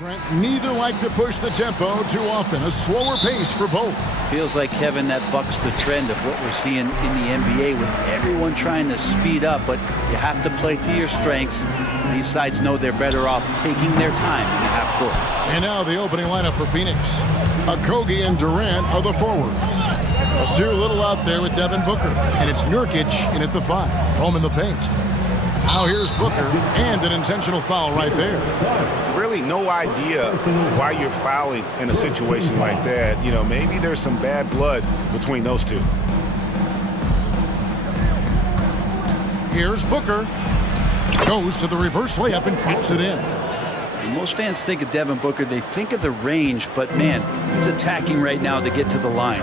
Neither like to push the tempo too often. A slower pace for both. Feels like, Kevin, that bucks the trend of what we're seeing in the NBA with everyone trying to speed up, but you have to play to your strengths. These sides know they're better off taking their time in the half court. And now the opening lineup for Phoenix. Okogie and Durant are the forwards. Asir Little out there with Devin Booker. And it's Nurkic in at the 5. Home in the paint. Now here's Booker, and an intentional foul right there. Really no idea why you're fouling in a situation like that. You know, maybe there's some bad blood between those two. Here's Booker. Goes to the reverse layup and drops it in. And most fans think of Devin Booker, they think of the range, but man, he's attacking right now to get to the line.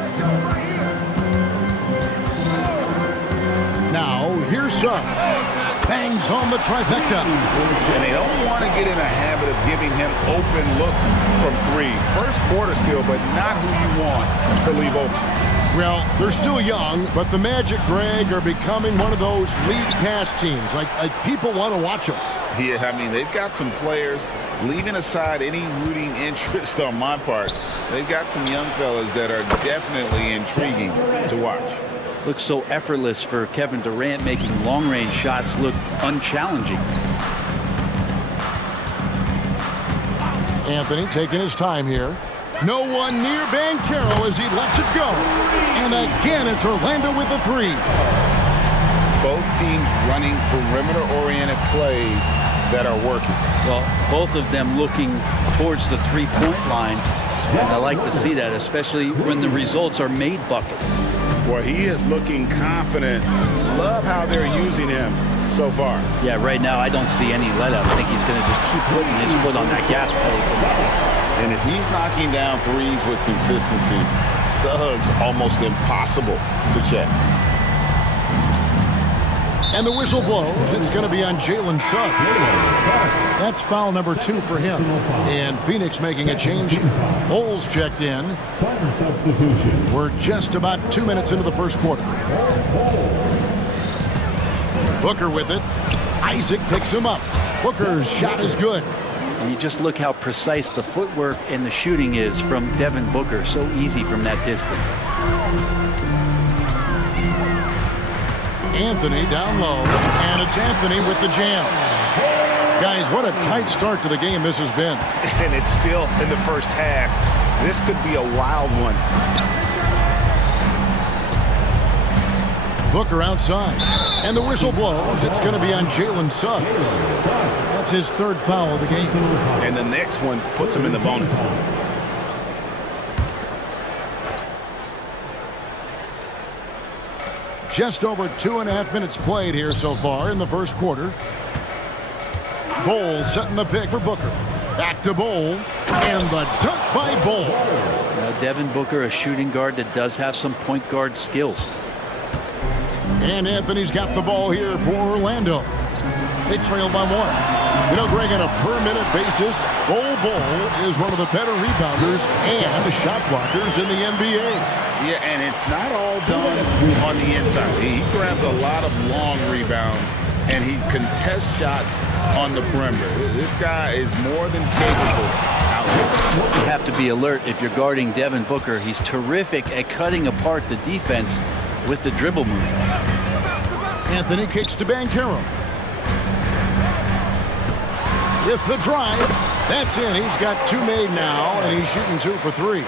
Now here's Suggs. Bangs home the trifecta. And they don't want to get in a habit of giving him open looks from 3. First quarter still, but not who you want to leave open. Well, they're still young, but the Magic, Greg, are becoming one of those league pass teams. Like people want to watch them. Yeah, I mean, they've got some players, leaving aside any rooting interest on my part, they've got some young fellas that are definitely intriguing to watch. Looks so effortless for Kevin Durant, making long-range shots look unchallenging. Anthony taking his time here. No one near Banchero as he lets it go. And again, it's Orlando with the 3. Both teams running perimeter-oriented plays that are working. Well, both of them looking towards the three-point line. And I like to see that, especially when the results are made buckets. Well, he is looking confident. Love how they're using him so far. Yeah, right now I don't see any let up. I think he's going to just keep putting his foot on that gas pedal tonight. And if he's knocking down threes with consistency, Suggs almost impossible to check. And the whistle blows. It's going to be on Jalen Suggs. That's foul number 2 for him. And Phoenix making a change. Bulls checked in. We're just about 2 minutes into the first quarter. Booker with it. Isaac picks him up. Booker's shot is good. And you just look how precise the footwork and the shooting is from Devin Booker. So easy from that distance. Anthony down low, and it's Anthony with the jam. Guys, what a tight start to the game this has been. And it's still in the first half. This could be a wild one. Booker outside, and the whistle blows. It's going to be on Jalen Suggs. That's his 3rd foul of the game. And the next one puts him in the bonus. Just over 2.5 minutes played here so far in the first quarter. Bol setting the pick for Booker. Back to Bol, and the dunk by Bol. Now Devin Booker, a shooting guard that does have some point guard skills. And Anthony's got the ball here for Orlando. They trail by 1. You know, Greg, on a per-minute basis, Bol is one of the better rebounders and shot blockers in the NBA. Yeah, and it's not all done on the inside. He grabs a lot of long rebounds, and he contests shots on the perimeter. This guy is more than capable out there. You have to be alert if you're guarding Devin Booker. He's terrific at cutting apart the defense with the dribble move. Anthony kicks to Banchero. With the drive, that's in. He's got 2 made now, and he's shooting 2 for 3.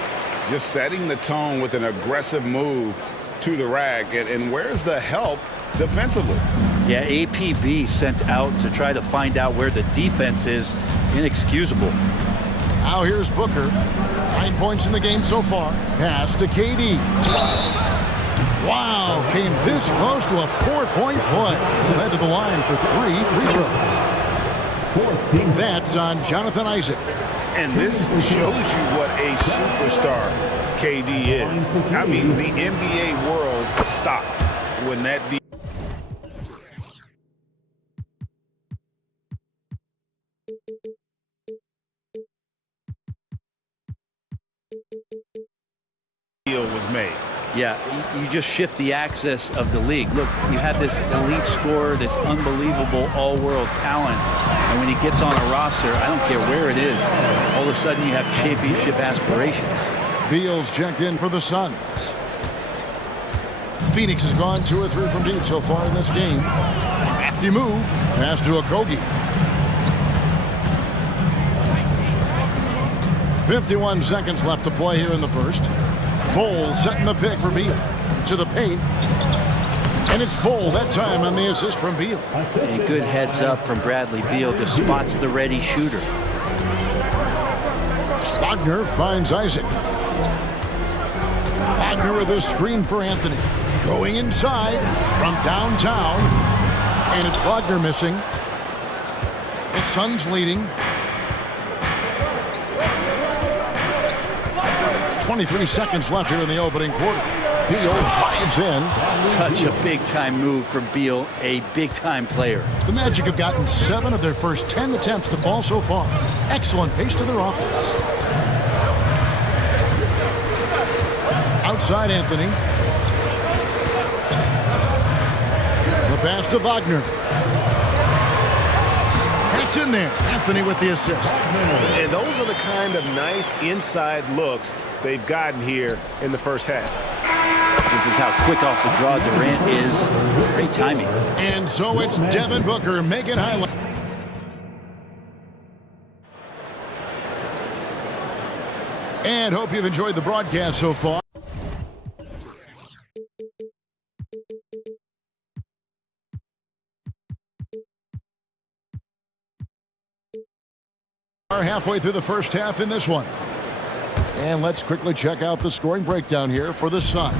Just setting the tone with an aggressive move to the rack. And where's the help defensively? Yeah, APB sent out to try to find out where the defense is. Inexcusable. Now here's Booker. 9 points in the game so far. Pass to KD. Wow, came this close to a 4-point play. Led to the line for 3 free throws. That's on Jonathan Isaac. And this shows you what a superstar KD is. I mean, the NBA world stopped when that deal was made. Yeah, you just shift the axis of the league. Look, you have this elite scorer, this unbelievable all-world talent, and when he gets on a roster, I don't care where it is, all of a sudden you have championship aspirations. Beal's checked in for the Suns. Phoenix has gone 2 or 3 from deep so far in this game. Crafty move. Pass to Okogie. 51 seconds left to play here in the first. Bol setting the pick for Beal. To the paint. And it's Bol that time on the assist from Beal. A good heads up from Bradley Beal, just spots the ready shooter. Wagner finds Isaac. Wagner with a screen for Anthony. Going inside from downtown. And it's Wagner missing. The Suns leading. 23 seconds left here in the opening quarter. Beal drives in. Such a big-time move from Beal, a big-time player. The Magic have gotten 7 of their first 10 attempts to fall so far. Excellent pace to their offense. Outside Anthony. The pass to Wagner. That's in there. Anthony with the assist. And those are the kind of nice inside looks they've gotten here in the first half. This is how quick off the draw Durant is. Great timing. And so it's Devin Booker making highlight. And hope you've enjoyed the broadcast so far. Halfway through the first half in this one. And let's quickly check out the scoring breakdown here for the Suns.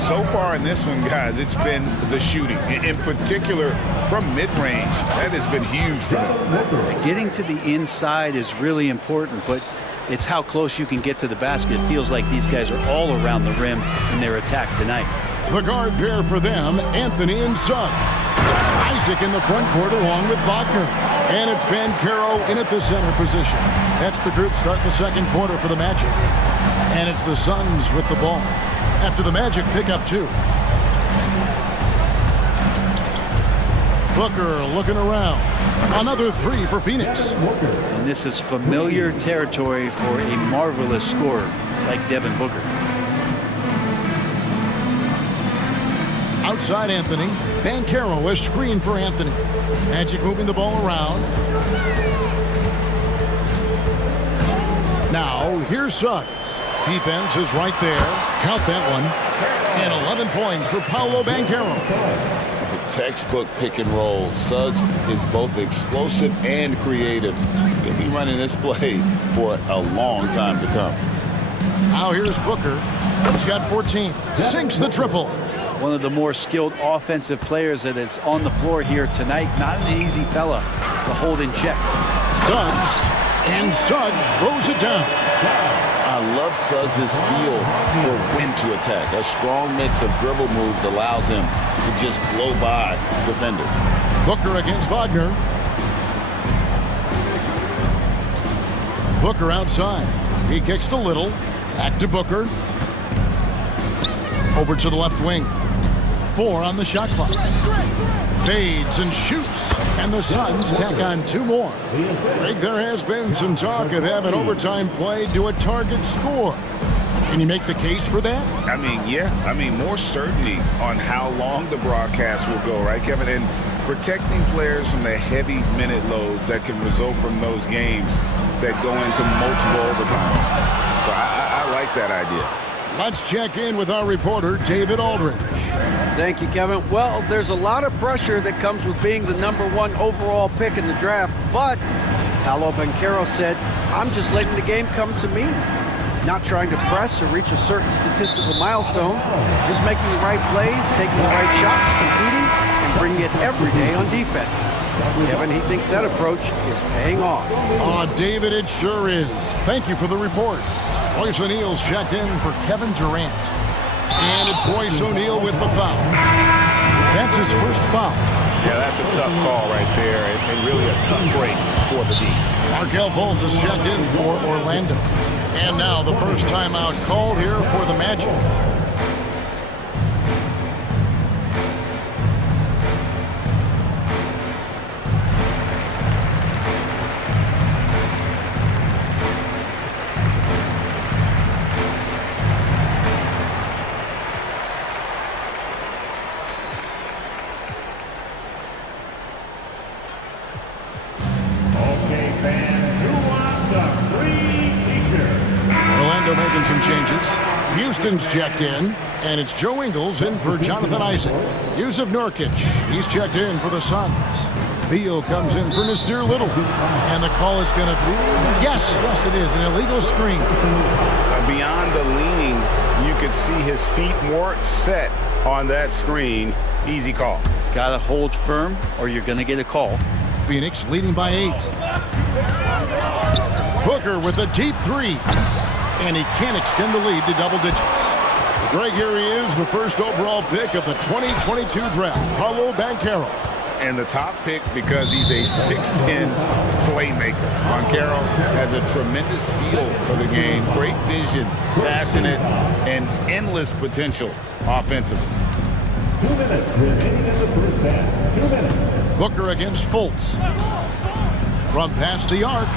So far in this one, guys, it's been the shooting. In particular, from mid-range, that has been huge for them. Getting to the inside is really important, but it's how close you can get to the basket. It feels like these guys are all around the rim in their attack tonight. The guard pair for them, Anthony and Suggs. Isaac in the front court along with Wagner. And it's Banchero in at the center position. That's the group starting the second quarter for the Magic. And it's the Suns with the ball. After the Magic pick up 2. Booker looking around. Another 3 for Phoenix. And this is familiar territory for a marvelous scorer like Devin Booker. Outside Anthony. Banchero, a screen for Anthony. Magic moving the ball around. Now, here's Suggs. Defense is right there. Count that one. And 11 points for Paolo Banchero. Textbook pick and roll. Suggs is both explosive and creative. He'll be running this play for a long time to come. Now here's Booker. He's got 14. Sinks the triple. One of the more skilled offensive players that is on the floor here tonight. Not an easy fella to hold in check. Suggs. And Suggs throws it down. I love Suggs' feel for when to attack. A strong mix of dribble moves allows him to just blow by defenders. Booker against Wagner. Booker outside. He kicks to Little. Back to Booker. Over to the left wing. 4 on the shot clock. Fades and shoots. And the Suns tack on 2 more. Greg, there has been some talk of having overtime play to a target score. Can you make the case for that? I mean, yeah. I mean, more certainty on how long the broadcast will go, right, Kevin? And protecting players from the heavy minute loads that can result from those games that go into multiple overtimes. So I like that idea. Let's check in with our reporter, David Aldridge. Thank you, Kevin. Well, there's a lot of pressure that comes with being the #1 overall pick in the draft, but Paolo Banchero said, I'm just letting the game come to me. Not trying to press or reach a certain statistical milestone, just making the right plays, taking the right shots, competing, and bringing it every day on defense. Kevin, he thinks that approach is paying off. David, it sure is. Thank you for the report. Royce O'Neal's checked in for Kevin Durant. And it's Royce O'Neal with the foul. That's his first foul. Yeah, that's a tough call right there, and really a tough break for the D. Markelle Fultz is checked in for Orlando. And now the first timeout called here for the Magic. making some changes. Houston's checked in, and it's Joe Ingles in for Jonathan Isaac. Yusuf Nurkic, he's checked in for the Suns. Beal comes in for Nasir Little. And the call is going to be, yes, it is, an illegal screen. Beyond the leaning, you could see his feet weren't set on that screen. Easy call. Got to hold firm or you're going to get a call. Phoenix leading by 8. Booker with a deep 3. And he can't extend the lead to double digits. Greg, here he is, the first overall pick of the 2022 draft, Paolo Banchero. And the top pick because he's a 6'10 playmaker. Banchero has a tremendous feel for the game, great vision, passionate, and endless potential offensively. 2 minutes remaining in the first half. 2 minutes. Booker against Fultz. From past the arc.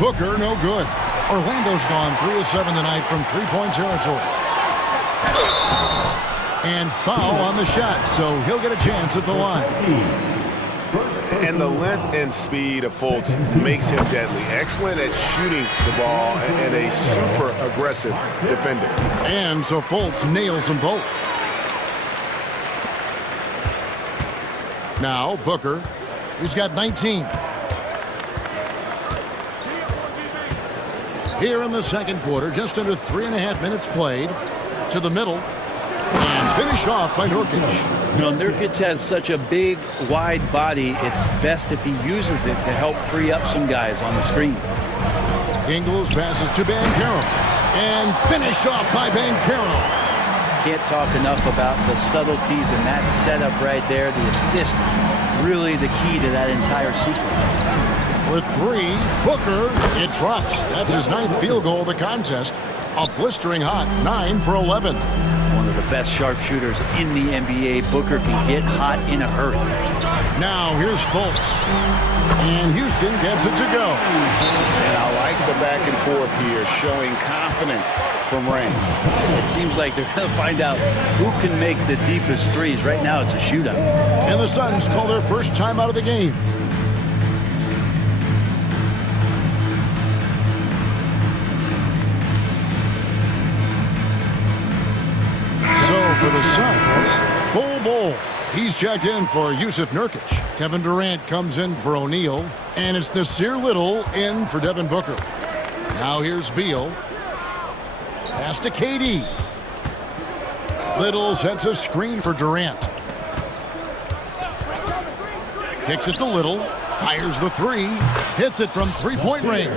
Booker, no good. Orlando's gone 3 of 7 tonight from three-point territory. And foul on the shot, so he'll get a chance at the line. And the length and speed of Fultz makes him deadly. Excellent at shooting the ball and a super aggressive defender. And so Fultz nails them both. Now Booker, he's got 19. Here in the second quarter, just under 3.5 minutes played. To the middle. And finished off by Nurkic. You know, Nurkic has such a big, wide body, it's best if he uses it to help free up some guys on the screen. Ingles passes to Banchero. And finished off by Banchero. Can't talk enough about the subtleties in that setup right there. The assist, really the key to that entire sequence. With 3, Booker, it drops. That's his 9th field goal of the contest. A blistering hot 9 for 11. One of the best sharpshooters in the NBA. Booker can get hot in a hurry. Now here's Fultz. And Houston gets it to go. And I like the back and forth here, showing confidence from range. It seems like they're going to find out who can make the deepest threes. Right now it's a shootout. And the Suns call their first time out of the game. So for the Suns, Bol. He's checked in for Yusuf Nurkic. Kevin Durant comes in for O'Neal. And it's Nasir Little in for Devin Booker. Now here's Beal. Pass to KD. Little sets a screen for Durant. Kicks it to Little. Fires the 3. Hits it from three-point range.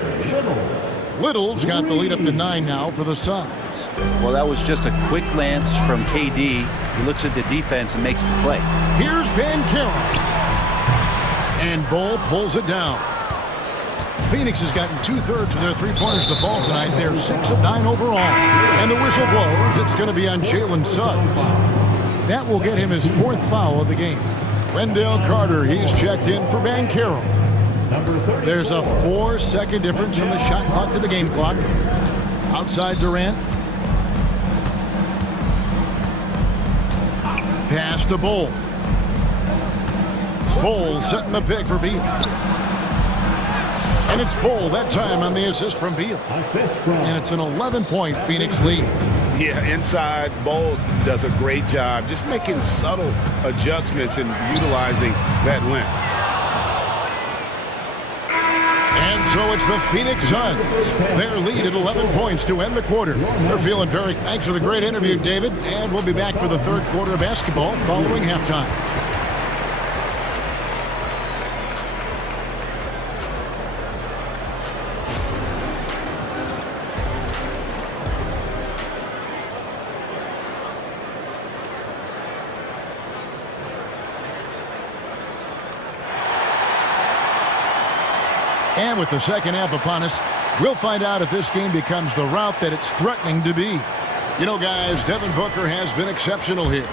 Little's got the lead up to 9 now for the Suns. Well, that was just a quick glance from KD. He looks at the defense and makes the play. Here's Banchero. And Bol pulls it down. Phoenix has gotten 2/3 of their three-pointers to fall tonight. They're 6 of 9 overall. And the whistle blows. It's going to be on Jalen Suggs. That will get him his 4th foul of the game. Wendell Carter, he's checked in for Banchero. There's a 4-second difference from the shot clock to the game clock. Outside Durant. Pass to Bol. Bol setting the pick for Beal. And it's Bol that time on the assist from Beal. And it's an 11-point Phoenix lead. Yeah, inside, Bol does a great job just making subtle adjustments and utilizing that length. And so it's the Phoenix Suns. Their lead at 11 points to end the quarter. They're feeling very... Thanks for the great interview, David. And we'll be back for the third quarter of basketball following halftime. And with the second half upon us, we'll find out if this game becomes the route that it's threatening to be. You know, guys, Devin Booker has been exceptional here.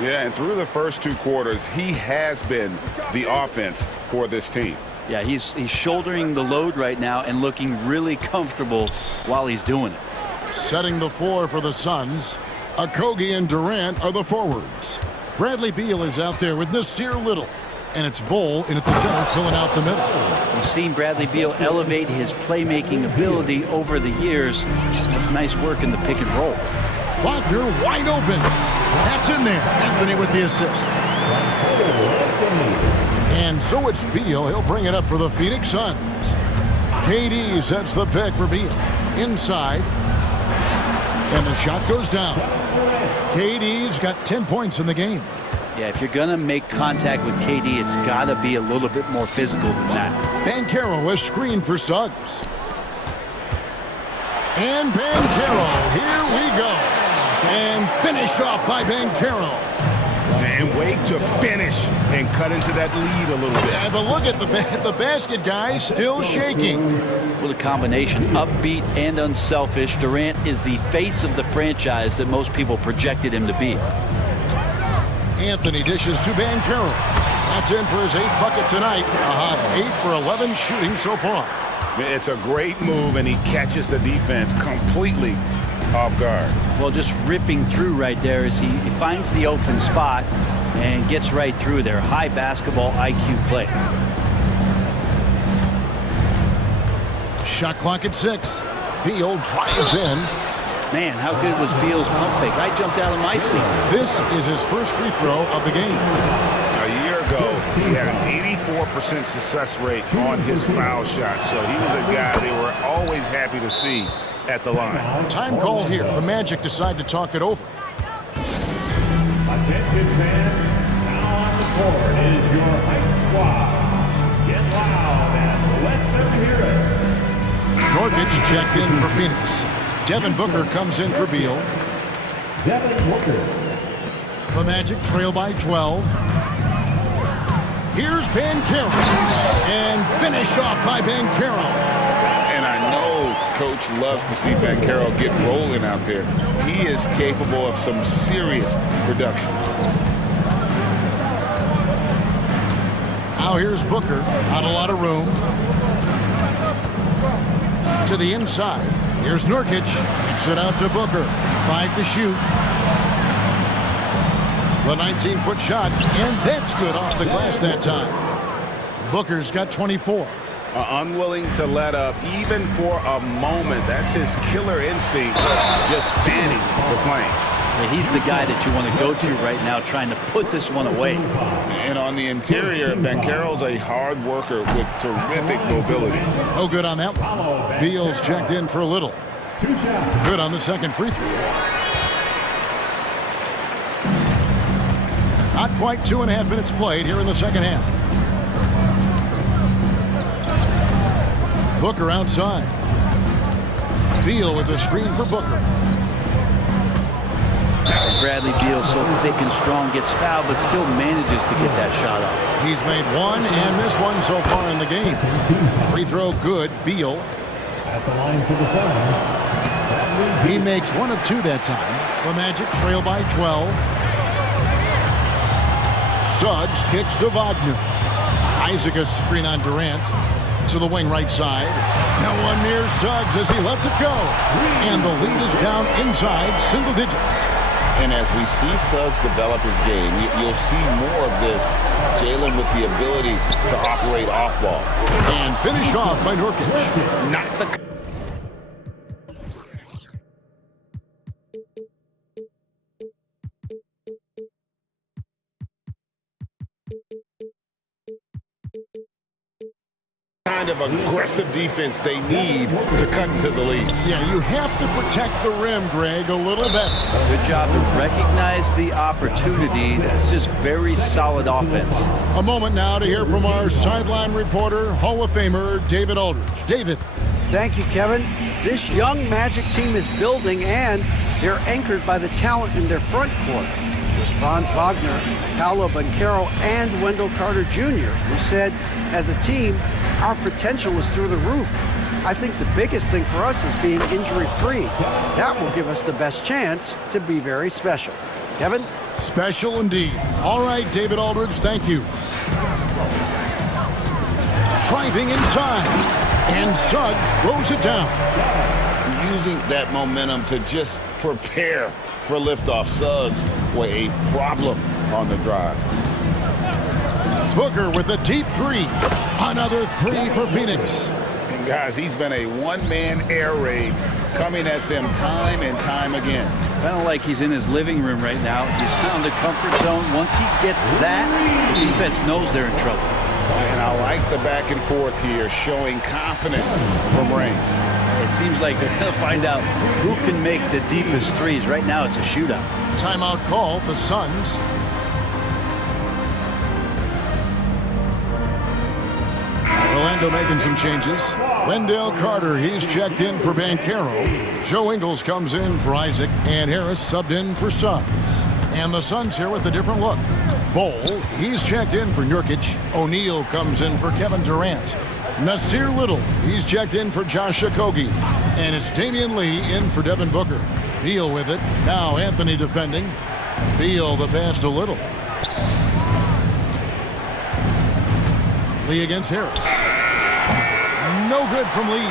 Yeah, and through the first 2 quarters, he has been the offense for this team. Yeah, he's shouldering the load right now and looking really comfortable while he's doing it. Setting the floor for the Suns, Okogie and Durant are the forwards. Bradley Beal is out there with Nasir Little. And it's Bull in at the center, filling out the middle. We've seen Bradley Beal elevate his playmaking ability over the years. That's nice work in the pick and roll. Wagner wide open. That's in there. Anthony with the assist. And so it's Beal. He'll bring it up for the Phoenix Suns. KD sets the pick for Beal. Inside. And the shot goes down. KD's got 10 points in the game. Yeah, if you're going to make contact with KD, it's got to be a little bit more physical than that. Banchero is screened for Suggs. And Banchero, here we go. And finished off by Banchero. And wait to finish and cut into that lead a little bit. And look at the basket guy still shaking. With a combination, upbeat and unselfish, Durant is the face of the franchise that most people projected him to be. Anthony dishes to Banchero. That's in for his 8th bucket tonight. A hot 8 for 11 shooting so far. It's a great move, and he catches the defense completely off guard. Well, just ripping through right there as he finds the open spot and gets right through there. High basketball IQ play. Shot clock at 6. Beal drives in. Man, how good was Beal's pump fake? I jumped out of my seat. This is his first free throw of the game. A year ago, he had an 84% success rate on his foul shot, so he was a guy they were always happy to see at the line. Time call here. The Magic decide to talk it over. Attention fans, now on the court is your hype squad. Get loud and let them hear it. Norkic checked in for Phoenix. Devin Booker comes in for Beal. Devin Booker. The Magic trail by 12. Here's Banchero. And finished off by Banchero. And I know Coach loves to see Banchero get rolling out there. He is capable of some serious production. Now here's Booker. Not a lot of room. To the inside. Here's Nurkic. Kicks it out to Booker. 5 to shoot. The 19-foot shot, and that's good off the glass that time. Booker's got 24. Unwilling to let up even for a moment. That's his killer instinct, just fanning the flame. He's the guy that you want to go to right now, trying to put this one away. And on the interior, Banchero's a hard worker with terrific mobility. No good on that one. Beal's checked in for a little. Good on the second free throw. Not quite 2.5 minutes played here in the second half. Booker outside. Beal with a screen for Booker. Bradley Beal, so thick and strong, gets fouled, but still manages to get that shot up. He's made one and missed one so far in the game. Free throw good. Beal. At the line for the Suns. He makes 1 of 2 that time. The Magic trail by 12. Suggs kicks to Wagner. Isaac a screen on Durant. To the wing right side. No one near Suggs as he lets it go. And the lead is down inside single digits. And as we see Suggs develop his game, you'll see more of this. Jalen with the ability to operate off ball. And finished off by Nurkic. Not the... kind of aggressive defense they need to cut into the lead. Yeah, you have to protect the rim, Greg, a little bit. Good job to recognize the opportunity. That's just very solid offense. A moment now to hear from our sideline reporter, Hall of Famer David Aldridge. David. Thank you, Kevin. This young Magic team is building, and they're anchored by the talent in their front court. With Franz Wagner, Paolo Banchero, and Wendell Carter Jr., who said, as a team, our potential is through the roof. I think the biggest thing for us is being injury-free. That will give us the best chance to be very special. Kevin? Special indeed. All right, David Aldridge, thank you. Driving inside, and Suggs throws it down. Using that momentum to just prepare for liftoff. Suggs with a problem on the drive. Booker with a deep three. Another three for Phoenix. And guys, he's been a one-man air raid coming at them time and time again. Kind of like he's in his living room right now. He's found a comfort zone. Once he gets that, the defense knows they're in trouble. And I like the back and forth here, showing confidence from Rain. It seems like they're going to find out who can make the deepest threes. Right now, it's a shootout. Timeout call, the Suns. Orlando making some changes. Wendell Carter, he's checked in for Banchero. Joe Ingles comes in for Isaac, and Harris subbed in for Suggs. And the Suns here with a different look. Bowl, he's checked in for Nurkic. O'Neal comes in for Kevin Durant. Nasir Little, he's checked in for Josh Okogie. And it's Damian Lee in for Devin Booker. Beal with it. Now Anthony defending. Beal the pass to Little. Lee against Harris. No good from Lee.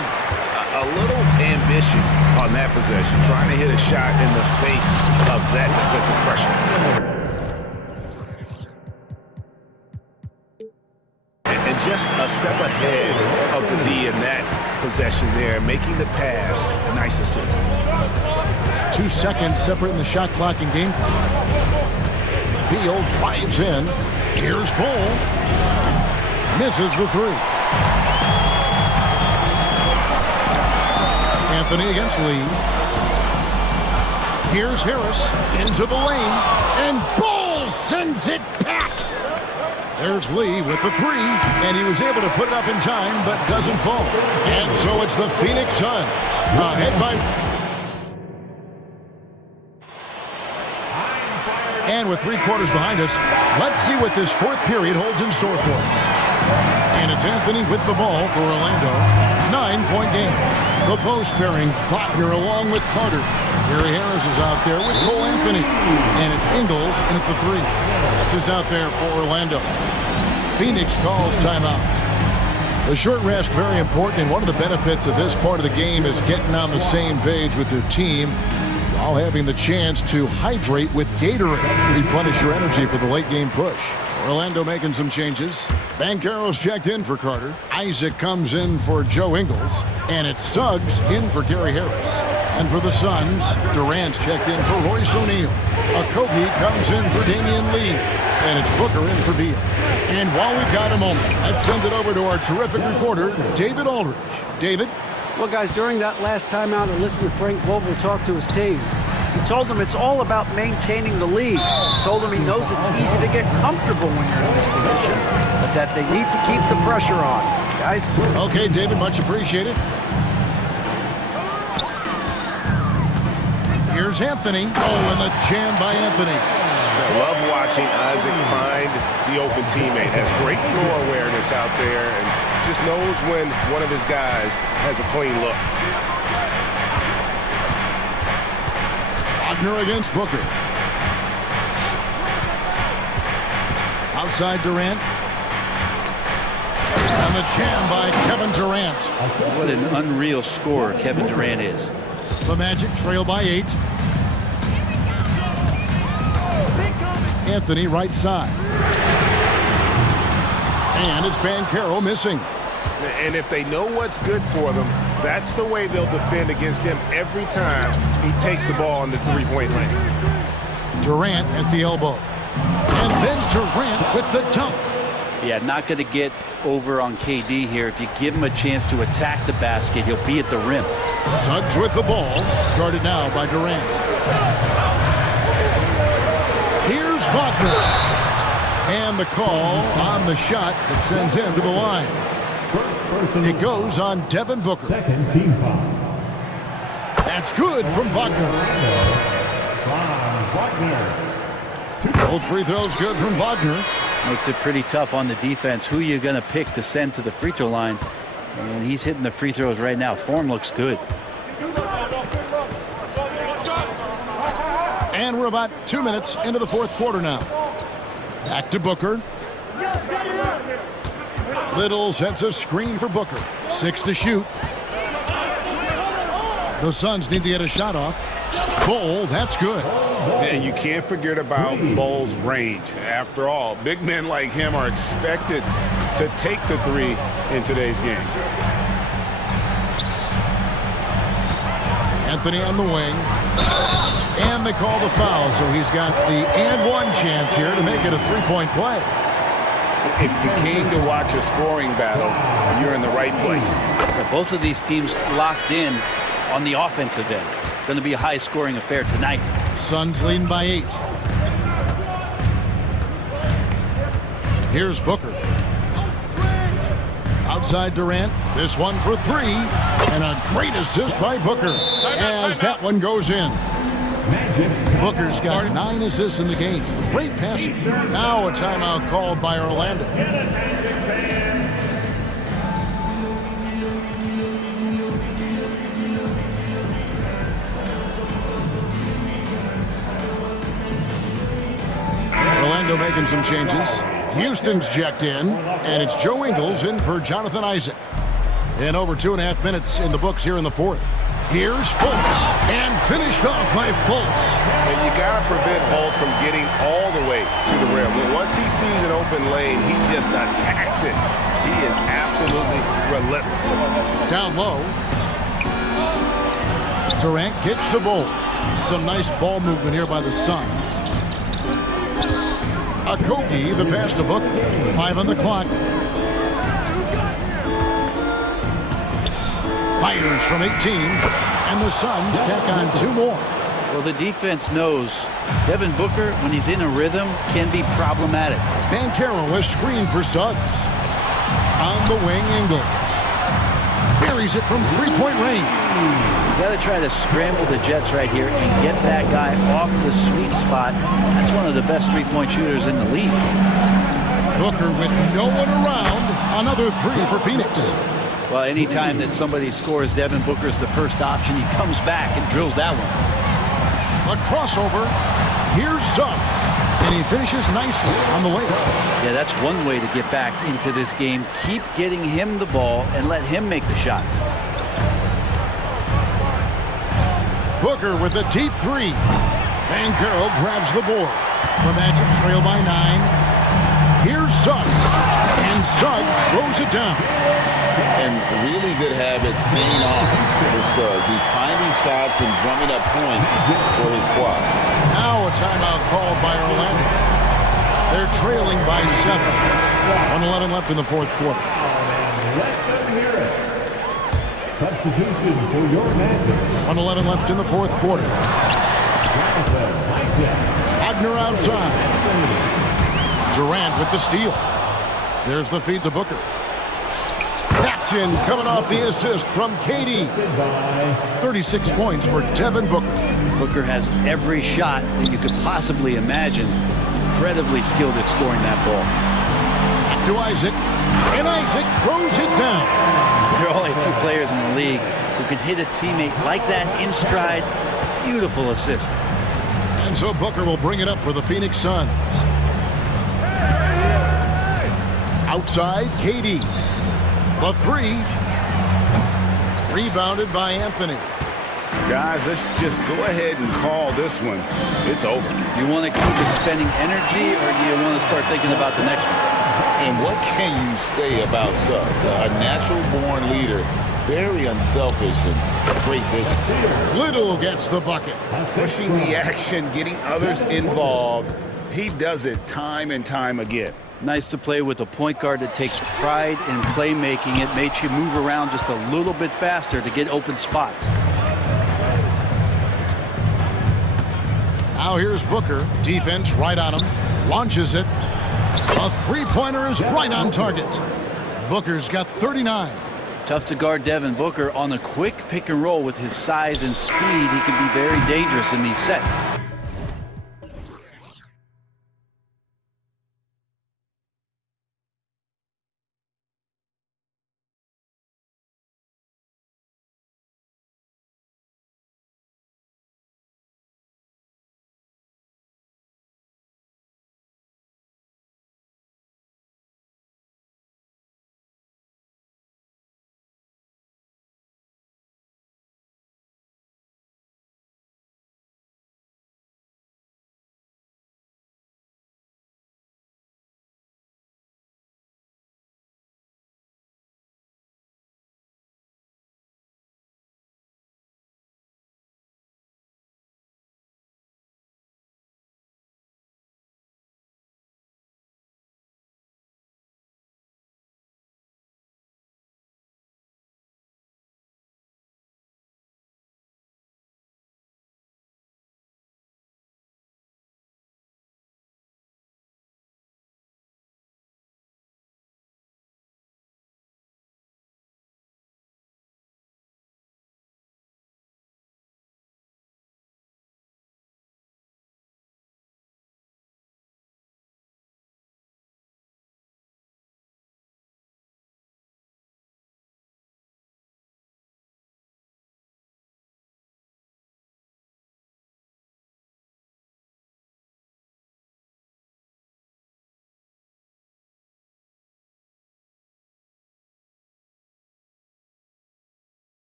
A little ambitious on that possession, trying to hit a shot in the face of that defensive pressure. And just a step ahead of the D in that possession there, making the pass. Nice assist. 2 seconds separating the shot clock and game clock. Beal drives in. Here's Bowl. Misses the three. Anthony against Lee. Here's Harris into the lane, and Bowl sends it back. There's Lee with the three, and he was able to put it up in time, but doesn't fall. And so it's the Phoenix Suns ahead by... And with 3 quarters behind us, let's see what this fourth period holds in store for us. And it's Anthony with the ball for Orlando. 9-point game. The post pairing Faulkner along with Carter. Gary Harris is out there with Cole Anthony. And it's Ingles in at the 3. That's is out there for Orlando. Phoenix calls timeout. The short rest, very important, and one of the benefits of this part of the game is getting on the same page with your team while having the chance to hydrate with Gatorade. Replenish your energy for the late game push. Orlando making some changes. Banchero's checked in for Carter. Isaac comes in for Joe Ingles. And it's Suggs in for Gary Harris. And for the Suns, Durant's checked in for Royce O'Neal. Okogie comes in for Damian Lee. And it's Booker in for Beal. And while we've got a moment, let's send it over to our terrific reporter, David Aldridge. David? Well, guys, during that last timeout, I listened to Frank Vogel talk to his team. He told them it's all about maintaining the lead. He told them he knows it's easy to get comfortable when you're in this position, but that they need to keep the pressure on. Guys? Okay, David, much appreciated. Here's Anthony. Oh, and the jam by Anthony. I love watching Isaac find the open teammate. Has great floor awareness out there and just knows when one of his guys has a clean look. Wagner against Booker. Outside Durant. And the jam by Kevin Durant. What an unreal scorer Kevin Durant is. The Magic trail by 8. Anthony right side. And it's Banchero missing. And if they know what's good for them, that's the way they'll defend against him every time he takes the ball in the three-point lane. Durant at the elbow. And then Durant with the dunk. Yeah, not going to get over on KD here. If you give him a chance to attack the basket, he'll be at the rim. Suggs with the ball. Guarded now by Durant. Here's Wagner. And the call on the shot that sends him to the line. It goes on Devin Booker. Second team foul. That's good from Wagner. Both free throws good from Wagner. Makes it pretty tough on the defense. Who you going to pick to send to the free throw line? And he's hitting the free throws right now. Form looks good. And we're about 2 minutes into the fourth quarter now. Back to Booker. Little sets a screen for Booker. 6 to shoot. The Suns need to get a shot off. Bull, that's good. And you can't forget about Bull's range. After all, big men like him are expected to take the three in today's game. Anthony on the wing. And they call the foul, so he's got the and one chance here to make it a three-point play. If you came to watch a scoring battle, you're in the right place. Both of these teams locked in on the offensive end. Going to be a high-scoring affair tonight. Suns leading by 8. Here's Booker. Outside Durant. This one for 3. And a great assist by Booker as that one goes in. Booker's got 9 assists in the game. Great passing. Now a timeout called by Orlando. Orlando making some changes. Houston's checked in, and it's Joe Ingles in for Jonathan Isaac. And over 2.5 minutes in the books here in the fourth. Here's Fultz, and finished off by Fultz. And you got to prevent Fultz from getting all the way to the rim. Once he sees an open lane, he just attacks it. He is absolutely relentless. Down low. Durant gets the ball. Some nice ball movement here by the Suns. Okogie, the pass to Booker. 5 on the clock. Fires from 18, and the Suns tack on 2 more. Well, the defense knows Devin Booker, when he's in a rhythm, can be problematic. Banchero is screened for Suggs. On the wing, Ingles. Carries it from 3-point range. You got to try to scramble the Jets right here and get that guy off the sweet spot. That's one of the best 3-point shooters in the league. Booker with no one around. Another 3 for Phoenix. Well, anytime that somebody scores, Devin Booker's the first option. He comes back and drills that one. A crossover. Here's Suggs. And he finishes nicely on the layup. Yeah, that's one way to get back into this game. Keep getting him the ball and let him make the shots. Booker with a deep 3. Banchero grabs the board. The Magic trail by 9. Here's Suggs. And Suggs throws it down. And really good habits paying off for Suggs. He's finding shots and drumming up points for his squad. Now a timeout called by Orlando. They're trailing by 7. 1:11 left in the fourth quarter. Let them hear it. Substitution for your Magic. 1:11 left in the fourth quarter. Wagner outside. Durant with the steal. There's the feed to Booker. Action coming off the assist from KD. 36 points for Devin Booker. Booker has every shot that you could possibly imagine. Incredibly skilled at scoring that ball. Back to Isaac. And Isaac throws it down. There are only a few players in the league who can hit a teammate like that in stride. Beautiful assist. And so Booker will bring it up for the Phoenix Suns. Outside, KD. The 3. Rebounded by Anthony. Guys, let's just go ahead and call this one. It's over. You want to keep expending energy, or do you want to start thinking about the next one? And what can you say about Suggs? A natural-born leader, very unselfish and great vision. Little gets the bucket. Pushing the action, getting others involved. He does it time and time again. Nice to play with a point guard that takes pride in playmaking. It makes you move around just a little bit faster to get open spots. Now here's Booker. Defense right on him. Launches it. A 3-pointer is right on target. Booker's got 39. Tough to guard Devin Booker on a quick pick and roll with his size and speed. He can be very dangerous in these sets.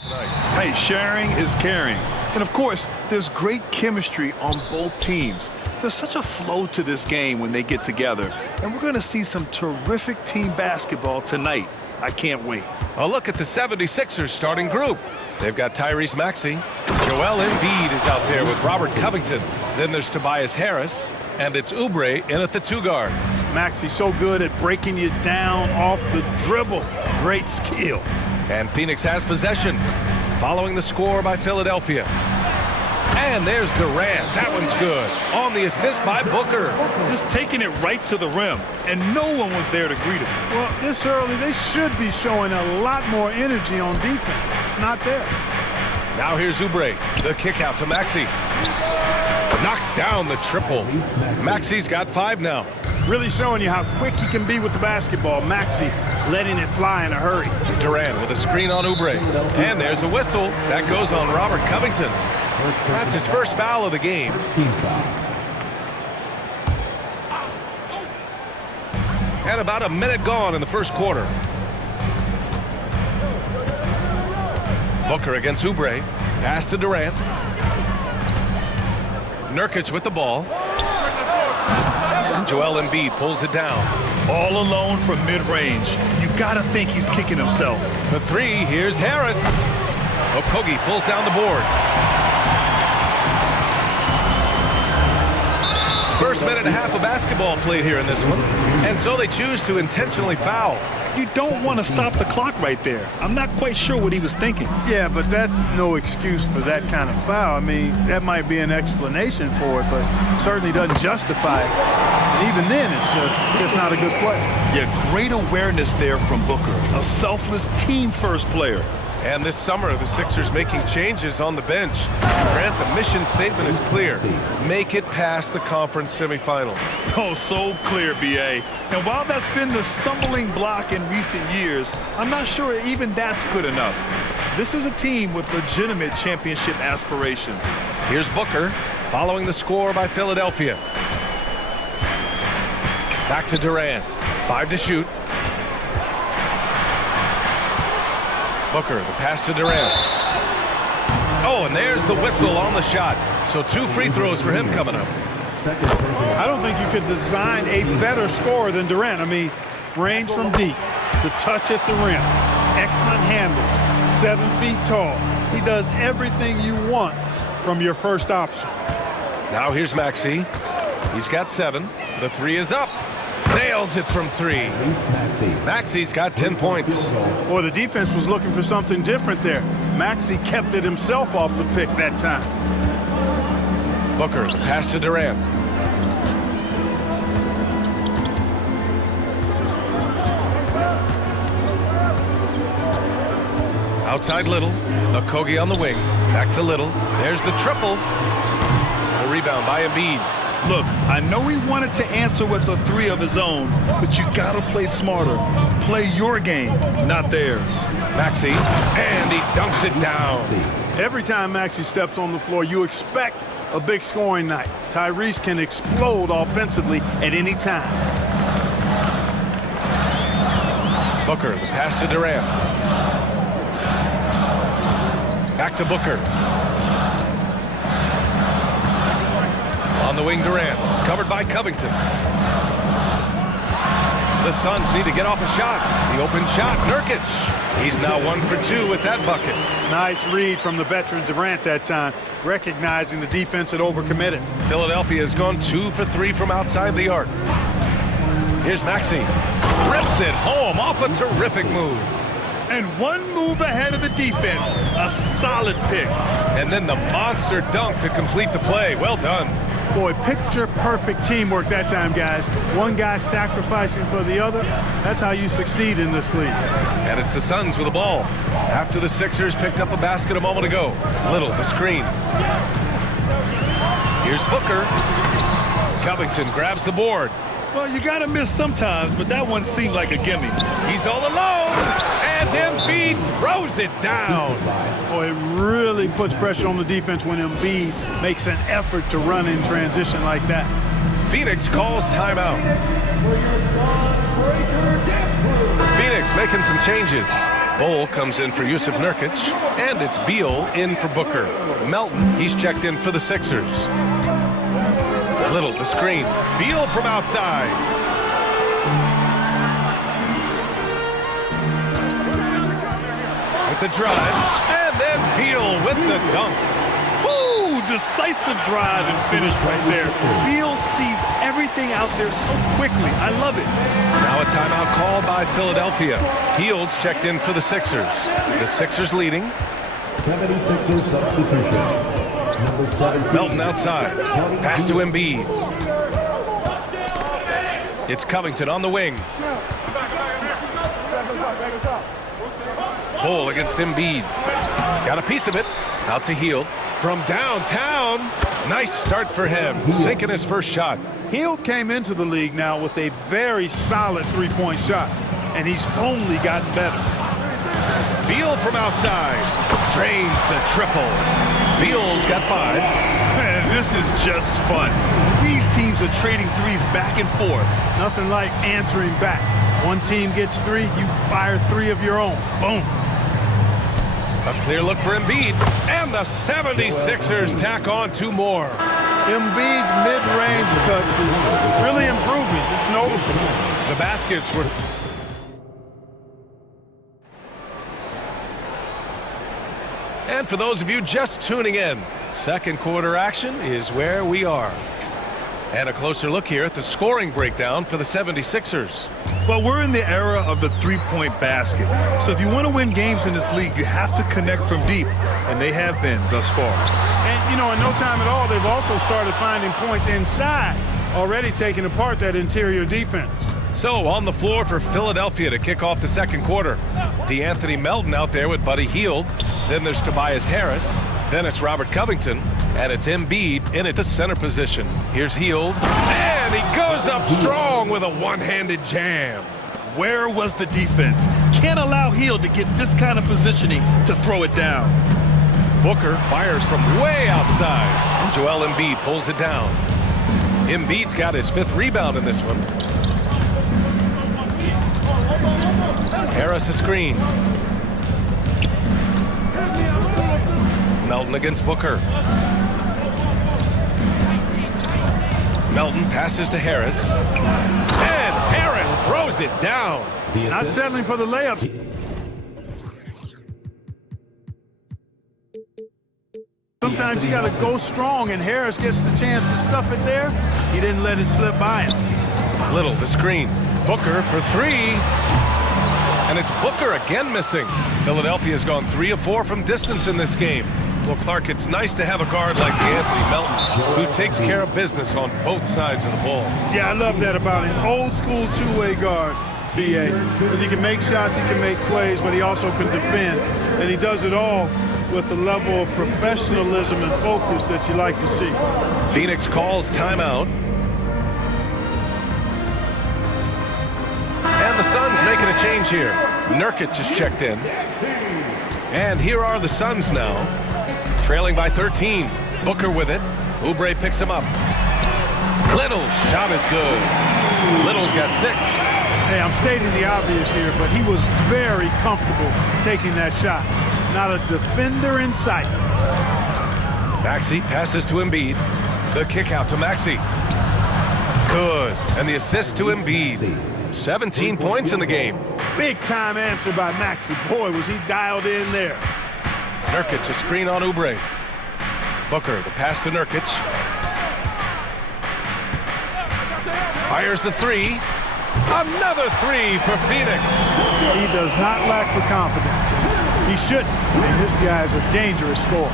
Hey, sharing is caring. And of course, there's great chemistry on both teams. There's such a flow to this game when they get together. And we're going to see some terrific team basketball tonight. I can't wait. A look at the 76ers starting group. They've got Tyrese Maxey. Joel Embiid is out there with Robert Covington. Then there's Tobias Harris. And it's Oubre in at the 2-guard. Maxey's so good at breaking you down off the dribble. Great skill. And Phoenix has possession, following the score by Philadelphia. And there's Durant. That one's good. On the assist by Booker. Just taking it right to the rim, and no one was there to greet him. Well, this early, they should be showing a lot more energy on defense. It's not there. Now here's Oubre. The kick out to Maxey. Knocks down the triple. Maxey's got 5 now. Really showing you how quick he can be with the basketball. Maxey letting it fly in a hurry. Durant with a screen on Oubre. And there's a whistle. That goes on Robert Covington. That's his first foul of the game. And about a minute gone in the first quarter. Booker against Oubre. Pass to Durant. Nurkic with the ball. Joel Embiid pulls it down. All alone from mid-range. You gotta think he's kicking himself. For 3, here's Harris. Okogie pulls down the board. First minute and a half of basketball played here in this one. And so they choose to intentionally foul. You don't want to stop the clock right there. I'm not quite sure what he was thinking. Yeah, but that's no excuse for that kind of foul. I mean, that might be an explanation for it, but certainly doesn't justify it. And even then, it's not a good play. Yeah, great awareness there from Booker. A selfless team-first player. And this summer, the Sixers making changes on the bench. Grant, the mission statement is clear. Make it past the conference semifinals. Oh, so clear, B.A. And while that's been the stumbling block in recent years, I'm not sure even that's good enough. This is a team with legitimate championship aspirations. Here's Booker, following the score by Philadelphia. Back to Durant. 5 to shoot. Booker, the pass to Durant. Oh, and there's the whistle on the shot. So 2 free throws for him coming up. I don't think you could design a better scorer than Durant. I mean, range from deep, the touch at the rim, excellent handle, 7 feet tall. He does everything you want from your first option. Now here's Maxey. He's got 7. The 3 is up. Nails it from 3. Maxey's got 10 points. Boy, the defense was looking for something different there. Maxey kept it himself off the pick that time. Booker, the pass to Durant. Outside Little. Okogie on the wing. Back to Little. There's the triple. The rebound by Embiid. Look, I know he wanted to answer with a 3 of his own, but you gotta play smarter. Play your game, not theirs. Maxey, and he dunks it down. Every time Maxey steps on the floor, you expect a big scoring night. Tyrese can explode offensively at any time. Booker, the pass to Durant. Back to Booker. On the wing, Durant, covered by Covington. The Suns need to get off a shot. The open shot, Nurkic. He's now 1 for 2 with that bucket. Nice read from the veteran Durant that time, recognizing the defense had overcommitted. Philadelphia has gone 2 for 3 from outside the arc. Here's Maxey. Rips it home off a terrific move. And 1 move ahead of the defense. A solid pick. And then the monster dunk to complete the play. Well done. Boy, picture-perfect teamwork that time, guys. One guy sacrificing for the other. That's how you succeed in this league. And it's the Suns with the ball. After the Sixers picked up a basket a moment ago. Little, the screen. Here's Booker. Covington grabs the board. Well, you gotta miss sometimes, but that one seemed like a gimme. He's all alone, and Embiid throws it down. Boy, it really puts pressure on the defense when Embiid makes an effort to run in transition like that. Phoenix calls timeout. Phoenix making some changes. Bowl comes in for Yusuf Nurkic, and it's Beal in for Booker. Melton, he's checked in for the Sixers. Little, the screen. Beal from outside. With the drive, and then Beal with the dunk. Ooh, decisive drive and finish right there. Beal sees everything out there so quickly. I love it. Now a timeout called by Philadelphia. Fields checked in for the Sixers. The Sixers leading. 76ers substitution. Number 17. Melton outside. Pass to Embiid. It's Covington on the wing. Bull against Embiid. Got a piece of it. Out to Hield. From downtown. Nice start for him. Sinking his first shot. Hield came into the league now with a very solid three-point shot, and he's only gotten better. Beal from outside. Drains the triple. Beal's got 5. Man, this is just fun. These teams are trading threes back and forth. Nothing like answering back. One team gets 3, you fire 3 of your own. Boom. A clear look for Embiid. And the 76ers tack on 2 more. Embiid's mid-range touch is really improving. It's noticeable. The baskets were... And for those of you just tuning in, second quarter action is where we are. And a closer look here at the scoring breakdown for the 76ers. Well, we're in the era of the three-point basket. So if you want to win games in this league, you have to connect from deep. And they have been thus far. And, you know, in no time at all, they've also started finding points inside, already taking apart that interior defense. So on the floor for Philadelphia to kick off the second quarter. DeAnthony Melton out there with Buddy Hield. Then there's Tobias Harris. Then it's Robert Covington. And it's Embiid in at the center position. Here's Hield. And he goes up strong with a one-handed jam. Where was the defense? Can't allow Hield to get this kind of positioning to throw it down. Booker fires from way outside. And Joel Embiid pulls it down. Embiid's got his 5th rebound in this one. Harris a screen. Melton against Booker. Melton passes to Harris. And Harris throws it down. Not settling for the layups. Sometimes you got to go strong, and Harris gets the chance to stuff it there. He didn't let it slip by him. Little, the screen. Booker for 3. And it's Booker again missing. Philadelphia's gone 3 of 4 from distance in this game. Well, Clark, it's nice to have a guard like DeAnthony Melton who takes care of business on both sides of the ball. Yeah, I love that about him. Old school two-way guard, B.A. Because he can make shots, he can make plays, but he also can defend. And he does it all with the level of professionalism and focus that you like to see. Phoenix calls timeout. And the Suns making a change here. Nurkic is checked in. And here are the Suns now. Trailing by 13. Booker with it. Oubre picks him up. Little's shot is good. Little's got 6. Hey, I'm stating the obvious here, but he was very comfortable taking that shot. Not a defender in sight. Maxey passes to Embiid. The kick out to Maxey. Good. And the assist to Embiid. 17 points in the game. Big time answer by Maxey. Boy, was he dialed in there. Nurkic a screen on Oubre. Booker, the pass to Nurkic. Fires the 3. Another 3 for Phoenix. He does not lack for confidence. He shouldn't. I mean, this guy's a dangerous scorer.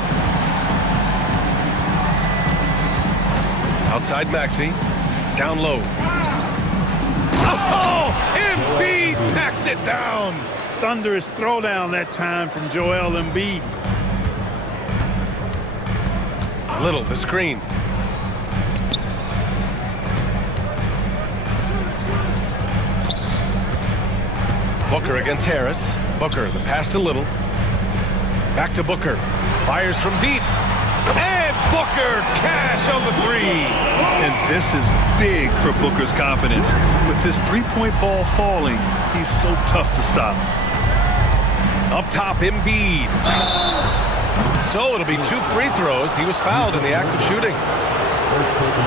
Outside Maxey. Down low. Oh! Embiid packs it down. Thunderous throwdown that time from Joel Embiid. Little, the screen. Booker against Harris. Booker, the pass to Little. Back to Booker. Fires from deep. And Booker, cash on the 3. And this is big for Booker's confidence. With this three-point ball falling, he's so tough to stop. Up top, Embiid. So it'll be 2 free throws. He was fouled in the act of shooting.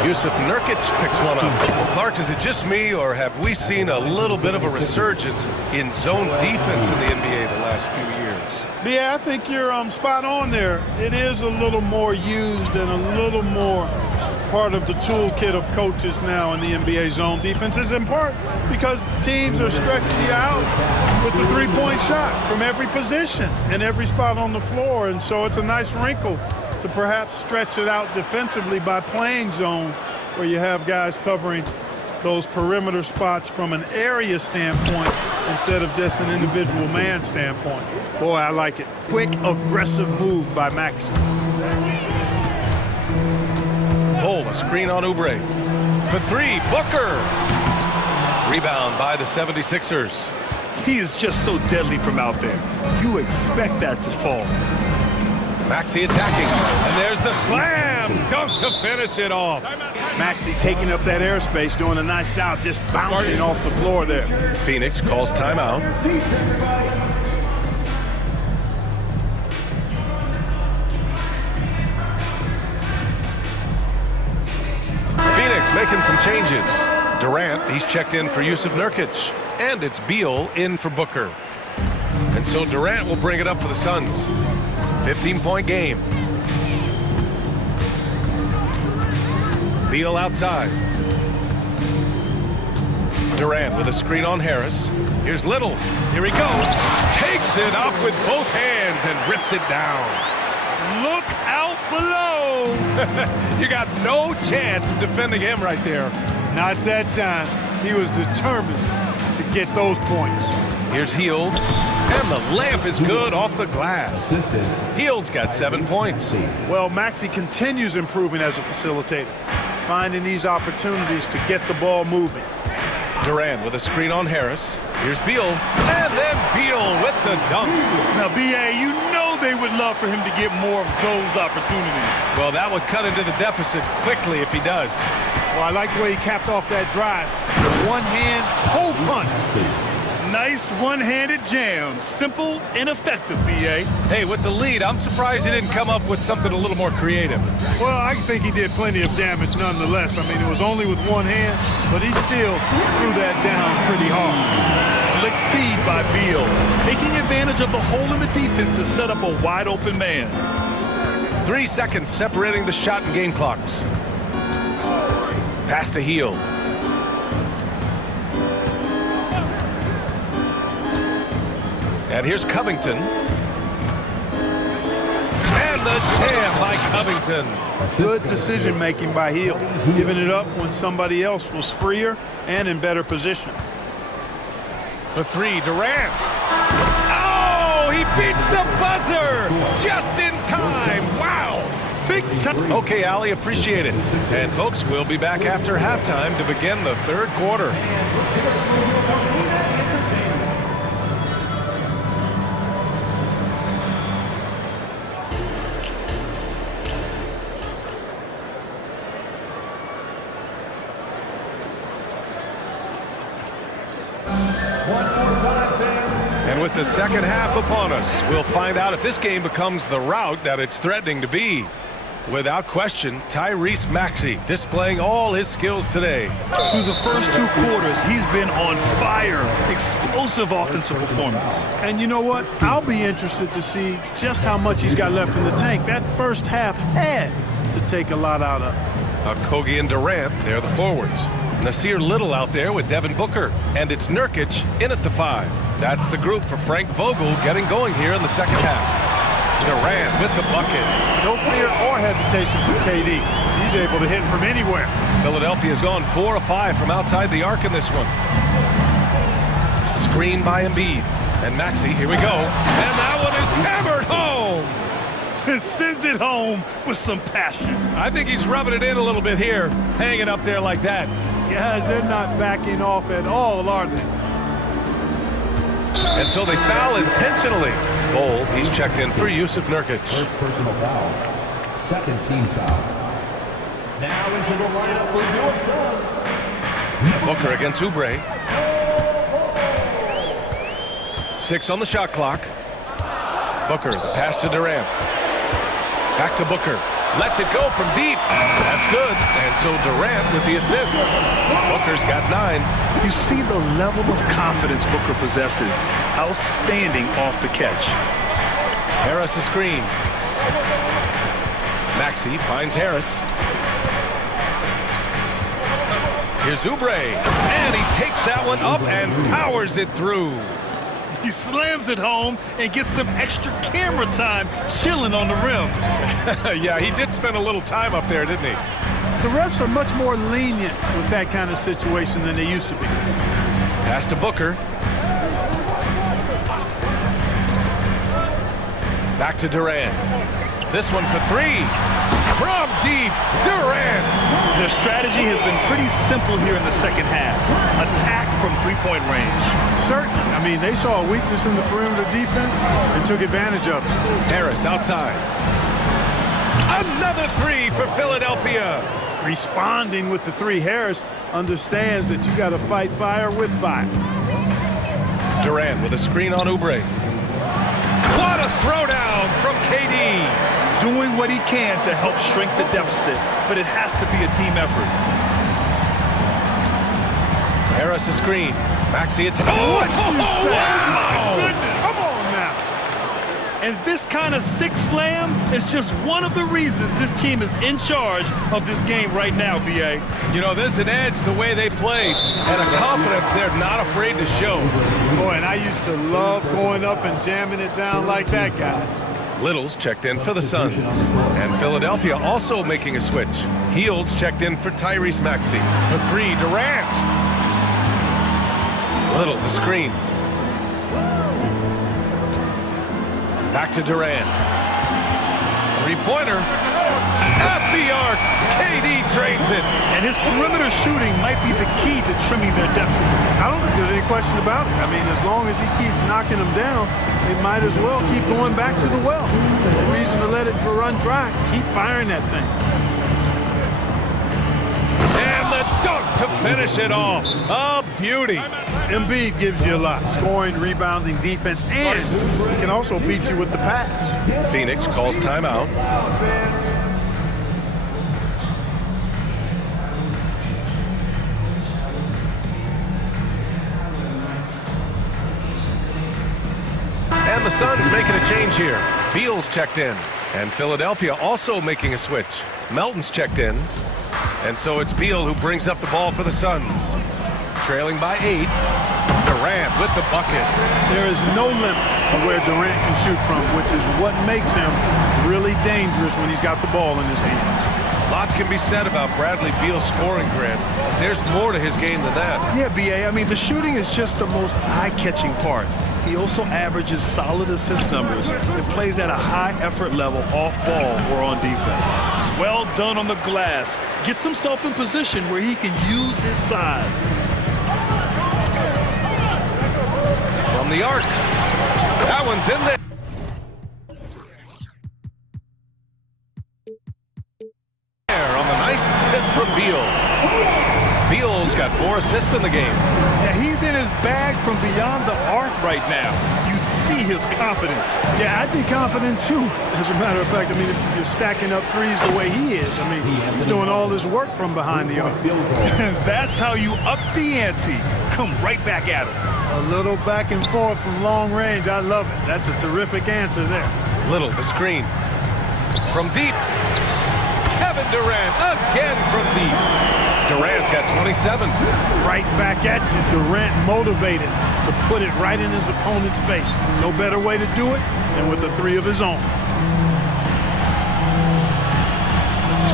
Jusuf Nurkic picks one up. Clark, is it just me, or have we seen a little bit of a resurgence in zone defense in the NBA the last few years? Yeah, I think you're spot on there. It is a little more used and a little more part of the toolkit of coaches now in the NBA. Zone defense is in part because teams are stretching you out with the three-point shot from every position and every spot on the floor. And so it's a nice wrinkle to perhaps stretch it out defensively by playing zone, where you have guys covering those perimeter spots from an area standpoint instead of just an individual man standpoint. Boy, I like it. Quick, aggressive move by Maxey. A screen on Oubre. For 3, Booker. Rebound by the 76ers. He is just so deadly from out there. You expect that to fall. Maxey attacking, and there's the slam dunk to finish it off. Maxey taking up that airspace, doing a nice job just bouncing off the floor there. Phoenix calls timeout. Phoenix making some changes. Durant, he's checked in for Jusuf Nurkic, and it's Beal in for Booker. And so Durant will bring it up for the Suns. 15-point game. Beal outside. Durant with a screen on Harris. Here's Little. Here he goes. Takes it up with both hands and rips it down. Look out below. You got no chance of defending him right there. Not that time. He was determined to get those points. Here's Hield. And the layup is good off the glass. Hield's got 7 points. Well, Maxey continues improving as a facilitator, finding these opportunities to get the ball moving. Durant with a screen on Harris. Here's Beal. And then Beal with the dunk. Now, B.A., you know they would love for him to get more of those opportunities. Well, that would cut into the deficit quickly if he does. Well, I like the way he capped off that drive. With one hand, hole punch. Nice one-handed jam. Simple and effective, B.A. Hey, with the lead, I'm surprised he didn't come up with something a little more creative. Well, I think he did plenty of damage nonetheless. I mean, it was only with one hand, but he still threw that down pretty hard. Slick feed by Beal, taking advantage of the hole in the defense to set up a wide-open man. 3 seconds separating the shot and game clocks. Pass to Hield. And here's Covington. And the jam by Covington. Good decision-making by Hield, giving it up when somebody else was freer and in better position. For 3, Durant. Oh, he beats the buzzer just in time. Wow. Big time. Okay, Ali, appreciate it. And folks, we'll be back after halftime to begin the 3rd quarter. And with the second half upon us, we'll find out if this game becomes the rout that it's threatening to be. Without question, Tyrese Maxey displaying all his skills today. Through the first 2 quarters, he's been on fire. Explosive offensive performance. And you know what? I'll be interested to see just how much he's got left in the tank. That first half had to take a lot out of. Kogi and Durant, they're the forwards. Nasir Little out there with Devin Booker. And it's Nurkic in at the 5. That's the group for Frank Vogel getting going here in the second half. Durant with the bucket. No fear or hesitation from KD. He's able to hit from anywhere. Philadelphia's gone 4 of 5 from outside the arc in this one. Screen by Embiid. And Maxey, here we go. And that one is hammered home. And sends it home with some passion. I think he's rubbing it in a little bit here, hanging up there like that. Guys, they're not backing off at all, are they? And so they foul intentionally. Bol, he's checked in for Jusuf Nurkic. First personal foul. Second team foul. Now into the lineup for your Suns. Booker against Oubre. 6 on the shot clock. Booker, the pass to Durant. Back to Booker. Lets it go from deep. That's good. And so Durant with the assist. Booker's got 9. You see the level of confidence Booker possesses. Outstanding off the catch. Harris a screen. Maxey finds Harris. Here's Oubre. And he takes that one up and powers it through. He slams it home and gets some extra camera time chilling on the rim. Yeah, he did spend a little time up there, didn't he? The refs are much more lenient with that kind of situation than they used to be. Pass to Booker. Back to Durant. This one for 3. From deep, Durant. Their strategy has been pretty simple here in the second half. Attack from three-point range. Certainly. I mean, they saw a weakness in the perimeter defense and took advantage of it. Harris outside. Another 3 for Philadelphia. Responding with the 3, Harris understands that you got to fight fire with fire. Durant with a screen on Oubre. What a throwdown from KD. Doing what he can to help shrink the deficit, but it has to be a team effort. Harris a screen. Maxey attack. Oh, what you say? Wow. My goodness. Come on now. And this kind of six slam is just one of the reasons this team is in charge of this game right now, B.A. You know, there's an edge the way they play and a confidence they're not afraid to show. Boy, and I used to love going up and jamming it down like that, guys. Little's checked in for the Suns. And Philadelphia also making a switch. Heald's checked in for Tyrese Maxey. For 3, Durant. Little, the screen. Back to Durant. 3-pointer. At the arc. KD drains it. And his perimeter shooting might be the key to trimming their deficit. I don't think there's any question about it. I mean, as long as he keeps knocking them down, they might as well keep going back to the well. No reason to let it run dry. Keep firing that thing. And the dunk to finish it off. A beauty. Embiid gives you a lot. Scoring, rebounding, defense, and he can also beat you with the pass. Phoenix calls timeout. And the Suns making a change here. Beal's checked in. And Philadelphia also making a switch. Melton's checked in. And so it's Beal who brings up the ball for the Suns. Trailing by 8. Durant with the bucket. There is no limit to where Durant can shoot from, which is what makes him really dangerous when he's got the ball in his hand. Lots can be said about Bradley Beal's scoring, Grant. There's more to his game than that. Yeah, B.A., I mean, the shooting is just the most eye-catching part. He also averages solid assist numbers and plays at a high effort level off ball or on defense. Well done on the glass. Gets himself in position where he can use his size. From the arc. That one's in there. On the nice assist from Beal. Beal's got 4 assists in the game. Yeah, he's in his bag from beyond the arc right now. You see his confidence. Yeah, I'd be confident too. As a matter of fact, I mean, if you're stacking up threes the way he is, I mean, he's doing all his work from behind the arc. That's how you up the ante. Come right back at him. A little back and forth from long range. I love it. That's a terrific answer there. Little, the screen. From deep. Kevin Durant again from deep. Durant's got 27. Right back at you. Durant motivated to put it right in his opponent's face. No better way to do it than with a 3 of his own.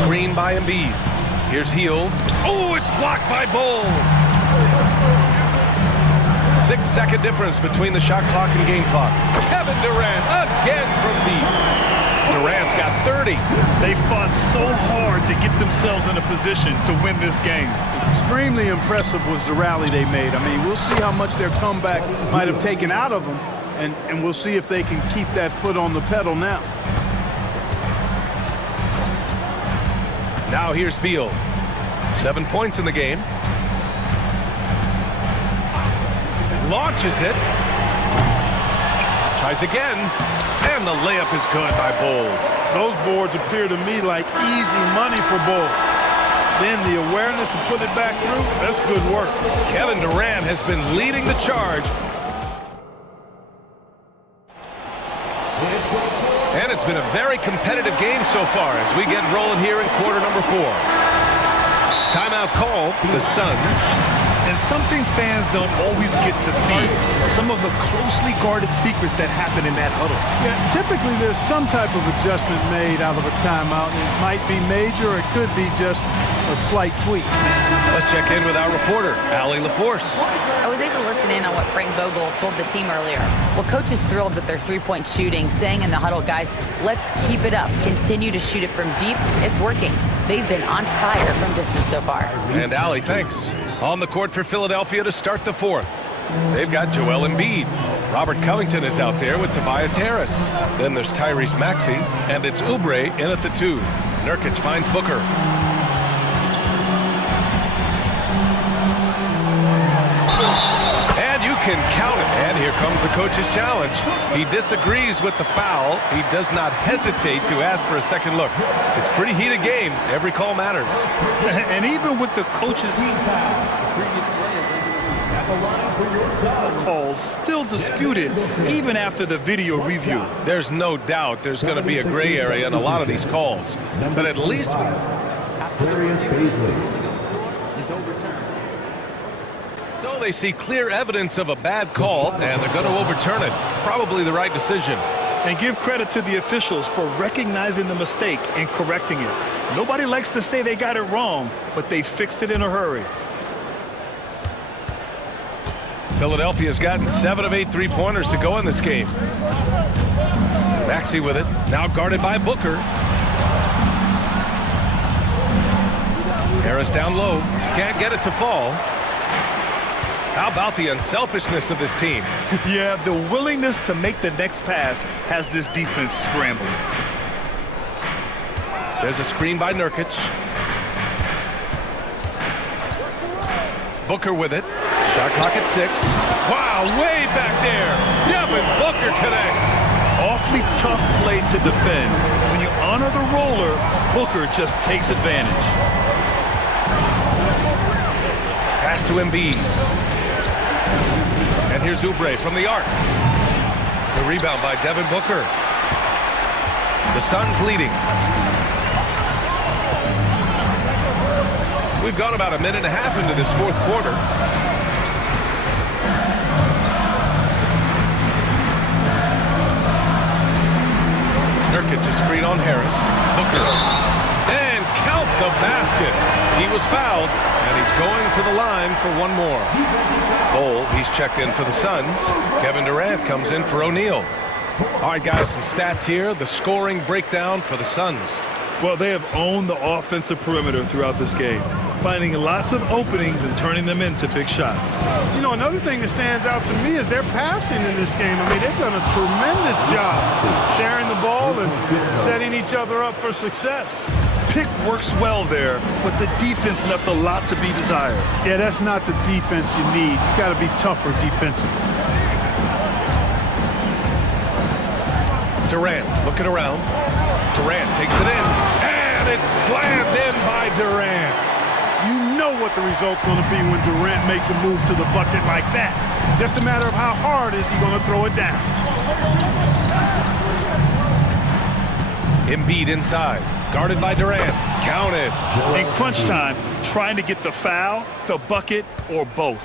Screen by Embiid. Here's Hield. Oh, it's blocked by Bull. 6-second difference between the shot clock and game clock. Kevin Durant again from deep. Durant's got 30. They fought so hard to get themselves in a position to win this game. Extremely impressive was the rally they made. I mean, we'll see how much their comeback might have taken out of them, and we'll see if they can keep that foot on the pedal now. Now here's Beal. 7 points in the game. Launches it. Tries again, and the layup is good by Bull. Those boards appear to me like easy money for Bull. Then the awareness to put it back through, that's good work. Kevin Durant has been leading the charge. And it's been a very competitive game so far as we get rolling here in quarter number 4. Timeout call, the Suns. And something fans don't always get to see, some of the closely guarded secrets that happen in that huddle. Yeah, typically there's some type of adjustment made out of a timeout. It might be major, or it could be just a slight tweak. Let's check in with our reporter, Allie LaForce. I was able to listen in on what Frank Vogel told the team earlier. Well, coach is thrilled with their three-point shooting, saying in the huddle, guys, let's keep it up. Continue to shoot it from deep. It's working. They've been on fire from distance so far. And Allie, thanks. On the court for Philadelphia to start the 4th. They've got Joel Embiid. Robert Covington is out there with Tobias Harris. Then there's Tyrese Maxey, and it's Oubre in at the 2. Nurkic finds Booker. And you can count it. And here comes the coach's challenge. He disagrees with the foul. He does not hesitate to ask for a second look. It's a pretty heated game. Every call matters. And even with the coach's calls still disputed even after the video review. There's no doubt there's going to be a gray area in a lot of these calls. But at least so they see clear evidence of a bad call, and they're going to overturn it. Probably the right decision. And give credit to the officials for recognizing the mistake and correcting it. Nobody likes to say they got it wrong, but they fixed it in a hurry. Philadelphia's gotten 7 of 8 three-pointers to go in this game. Maxey with it, now guarded by Booker. Harris down low, can't get it to fall. How about the unselfishness of this team? Yeah, the willingness to make the next pass has this defense scrambling. There's a screen by Nurkic. Booker with it. Shot clock at 6. Wow, way back there. Devin Booker connects. Awfully tough play to defend. When you honor the roller, Booker just takes advantage. Pass to Embiid. And here's Oubre from the arc. The rebound by Devin Booker. The Suns leading. We've gone about a minute and a half into this 4th quarter. Nurkic a screen on Harris. Booker. And count the basket. He was fouled, and he's going to the line for one more. Bull, he's checked in for the Suns. Kevin Durant comes in for O'Neal. All right, guys, some stats here. The scoring breakdown for the Suns. Well, they have owned the offensive perimeter throughout this game, finding lots of openings and turning them into big shots. You know, another thing that stands out to me is their passing in this game. I mean, they've done a tremendous job sharing the ball and setting each other up for success. Pick works well there, but the defense left a lot to be desired. Yeah, that's not the defense you need. You got to be tougher defensively. Durant looking around. Durant takes it in, and it's slammed in by Durant. You know what the result's going to be when Durant makes a move to the bucket like that. Just a matter of how hard is he going to throw it down. Embiid inside, guarded by Durant. Counted. In crunch time, trying to get the foul, the bucket, or both.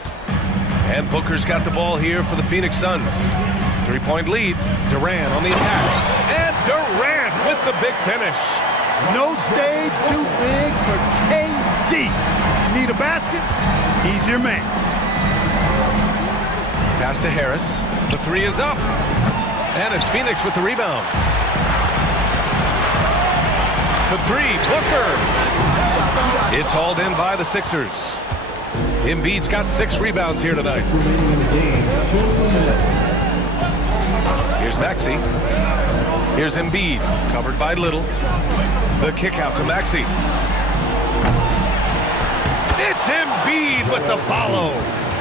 And Booker's got the ball here for the Phoenix Suns. 3-point lead. Durant on the attack. And Durant with the big finish. No stage too big for KD. You need a basket? He's your man. Pass to Harris. The 3 is up. And it's Phoenix with the rebound. For 3, Booker. It's hauled in by the Sixers. Embiid's got 6 rebounds here tonight. Here's Maxey. Here's Embiid, covered by Little. The kick out to Maxey. It's Embiid with the follow.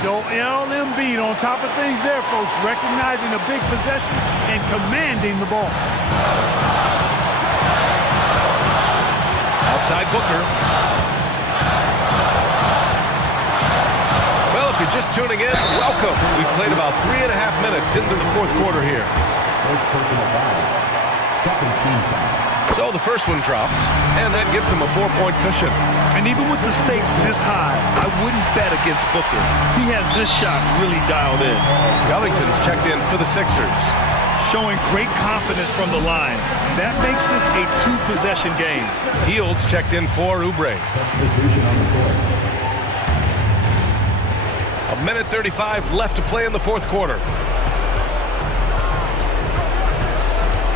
Joel Embiid on top of things there, folks, recognizing a big possession and commanding the ball. Outside Booker. Well, if you're just tuning in, welcome. We've played about 3.5 minutes into the fourth quarter here. So the first one drops, and that gives him a 4-point cushion. And even with the stakes this high, I wouldn't bet against Booker. He has this shot really dialed in. Covington's checked in for the Sixers. Showing great confidence from the line. That makes this a 2-possession game. Hield's checked in for Oubre. A minute 35 left to play in the fourth quarter.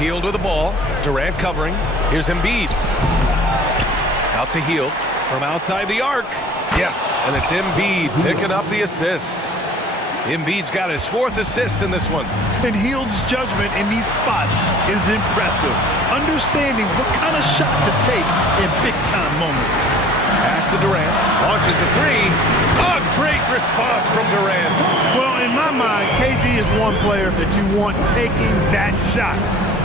Hield with the ball. Durant covering. Here's Embiid. Out to Hield from outside the arc. Yes, and it's Embiid picking up the assist. Embiid's got his 4th assist in this one. And Hield's judgment in these spots is impressive. Understanding what kind of shot to take in big-time moments. Pass to Durant. Launches a 3. A great response from Durant. Well, in my mind, KD is one player that you want taking that shot.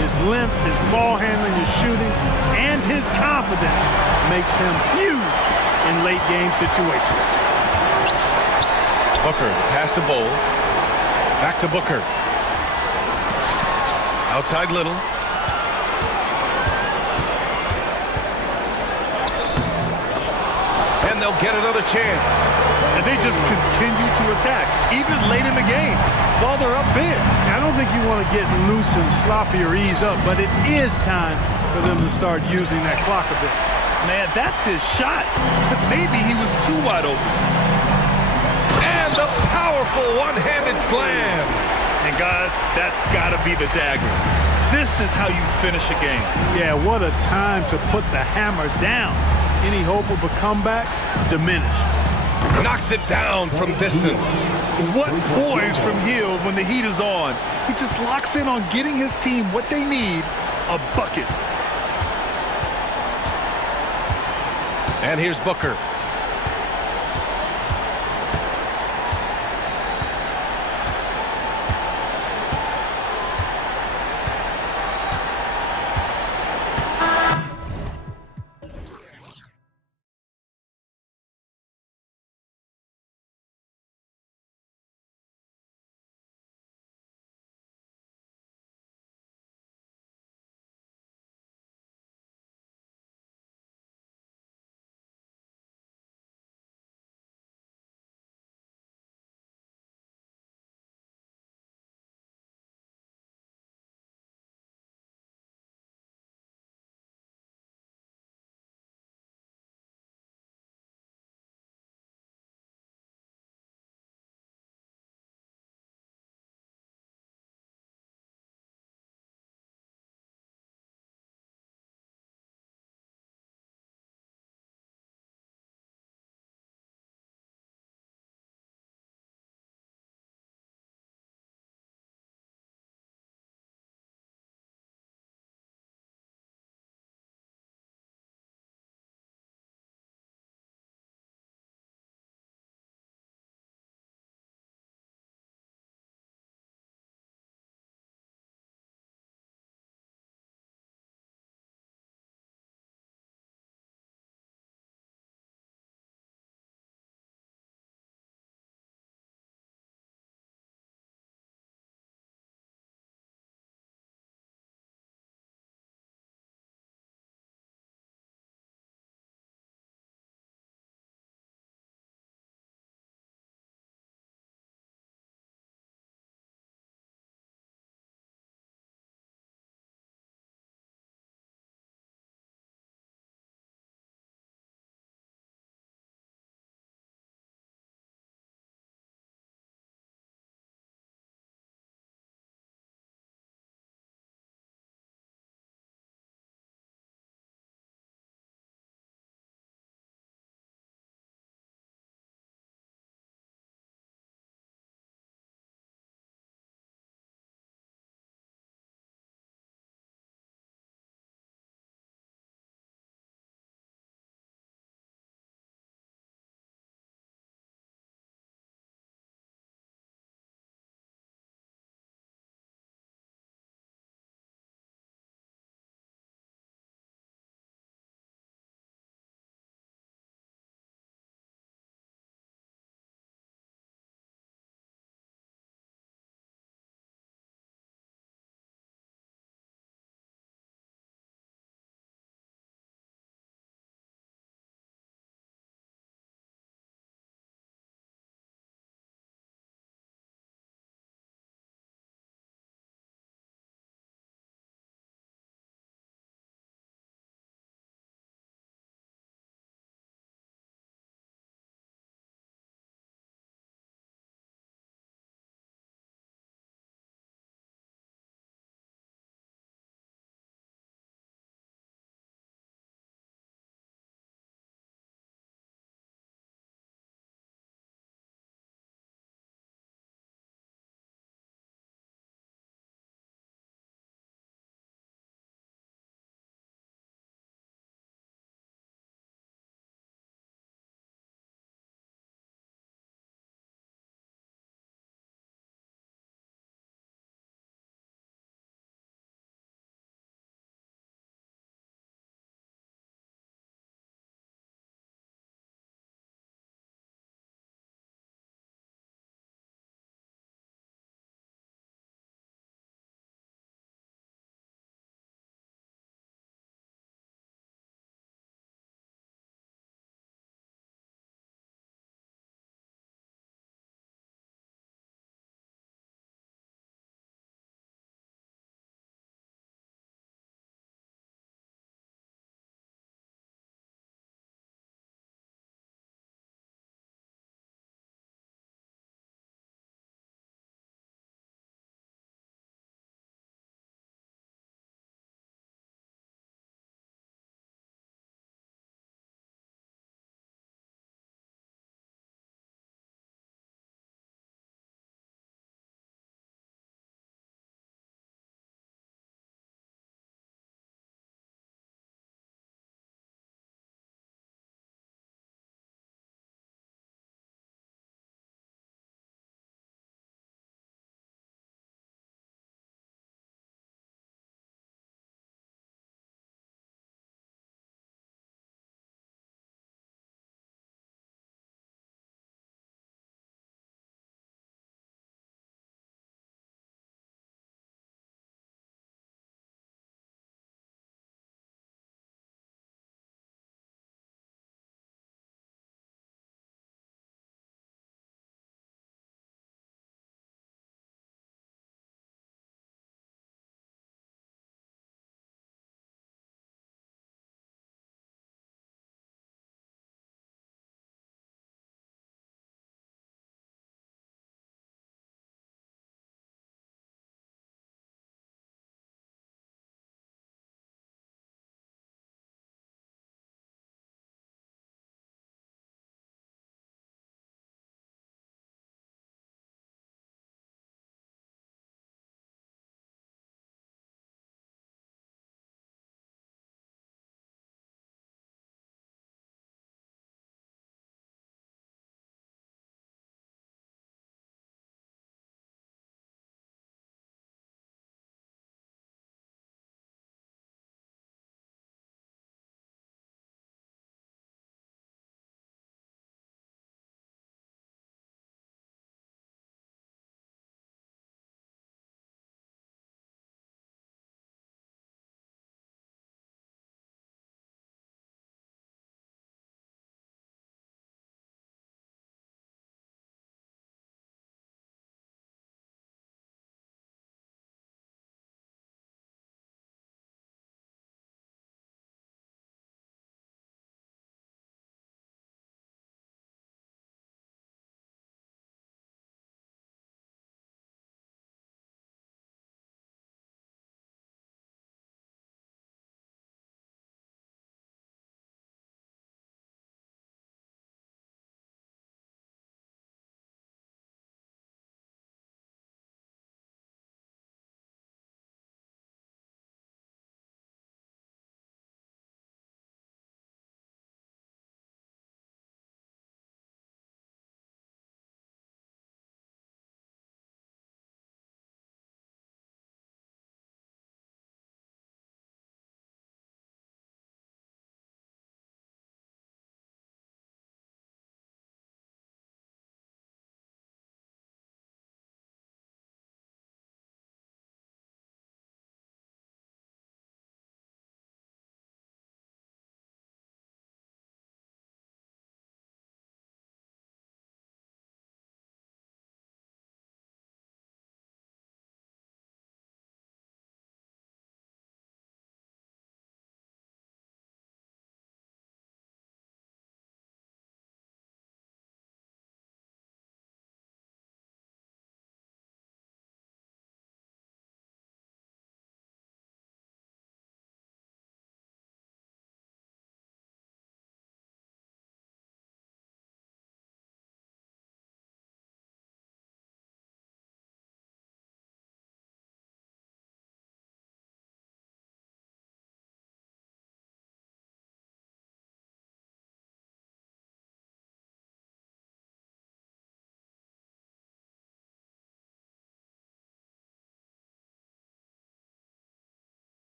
His length, his ball handling, his shooting, and his confidence makes him huge in late-game situations. Booker, pass to Bowl. Back to Booker. Outside Little. And they'll get another chance. And they just continue to attack, even late in the game, while they're up big. I don't think you want to get loose and sloppy or ease up, but it is time for them to start using that clock a bit. Man, that's his shot. Maybe he was too wide open. And the powerful one-handed slam. And guys, that's got to be the dagger. This is how you finish a game. Yeah, what a time to put the hammer down. Any hope of a comeback diminished. Knocks it down from distance. What poise from Hield when the heat is on. He just locks in on getting his team what they need, a bucket. And here's Booker.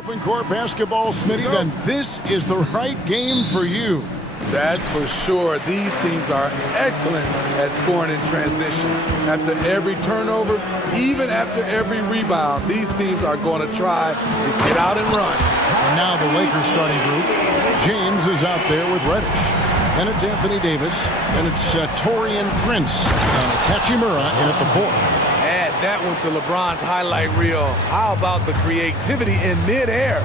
Open court basketball, Smitty, then this is the right game for you. That's for sure. These teams are excellent at scoring in transition. After every turnover, even after every rebound, these teams are going to try to get out and run. And now the Lakers starting group. James is out there with Reddish. Then it's Anthony Davis. Then it's Taurean Prince. And Hachimura in at the 4. Add that one to LeBron's highlight reel. How about the creativity in midair?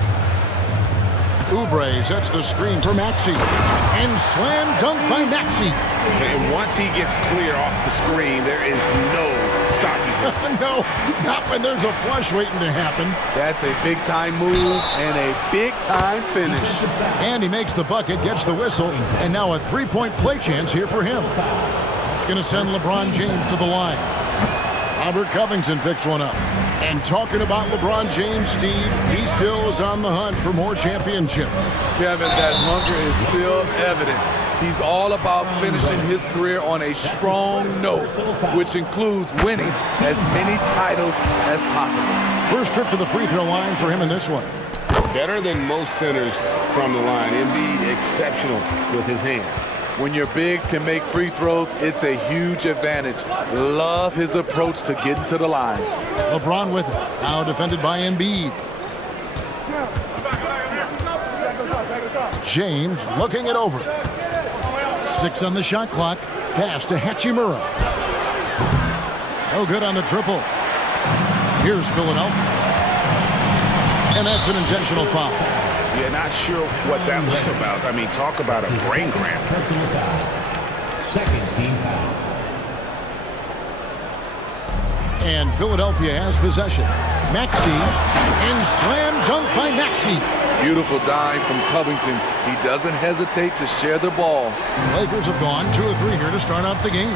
Oubre sets the screen for Maxey. And slam dunk by Maxey. And once he gets clear off the screen, there is no stopping him. No, not when there's a flush waiting to happen. That's a big-time move and a big-time finish. And he makes the bucket, gets the whistle, and now a three-point play chance here for him. It's going to send LeBron James to the line. Robert Covington picks one up. And talking about LeBron James, Steve, he still is on the hunt for more championships. Kevin, that hunger is still evident. He's all about finishing his career on a strong note, which includes winning as many titles as possible. First trip to the free throw line for him in this one. Better than most centers from the line. Embiid exceptional with his hands. When your bigs can make free throws, it's a huge advantage. Love his approach to getting to the line. LeBron with it. Now defended by Embiid. James looking it over. 6 on the shot clock. Pass to Hachimura. No good on the triple. Here's Philadelphia. And that's an intentional foul. Yeah, not sure what that was about. I mean, talk about a brain cramp. Second team foul. And Philadelphia has possession. Maxey, and slam dunk by Maxey. Beautiful dime from Covington. He doesn't hesitate to share the ball. Lakers have gone 2 of 3 here to start out the game.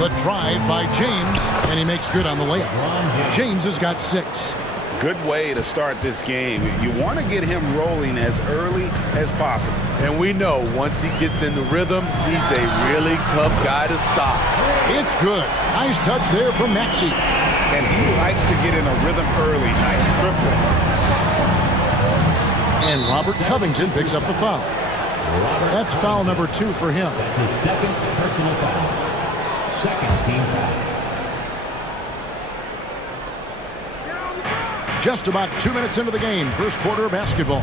The drive by James, and he makes good on the layup. James has got 6. Good way to start this game. You want to get him rolling as early as possible. And we know once he gets in the rhythm, he's a really tough guy to stop. It's good. Nice touch there from Maxey. And he likes to get in a rhythm early. Nice tripling. And Robert Covington picks up the foul. That's foul number 2 for him. That's his second personal foul. Second team foul. Just about 2 minutes into the game, first quarter of basketball.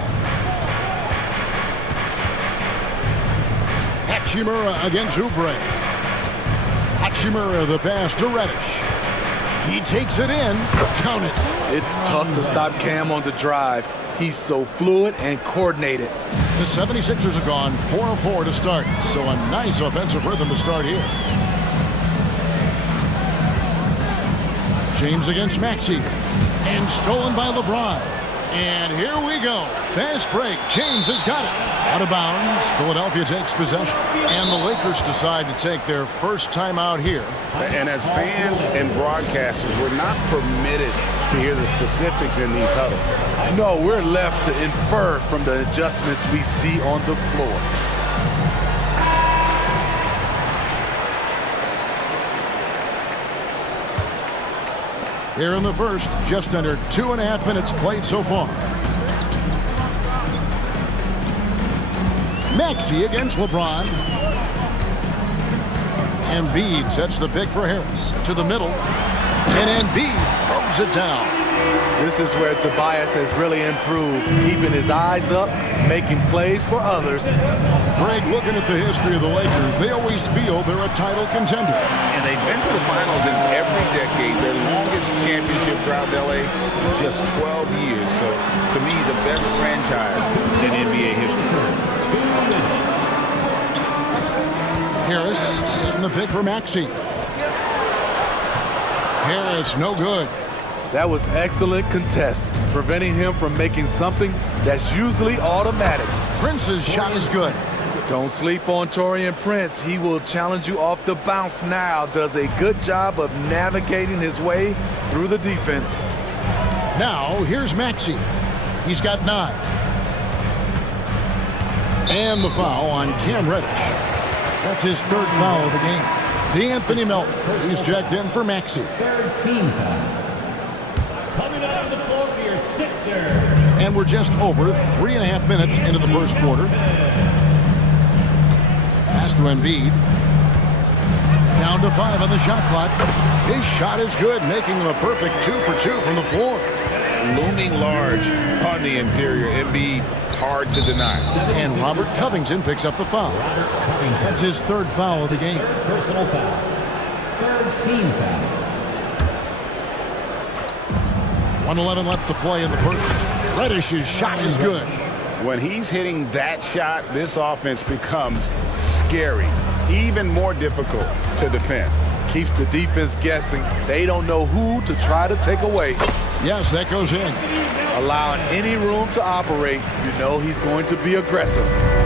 Hachimura against Oubre. Hachimura the pass to Reddish. He takes it in. Count it. It's tough to stop Cam on the drive. He's so fluid and coordinated. The 76ers have gone 4 of 4 to start, so a nice offensive rhythm to start here. James against Maxey. And stolen by LeBron. And here we go. Fast break. James has got it. Out of bounds. Philadelphia takes possession. And the Lakers decide to take their first time out here. And as fans and broadcasters, we're not permitted to hear the specifics in these huddles. No, we're left to infer from the adjustments we see on the floor. Here in the first, just under 2.5 minutes played so far. Maxey against LeBron. Embiid sets the pick for Harris. To the middle. And Embiid throws it down. This is where Tobias has really improved, keeping his eyes up, making plays for others. Greg, looking at the history of the Lakers, they always feel they're a title contender. And they've been to the finals in every decade. Their longest championship drought in LA, just 12 years. So, to me, the best franchise in NBA history. Harris setting the pick for Maxey. Harris, no good. That was excellent contest, preventing him from making something that's usually automatic. Prince's shot is good. Don't sleep on Taurean Prince. He will challenge you off the bounce now. Does a good job of navigating his way through the defense. Now, here's Maxey. He's got 9. And the foul on Cam Reddish. That's his 3rd foul of the game. D'Anthony Melton, he's checked in for Maxey. 13 foul. Coming out on the floor for your And we're just over 3.5 minutes into the first quarter. Pass to Embiid. Down to 5 on the shot clock. His shot is good, making him a perfect 2 for 2 from the floor. Looming large on the interior. Embiid, hard to deny. And Robert Covington picks up the foul. That's his 3rd foul of the game. Personal foul. 3rd team foul. 1:11 left to play in the first. Reddish's shot is good. When he's hitting that shot, this offense becomes scary, even more difficult to defend. Keeps the defense guessing. They don't know who to try to take away. Yes, that goes in. Allowing any room to operate, you know he's going to be aggressive.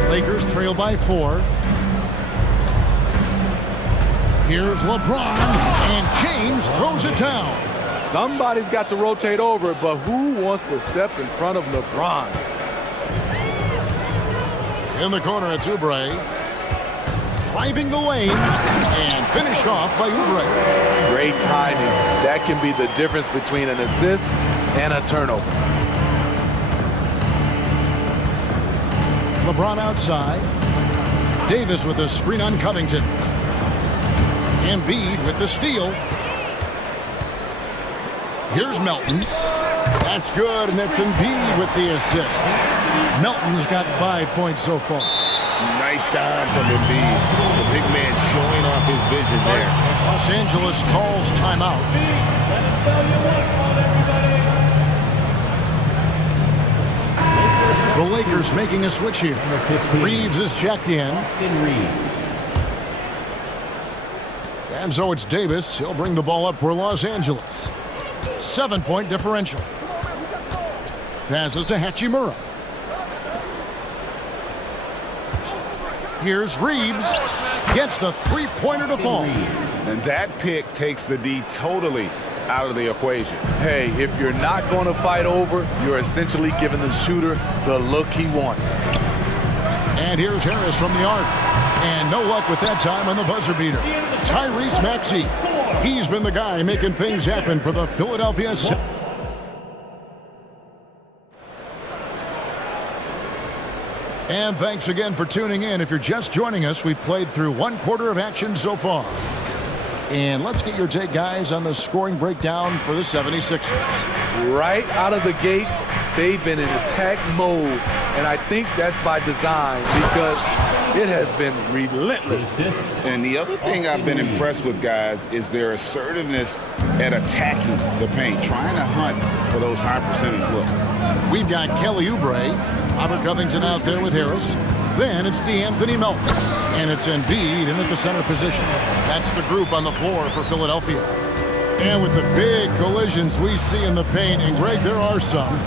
Lakers trail by 4. Here's LeBron, and James throws it down. Somebody's got to rotate over, but who wants to step in front of LeBron? In the corner, it's Oubre. Driving the lane, and finished off by Oubre. Great timing. That can be the difference between an assist and a turnover. LeBron outside. Davis with a screen on Covington. Embiid with the steal. Here's Melton. That's good, and that's Embiid with the assist. Melton's got 5 points so far. Nice time from Embiid. The big man showing off his vision there. Los Angeles calls timeout. The Lakers making a switch here. Reeves is checked in. And so it's Davis. He'll bring the ball up for Los Angeles. 7-point differential. Passes to Hachimura. Here's Reeves. Gets the 3-pointer to fall. And that pick takes the D totally out of the equation. Hey, if you're not going to fight over, you're essentially giving the shooter the look he wants. And here's Harris from the arc. And no luck with that time on the buzzer beater. Tyrese Maxey. He's been the guy making things happen for the Philadelphia. And thanks again for tuning in. If you're just joining us, we've played through 1 quarter of action so far. And let's get your take, guys, on the scoring breakdown for the 76ers. Right out of the gates, they've been in attack mode. And I think that's by design because it has been relentless. And the other thing I've been impressed with, guys, is their assertiveness at attacking the paint, trying to hunt for those high percentage looks. We've got Kelly Oubre, Robert Covington out there with Harris. Then it's D'Anthony Melton. And it's Embiid in at the center position. That's the group on the floor for Philadelphia. And with the big collisions we see in the paint, and Greg, there are some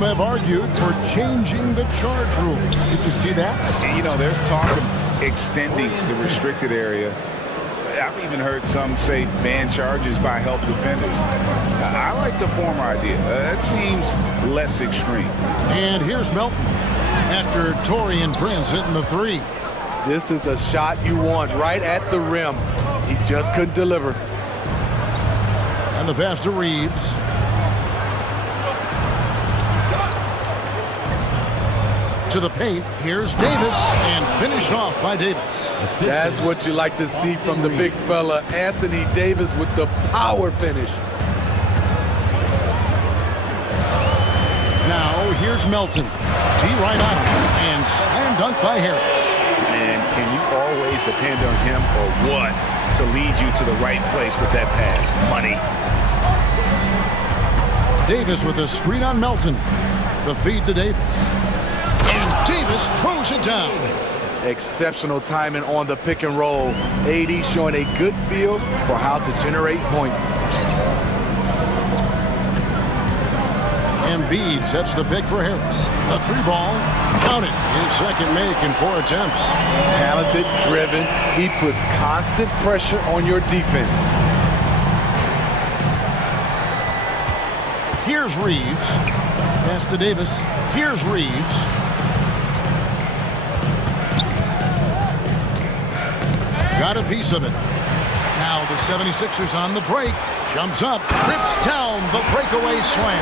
have argued for changing the charge rule. Did you see that? You know, there's talk of extending the restricted area. I've even heard some say ban charges by help defenders. I like the former idea. That seems less extreme. And here's Melton after Taurean Prince hitting the 3. This is the shot you want right at the rim. He just couldn't deliver. And the pass to Reeves. To the paint, here's Davis, and finished off by Davis. That's what you like to see from the big fella, Anthony Davis, with the power finish. Now, here's Melton. D right on him, and slam dunk by Harris. And can you always depend on him or what to lead you to the right place with that pass? Money. Davis with a screen on Melton. The feed to Davis. And Davis throws it down. Exceptional timing on the pick and roll. AD showing a good feel for how to generate points. Embiid sets the pick for Harris. A 3-ball. Count it. His second make in 4 attempts. Talented, driven. He puts constant pressure on your defense. Here's Reeves. Pass to Davis. Here's Reeves. Got a piece of it. Now the 76ers on the break. Jumps up, trips down the breakaway slam.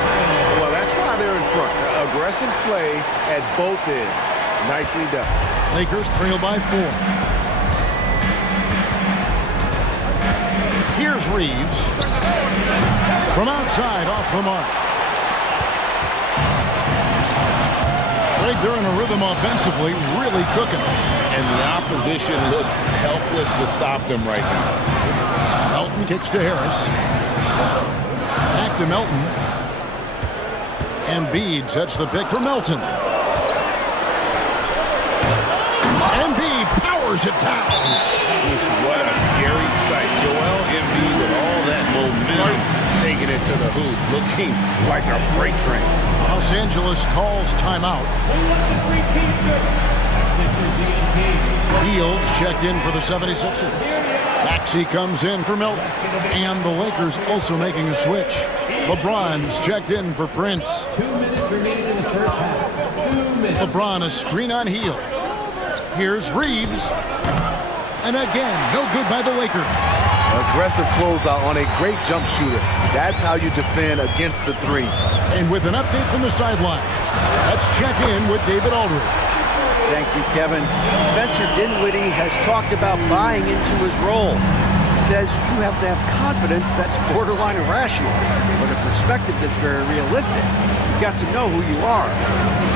Well, that's why they're in front. Aggressive play at both ends. Nicely done. Lakers trail by 4. Here's Reeves. From outside, off the mark. Greg, they're in a rhythm offensively, really cooking. And the opposition looks helpless to stop them right now. Melton kicks to Harris. Back to Melton. Embiid sets the pick for Melton. Embiid powers it down. What a scary sight. Joel Embiid with all that momentum taking it to the hoop, looking like a freight train. Los Angeles calls timeout. Fields checked in for the 76ers. Maxey comes in for Melton. And the Lakers also making a switch. LeBron's checked in for Prince. 2 minutes remaining in the first half. 2 minutes. LeBron a screen on Hield. Here's Reeves. And again, no good by the Lakers. Aggressive closeout on a great jump shooter. That's how you defend against the three. And with an update from the sidelines, let's check in with David Aldridge. Thank you, Kevin. Spencer Dinwiddie has talked about buying into his role. He says you have to have confidence that's borderline irrational, but a perspective that's very realistic. You've got to know who you are.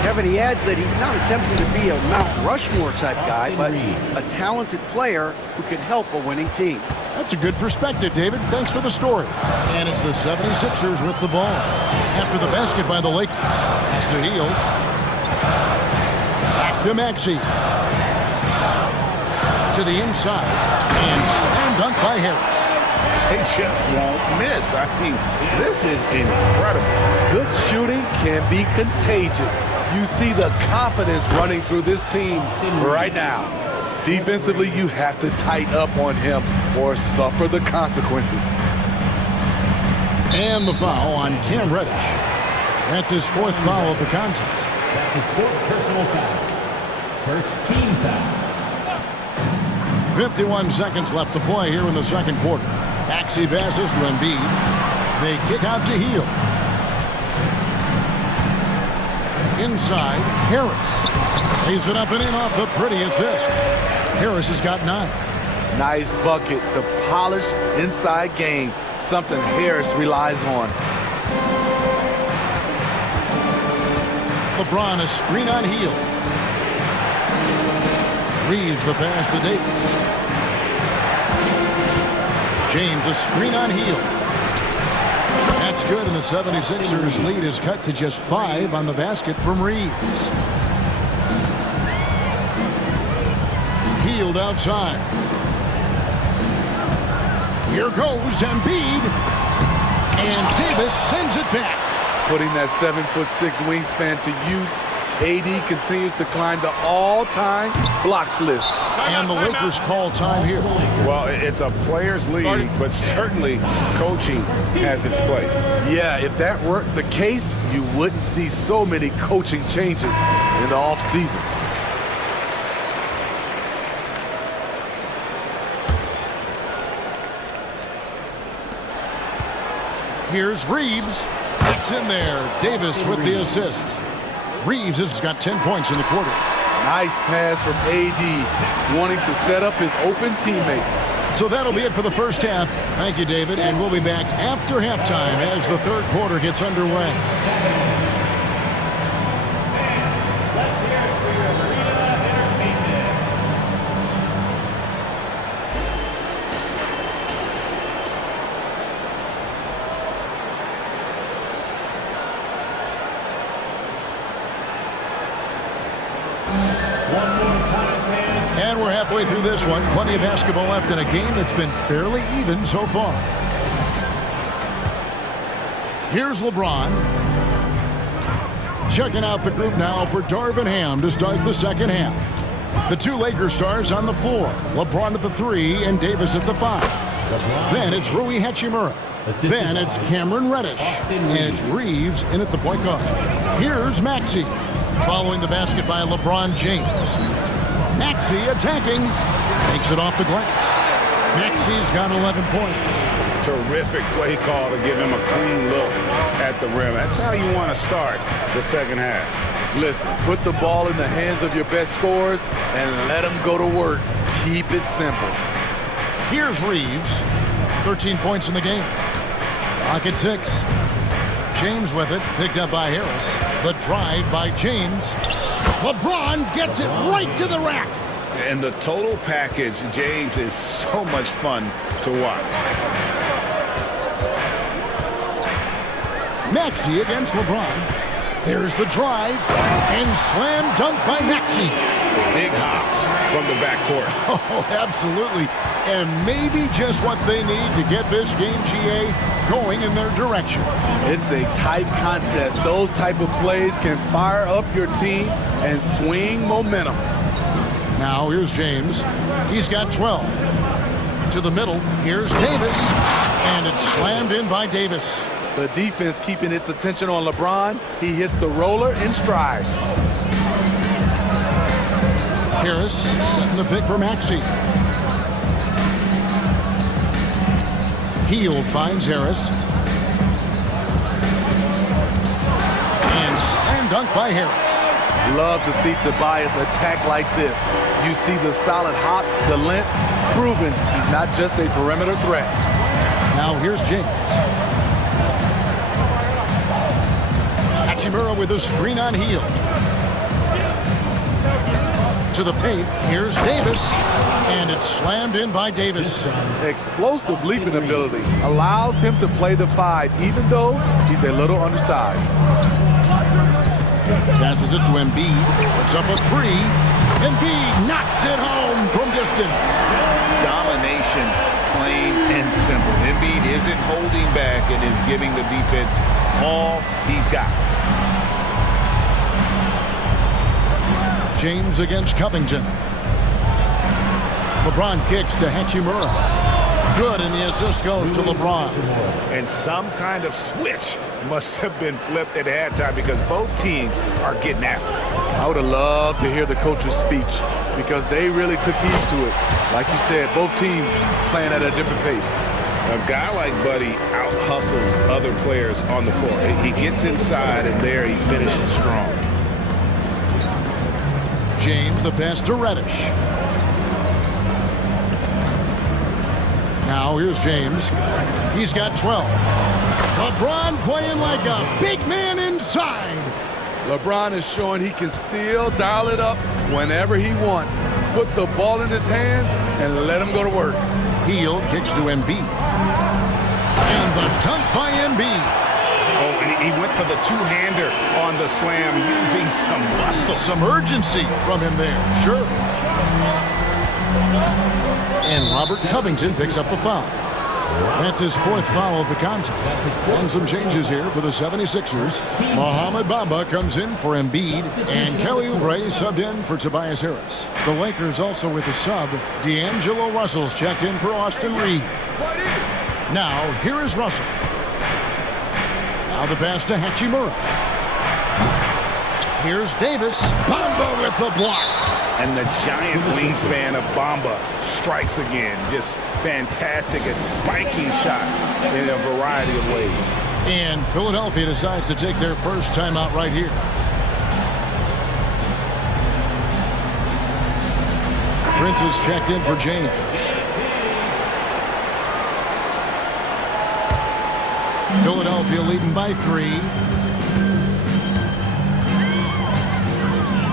Kevin, he adds that he's not attempting to be a Mount Rushmore type guy, but a talented player who can help a winning team. That's a good perspective, David. Thanks for the story. And it's the 76ers with the ball. After the basket by the Lakers. Pass to Hield. Back to Maxey. To the inside. And slam dunk by Harris. They just won't miss. I mean, this is incredible. Good shooting can be contagious. You see the confidence running through this team right now. Defensively, you have to tighten up on him or suffer the consequences. And the foul on Cam Reddish. That's his 4th foul of the contest. That's his 4th personal foul. First team foul. 51 seconds left to play here in the second quarter. Maxey passes to Embiid. They kick out to Hield. Inside, Harris. Lays it up and in off the pretty assist. Harris has got 9. Nice bucket. The polished inside game. Something Harris relies on. LeBron a screen on Hield. Reeves the pass to Davis. James a screen on Hield. That's good, and the 76ers lead is cut to just 5 on the basket from Reeves. Hield outside. Here goes Embiid. And Davis sends it back. Putting that 7'6" wingspan to use. AD continues to climb the all-time blocks list. And the Lakers call time here. Well, it's a players' league, but certainly coaching has its place. Yeah, if that were the case, you wouldn't see so many coaching changes in the offseason. Here's Reeves. It's in there. Davis with the assist. Reeves has got 10 points in the quarter. Nice pass from AD, wanting to set up his open teammates. So that'll be it for the first half. Thank you, David, and we'll be back after halftime as the third quarter gets underway. And we're halfway through this one. Plenty of basketball left in a game that's been fairly even so far. Here's LeBron. Checking out the group now for Darvin Ham to start the second half. The 2 Lakers stars on the floor. LeBron at the 3 and Davis at the 5. Then it's Rui Hachimura. Then it's Cameron Reddish. And it's Reeves in at the point guard. Here's Maxey. Following the basket by LeBron James. Maxey attacking. Takes it off the glass. Maxey's got 11 points. Terrific play call to give him a clean look at the rim. That's how you want to start the second half. Listen, put the ball in the hands of your best scorers and let them go to work. Keep it simple. Here's Reeves. 13 points in the game. Clock at 6. James with it, picked up by Harris. The drive by James. LeBron gets it right to the rack. And the total package, James, is so much fun to watch. Maxey against LeBron. There's the drive. And slam dunk by Maxey. Big hops from the backcourt. Oh, absolutely. And maybe just what they need to get this game, GA, going in their direction. It's a tight contest. Those type of plays can fire up your team and swing momentum. Now here's James. He's got 12. To the middle. Here's Davis. And it's slammed in by Davis. The defense keeping its attention on LeBron. He hits the roller in stride. Harris setting the pick for Maxey. Hield finds Harris. And slam dunk by Harris. Love to see Tobias attack like this. You see the solid hops, the length, proving he's not just a perimeter threat. Now here's James. Hachimura with a screen on Hield. To the paint, here's Davis, and it's slammed in by Davis. Explosive leaping ability allows him to play the 5, even though he's a little undersized. Passes it to Embiid, puts up a 3. Embiid knocks it home from distance. Domination, plain and simple. Embiid isn't holding back and is giving the defense all he's got. James against Covington. LeBron kicks to Hachimura. Good, and the assist goes to LeBron. And some kind of switch must have been flipped at halftime because both teams are getting after it. I would have loved to hear the coach's speech because they really took heed to it. Like you said, both teams playing at a different pace. A guy like Buddy out-hustles other players on the floor. He gets inside, and there he finishes strong. James, the pass to Reddish. Now here's James. He's got 12. LeBron playing like a big man inside. LeBron is showing he can still dial it up whenever he wants. Put the ball in his hands and let him go to work. Hield kicks to Embiid. And the dunk by Embiid. Oh, and he went for the two-hander on the slam using some muscle. Some urgency from him there, sure. And Robert Covington picks up the foul. That's his 4th foul of the contest. And some changes here for the 76ers. Mohamed Bamba comes in for Embiid, and Kelly Oubre subbed in for Tobias Harris. The Lakers also with a sub. D'Angelo Russell's checked in for Austin Reeves. Now, here is Russell. Now the pass to Hachimura. Here's Davis. Bamba with the block. And the giant wingspan of Bamba strikes again. Just fantastic at spiking shots in a variety of ways. And Philadelphia decides to take their first timeout right here. Prince is checked in for James. Philadelphia leading by 3.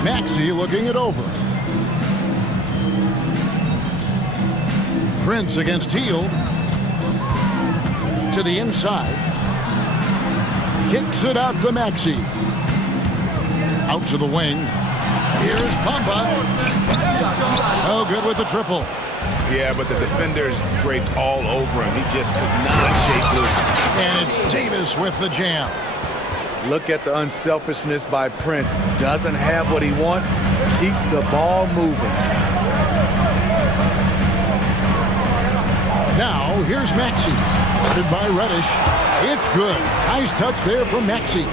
Maxey looking it over. Prince against Hield. To the inside. Kicks it out to Maxey. Out to the wing. Here's Bamba. Oh, good with the triple. Yeah, but the defenders draped all over him. He just could not shake loose. And it's Davis with the jam. Look at the unselfishness by Prince. Doesn't have what he wants. Keeps the ball moving. Now, here's Maxey. Headed by Reddish. It's good. Nice touch there from Maxey.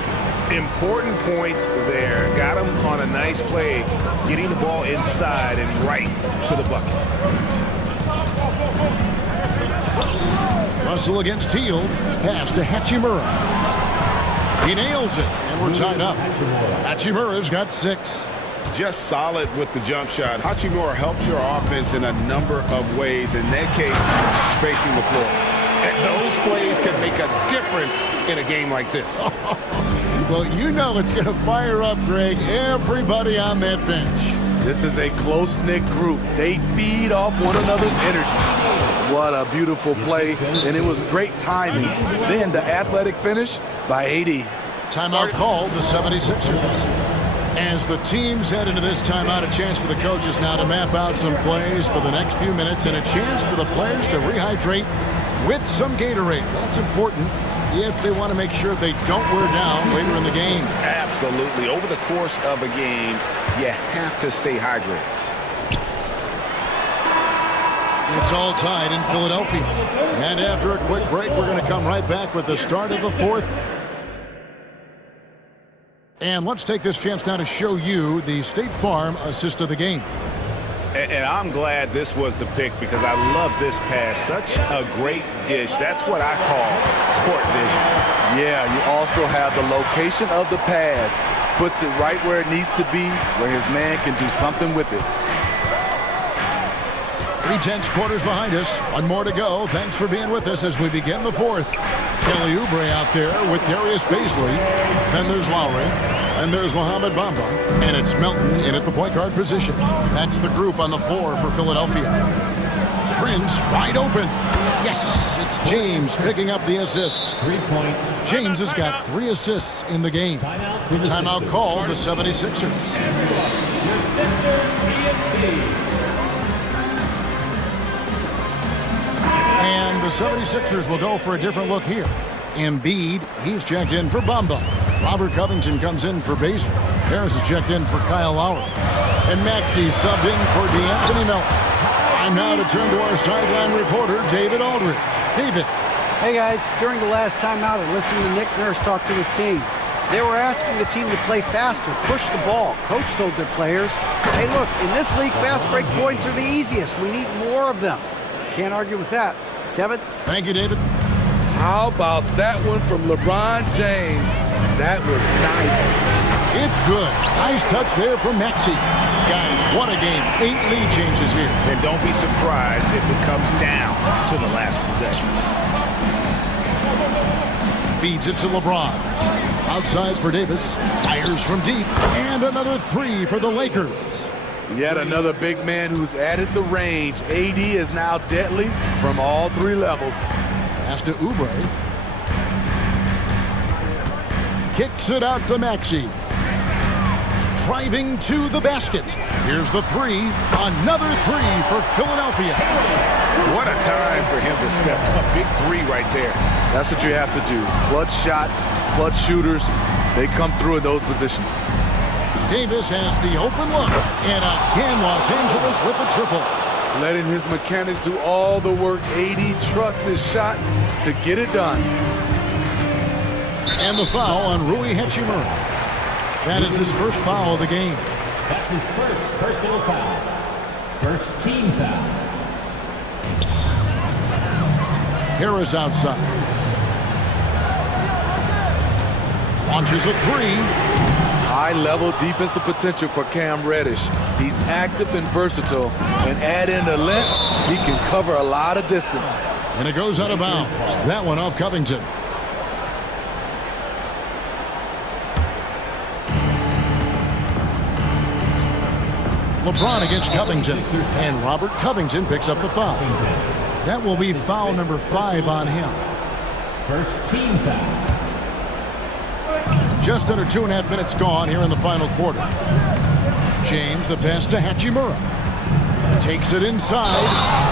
Important points there. Got him on a nice play, getting the ball inside and right to the bucket. Russell against Hield. Pass to Hachimura. He nails it, and we're tied up. Hachimura's got 6. Just solid with the jump shot. Hachimura helps your offense in a number of ways. In that case, spacing the floor. And those plays can make a difference in a game like this. Well, you know it's going to fire up, Greg, everybody on that bench. This is a close-knit group. They feed off one another's energy. What a beautiful play, and it was great timing. Then the athletic finish by AD. Timeout called the 76ers. As the teams head into this timeout, a chance for the coaches now to map out some plays for the next few minutes and a chance for the players to rehydrate with some Gatorade. That's important if they want to make sure they don't wear down later in the game. Absolutely. Over the course of a game, you have to stay hydrated. It's all tied in Philadelphia. And after a quick break, we're going to come right back with the start of the 4th. And let's take this chance now to show you the State Farm assist of the game. And I'm glad this was the pick because I love this pass. Such a great dish. That's what I call court vision. Yeah, you also have the location of the pass. Puts it right where it needs to be, where his man can do something with it. 3/10 quarters behind us. One more to go. Thanks for being with us as we begin the 4th. Kelly Oubre out there with Darius Baisley. Then there's Lowry. And there's Mohamed Bamba. And it's Melton in at the point guard position. That's the group on the floor for Philadelphia. Prince wide open. Yes, it's James picking up the assist. 3 points. James has got 3 assists in the game. Timeout called the 76ers. And the 76ers will go for a different look here. Embiid, he's checked in for Bamba. Robert Covington comes in for Baisley. Harris is checked in for Kyle Lowry. And Maxey subbed in for DeAnthony Melton. Time now to turn to our sideline reporter, David Aldridge. David. Hey guys, during the last timeout, I listened to Nick Nurse talk to his team. They were asking the team to play faster, push the ball. Coach told their players, hey look, in this league, fast break points are the easiest. We need more of them. Can't argue with that. Kevin? Thank you, David. How about that one from LeBron James? That was nice. It's good. Nice touch there from Maxey. Guys, what a game. 8 lead changes here. And don't be surprised if it comes down to the last possession. Feeds it to LeBron. Outside for Davis. Fires from deep. And another 3 for the Lakers. Yet another big man who's added the range. AD is now deadly from all 3 levels. Pass to Oubre. Kicks it out to Maxey. Driving to the basket. Here's the 3. Another 3 for Philadelphia. What a time for him to step up. Big 3 right there. That's what you have to do. Clutch shots, clutch shooters. They come through in those positions. Davis has the open look. And again, Los Angeles with the triple. Letting his mechanics do all the work. AD trusts his shot to get it done. And the foul on Rui Hachimura. That is his first foul of the game. That's his first personal foul. First team foul. Harris outside. Launches a 3. High-level defensive potential for Cam Reddish. He's active and versatile, and add in the length, he can cover a lot of distance. And it goes out of bounds. That one off Covington. LeBron against Covington, and Robert Covington picks up the foul. That will be foul number 5 on him. First team foul. Just under 2.5 minutes gone here in the final quarter. James, the pass to Hachimura. Takes it inside.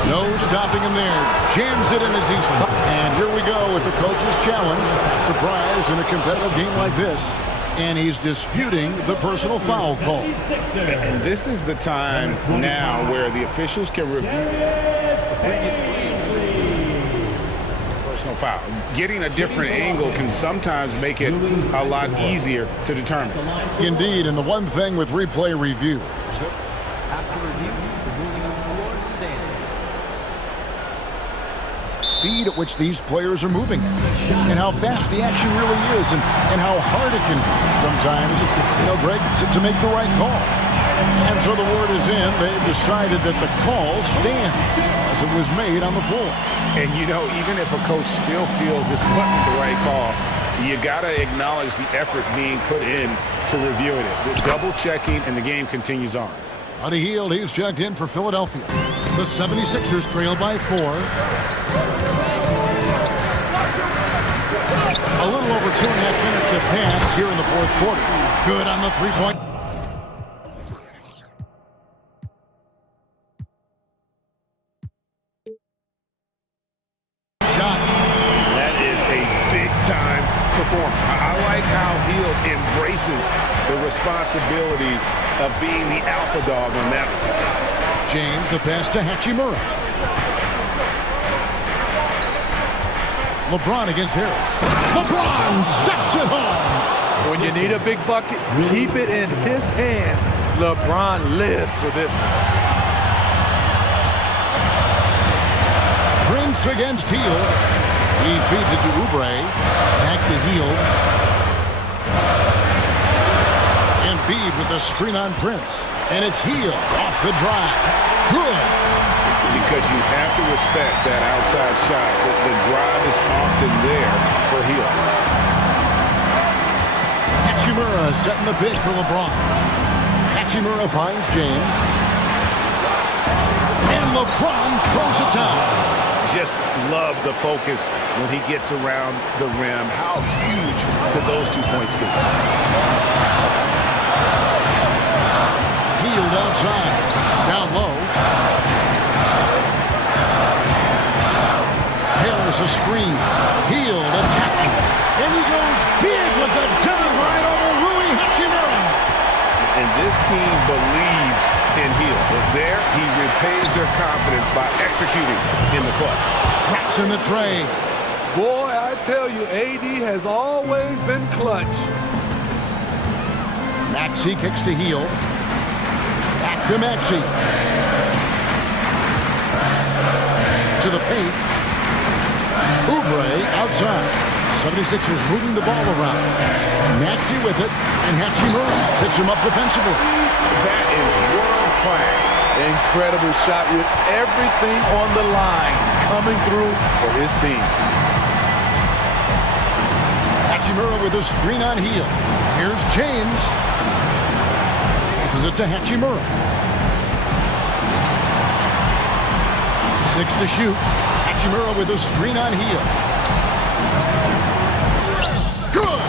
No stopping him there. Jams it in as he's... And here we go with the coach's challenge. Surprise in a competitive game like this. And he's disputing the personal foul call. And this is the time now where the officials can review the previous personal foul. Getting a different angle can sometimes make it a lot easier to determine. Indeed, and the one thing with replay review. After review, the ruling on the floor stands. speed at which these players are moving and how fast the action really is and how hard it can sometimes, Greg, to make the right call. And so the word is in. They've decided that the call stands as it was made on the floor. And, even if a coach still feels this wasn't the right call, you got to acknowledge the effort being put in to reviewing it. The double checking, and the game continues on. Buddy Hield, he's checked in for Philadelphia. The 76ers trail by 4. A little over 2.5 minutes have passed here in the fourth quarter. Good on the three-point. Shot. That is a big-time performance. I like how Hield embraces the responsibility of being the alpha dog on that one. James, the pass to Hachimura. LeBron against Harris. LeBron steps it home. When you need a big bucket, keep it in his hands. LeBron lives for this. Prince against Hield. He feeds it to Oubre. Back to Hield. Embiid with the screen on Prince. And it's Hield off the drive. Good. Because you have to respect that outside shot. The drive is often there for Hield. Hachimura setting the pitch for LeBron. Hachimura finds James. And LeBron throws it down. Just love the focus when he gets around the rim. How huge could those 2 points be? Hield outside. Down low. Harris a screen. Hield attacking. And he goes big with the dunk right over Rui Hachimura. And this team believes in Hield. But there, he repays their confidence by executing in the clutch. Drops in the tray. Boy, I tell you, AD has always been clutch. Maxey kicks to Hield. Back to Maxey. To the paint. Oubre outside. 76ers moving the ball around. Maxey with it. And Hachimura picks him up defensively. That is world class. Incredible shot with everything on the line coming through for his team. Hachimura with a screen on Hield. Here's James. Passes it to Hachimura. 6 to shoot. Hachimura with a screen on Hield. Good!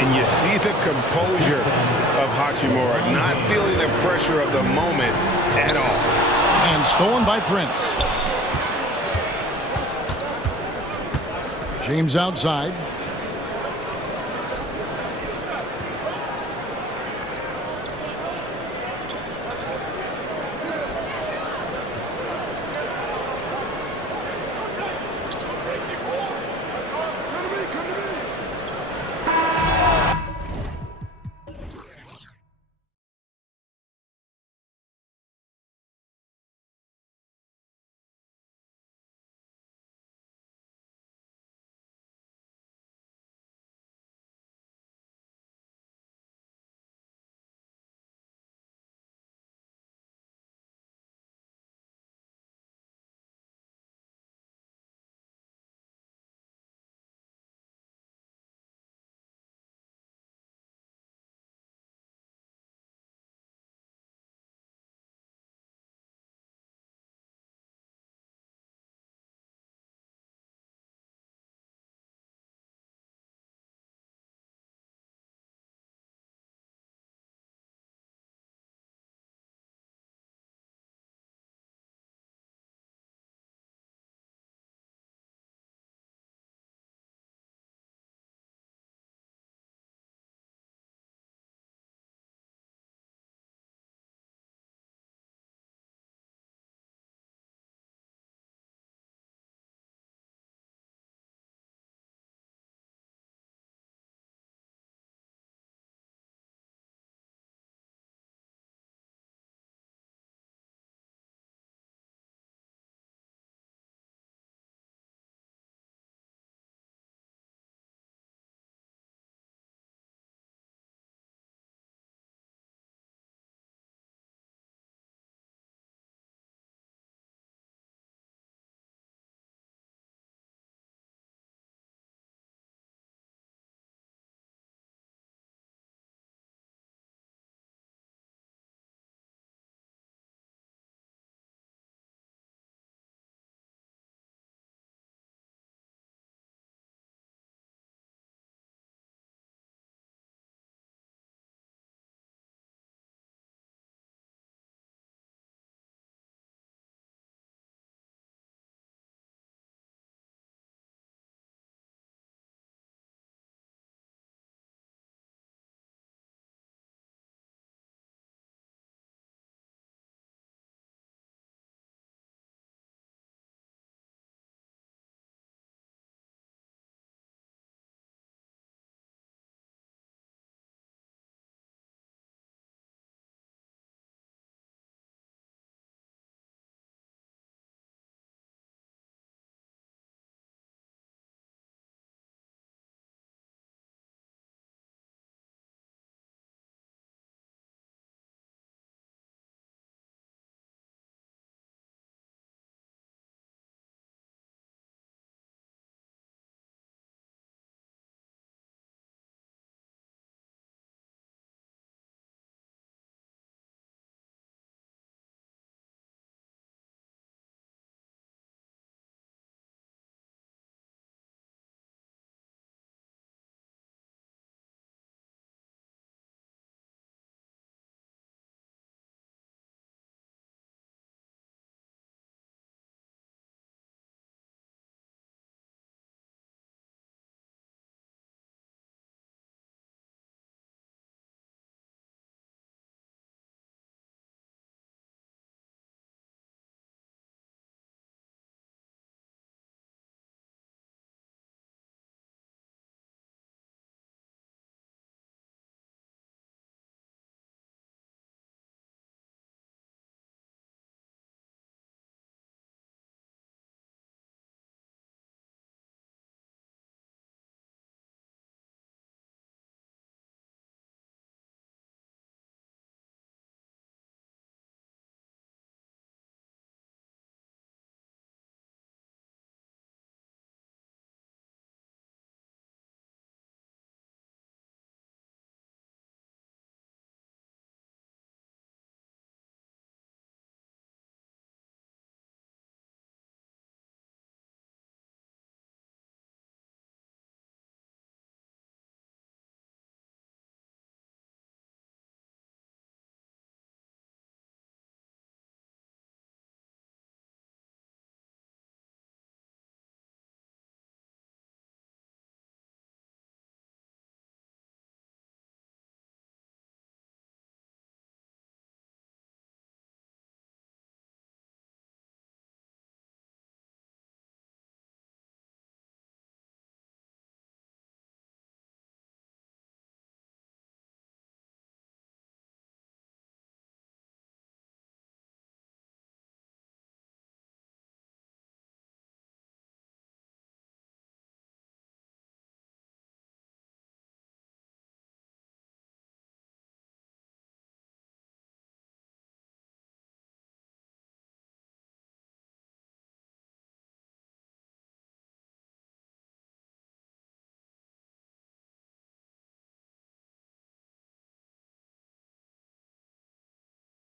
And you see the composure of Hachimura, not feeling the pressure of the moment at all. And stolen by Prince. James outside.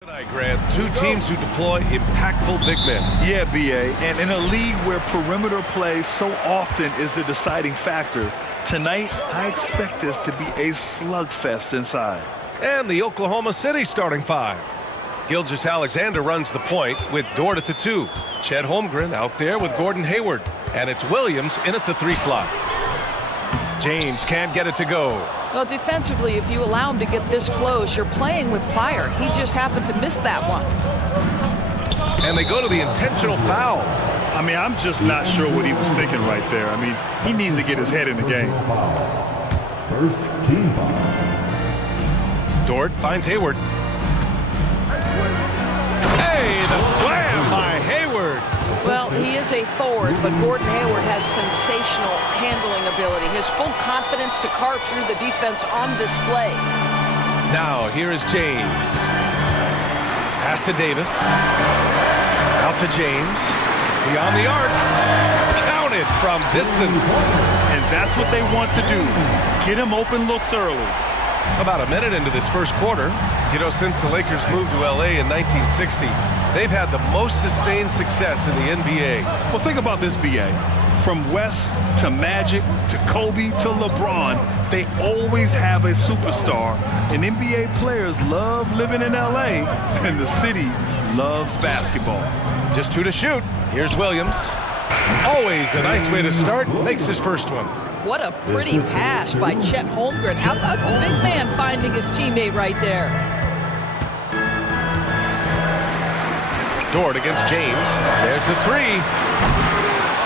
Tonight, Grant, two teams who deploy impactful big men. Yeah, B.A., and in a league where perimeter play so often is the deciding factor, tonight I expect this to be a slugfest inside. And the Oklahoma City starting five. Gilgeous-Alexander runs the point with Dort at the 2. Chet Holmgren out there with Gordon Hayward. And it's Williams in at the 3 slot. James can't get it to go. Well, defensively, if you allow him to get this close, you're playing with fire. He just happened to miss that one. And they go to the intentional foul. I mean, I'm just not sure what he was thinking right there. I mean, he needs to get his head in the game. First team foul. Dort finds Hayward. Hey, the slam by Hayward. Well, he is a forward, but Gordon Hayward has sensational handling ability. His full confidence to carve through the defense on display. Now, here is James. Pass to Davis. Out to James. Beyond the arc. Counted from distance. And that's what they want to do. Get him open looks early. About a minute into this first quarter, you know, since the Lakers moved to LA in 1960, they've had the most sustained success in the NBA. Well, think about this, B.A. From West to Magic to Kobe to LeBron, they always have a superstar. And NBA players love living in LA, and the city loves basketball. Just 2 to shoot. Here's Williams. Always a nice way to start. Makes his first one. What a pretty pass by Chet Holmgren. How about the big man finding his teammate right there? Dort against James. There's the 3.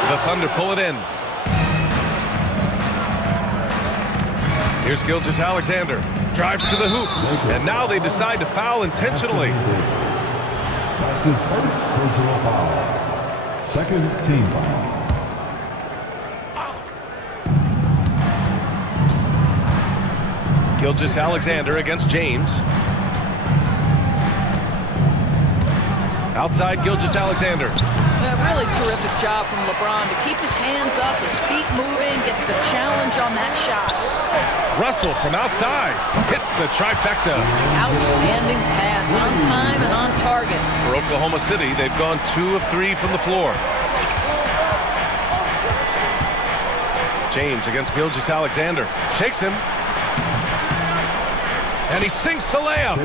The Thunder pull it in. Here's Gilgeous-Alexander. Drives to the hoop. And now they decide to foul intentionally. That's his first personal foul. Second team foul. Gilgeous-Alexander against James. Outside Gilgeous-Alexander. A really terrific job from LeBron to keep his hands up, his feet moving, gets the challenge on that shot. Russell from outside hits the trifecta. Outstanding pass, on time and on target. For Oklahoma City, they've gone 2 of 3 from the floor. James against Gilgeous-Alexander. Shakes him. And he sinks the layup.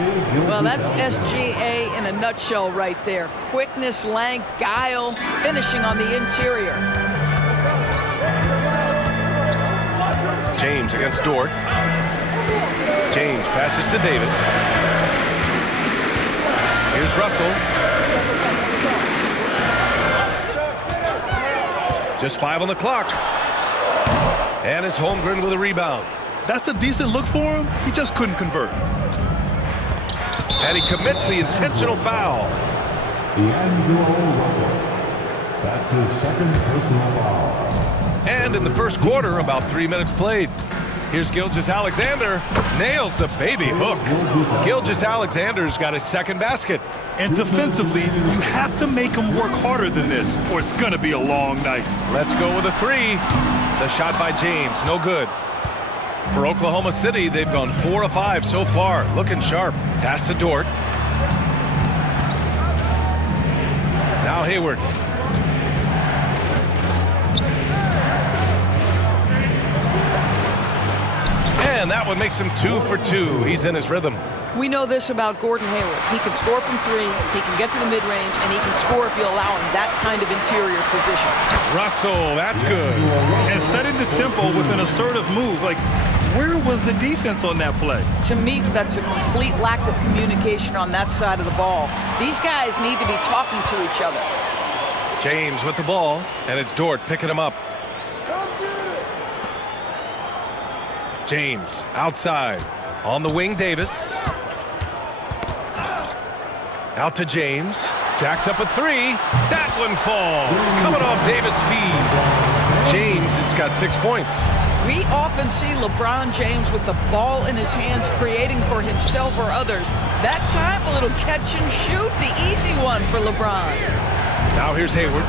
Well, that's SGA in a nutshell right there. Quickness, length, guile, finishing on the interior. James against Dort. James passes to Davis. Here's Russell. Just 5 on the clock. And it's Holmgren with a rebound. That's a decent look for him. He just couldn't convert. And he commits the intentional foul. D'Angelo Russell. That's his second personal foul. And in the first quarter, about 3 minutes played. Here's Gilgeous-Alexander. Nails the baby hook. Gilgeous-Alexander's got his second basket. And defensively, you have to make him work harder than this, or it's going to be a long night. Let's go with a 3. The shot by James, no good. For Oklahoma City, they've gone 4 of 5 so far. Looking sharp. Pass to Dort. Now Hayward. And that one makes him 2 for 2. He's in his rhythm. We know this about Gordon Hayward. He can score from 3, he can get to the mid-range, and he can score if you allow him that kind of interior position. Russell, that's good. And setting the tempo with an assertive move. Like, where was the defense on that play? To me, that's a complete lack of communication on that side of the ball. These guys need to be talking to each other. James with the ball, and it's Dort picking him up. James outside. On the wing, Davis. Out to James. Jacks up a 3. That one falls. Coming off Davis' feed. James has got 6 points. We often see LeBron James with the ball in his hands, creating for himself or others. That time, a little catch and shoot, the easy one for LeBron. Now here's Hayward.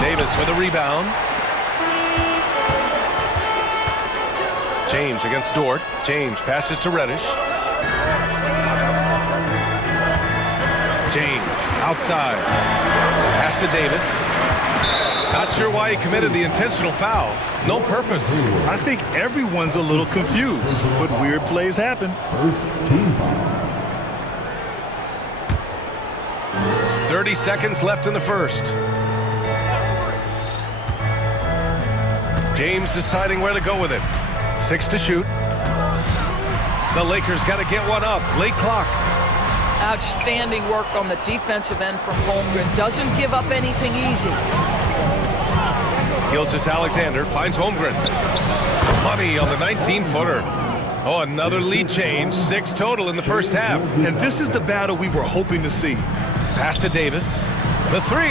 Davis with a rebound. James against Dort. James passes to Reddish. James, outside. Pass to Davis. Not sure why he committed the intentional foul. No purpose. I think everyone's a little confused, but weird plays happen. First team foul. 30 seconds left in the first. James deciding where to go with it. 6 to shoot. The Lakers got to get one up. Late clock. Outstanding work on the defensive end from Holmgren. Doesn't give up anything easy. Gilgeous-Alexander finds Holmgren. Money on the 19-footer. Oh, another lead change. 6 total in the first half. And this is the battle we were hoping to see. Pass to Davis. The 3.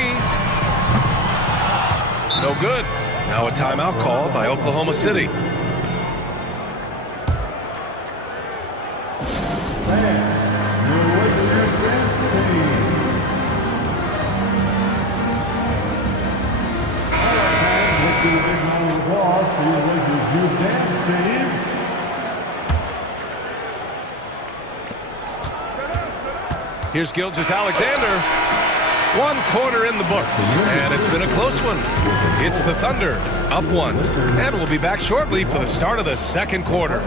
No good. Now a timeout called by Oklahoma City. Here's Gilgeous-Alexander. 1 quarter in the books, and it's been a close one. It's the Thunder, up 1, and we'll be back shortly for the start of the second quarter.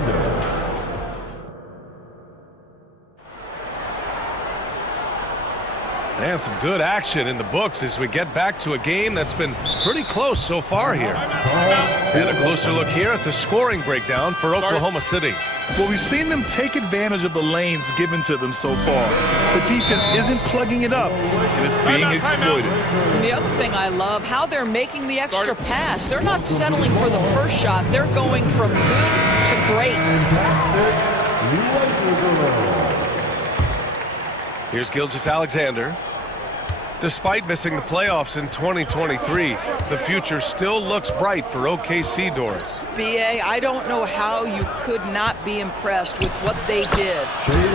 And some good action in the books as we get back to a game that's been pretty close so far here. And a closer look here at the scoring breakdown for Oklahoma City. Well, we've seen them take advantage of the lanes given to them so far. The defense isn't plugging it up, and it's being exploited. And the other thing I love, how they're making the extra pass. They're not settling for the first shot. They're going from good to great. Here's Gilgeous-Alexander. Despite missing the playoffs in 2023, the future still looks bright for OKC, Doris. BA, I don't know how you could not be impressed with what they did.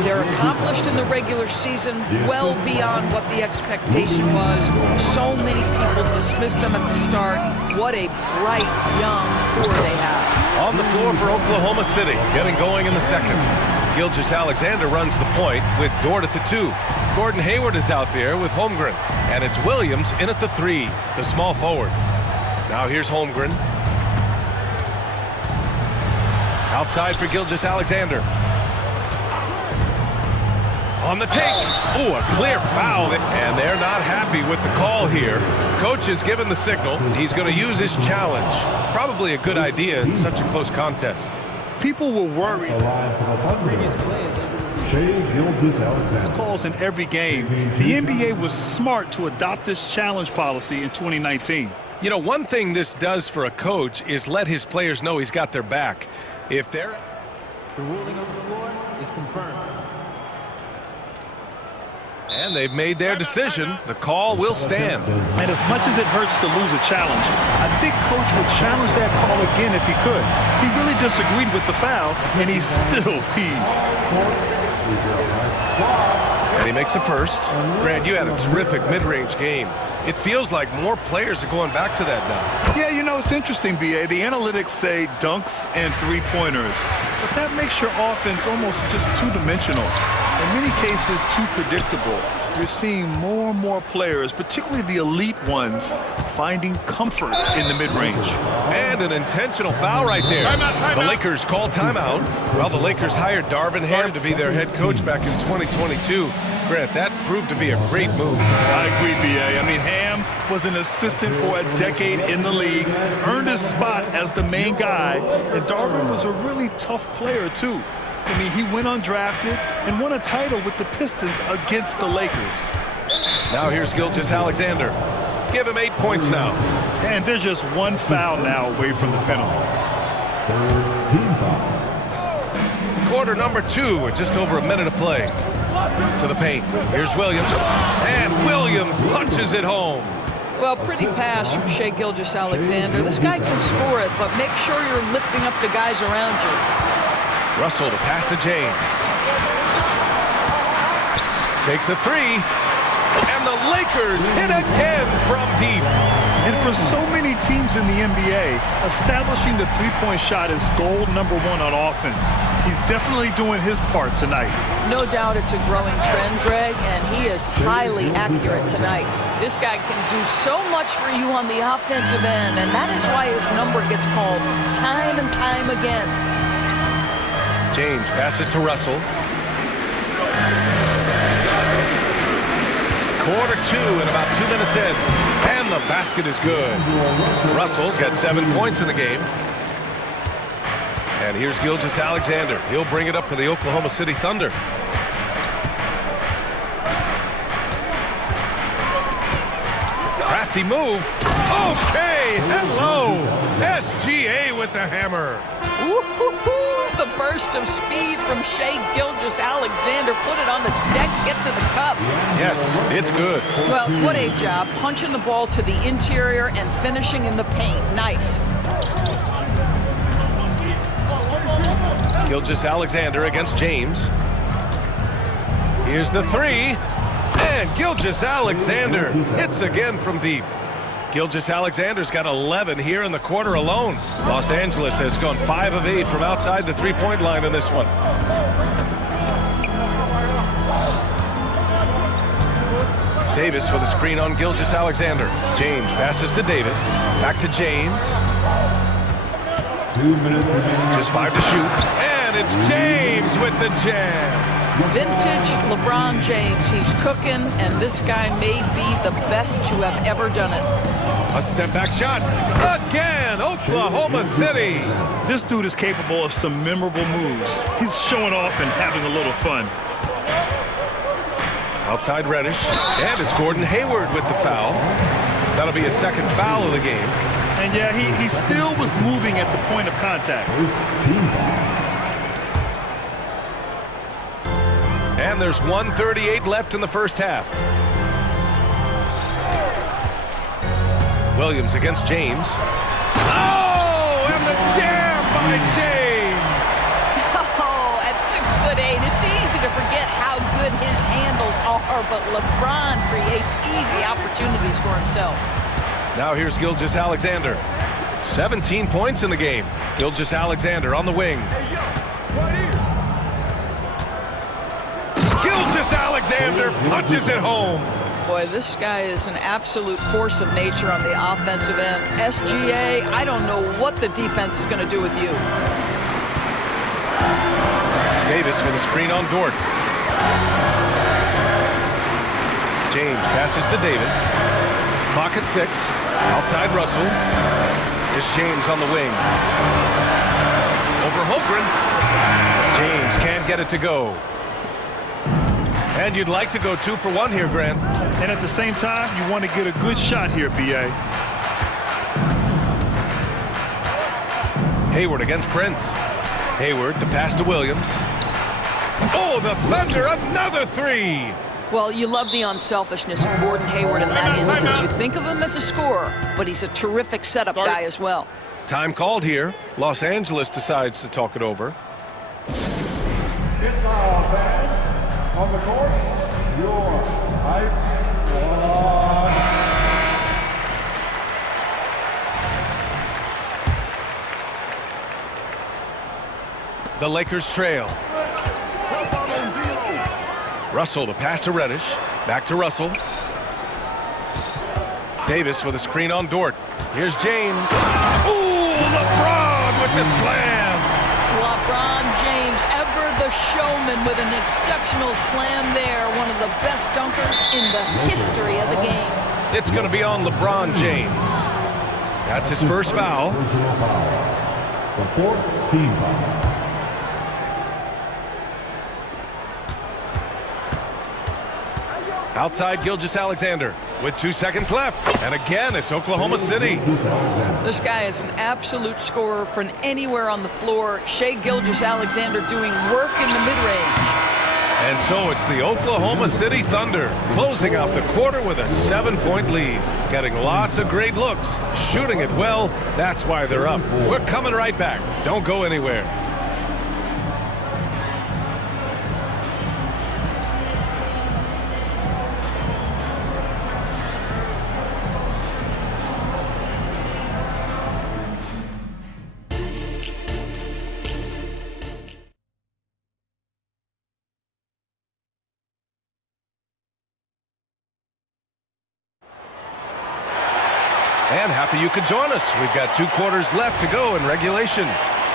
They're accomplished in the regular season, well beyond what the expectation was. So many people dismissed them at the start. What a bright, young core they have. On the floor for Oklahoma City, getting going in the second. Gilgeous-Alexander runs the point with Dort at the 2. Gordon Hayward is out there with Holmgren. And it's Williams in at the 3, the small forward. Now here's Holmgren. Outside for Gilgeous-Alexander. On the take. Ooh, a clear foul. And they're not happy with the call here. Coach has given the signal. He's going to use his challenge. Probably a good idea in such a close contest. People were worried. This calls in every game. The NBA was smart to adopt this challenge policy in 2019. You know, one thing this does for a coach is let his players know he's got their back. If they're... The ruling on the floor is confirmed. And they've made their decision. The call will stand. And as much as it hurts to lose a challenge, I think Coach would challenge that call again if he could. He really disagreed with the foul, and he's still peeved. And he makes the first. Grant, you had a terrific mid-range game. It feels like more players are going back to that now. Yeah, you know, it's interesting, BA. The analytics say dunks and three-pointers. But that makes your offense almost just two-dimensional. In many cases, too predictable. You're seeing more and more players, particularly the elite ones, finding comfort in the mid-range. And an intentional foul right there. Timeout. The Lakers call timeout. Well, the Lakers hired Darvin Ham to be their head coach back in 2022. Grant, that proved to be a great move. I agree, BA. I mean, Ham was an assistant for a decade in the league, earned his spot as the main guy, and Darvin was a really tough player, too. I mean, he went undrafted and won a title with the Pistons against the Lakers. Now here's Gilgeous-Alexander. Give him 8 points now. And there's just one foul now away from the penalty. Quarter number 2 with just over a minute of play. To the paint. Here's Williams. And Williams punches it home. Well, pretty pass from Shai Gilgeous-Alexander. This guy can score it, but make sure you're lifting up the guys around you. Russell to pass to James. Takes a 3. And the Lakers hit again from deep. And for so many teams in the NBA, establishing the three-point shot is goal number one on offense. He's definitely doing his part tonight. No doubt it's a growing trend, Greg, and he is highly accurate tonight. This guy can do so much for you on the offensive end, and that is why his number gets called time and time again. James passes to Russell. Quarter two and about 2 minutes in. And the basket is good. Russell's got 7 points in the game. And here's Gilgeous-Alexander. He'll bring it up for the Oklahoma City Thunder. Crafty move. Okay, hello. SGA with the hammer. The burst of speed from Shai Gilgeous-Alexander. Put it on the deck, get to the cup. Yes, it's good. Well, what a job. Punching the ball to the interior and finishing in the paint. Nice. Gilgeous-Alexander against James. Here's the three. And Gilgeous-Alexander hits again from deep. Gilgeous-Alexander's got 11 here in the quarter alone. Los Angeles has gone 5 of 8 from outside the three-point line in this one. Davis with a screen on Gilgeous-Alexander. James passes to Davis. Back to James. 2 minutes remaining. Just 5 to shoot. And it's James with the jam. Vintage LeBron James. He's cooking, and this guy may be the best to have ever done it. A step back shot. Again, Oklahoma City. This dude is capable of some memorable moves. He's showing off and having a little fun. Outside Reddish. And it's Gordon Hayward with the foul. That'll be his second foul of the game. And yeah, he still was moving at the point of contact. And there's 1:38 left in the first half. Williams against James. Oh, and the jam by James. Oh, at 6'8", it's easy to forget how good his handles are, but LeBron creates easy opportunities for himself. Now here's Gilgeous-Alexander. 17 points in the game. Gilgeous-Alexander on the wing. Gilgeous-Alexander punches it home. Boy, this guy is an absolute force of nature on the offensive end. SGA, I don't know what the defense is going to do with you. Davis with a screen on Dort. James passes to Davis. Clock at 6. Outside Russell. It's James on the wing. Over Holmgren. James can't get it to go. And you'd like to go 2 for 1 here, Grant. And at the same time, you want to get a good shot here, B.A. Hayward against Prince. Hayward, the pass to Williams. Oh, the Thunder, another 3! Well, you love the unselfishness of Gordon Hayward in that instance. You think of him as a scorer, but he's a terrific setup guy as well. Time called here. Los Angeles decides to talk it over. On the court, your Heights Squad. The Lakers trail. Russell, the pass to Reddish. Back to Russell. Davis with a screen on Dort. Here's James. Ooh, LeBron with the slam. LeBron James, ever the showman with an exceptional slam there. One of the best dunkers in the history of the game. It's going to be on LeBron James. That's his first foul. The fourth team foul. Outside Gilgeous-Alexander with 2 seconds left. And again, it's Oklahoma City. This guy is an absolute scorer from anywhere on the floor. Shai Gilgeous-Alexander doing work in the mid-range. And so it's the Oklahoma City Thunder closing out the quarter with a 7-point lead. Getting lots of great looks, shooting it well. That's why they're up. We're coming right back. Don't go anywhere. And happy you could join us. We've got 2 quarters left to go in regulation.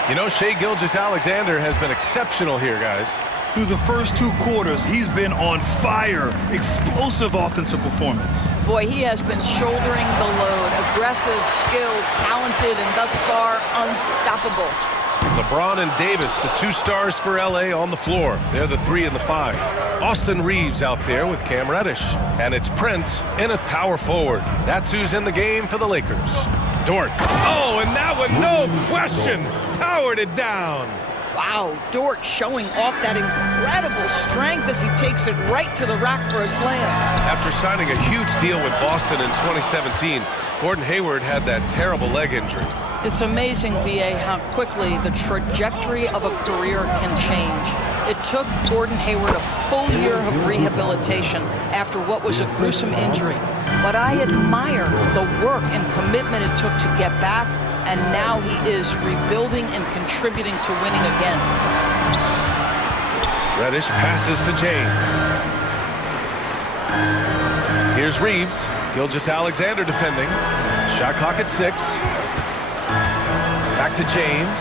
You know, Shai Gilgeous-Alexander has been exceptional here, guys. Through the first 2 quarters, he's been on fire. Explosive offensive performance. Boy, he has been shouldering the load. Aggressive, skilled, talented, and thus far unstoppable. LeBron and Davis, the 2 stars for LA on the floor. They're the 3 and the 5. Austin Reeves out there with Cam Reddish. And it's Prince in at power forward. That's who's in the game for the Lakers. Dort. Oh, and that one, no question, powered it down. Wow, Dort showing off that incredible strength as he takes it right to the rack for a slam. After signing a huge deal with Boston in 2017, Gordon Hayward had that terrible leg injury. It's amazing, B.A., how quickly the trajectory of a career can change. It took Gordon Hayward a full year of rehabilitation after what was a gruesome injury. But I admire the work and commitment it took to get back, and now he is rebuilding and contributing to winning again. Reddish passes to James. Here's Reeves. Gilgeous-Alexander defending. Shot clock at 6. Back to James.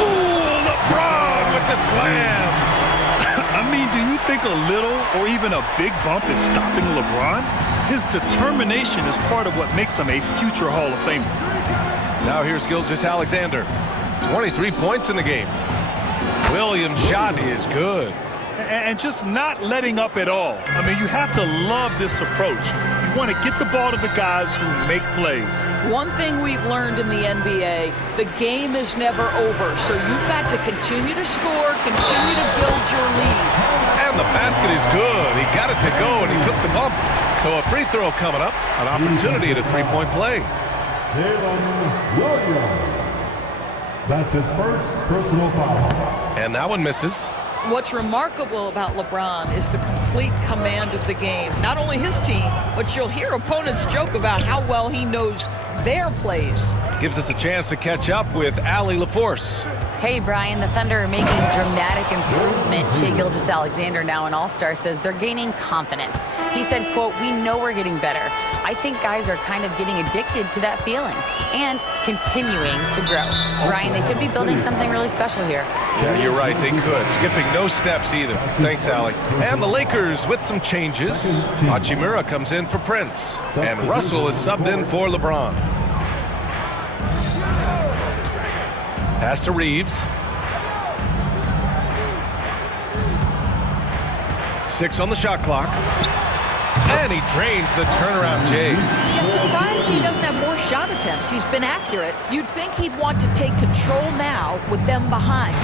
Ooh, LeBron with the slam. I mean, do you think a little or even a big bump is stopping LeBron? His determination is part of what makes him a future Hall of Famer. Now here's Gilgeous-Alexander. 23 points in the game. Williams' shot is good. And just not letting up at all. I mean, you have to love this approach. You want to get the ball to the guys who make plays. One thing we've learned in the NBA, the game is never over. So you've got to continue to score, continue to build your lead. And the basket is good. He got it to go, and he took the bump. So a free throw coming up, an opportunity at a 3-point play. That's his first personal foul. And that one misses. What's remarkable about LeBron is the complete command of the game. Not only his team, but you'll hear opponents joke about how well he knows their plays. Gives us a chance to catch up with Allie LaForce. Hey, Brian, the Thunder are making dramatic improvement. Shai Gilgeous-Alexander, now an all-star, says they're gaining confidence. He said, quote, "We know we're getting better. I think guys are kind of getting addicted to that feeling and continuing to grow." Brian, they could be building something really special here. Yeah, you're right, they could. Skipping no steps either. Thanks, Allie. And the Lakers with some changes. Hachimura comes in for Prince. And Russell is subbed in for LeBron. Pass to Reeves. 6 on the shot clock. And he drains the turnaround J. I'm surprised he doesn't have more shot attempts. He's been accurate. You'd think he'd want to take control now with them behind.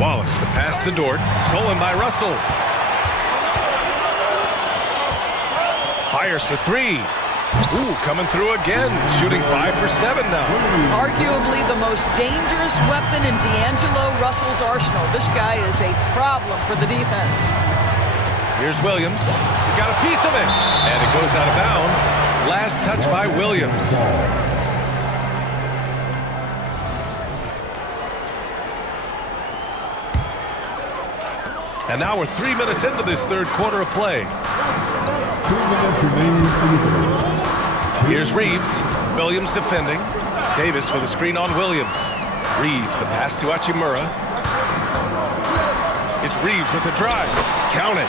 Wallace, the pass to Dort. Stolen by Russell. Fires for 3. Ooh, coming through again. Shooting 5 for 7 now. Arguably the most dangerous weapon in D'Angelo Russell's arsenal. This guy is a problem for the defense. Here's Williams. He got a piece of it. And it goes out of bounds. Last touch by Williams. And now we're 3 minutes into this third quarter of play. 2 minutes remaining in the third. Here's Reeves. Williams defending. Davis with a screen on Williams. Reeves, the pass to Hachimura. It's Reeves with the drive. Count it.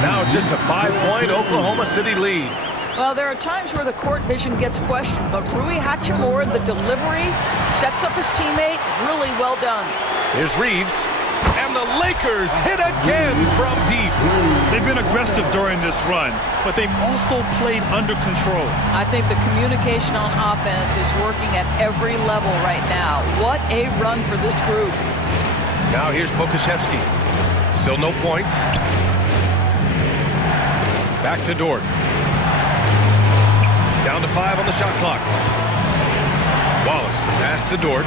Now just a 5-point Oklahoma City lead. Well, there are times where the court vision gets questioned, but Rui Hachimura, the delivery, sets up his teammate. Really well done. Here's Reeves. And the Lakers hit again from deep. They've been aggressive during this run, but they've also played under control. I think the communication on offense is working at every level right now. What a run for this group. Now here's Pokusevski. Still no points. Back to Dort. Down to 5 on the shot clock. Wallace, the pass to Dort.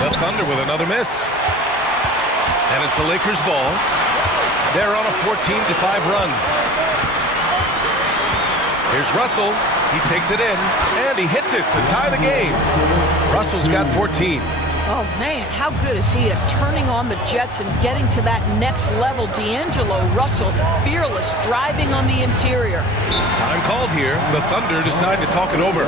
The Thunder with another miss. And it's the Lakers' ball. They're on a 14-5 run. Here's Russell. He takes it in, and he hits it to tie the game. Russell's got 14. Oh, man, how good is he at turning on the jets and getting to that next level? D'Angelo Russell, fearless, driving on the interior. Time called here. The Thunder decide to talk it over.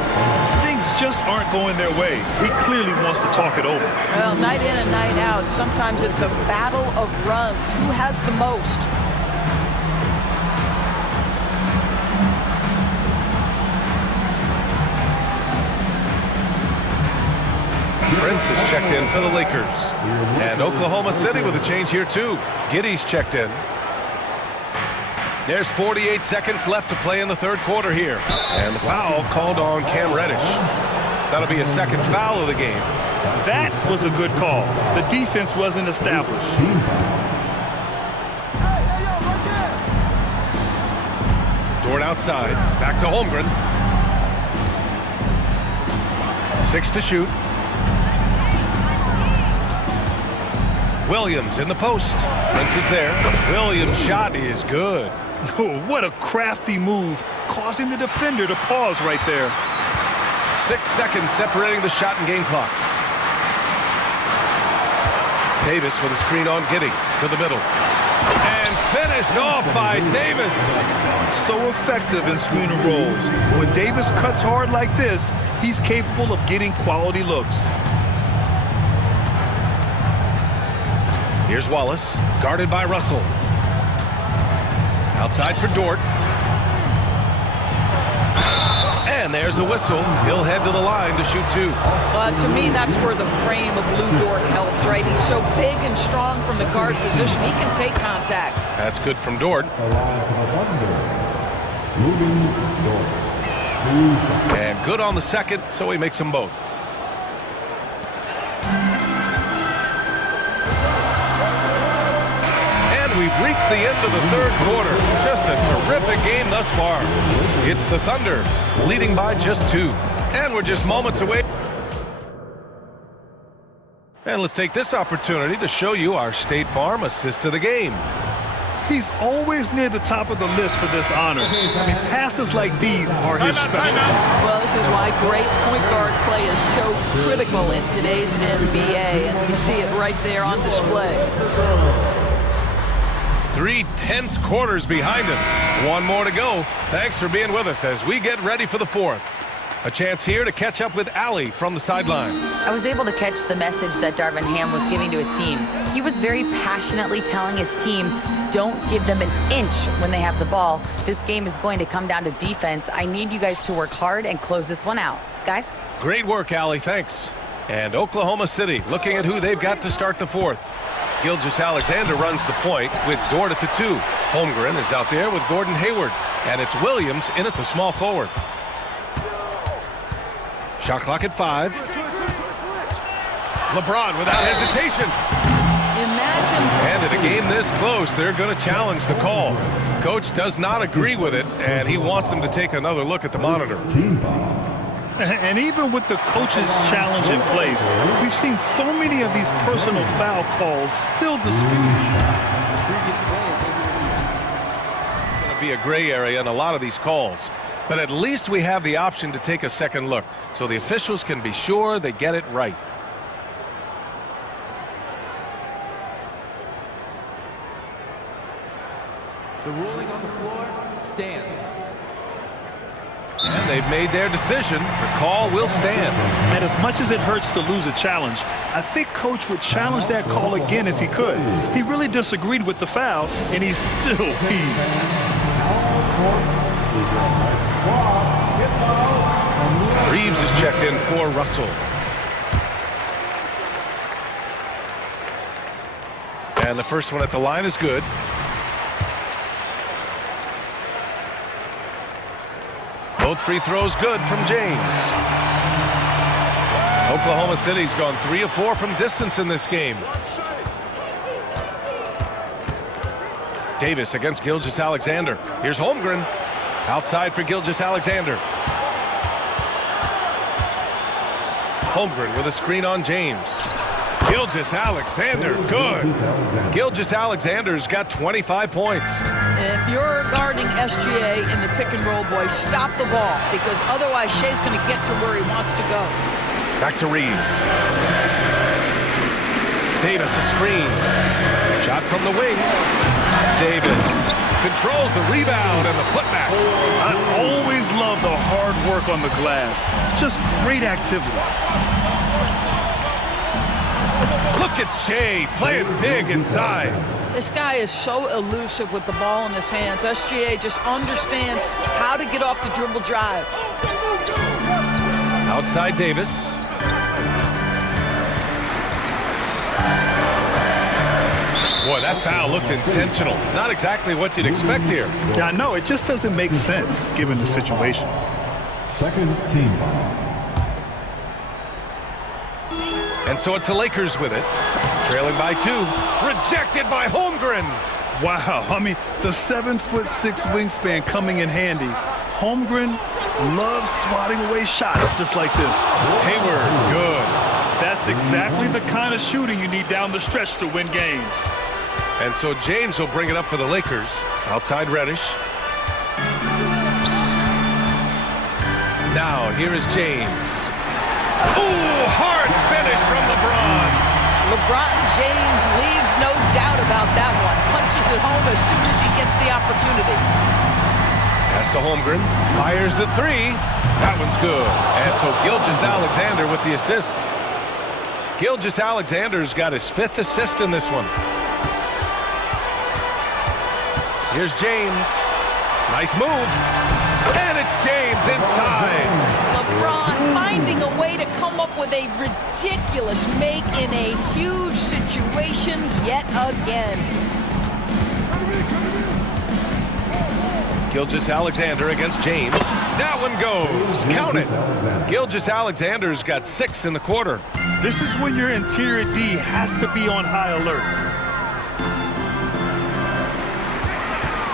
Things just aren't going their way. He clearly wants to talk it over. Well, night in and night out, sometimes it's a battle of runs. Who has the most? Prince is checked in for the Lakers. And Oklahoma City with a change here too. Giddey's checked in. There's 48 seconds left to play in the third quarter here. And the foul called on Cam Reddish. That'll be a second foul of the game. That was a good call. The defense wasn't established. Dort outside. Back to Holmgren. 6 to shoot. Williams in the post. Prince is there. Williams' shot is good. Oh, what a crafty move, causing the defender to pause right there. 6 seconds separating the shot and game clocks. Davis with a screen on Giddey to the middle. And finished off by Davis. So effective in screen and rolls. When Davis cuts hard like this, he's capable of getting quality looks. Here's Wallace, guarded by Russell. Outside for Dort. And there's a whistle. He'll head to the line to shoot 2. To me, that's where the frame of Lou Dort helps, right? He's so big and strong from the guard position. He can take contact. That's good from Dort. And good on the second, so he makes them both. We've reached the end of the third quarter. Just a terrific game thus far. It's the Thunder leading by just 2. And we're just moments away. And let's take this opportunity to show you our State Farm assist of the game. He's always near the top of the list for this honor. I mean, passes like these are his specialty. Well, this is why great point guard play is so critical in today's NBA. And you see it right there on display. 3 tense quarters behind us. 1 more to go. Thanks for being with us as we get ready for the 4th. A chance here to catch up with Allie from the sideline. I was able to catch the message that Darvin Ham was giving to his team. He was very passionately telling his team, don't give them an inch when they have the ball. This game is going to come down to defense. I need you guys to work hard and close this one out. Guys? Great work, Allie. Thanks. And Oklahoma City looking at who they've got to start the 4th. Gilgeous-Alexander runs the point with Dort at the 2. Holmgren is out there with Gordon Hayward. And it's Williams in at the small forward. Shot clock at 5. LeBron without hesitation. Imagine. And in a game this close, they're going to challenge the call. Coach does not agree with it, and he wants them to take another look at the monitor. And even with the coach's challenge in place, we've seen so many of these personal foul calls still disputed. It's going to be a gray area in a lot of these calls. But at least we have the option to take a second look, so the officials can be sure they get it right. The ruling on the floor stands. And they've made their decision. The call will stand. And as much as it hurts to lose a challenge, I think Coach would challenge that call again if he could. He really disagreed with the foul, and he's still peeved. Reeves is checked in for Russell. And the first one at the line is good. Both free throws good from James. Oklahoma City's gone 3 of 4 from distance in this game. Davis against Gilgeous-Alexander. Here's Holmgren. Outside for Gilgeous-Alexander. Holmgren with a screen on James. Gilgeous-Alexander, good. Gilgeous-Alexander's got 25 points. If you're guarding SGA in the pick and roll, boy, stop the ball, because otherwise Shea's going to get to where he wants to go. Back to Reeves. Davis a screen. Shot from the wing. Davis controls the rebound and the putback. I always love the hard work on the glass. Just great activity. Look at Shea playing big inside. This guy is so elusive with the ball in his hands. SGA just understands how to get off the dribble drive. Outside Davis. Boy, that foul looked intentional. Not exactly what you'd expect here. Yeah, I know. It just doesn't make sense given the situation. Second team foul. And so it's the Lakers with it. Trailing by 2. Rejected by Holmgren. Wow. I mean, the 7'6" wingspan coming in handy. Holmgren loves swatting away shots just like this. Hayward, good. That's exactly the kind of shooting you need down the stretch to win games. And so James will bring it up for the Lakers. Outside Reddish. Now, here is James. Ooh, hard finish from LeBron. LeBron James leaves no doubt about that one. Punches it home as soon as he gets the opportunity. Pass to Holmgren. Fires the 3. That one's good. And so Gilgeous-Alexander with the assist. Gilgeous-Alexander's got his 5th assist in this one. Here's James. Nice move. And it's James inside. LeBron finding a way to come up with a ridiculous make in a huge situation yet again. Gilgeous-Alexander against James. That one goes. Count it. Gilgeous-Alexander's got 6 in the quarter. This is when your interior D has to be on high alert.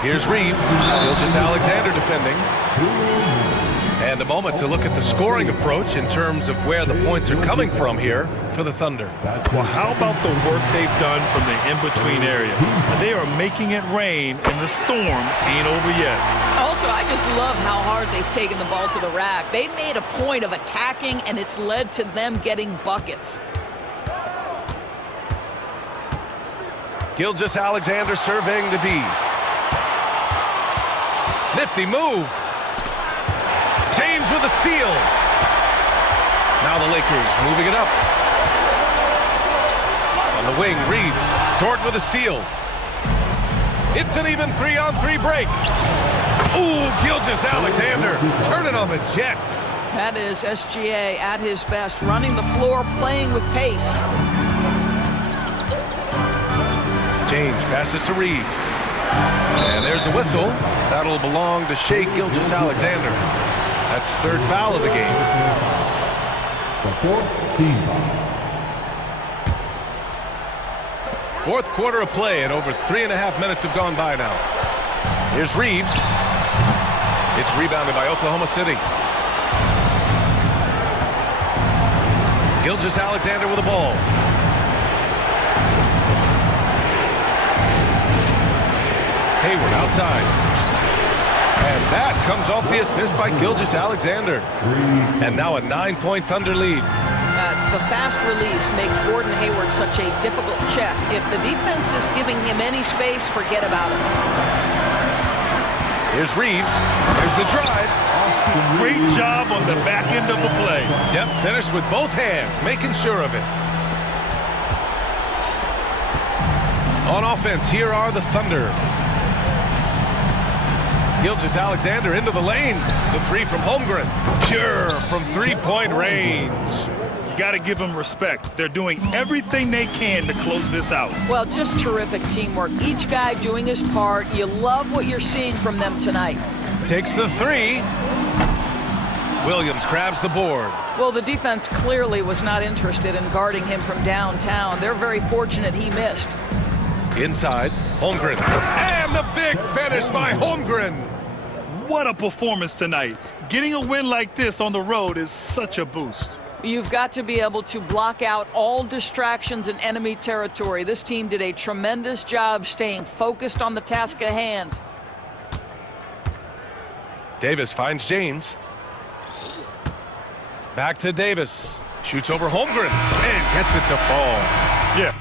Here's Reeves. Gilgeous-Alexander defending. And a moment to look at the scoring approach in terms of where the points are coming from here for the Thunder. Well, how about the work they've done from the in-between area? They are making it rain, and the storm ain't over yet. Also, I just love how hard they've taken the ball to the rack. They made a point of attacking, and it's led to them getting buckets. Gilgeous-Alexander surveying the D. Nifty move. James with a steal. Now the Lakers moving it up. On the wing, Reeves. Dort with a steal. It's an even 3-on-3 break. Ooh, Gilgeous-Alexander turning on the Jets. That is SGA at his best, running the floor, playing with pace. James passes to Reeves. And there's a whistle. That'll belong to Shea Gilgeous-Alexander. That's his 3rd foul of the game. The 4th team foul. 4th quarter of play, and over 3.5 minutes have gone by now. Here's Reeves. It's rebounded by Oklahoma City. Gilgeous-Alexander with the ball. Hayward outside. And that comes off the assist by Gilgeous-Alexander. And now a 9-point Thunder lead. The fast release makes Gordon Hayward such a difficult check. If the defense is giving him any space, forget about it. Here's Reeves. There's the drive. Great job on the back end of the play. Yep, finished with both hands, making sure of it. On offense, here are the Thunder. Gilgeous-Alexander into the lane. The 3 from Holmgren. Pure from 3-point range. You got to give them respect. They're doing everything they can to close this out. Well, just terrific teamwork. Each guy doing his part. You love what you're seeing from them tonight. Takes the 3. Williams grabs the board. Well, the defense clearly was not interested in guarding him from downtown. They're very fortunate he missed. Inside, Holmgren. And the big finish by Holmgren. What a performance tonight. Getting a win like this on the road is such a boost. You've got to be able to block out all distractions in enemy territory. This team did a tremendous job staying focused on the task at hand. Davis finds James. Back to Davis. Shoots over Holmgren and gets it to fall. Yeah,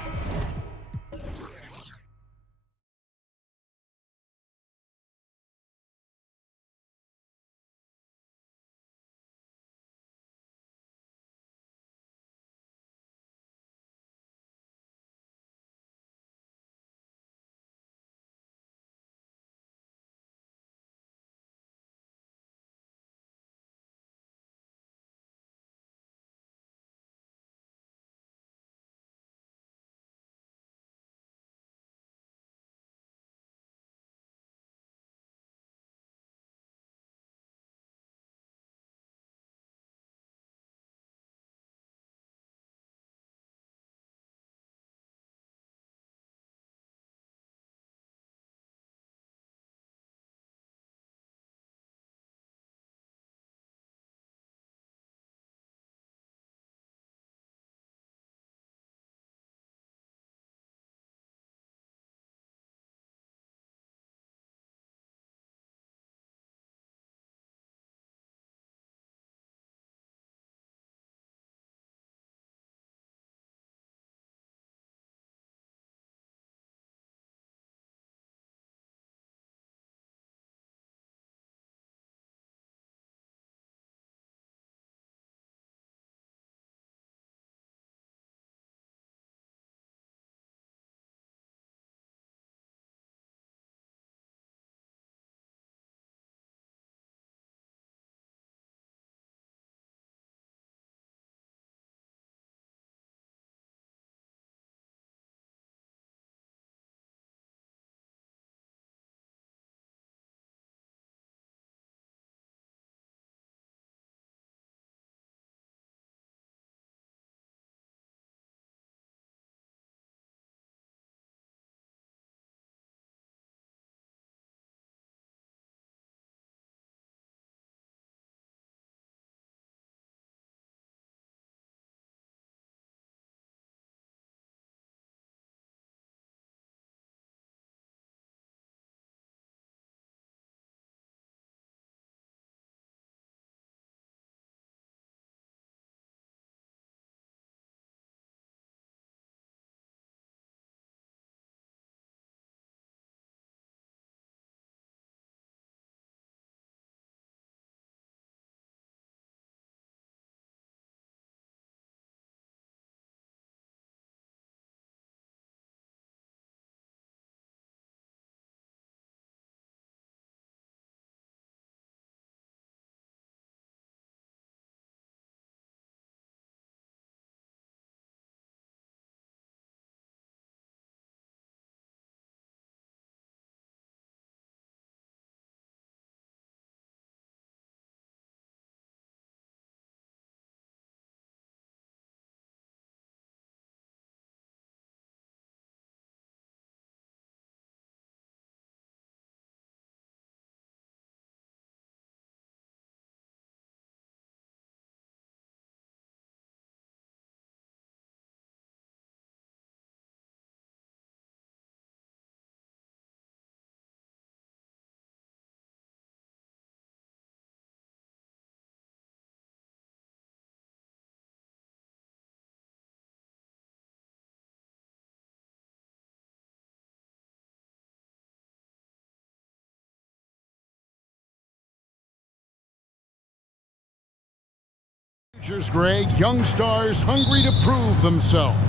Cheers, Greg. Young stars hungry to prove themselves.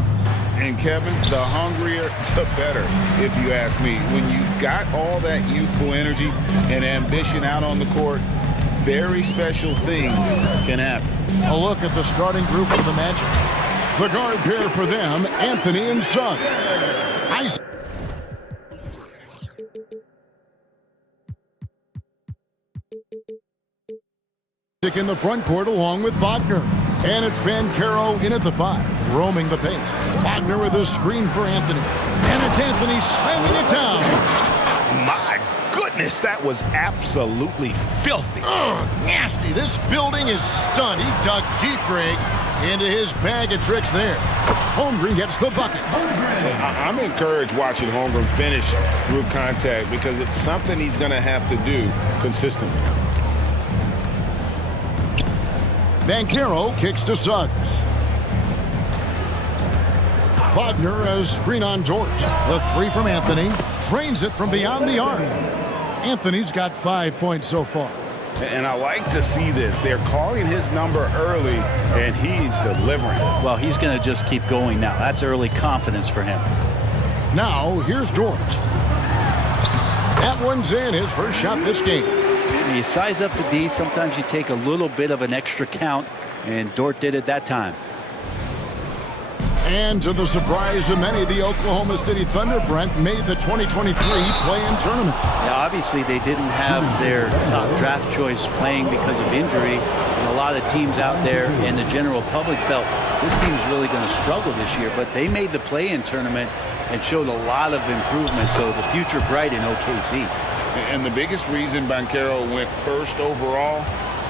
And Kevin, the hungrier, the better, if you ask me. When you've got all that youthful energy and ambition out on the court, very special things can happen. A look at the starting group for the Magic. The guard pair for them, Anthony and Suggs. Isaac. In the front court along with Wagner. And it's Banchero in at the 5, roaming the paint. Wagner with a screen for Anthony. And it's Anthony slamming it down. My goodness, that was absolutely filthy. Nasty. This building is stunned. He dug deep, Greg, into his bag of tricks there. Holmgren gets the bucket. I'm encouraged watching Holmgren finish through contact because it's something he's going to have to do consistently. Banchero kicks to Suggs. Wagner as screen on George. The 3 from Anthony. Drains it from beyond the arc. Anthony's got 5 points so far. And I like to see this. They're calling his number early, and he's delivering. Well, he's going to just keep going now. That's early confidence for him. Now, here's George. That one's in, his first shot this game. When you size up the D, sometimes you take a little bit of an extra count, and Dort did it that time. And to the surprise of many, the Oklahoma City Thunder, Brent, made the 2023 play-in tournament. Yeah, obviously they didn't have their top draft choice playing because of injury, and a lot of teams out there and the general public felt this team's really going to struggle this year, but they made the play-in tournament and showed a lot of improvement, so the future bright in OKC. And the biggest reason Banchero went first overall,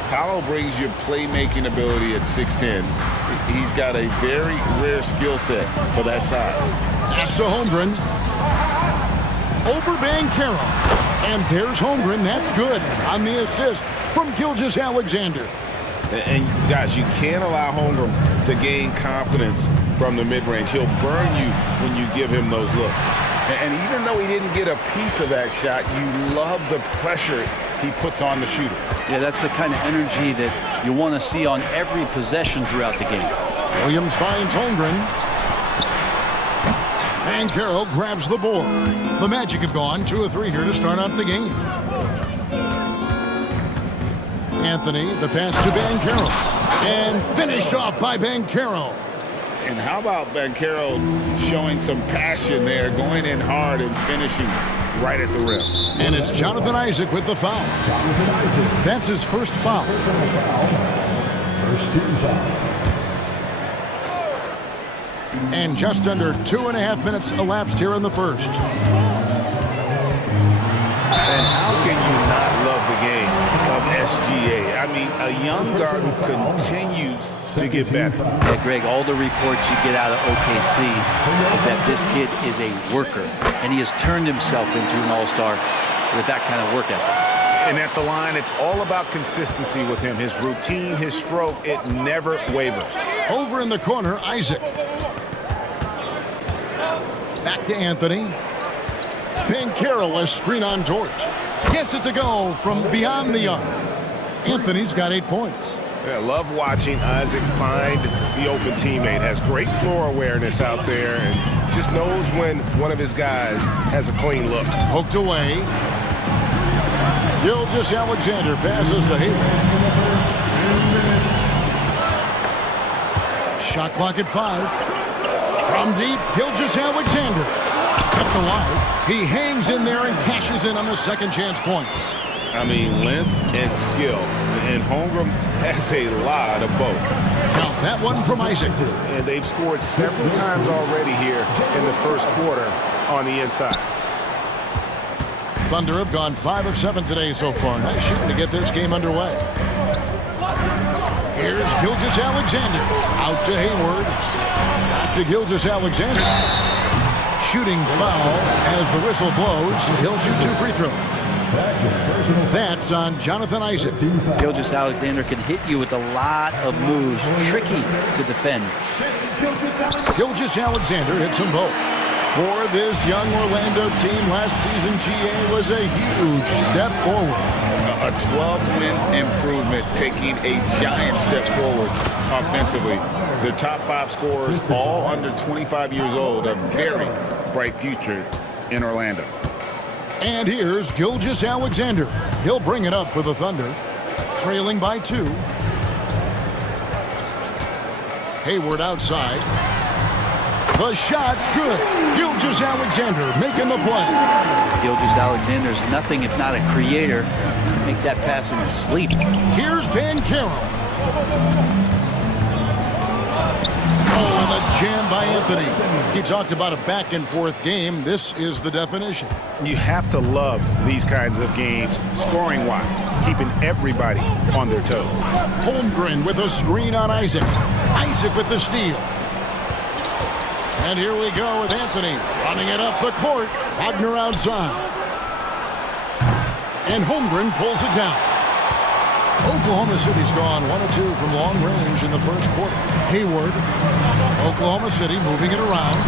Paolo brings you playmaking ability at 6'10". He's got a very rare skill set for that size. Pass to Holmgren. Over Banchero. And there's Holmgren. That's good on the assist from Gilgeous-Alexander. And guys, you can't allow Holmgren to gain confidence from the mid-range. He'll burn you when you give him those looks. And even though he didn't get a piece of that shot, you love the pressure he puts on the shooter. Yeah, that's the kind of energy that you want to see on every possession throughout the game. Williams finds Holmgren. Banchero grabs the board. The Magic have gone 2 of 3 here to start out the game. Anthony, the pass to Banchero. And finished off by Banchero. And how about Banchero showing some passion there, going in hard and finishing right at the rim. And it's Jonathan Isaac with the foul. That's his first foul. First team foul. And just under 2.5 minutes elapsed here in the first. And how can you not love the game of SGA? I mean, a young guard who continues to get better. Yeah, Greg, all the reports you get out of OKC is that this kid is a worker, and he has turned himself into an all-star with that kind of work ethic. And at the line, it's all about consistency with him. His routine, his stroke, it never wavers. Over in the corner, Isaac. Back to Anthony. Banchero, a screen on George. Gets it to go from beyond the arc. Anthony's got 8 points. Yeah, love watching Isaac find the open teammate. Has great floor awareness out there and just knows when one of his guys has a clean look. Poked away. Gilgeous-Alexander passes to Hayward. Shot clock at 5. From deep, Gilgeous-Alexander. Kept alive. He hangs in there and cashes in on the second chance points. I mean, length and skill. And Holmgren has a lot of both. Now that one from Isaac. And they've scored several times already here in the first quarter on the inside. Thunder have gone 5 of 7 today so far. Nice shooting to get this game underway. Here's Gilgeous-Alexander. Out to Hayward. Back to Gilgeous-Alexander. Shooting foul as the whistle blows. He'll shoot 2 free throws. That's on Jonathan Isaac. Gilgeous-Alexander can hit you with a lot of moves. Tricky to defend. Gilgeous-Alexander hits them both. For this young Orlando team, last season, GA was a huge step forward. A 12-win improvement, taking a giant step forward offensively. Their top 5 scorers, all under 25 years old, a very bright future in Orlando. And here's Gilgeous Alexander. He'll bring it up for the Thunder, trailing by 2. Hayward outside. The shot's good. Gilgeous Alexander making the play. Gilgeous Alexander's nothing if not a creator. He can make that pass in his sleep. Here's Bankero. Oh, and the jam by Anthony. He talked about a back-and-forth game. This is the definition. You have to love these kinds of games, scoring-wise, keeping everybody on their toes. Holmgren with a screen on Isaac. Isaac with the steal. And here we go with Anthony running it up the court. Wagner outside. And Holmgren pulls it down. Oklahoma City's gone 1 of 2 from long range in the first quarter. Hayward. Oklahoma City moving it around.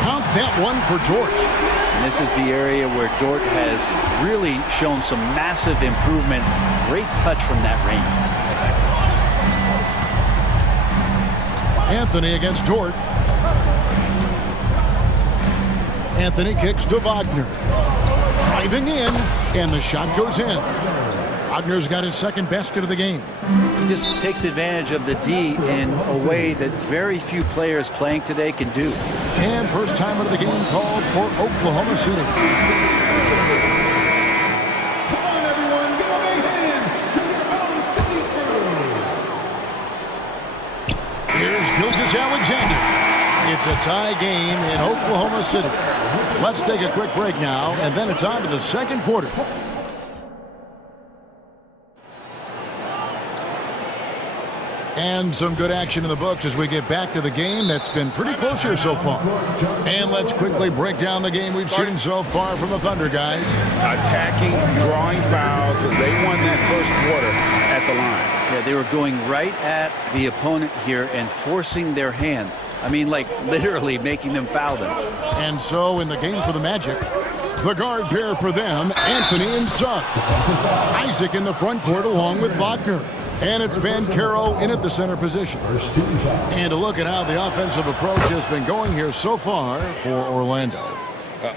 Count that one for Dort. And this is the area where Dort has really shown some massive improvement. Great touch from that range. Anthony against Dort. Anthony kicks to Wagner. Driving in, and the shot goes in. Wagner's got his second basket of the game. He just takes advantage of the D in a way that very few players playing today can do. And first time out of the game called for Oklahoma City. Come on, everyone, give a big hand to your Oklahoma City crew. Here's Gilgeous Alexander. It's a tie game in Oklahoma City. Let's take a quick break now, and then it's on to the second quarter. And some good action in the books as we get back to the game that's been pretty close here so far. And let's quickly break down the game we've seen so far from the Thunder, guys. Attacking, drawing fouls. They won that first quarter at the line. Yeah, they were going right at the opponent here and forcing their hand. I mean, like literally making them foul them. And so in the game for the Magic, the guard pair for them, Anthony and Sugg. Isaac in the front court along with Wagner. And it's Bankero in at the center position. And to look at how the offensive approach has been going here so far for Orlando.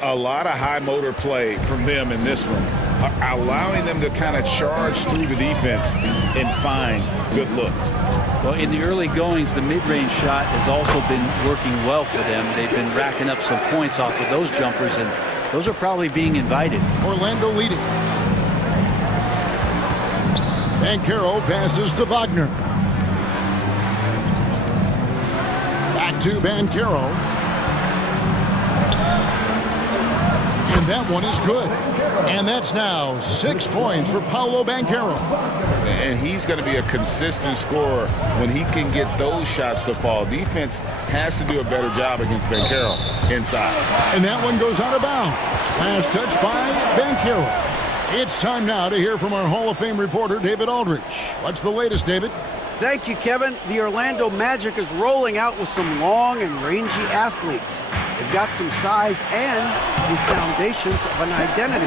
A lot of high motor play from them in this one, allowing them to kind of charge through the defense and find good looks. Well, in the early goings, the mid-range shot has also been working well for them. They've been racking up some points off of those jumpers, and those are probably being invited. Orlando leading. Bankero passes to Wagner. Back to Bankero. And that one is good. And that's now 6 points for Paolo Bankero. And he's going to be a consistent scorer when he can get those shots to fall. Defense has to do a better job against Bankero inside. And that one goes out of bounds. Last touch by Bankero. It's time now to hear from our Hall of Fame reporter, David Aldridge. What's the latest, David? Thank you, Kevin. The Orlando Magic is rolling out with some long and rangy athletes. They've got some size and the foundations of an identity.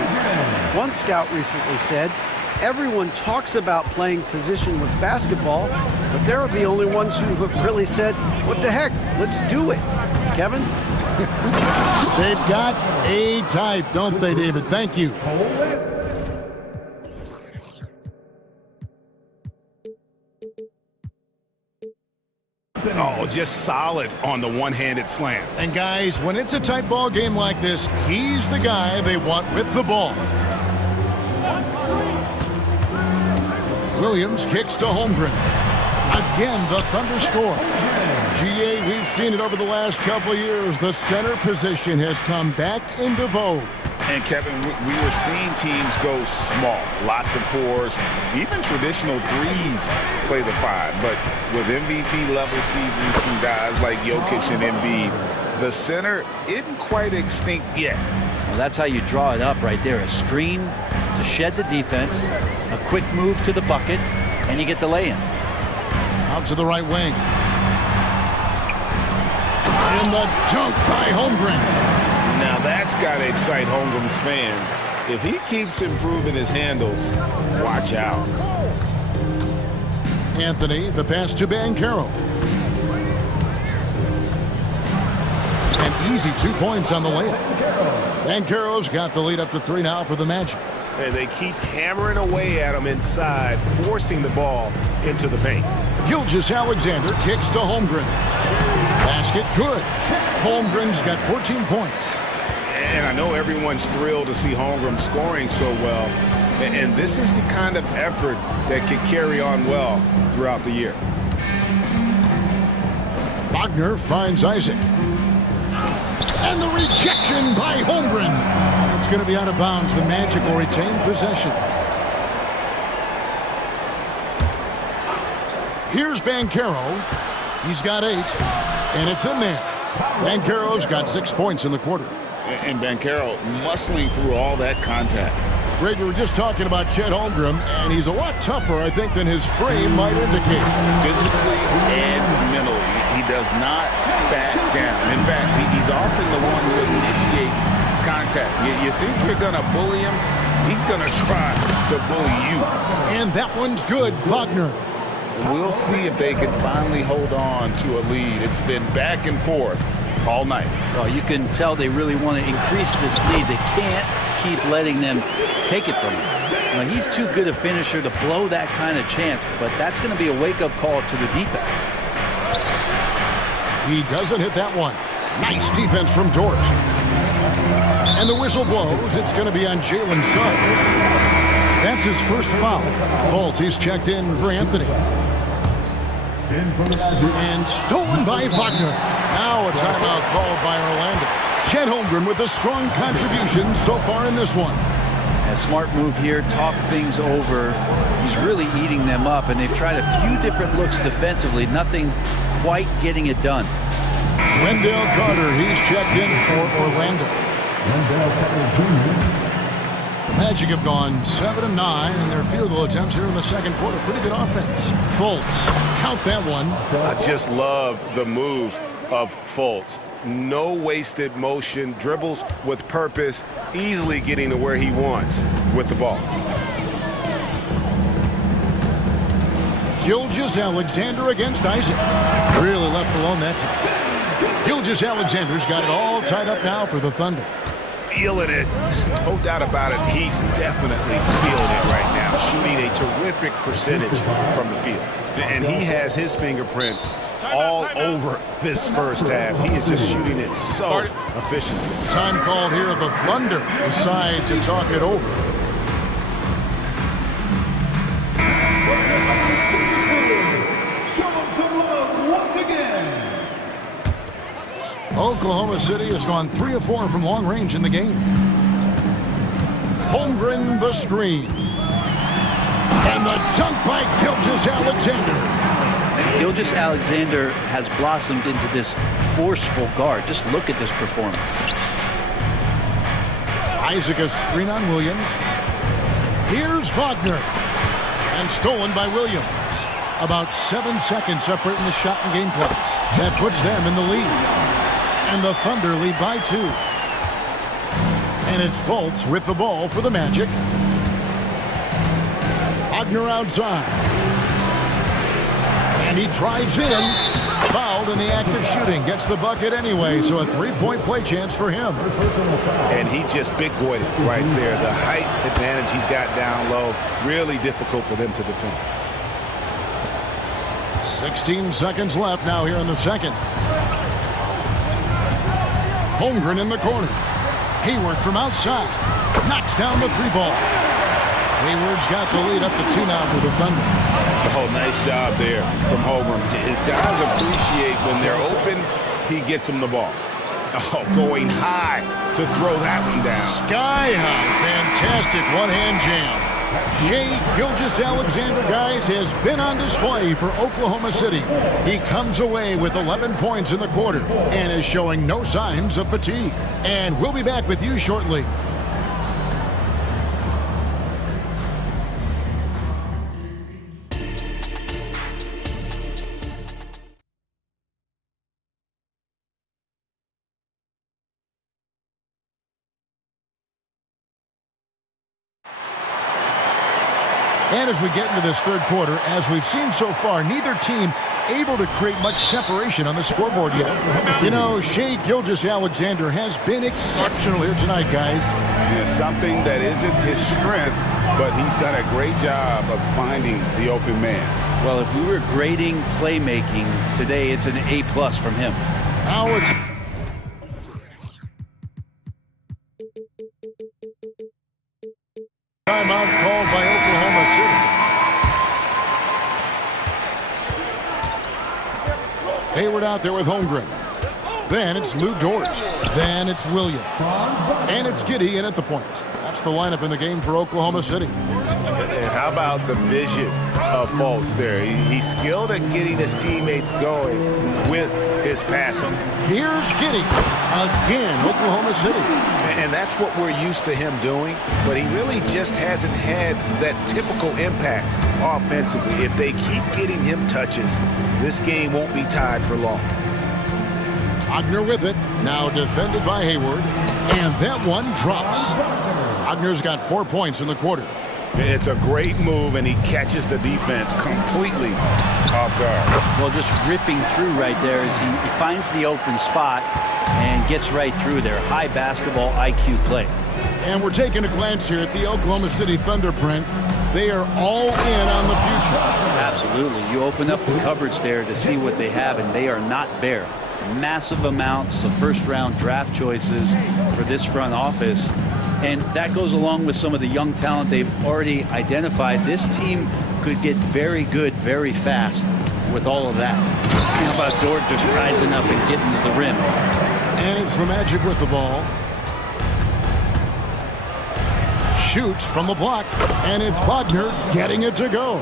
One scout recently said, everyone talks about playing positionless basketball, but they're the only ones who have really said, what the heck, let's do it. Kevin? They've got a type, don't they, David? Thank you. Oh, just solid on the one-handed slam. And guys, when it's a tight ball game like this, he's the guy they want with the ball. Williams kicks to Holmgren. Again, the Thunder score. GA, we've seen it over the last couple of years. The center position has come back into vogue. And Kevin, we were seeing teams go small, lots of fours, even traditional threes play the 5. But with MVP level seasons from guys like Jokic and Embiid, the center isn't quite extinct yet. Well, that's how you draw it up right there. A screen to shed the defense, a quick move to the bucket, and you get the lay-in. Out to the right wing. And the dunk by Holmgren. Now that's got to excite Holmgren's fans. If he keeps improving his handles, watch out. Anthony, the pass to Bancaro. An easy 2 points on the layup. Bancaro's got the lead up to 3 now for the Magic. And they keep hammering away at him inside, forcing the ball into the paint. Gilgeous-Alexander kicks to Holmgren. Basket good. Holmgren's got 14 points. And I know everyone's thrilled to see Holmgren scoring so well. And this is the kind of effort that could carry on well throughout the year. Wagner finds Isaac. And the rejection by Holmgren. It's going to be out of bounds. The Magic will retain possession. Here's Bancaro. He's got 8, and it's in there. Bancaro's got 6 points in the quarter. And Bancaro muscling through all that contact. Greg, we were just talking about Chet Holmgren, and he's a lot tougher, I think, than his frame might indicate. Physically and mentally, he does not back down. In fact, he's often the one who initiates contact. You think you're going to bully him, he's going to try to bully you. And that one's good, Wagner. We'll see if they can finally hold on to a lead. It's been back and forth all night. Well, you can tell they really want to increase this lead. They can't keep letting them take it from him. Now, he's too good a finisher to blow that kind of chance, but that's going to be a wake-up call to the defense. He doesn't hit that one. Nice defense from George. And the whistle blows. It's going to be on Jalen Suggs. That's his first foul. Fault, he's checked in for Anthony. And stolen by Wagner. Now a timeout called by Orlando. Chet Holmgren with a strong contribution so far in this one. A smart move here, talk things over. He's really eating them up, and they've tried a few different looks defensively. Nothing quite getting it done. Wendell Carter, he's checked in for Orlando. The Magic have gone 7 of 9 in their field goal attempts here in the second quarter. Pretty good offense. Fultz, count that one. I just love the moves of Fultz. No wasted motion, dribbles with purpose, easily getting to where he wants with the ball. Gilgeous-Alexander against Isaac. Really left alone that time. Gilgeous-Alexander's got it all tied up now for the Thunder. Feeling it. No doubt about it. He's definitely feeling it right now. Shooting a terrific percentage from the field. And he has his fingerprints all over this first half. He is just shooting it so efficiently. Time called here. The Thunder decide to talk it over. Oklahoma City has gone 3 of 4 from long range in the game. Holmgren the screen. And the dunk by Gilgeous-Alexander. Gilgeous-Alexander has blossomed into this forceful guard. Just look at this performance. Isaac a screen on Williams. Here's Wagner. And stolen by Williams. About 7 seconds separating the shot and game clocks. That puts them in the lead. And the Thunder lead by 2. And it's Fultz with the ball for the Magic. Wagner outside. And he drives in. Fouled in the act of shooting. Gets the bucket anyway, so a 3-point play chance for him. And he just big-boyed it right there. The height advantage he's got down low. Really difficult for them to defend. 16 seconds left now here in the second. Holmgren in the corner. Hayward from outside. Knocks down the 3-ball. Hayward's got the lead up to 2 now for the Thunder. Oh, nice job there from Holmgren. His guys appreciate when they're open, he gets them the ball. Oh, going high to throw that one down. Sky high. Fantastic one-hand jam. Shai Gilgeous-Alexander, guys, has been on display for Oklahoma City. He comes away with 11 points in the quarter and is showing no signs of fatigue. And we'll be back with you shortly. And as we get into this third quarter, as we've seen so far, neither team able to create much separation on the scoreboard yet. You know, Shea Gilgeous-Alexander has been exceptional here tonight, guys. Yeah, something that isn't his strength, but he's done a great job of finding the open man. Well, if we were grading playmaking today, it's an A+ from him. Now it's... Timeout called by Oklahoma City. Hayward out there with Holmgren. Then it's Lou Dort. Then it's Williams. And it's Giddey in at the point. That's the lineup in the game for Oklahoma City. And how about the vision of Fultz there? He's skilled at getting his teammates going with his passing. Here's Giddey again, Oklahoma City. And that's what we're used to him doing, but he really just hasn't had that typical impact offensively. If they keep getting him touches, this game won't be tied for long. Ogner with it, now defended by Hayward, and that one drops. Ogner's got 4 points in the quarter. It's a great move, and he catches the defense completely off guard. Well, just ripping through right there as he finds the open spot and gets right through there. High basketball IQ play. And we're taking a glance here at the Oklahoma City Thunder, Brent. They are all in on the future. Absolutely. You open up the cupboards there to see what they have, and they are not bare. Massive amounts of first-round draft choices for this front office. And that goes along with some of the young talent they've already identified. This team could get very good very fast with all of that. How about Dort just rising up and getting to the rim? And it's the Magic with the ball. Shoots from the block, and it's Wagner getting it to go.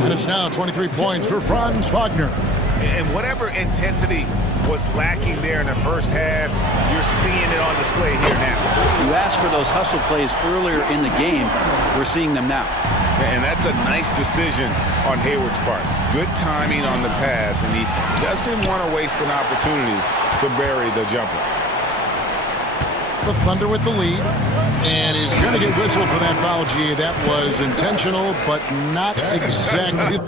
And it's now 23 points for Franz Wagner. And whatever intensity was lacking there in the first half, you're seeing it on display here now. You asked for those hustle plays earlier in the game. We're seeing them now. And that's a nice decision on Hayward's part. Good timing on the pass, and he doesn't want to waste an opportunity to bury the jumper. The Thunder with the lead, and he's going to get whistled for that foul, G. That was intentional, but not exactly.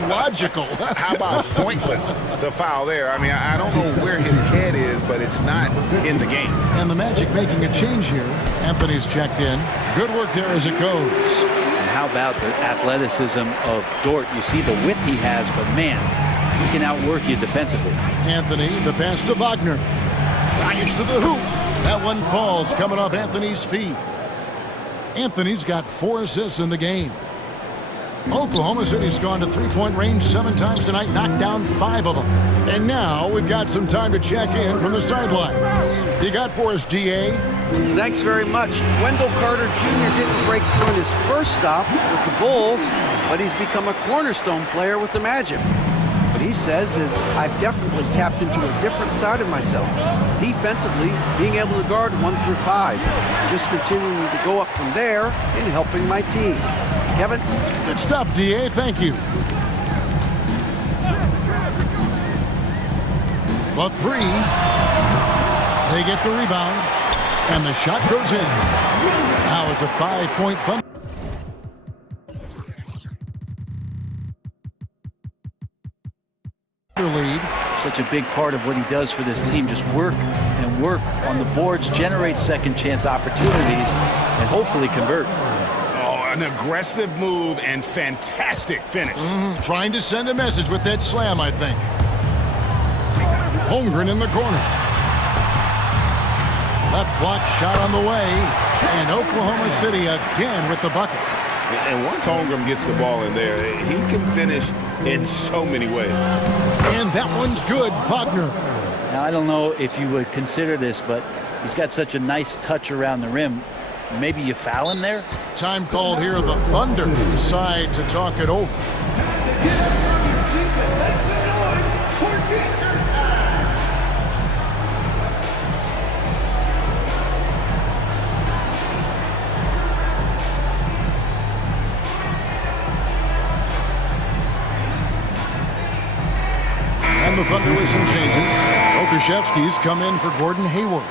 Logical. How about pointless to foul there? I mean, I don't know where his head is, but it's not in the game. And the Magic making a change here. Anthony's checked in. Good work there as it goes. And how about the athleticism of Dort? You see the width he has, but man, he can outwork you defensively. Anthony, the pass to Wagner. Drives to the hoop. That one falls coming off Anthony's feet. Anthony's got 4 assists in the game. Oklahoma City's gone to three-point range 7 times tonight, knocked down 5 of them. And now we've got some time to check in from the sidelines. You got for us, DA? Thanks very much. Wendell Carter Jr. didn't break through in his first stop with the Bulls, but he's become a cornerstone player with the Magic. What he says is, I've definitely tapped into a different side of myself. Defensively, being able to guard 1 through 5. Just continuing to go up from there and helping my team. Kevin? Good stuff, DA. Thank you. The 3. They get the rebound. And the shot goes in. Now it's a 5-point Thunder lead. Such a big part of what he does for this team. Just work and work on the boards, generate second chance opportunities, and hopefully convert. An aggressive move and fantastic finish. Trying to send a message with that slam, I think. Holmgren in the corner. Left block shot on the way. And Oklahoma City again with the bucket. And once Holmgren gets the ball in there, he can finish in so many ways. And that one's good, Wagner. Now, I don't know if you would consider this, but he's got such a nice touch around the rim. Maybe you foul him there? Time called here. The Thunder decide to talk it over. And the Thunder with some changes. Okashevsky's come in for Gordon Hayward.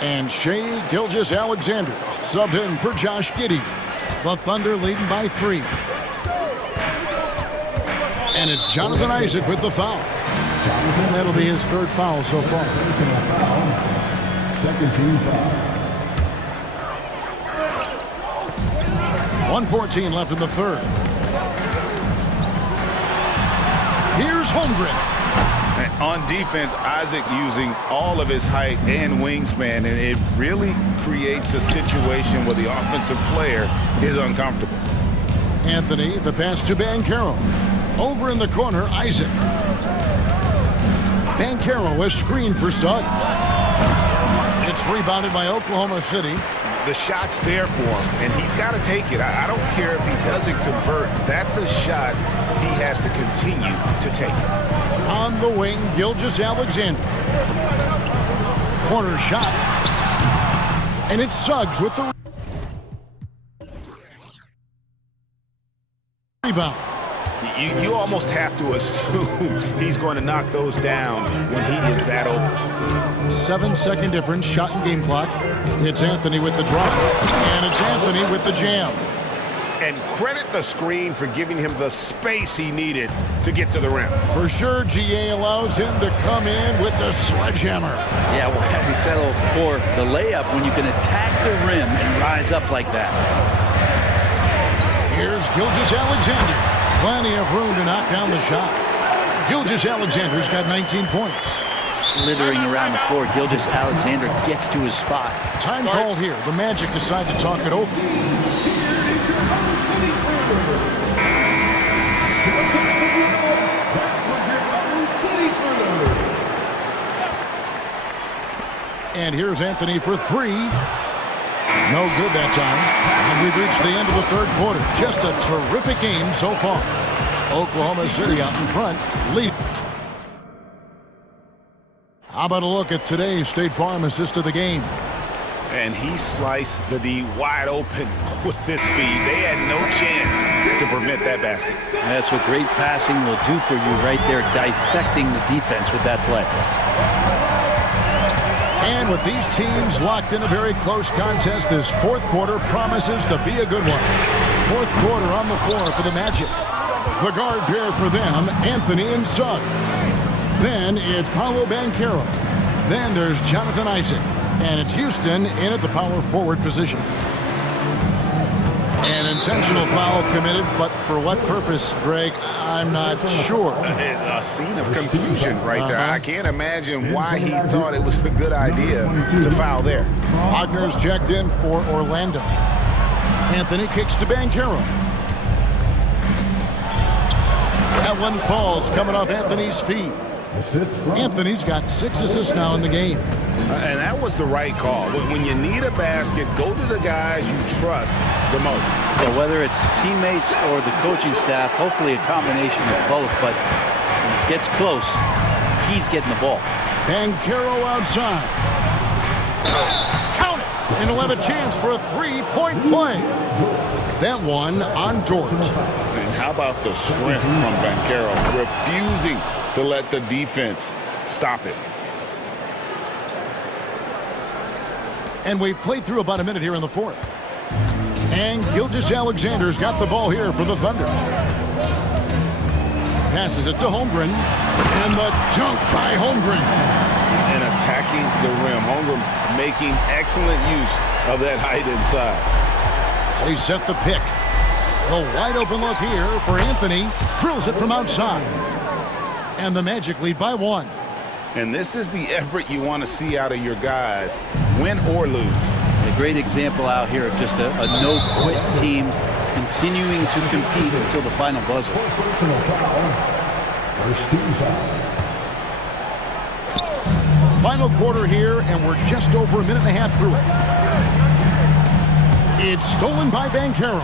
And Shea Gilgeous-Alexander subbed in for Josh Giddey. The Thunder leading by 3. And it's Jonathan Isaac with the foul. That'll be his 3rd foul so far. Second team foul. 1:14 left in the 3rd. Here's Holmgren. On defense, Isaac using all of his height and wingspan, and it really creates a situation where the offensive player is uncomfortable. Anthony, the pass to Banchero. Over in the corner, Isaac. Banchero is screened for Suggs. It's rebounded by Oklahoma City. The shot's there for him, and he's got to take it. I don't care if he doesn't convert. That's a shot he has to continue to take. On the wing, Gilgeous-Alexander. Corner shot. And it's Suggs with the rebound. You almost have to assume he's going to knock those down when he is that open. 7-second difference, shot and game clock. It's Anthony with the drive, and it's Anthony with the jam. And credit the screen for giving him the space he needed to get to the rim. For sure, GA allows him to come in with the sledgehammer. Yeah, well, we settled for the layup when you can attack the rim and rise up like that. Here's Gilgeous-Alexander. Plenty of room to knock down the shot. Gilgeous-Alexander's got 19 points. Slithering around the floor, Gilgeous-Alexander gets to his spot. Time call here. The Magic decide to talk it over. And here's Anthony for 3. No good that time. And we've reached the end of the 3rd quarter. Just a terrific game so far. Oklahoma City out in front, lead. How about a look at today's State Farm assist of the game? And he sliced the D wide open with this feed. They had no chance to prevent that basket. That's what great passing will do for you right there, dissecting the defense with that play. And with these teams locked in a very close contest, this 4th quarter promises to be a good one. 4th quarter on the floor for the Magic. The guard pair for them, Anthony and Suggs. Then it's Paolo Banchero. Then there's Jonathan Isaac. And it's Houston in at the power forward position. An intentional foul committed, but for what purpose, Greg? I'm not sure. A scene of confusion right there. I can't imagine why he thought it was a good idea to foul there. Wagner's checked in for Orlando. Anthony kicks to Banchero. That one falls, coming off Anthony's feet. Anthony's got 6 assists now in the game. And that was the right call. When you need a basket, go to the guys you trust the most. So whether it's teammates or the coaching staff, hopefully a combination of both, but when it gets close, he's getting the ball. Banchero outside. Count it! And he'll have a chance for a 3-point play. That one on Dort. And how about the strength from Banchero, refusing to let the defense stop it. And we've played through about a minute here in the 4th. And Gilgeous-Alexander's got the ball here for the Thunder. Passes it to Holmgren. And the dunk by Holmgren. And attacking the rim. Holmgren making excellent use of that height inside. They set the pick. A wide open look here for Anthony. Drills it from outside. And the Magic lead by 1. And this is the effort you want to see out of your guys, win or lose. A great example out here of just a no-quit team continuing to compete until the final buzzer. First team foul. Final quarter here, and we're just over a minute and a half through it. It's stolen by Banchero.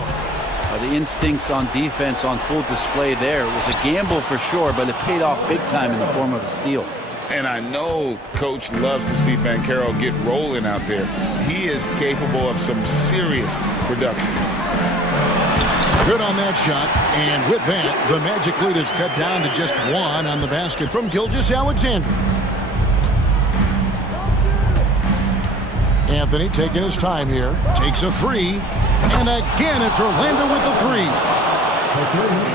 The instincts on defense on full display there. It was a gamble for sure, but it paid off big time in the form of a steal. And I know Coach loves to see Banchero get rolling out there. He is capable of some serious production. Good on that shot. And with that, the Magic lead is cut down to just 1 on the basket from Gilgeous-Alexander. Anthony taking his time here. Takes a three. And again, it's Orlando with the three.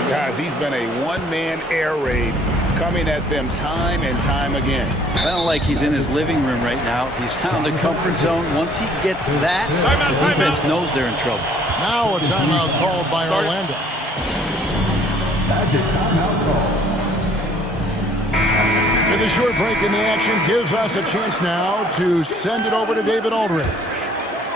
Guys, he's been a one-man air raid coming at them time and time again. Well, like he's in his living room right now. He's found a comfort zone. Once he gets that, the defense knows they're in trouble. Now a timeout called by Orlando. With a short break in the action gives us a chance now to send it over to David Aldridge.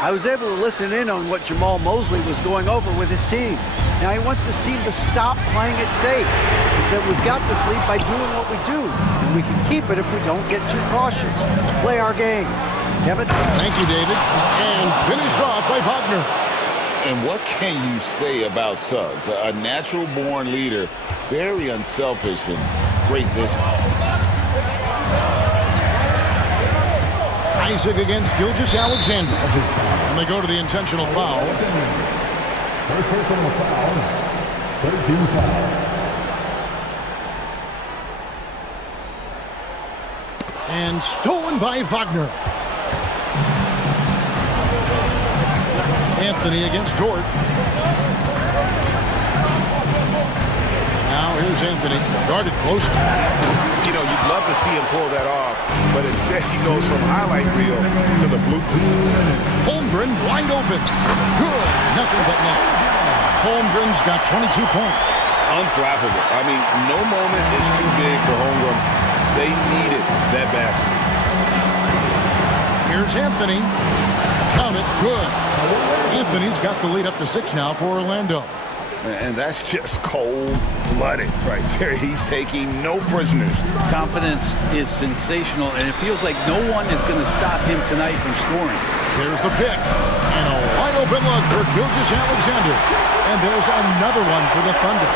I was able to listen in on what Jamal Mosley was going over with his team. Now he wants this team to stop playing it safe. He said, we've got this lead by doing what we do, and we can keep it if we don't get too cautious. Play our game. Kevin? Thank you, David. And finished off by Wagner. And what can you say about Suggs? A natural-born leader, very unselfish and great vision. Isaac against Gilgeous-Alexander. And they go to the intentional foul. First personal foul, 13 foul. And stolen by Wagner. Anthony against Dort. Now here's Anthony, guarded close. You know, you'd love to see him pull that off, but instead he goes from highlight reel to the bloopers. Holmgren wide open. Good, nothing but net. Holmgren's got 22 points. Unflappable. I mean, no moment is too big for Holmgren. They needed that basket. Here's Anthony. Count it, good. Anthony's got the lead up to 6 now for Orlando. And that's just cold-blooded right there. He's taking no prisoners. Confidence is sensational, and it feels like no one is going to stop him tonight from scoring. There's the pick. And a wide-open look for Gilgeous-Alexander. And there's another one for the Thunder.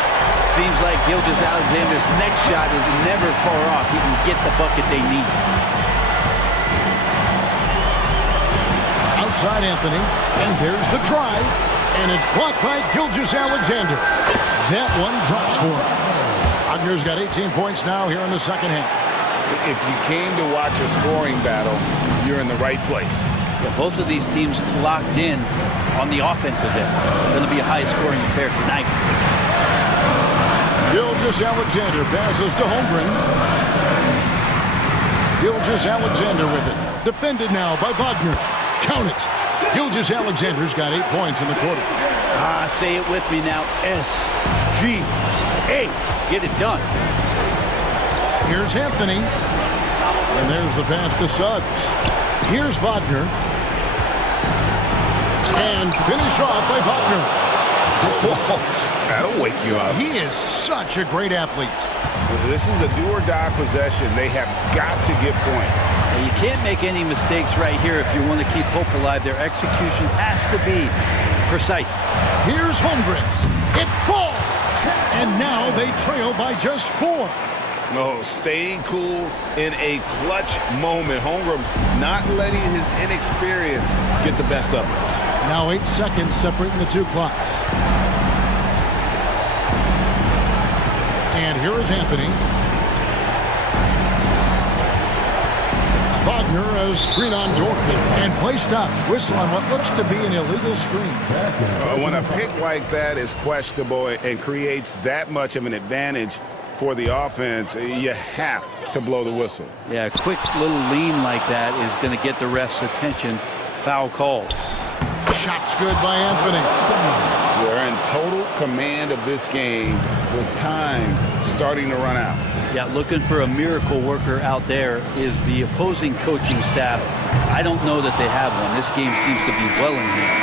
Seems like Gilgeous-Alexander's next shot is never far off. He can get the bucket they need. Outside Anthony. And there's the drive. And it's blocked by Gilgeous-Alexander. That one drops for him. Wagner's got 18 points now here in the second half. If you came to watch a scoring battle, you're in the right place. Yeah, both of these teams locked in on the offensive end. It's going to be a high-scoring affair tonight. Gilgeous-Alexander passes to Holmgren. Gilgeous-Alexander with it. Defended now by Wagner. Count it. Gilgeous-Alexander's got 8 points in the quarter. Say it with me now. S-G-A. Get it done. Here's Anthony. And there's the pass to Suggs. Here's Wagner. And finished off by Wagner. That'll wake you up. He is such a great athlete. This is a do-or-die possession. They have got to get points. You can't make any mistakes right here if you want to keep hope alive. Their execution has to be precise. Here's Holmgren. It falls. And now they trail by just 4. No, staying cool in a clutch moment. Holmgren not letting his inexperience get the best of him. Now 8 seconds separating the two clocks. And here is Anthony. Wagner as screen on Dort. And play stops. Whistle on what looks to be an illegal screen. When a pick like that is questionable and creates that much of an advantage for the offense, you have to blow the whistle. Yeah, a quick little lean like that is going to get the ref's attention. Foul call. Shot's good by Anthony. They're in total command of this game with time starting to run out. Yeah, looking for a miracle worker out there is the opposing coaching staff. I don't know that they have one. This game seems to be well in hand.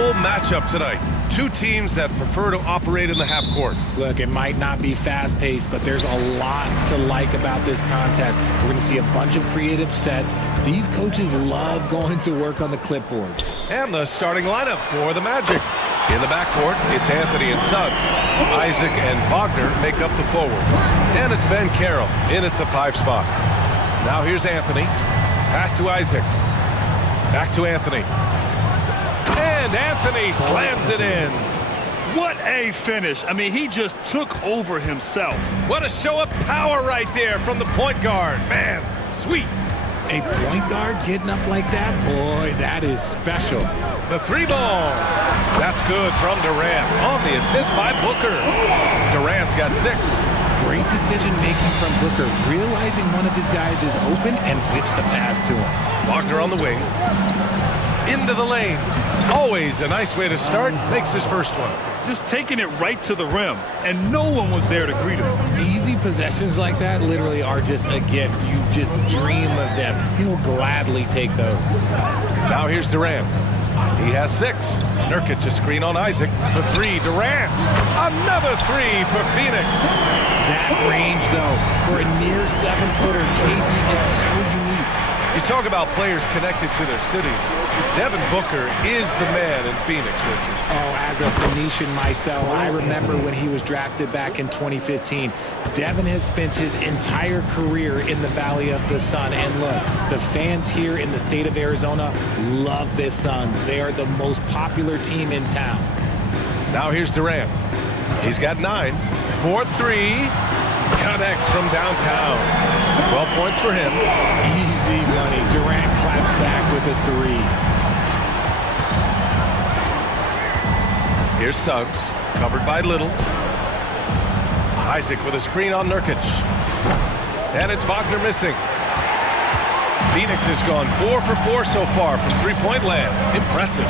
full matchup tonight. Two teams that prefer to operate in the half court. Look, it might not be fast-paced, but there's a lot to like about this contest. We're going to see a bunch of creative sets. These coaches love going to work on the clipboard. And the starting lineup for the Magic. In the backcourt, it's Anthony and Suggs. Isaac and Wagner make up the forwards. And it's Ben Carroll in at the 5 spot. Now here's Anthony. Pass to Isaac. Back to Anthony. And Anthony slams it in. What a finish. I mean, he just took over himself. What a show of power right there from the point guard. Man, sweet. A point guard getting up like that? Boy, that is special. The 3-ball. That's good from Durant on the assist by Booker. Durant's got 6. Great decision-making from Booker, realizing one of his guys is open and whips the pass to him. Wagner on the wing. Into the lane. Always a nice way to start. Makes his first one. Just taking it right to the rim, and no one was there to greet him. Easy possessions like that literally are just a gift. You just dream of them. He'll gladly take those. Now here's Durant. He has 6. Nurkic a screen on Isaac for 3. Durant. Another 3 for Phoenix. That range, though, for a near 7-footer, KD is so unique. You talk about players connected to their cities. Devin Booker is the man in Phoenix, Richard. Oh, as a Phoenician myself, I remember when he was drafted back in 2015. Devin has spent his entire career in the Valley of the Sun. And look, the fans here in the state of Arizona love the Suns. They are the most popular team in town. Now here's Durant. He's got 9. 4-3. Connects from downtown. 12 points for him. Easy money. Durant claps back with a 3. Here's Suggs, covered by Little. Isaac with a screen on Nurkic. And it's Wagner missing. Phoenix has gone 4 for 4 so far from 3-point land. Impressive.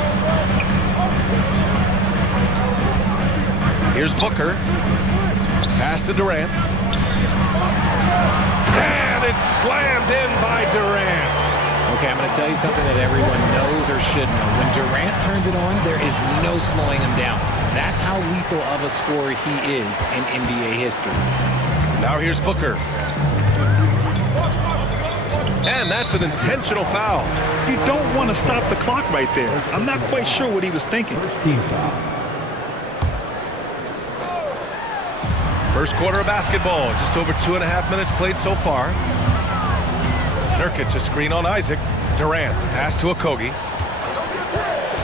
Here's Booker. Pass to Durant. And it's slammed in by Durant. Okay, I'm going to tell you something that everyone knows or should know. When Durant turns it on, there is no slowing him down. That's how lethal of a scorer he is in NBA history. Now here's Booker. And that's an intentional foul. You don't want to stop the clock right there. I'm not quite sure what he was thinking. First quarter of basketball, just over 2.5 minutes played so far. Nurkic a screen on Isaac. Durant, the pass to Okogie.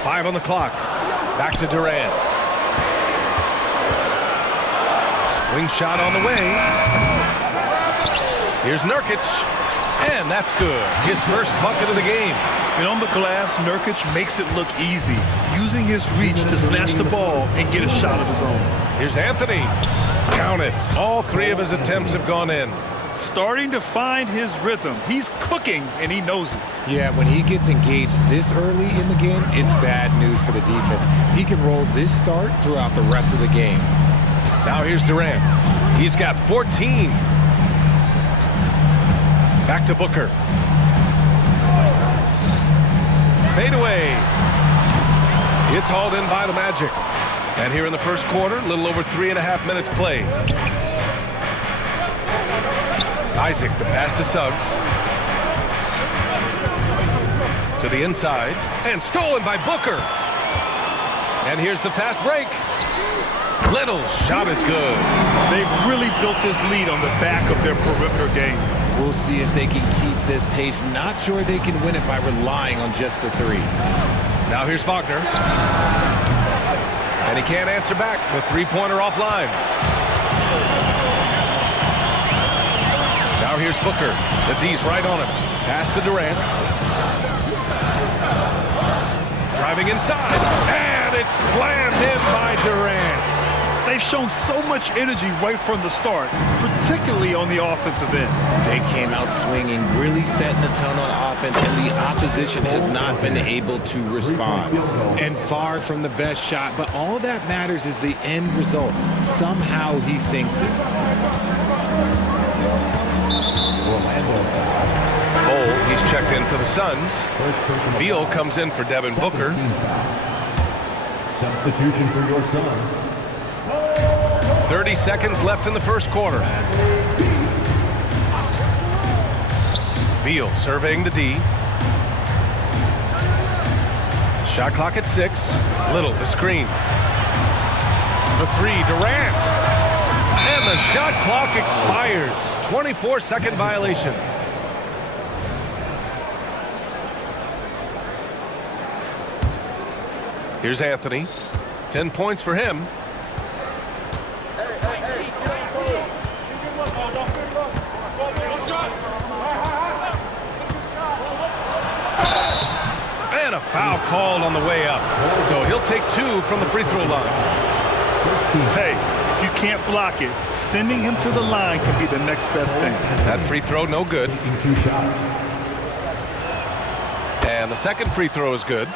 5 on the clock. Back to Durant. Wing shot on the way. Here's Nurkic. And that's good. His first bucket of the game. And on the glass, Nurkic makes it look easy, using his reach to snatch the ball and get a shot of his own. Here's Anthony. Count it. All 3 of his attempts have gone in. Starting to find his rhythm. He's cooking, and he knows it. Yeah, when he gets engaged this early in the game, it's bad news for the defense. He can roll this start throughout the rest of the game. Now here's Durant. He's got 14. Back to Booker. Fade away. It's hauled in by the Magic. And here in the first quarter, a little over 3.5 minutes played. Isaac, the pass to Suggs. To the inside. And stolen by Booker. And here's the fast break. Little's shot is good. They've really built this lead on the back of their perimeter game. We'll see if they can keep this pace. Not sure they can win it by relying on just the 3. Now here's Wagner. And he can't answer back. The 3-pointer offline. Now here's Booker. The D's right on him. Pass to Durant. Driving inside. And it's slammed in by Durant. They've shown so much energy right from the start, particularly on the offensive end. They came out swinging, really setting the tone on offense, and the opposition has not been able to respond. And far from the best shot, but all that matters is the end result. Somehow he sinks it. Cole, he's checked in for the Suns. Beal comes in for Devin Booker. Substitution for your Suns. 30 seconds left in the first quarter. Beal surveying the D. Shot clock at 6. Little, the screen. The 3, Durant. And the shot clock expires. 24-second violation. Here's Anthony. 10 points for him. And a foul called on the way up. So he'll take 2 from the free throw line. Hey, if you can't block it, sending him to the line can be the next best thing. That free throw, no good. And the second free throw is good.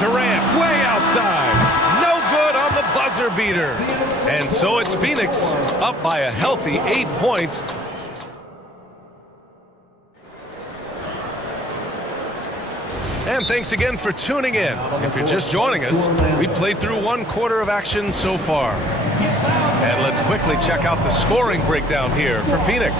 Durant way outside. No good on the buzzer beater. And so it's Phoenix up by a healthy 8 points. And thanks again for tuning in. If you're just joining us, we played through 1 quarter of action so far. And let's quickly check out the scoring breakdown here for Phoenix.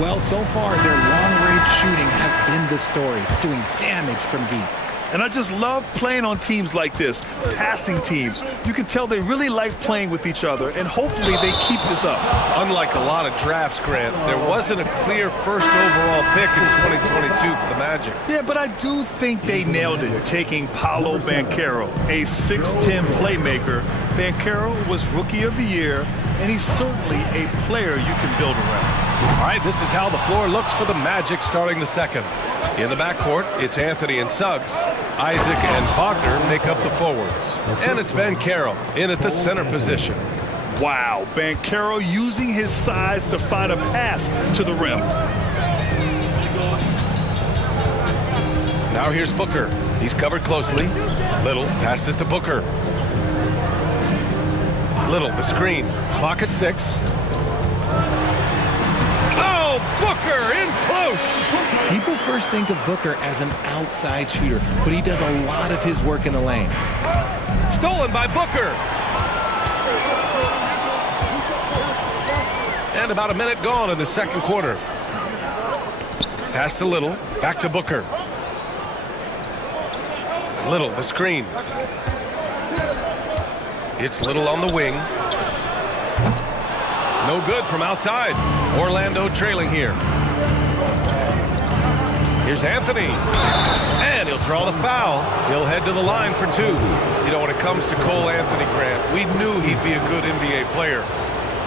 Well, so far, their long-range shooting has been the story, doing damage from deep. And I just love playing on teams like this, passing teams. You can tell they really like playing with each other, and hopefully they keep this up. Unlike a lot of drafts, Grant, there wasn't a clear first overall pick in 2022 for the Magic. Yeah, but I do think they nailed it, taking Paolo Banchero, a 6'10 playmaker. Banchero was Rookie of the Year, and he's certainly a player you can build around. All right, this is how the floor looks for the Magic starting the second. In the backcourt, it's Anthony and Suggs. Isaac and Wagner make up the forwards. And it's Banchero in at the center position. Wow, Banchero using his size to find a path to the rim. Now here's Booker. He's covered closely. Little passes to Booker. Little, the screen. Clock at 6. Oh, Booker in close. People first think of Booker as an outside shooter, but he does a lot of his work in the lane. Stolen by Booker. And about a minute gone in the second quarter. Pass to Little. Back to Booker. Little, the screen. It's Little on the wing. No good from outside. Orlando trailing here. Here's Anthony. And he'll draw the foul. He'll head to the line for 2. You know, when it comes to Cole Anthony, Grant, we knew he'd be a good NBA player.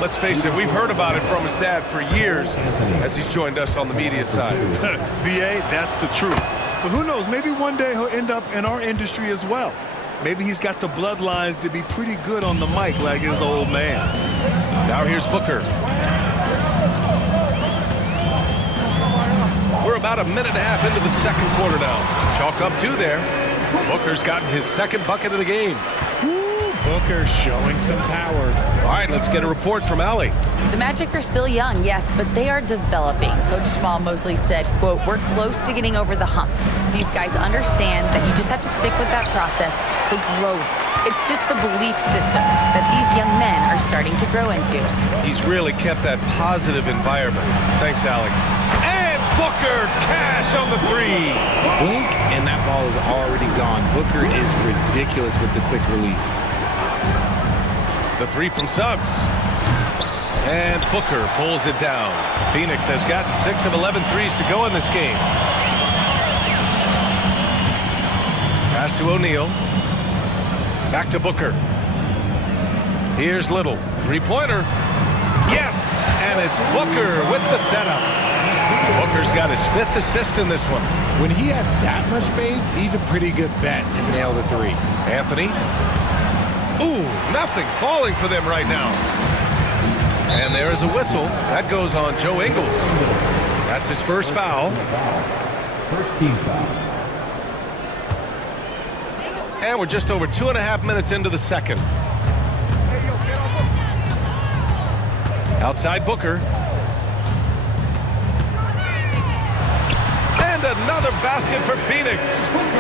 Let's face it, we've heard about it from his dad for years as he's joined us on the media side. BA, that's the truth. But who knows, maybe one day he'll end up in our industry as well. Maybe he's got the bloodlines to be pretty good on the mic like his old man. Now here's Booker. We're about a minute and a half into the second quarter now. Chalk up 2 there. Booker's gotten his second bucket of the game. Booker showing some power. All right, let's get a report from Allie. The Magic are still young, yes, but they are developing. Coach Jamal Mosley said, quote, "We're close to getting over the hump. These guys understand that you just have to stick with that process, the growth. It's just the belief system that these young men are starting to grow into." He's really kept that positive environment. Thanks, Allie. And Booker, cash on the 3. Blink, and that ball is already gone. Booker is ridiculous with the quick release. The 3 from Suggs. And Booker pulls it down. Phoenix has gotten 6 of 11 threes to go in this game. Pass to O'Neal. Back to Booker. Here's Little. 3-pointer. Yes! And it's Booker with the setup. Booker's got his 5th assist in this one. When he has that much space, he's a pretty good bet to nail the 3. Anthony. Ooh, nothing falling for them right now. And there is a whistle. That goes on Joe Ingles. That's his first foul. First team foul. And we're just over 2.5 minutes into the second. Outside Booker. And And another basket for Phoenix.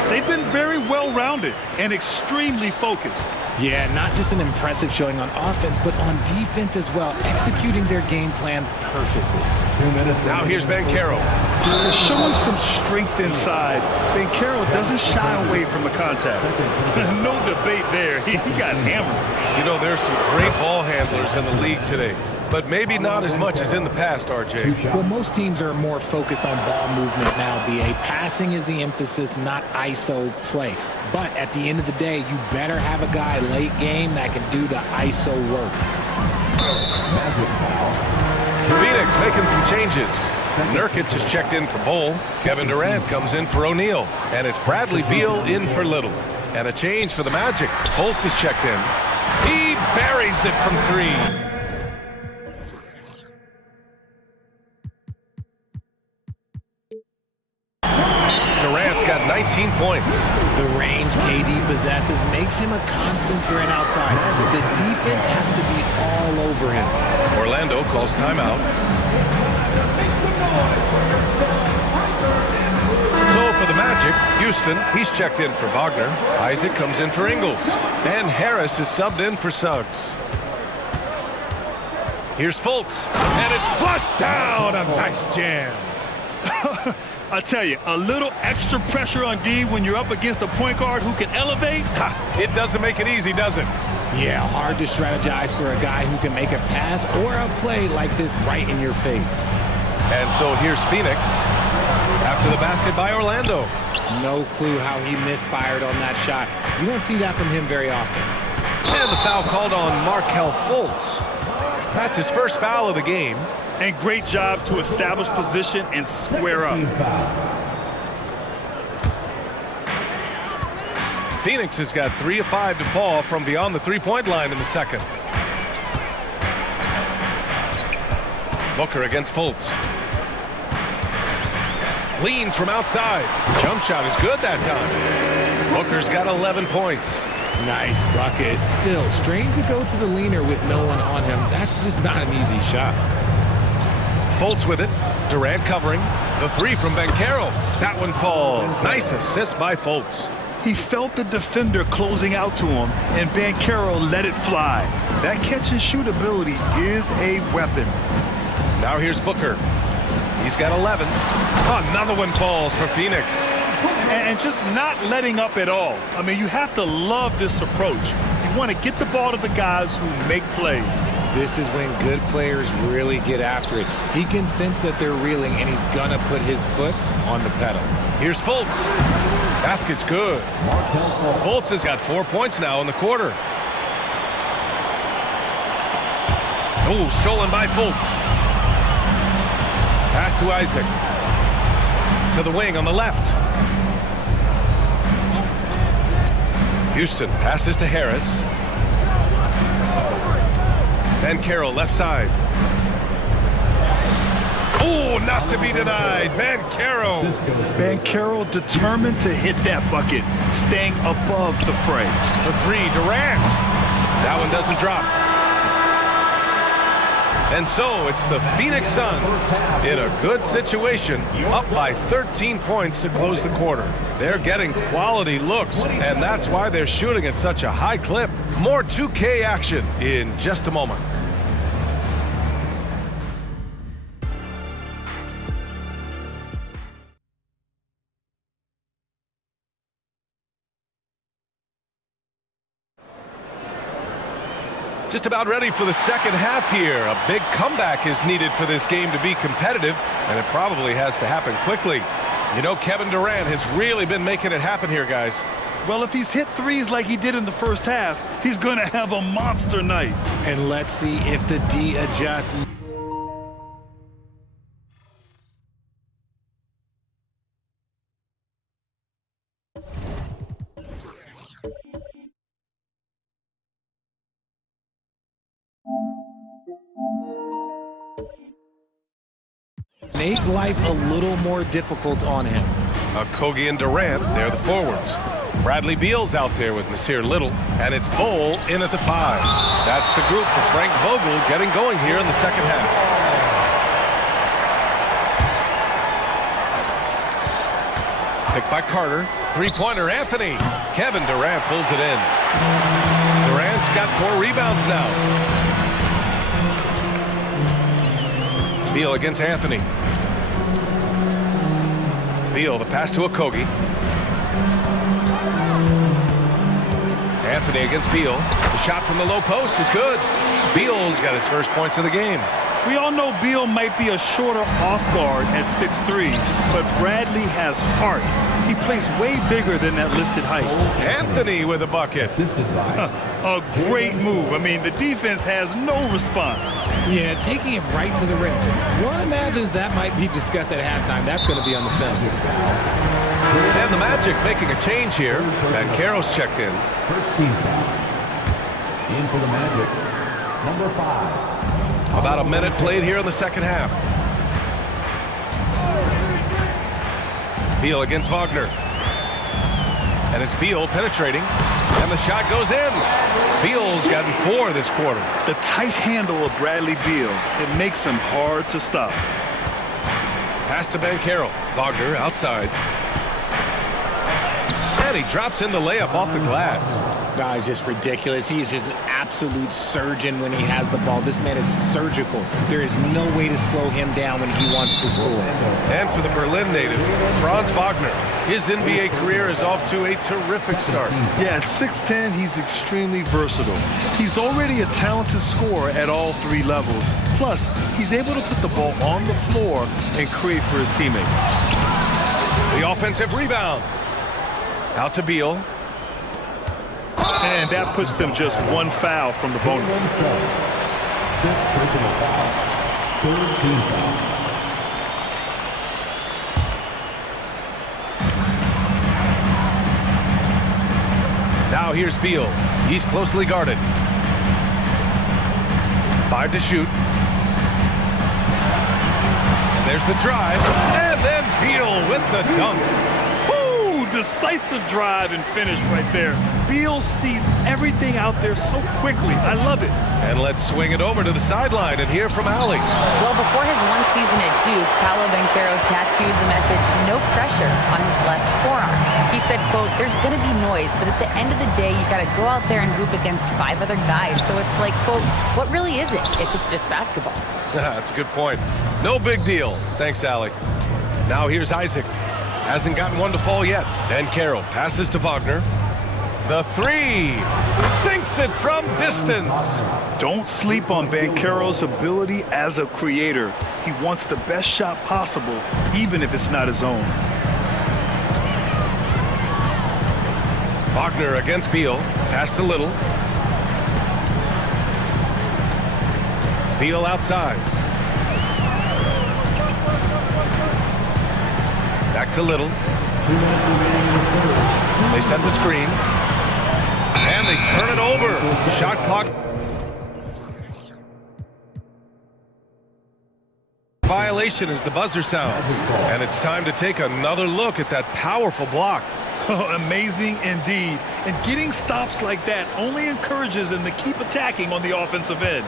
They've been very well-rounded and extremely focused. Yeah, not just an impressive showing on offense, but on defense as well, executing their game plan perfectly. 2 minutes. Now here's Banchero. They're showing some strength inside. Banchero doesn't shy away from the contact. No debate there. He got hammered. You know, there's some great ball handlers in the league today, but maybe not as much as in the past, RJ. Well, most teams are more focused on ball movement now, BA. Passing is the emphasis, not ISO play. But at the end of the day, you better have a guy late game that can do the ISO work. Phoenix making some changes. Nurkic has checked in for Bull. Kevin Durant comes in for O'Neal. And it's Bradley Beal in for Little. And a change for the Magic. Fultz is checked in. He buries it from 3. Durant's got 19 points. The range KD possesses makes him a constant threat outside. The defense has to be all over him. Orlando calls timeout. So for the Magic, Houston, he's checked in for Wagner. Isaac comes in for Ingles. And Harris is subbed in for Suggs. Here's Fultz. And it's flushed down. A nice jam. I tell you, a little extra pressure on D when you're up against a point guard who can elevate. It doesn't make it easy, does it? Yeah, hard to strategize for a guy who can make a pass or a play like this right in your face. And so here's Phoenix after the basket by Orlando. No clue how he misfired on that shot. You don't see that from him very often. And the foul called on Markelle Fultz. That's his first foul of the game. And great job to establish position and square up. Phoenix has got 3 of 5 to fall from beyond the three-point line in the second. Booker against Fultz. Leans from outside. Jump shot is good that time. Booker's got 11 points. Nice bucket. Still, strange to go to the leaner with no one on him. That's just not an easy shot. Fultz with it. Durant covering. The 3 from Banchero. That one falls. Nice assist by Fultz. He felt the defender closing out to him, and Banchero let it fly. That catch-and-shoot ability is a weapon. Now here's Booker. He's got 11. Another one falls for Phoenix. And just not letting up at all. I mean, you have to love this approach. You want to get the ball to the guys who make plays. This is when good players really get after it. He can sense that they're reeling, and he's gonna put his foot on the pedal. Here's Fultz. Basket's good. Fultz has got 4 points now in the quarter. Oh, stolen by Fultz. Pass to Isaac. To the wing on the left. Houston passes to Harris. Banchero left side. Oh, not to be denied. Banchero. Banchero determined to hit that bucket, staying above the fray. For 3, Durant. That one doesn't drop. And so it's the Phoenix Suns in a good situation, up by 13 points to close the quarter. They're getting quality looks, and that's why they're shooting at such a high clip. More 2K action in just a moment. Just about ready for the second half here. A big comeback is needed for this game to be competitive, and it probably has to happen quickly. You know, Kevin Durant has really been making it happen here, guys. Well, if he's hit threes like he did in the first half, he's going to have a monster night. And let's see if the D adjusts. Make life a little more difficult on him. Kogi and Durant, they're the forwards. Bradley Beal's out there with Nasir Little, and it's Bull in at the 5. That's the group for Frank Vogel getting going here in the second half. Picked by Carter. Three-pointer, Anthony. Kevin Durant pulls it in. Durant's got 4 rebounds now. Beal against Anthony. Beal, the pass to Okogie. Anthony against Beal. The shot from the low post is good. Beal's got his first points of the game. We all know Beal might be a shorter off guard at 6'3", but Bradley has heart. He plays way bigger than that listed height. Anthony with a bucket. A great move. I mean, the defense has no response. Yeah, taking it right to the rim. One imagines that might be discussed at halftime. That's going to be on the film. And the Magic making a change here. Banchero's checked in. First team foul. In for the Magic, number 5. About a minute played here in the second half. Beal against Wagner. And it's Beal penetrating. And the shot goes in. Beal's gotten 4 this quarter. The tight handle of Bradley Beal, it makes him hard to stop. Pass to Banchero. Wagner outside. And he drops in the layup off the glass. Guy's just ridiculous. He is just an absolute surgeon when he has the ball. This man is surgical. There is no way to slow him down when he wants to score. And for the Berlin native, Franz Wagner. His NBA career is off to a terrific start. Yeah, at 6'10", he's extremely versatile. He's already a talented scorer at all 3 levels. Plus, he's able to put the ball on the floor and create for his teammates. The offensive rebound. Out to Beal. And that puts them just 1 foul from the bonus. 5th personal foul. 3rd team foul. Now here's Beal. He's closely guarded. 5 to shoot. And there's the drive. And then Beal with the dunk. Decisive drive and finish right there. Beal sees everything out there so quickly. I love it. And let's swing it over to the sideline and hear from Allie. Well, before his one season at Duke, Paolo Banchero tattooed the message, "No pressure," on his left forearm. He said, quote, "There's going to be noise, but at the end of the day, you got to go out there and hoop against 5 other guys. So it's like, quote, what really is it if it's just basketball?" That's a good point. No big deal. Thanks, Allie. Now here's Isaac. Hasn't gotten one to fall yet. Banchero passes to Wagner. The 3. Sinks it from distance. Don't sleep on Banchero's ability as a creator. He wants the best shot possible, even if it's not his own. Wagner against Beal. Pass to Little. Beal outside. Back to Little. 2 minutes remaining in the 3rd. They set the screen. And they turn it over. Shot clock. Violation as the buzzer sounds. And it's time to take another look at that powerful block. Amazing indeed. And getting stops like that only encourages them to keep attacking on the offensive end.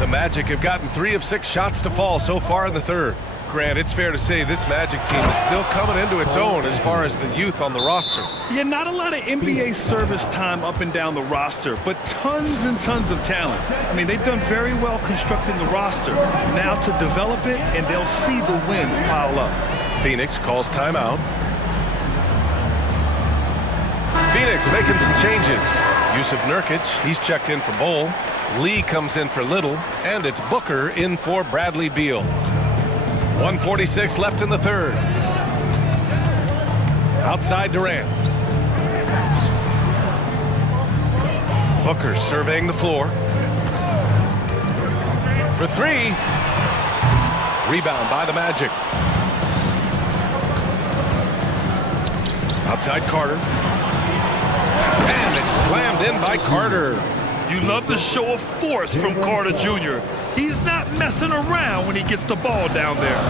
The Magic have gotten 3 of 6 shots to fall so far in the 3rd. Grant, it's fair to say this Magic team is still coming into its own as far as the youth on the roster. Yeah, not a lot of NBA service time up and down the roster, but tons and tons of talent. I mean, they've done very well constructing the roster. Now to develop it, and they'll see the wins pile up. Phoenix calls timeout. Phoenix making some changes. Yusuf Nurkic, he's checked in for Bowl. Lee comes in for Little, and it's Booker in for Bradley Beal. 1:46 left in the 3rd. Outside Durant. Booker surveying the floor. For 3. Rebound by the Magic. Outside Carter. And it's slammed in by Carter. You love the show of force from Carter Jr. He's not messing around when he gets the ball down there.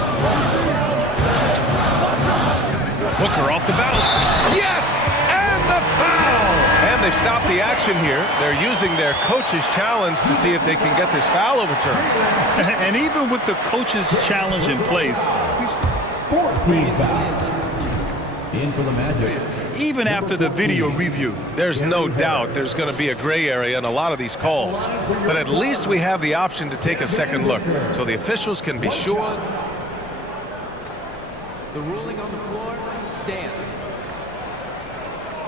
Booker off the bounce. Yes! And the foul! And they've stopped the action here. They're using their coach's challenge to see if they can get this foul overturned. And even with the coach's challenge in place, 4th team foul. in for the Magic. Even after the video review. There's no doubt there's going to be a gray area in a lot of these calls. But at least we have the option to take a second look, so the officials can be sure. The ruling on the floor stands.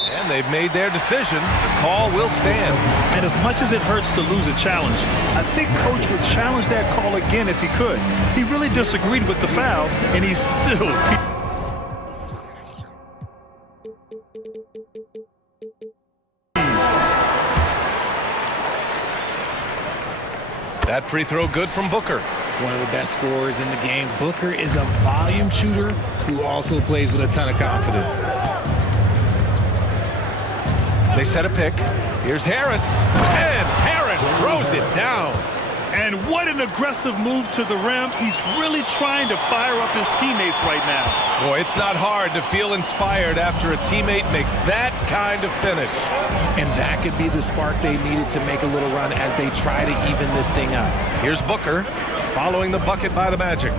And they've made their decision. The call will stand. And as much as it hurts to lose a challenge, I think Coach would challenge that call again if he could. He really disagreed with the foul, and he's still... That free throw good from Booker. One of the best scorers in the game. Booker is a volume shooter who also plays with a ton of confidence. They set a pick. Here's Harris. And Harris throws it down. And what an aggressive move to the rim. He's really trying to fire up his teammates right now. Boy, it's not hard to feel inspired after a teammate makes that kind of finish. And that could be the spark they needed to make a little run as they try to even this thing up. Here's Booker following the bucket by the Magic.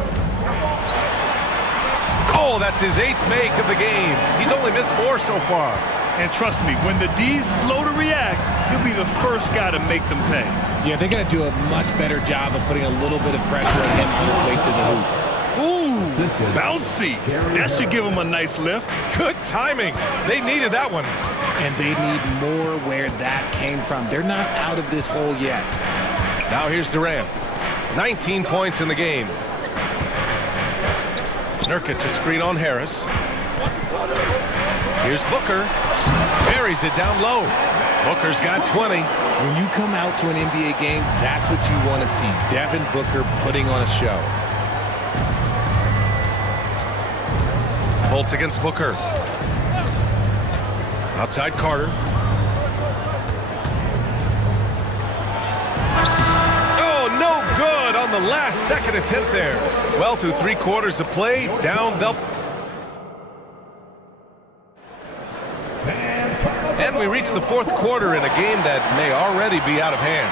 Oh, that's his 8th make of the game. He's only missed 4 so far. And trust me, when the D's slow to react, he'll be the first guy to make them pay. Yeah, they're going to do a much better job of putting a little bit of pressure on him on his way to the hoop. Ooh, bouncy. That should give him a nice lift. Good timing. They needed that one. And they need more where that came from. They're not out of this hole yet. Now here's Durant. 19 points in the game. Nurkic to screen on Harris. Here's Booker. Buries it down low. Booker's got 20. When you come out to an NBA game, that's what you want to see. Devin Booker putting on a show. Bolts against Booker. Outside Carter. Oh, no good on the last second attempt there. Well, through 3 quarters of play, down the... And we reach the 4th quarter in a game that may already be out of hand.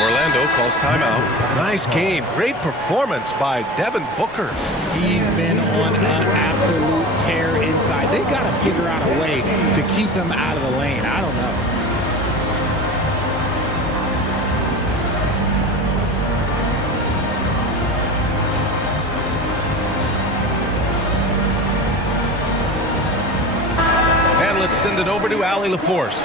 Orlando calls timeout. Nice game. Great performance by Devin Booker. He's been on an absolute tear inside. They've got to figure out a way to keep him out of the lane. I don't know. Let's send it over to Allie LaForce.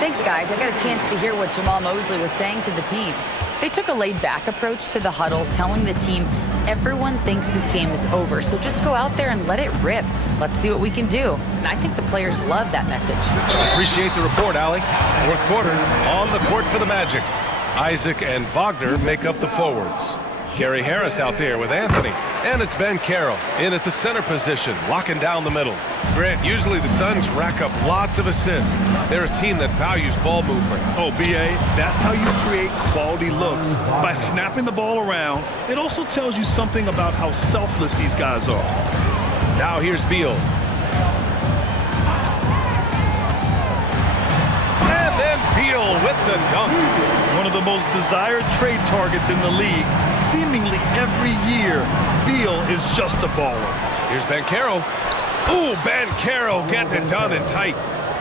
Thanks, guys. I got a chance to hear what Jamal Mosley was saying to the team. They took a laid-back approach to the huddle, telling the team, everyone thinks this game is over, so just go out there and let it rip. Let's see what we can do. And I think the players love that message. Appreciate the report, Allie. 4th quarter, on the court for the Magic. Isaac and Wagner make up the forwards. Gary Harris out there with Anthony. And it's Ben Carroll in at the center position, locking down the middle. Grant, usually the Suns rack up lots of assists. They're a team that values ball movement. Oh, B.A., that's how you create quality looks. By snapping the ball around, it also tells you something about how selfless these guys are. Now here's Beal. And then Beal with the dunk. One of the most desired trade targets in the league. Seemingly every year, Beal is just a baller. Here's Ben Carroll. Ooh, Ben Carroll getting it done and tight.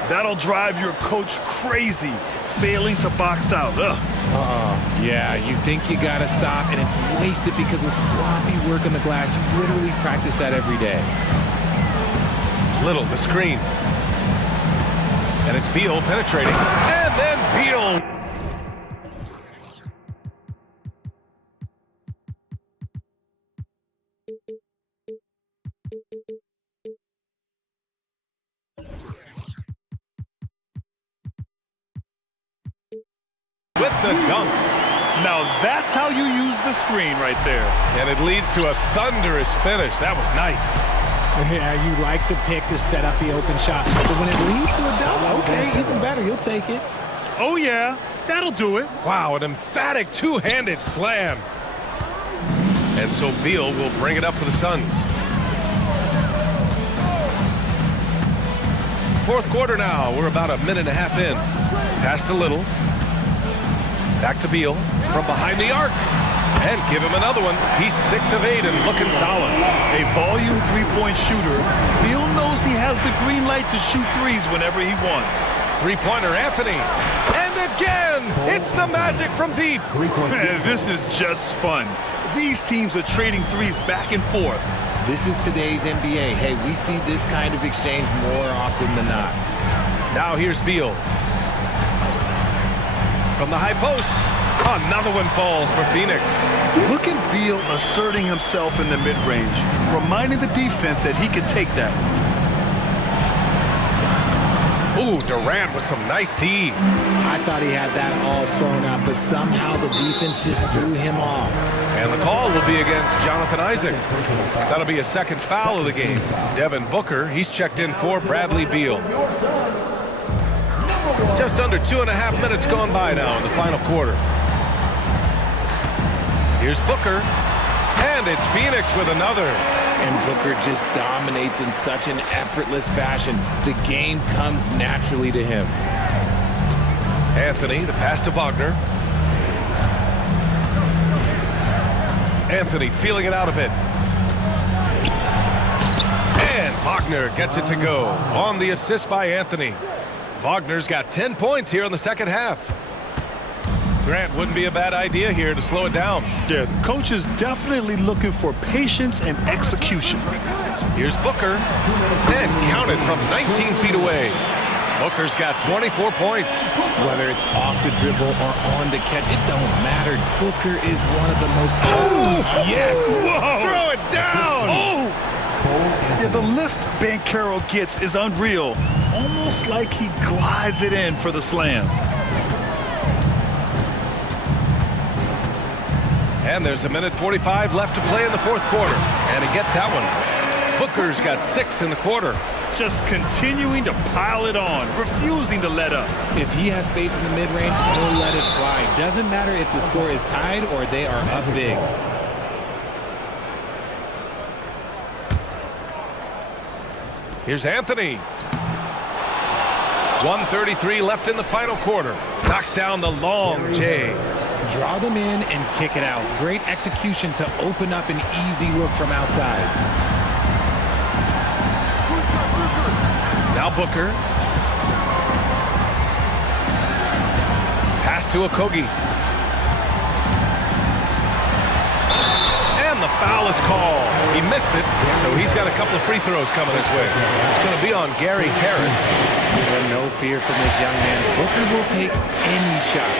That'll drive your coach crazy, failing to box out. Yeah, you think you got to stop, and it's wasted because of sloppy work on the glass. You literally practice that every day. Little, the screen. And it's Beal penetrating. And then Beal. With the dunk. Now that's how you use the screen right there. And it leads to a thunderous finish. That was nice. Yeah, you like the pick to set up the open shot. But when it leads to a dunk, okay, even better, you'll take it. Oh, yeah, that'll do it. Wow, an emphatic two-handed slam. And so Beal will bring it up for the Suns. 4th quarter now. We're about a minute and a half in. Pass to Little. Back to Beal from behind the arc. And give him another one. He's 6 of 8 and looking solid. A volume three-point shooter. Beal knows he has the green light to shoot threes whenever he wants. Three-pointer Anthony. And again, it's the Magic from deep. This is just fun. These teams are trading threes back and forth. This is today's NBA. Hey, we see this kind of exchange more often than not. Now here's Beal. From the high post. Another one falls for Phoenix. Look at Beal asserting himself in the mid-range, reminding the defense that he could take that. Ooh, Durant with some nice D. I thought he had that all sewn up, but somehow the defense just threw him off. And the call will be against Jonathan Isaac. That'll be a second foul of the game. Devin Booker, he's checked in for Bradley Beal. Just under 2.5 minutes gone by now in the final quarter. Here's Booker, and it's Phoenix with another. And Booker just dominates in such an effortless fashion. The game comes naturally to him. Anthony, the pass to Wagner. Anthony feeling it out a bit. And Wagner gets it to go on the assist by Anthony. Wagner's got 10 points here in the second half. Grant, wouldn't be a bad idea here to slow it down. Yeah, the coach is definitely looking for patience and execution. Here's Booker, and counted from 19 feet away. Booker's got 24 points. Whether it's off the dribble or on the catch, it don't matter. Booker is one of the most... Yes! Whoa. Throw it down! Yeah, the lift Banchero gets is unreal. Almost like he glides it in for the slam. And there's 1:45 left to play in the fourth quarter. And he gets that one. Booker's got 6 in the quarter. Just continuing to pile it on, refusing to let up. If he has space in the mid-range, he'll let it fly. Doesn't matter if the score is tied or they are up big. Here's Anthony. 1:33 left in the final quarter. Knocks down the long J. Draw them in and kick it out. Great execution to open up an easy look from outside. Now Booker. Pass to Okogie. And the foul is called. He missed it, so he's got a couple of free throws coming his way. It's going to be on Gary Harris. No fear from this young man. Booker will take any shot.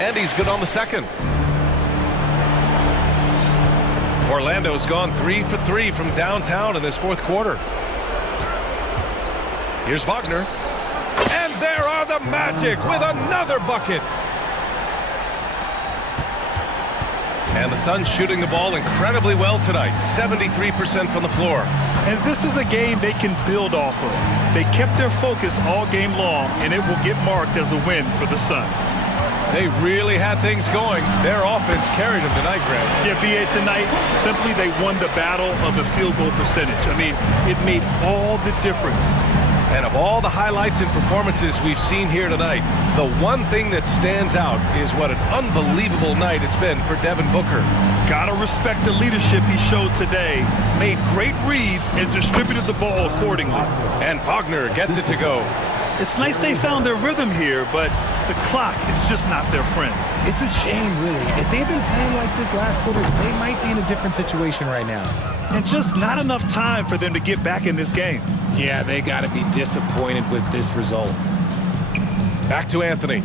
And he's good on the second. Orlando's gone 3 for 3 from downtown in this fourth quarter. Here's Wagner. And there are the Magic with another bucket. And the Suns shooting the ball incredibly well tonight. 73% from the floor. And this is a game they can build off of. They kept their focus all game long, and it will get marked as a win for the Suns. They really had things going. Their offense carried them tonight, Grant. Yeah, BA, tonight, simply they won the battle of the field goal percentage. I mean, it made all the difference. And of all the highlights and performances we've seen here tonight, the one thing that stands out is what an unbelievable night it's been for Devin Booker. Gotta respect the leadership he showed today. Made great reads and distributed the ball accordingly. And Wagner gets it to go. It's nice they found their rhythm here, but the clock is just not their friend. It's a shame, really. If they've been playing like this last quarter, they might be in a different situation right now. And just not enough time for them to get back in this game. Yeah, they got to be disappointed with this result. Back to Anthony.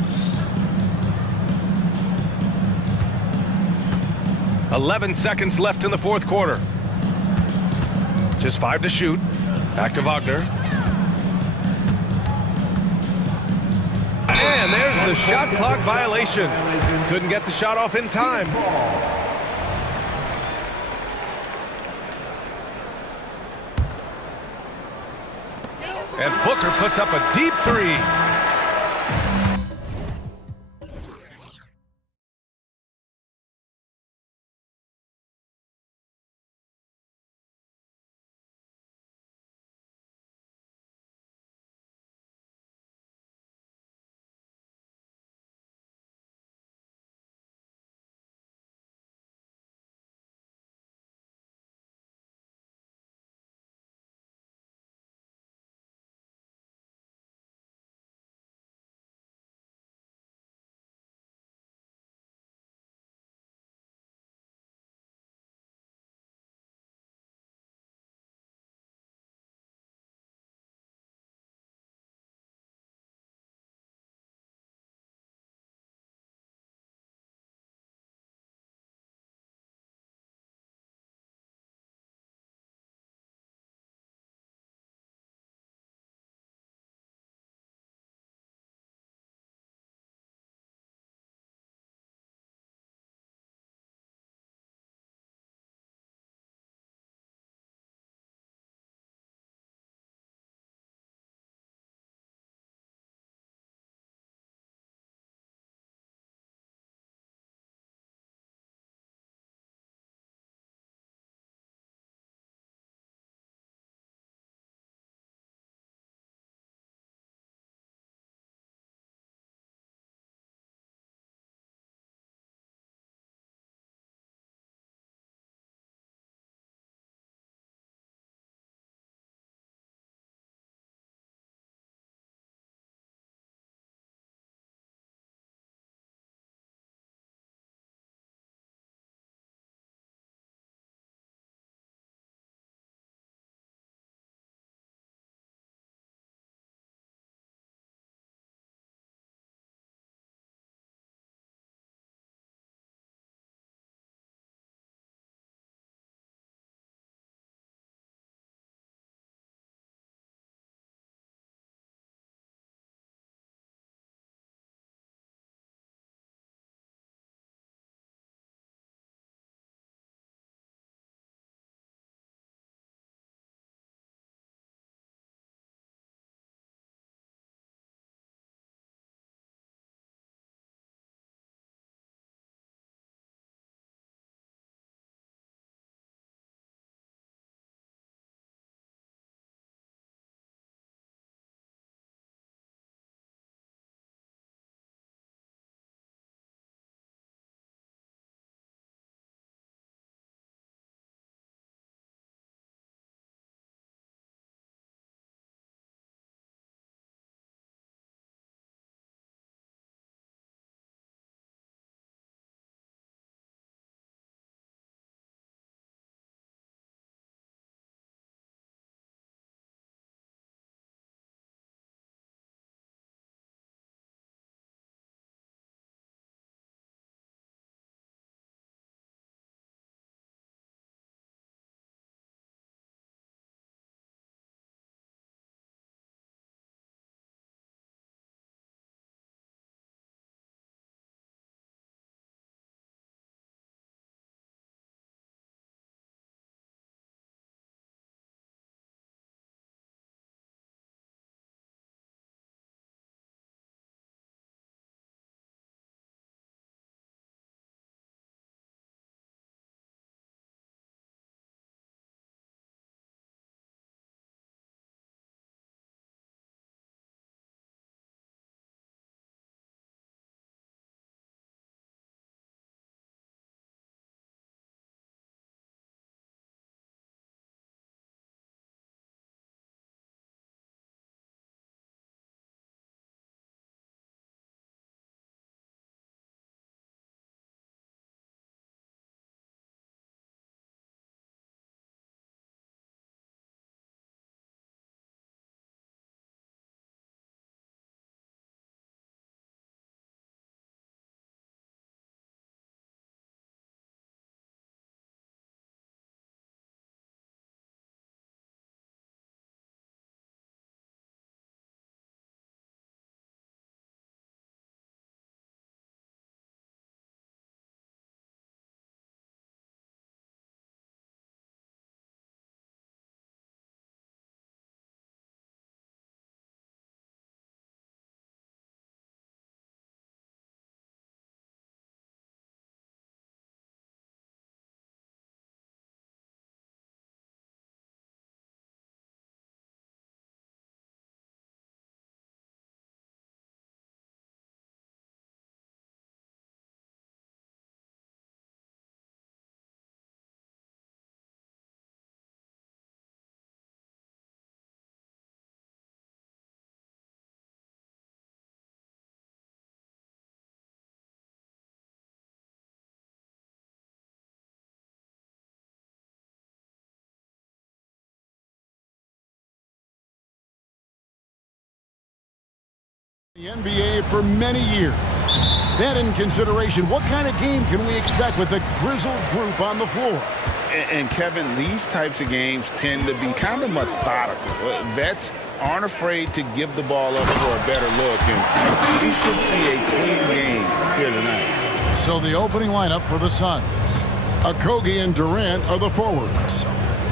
11 seconds left in the fourth quarter. Just 5 to shoot. Back to Wagner. And there's the shot clock violation. Couldn't get the shot off in time. And Booker puts up a deep 3. The NBA for many years. That in consideration, what kind of game can we expect with a grizzled group on the floor? And Kevin, these types of games tend to be kind of methodical. Vets aren't afraid to give the ball up for a better look, and we should see a clean game here tonight. So the opening lineup for the Suns. Okogie and Durant are the forwards.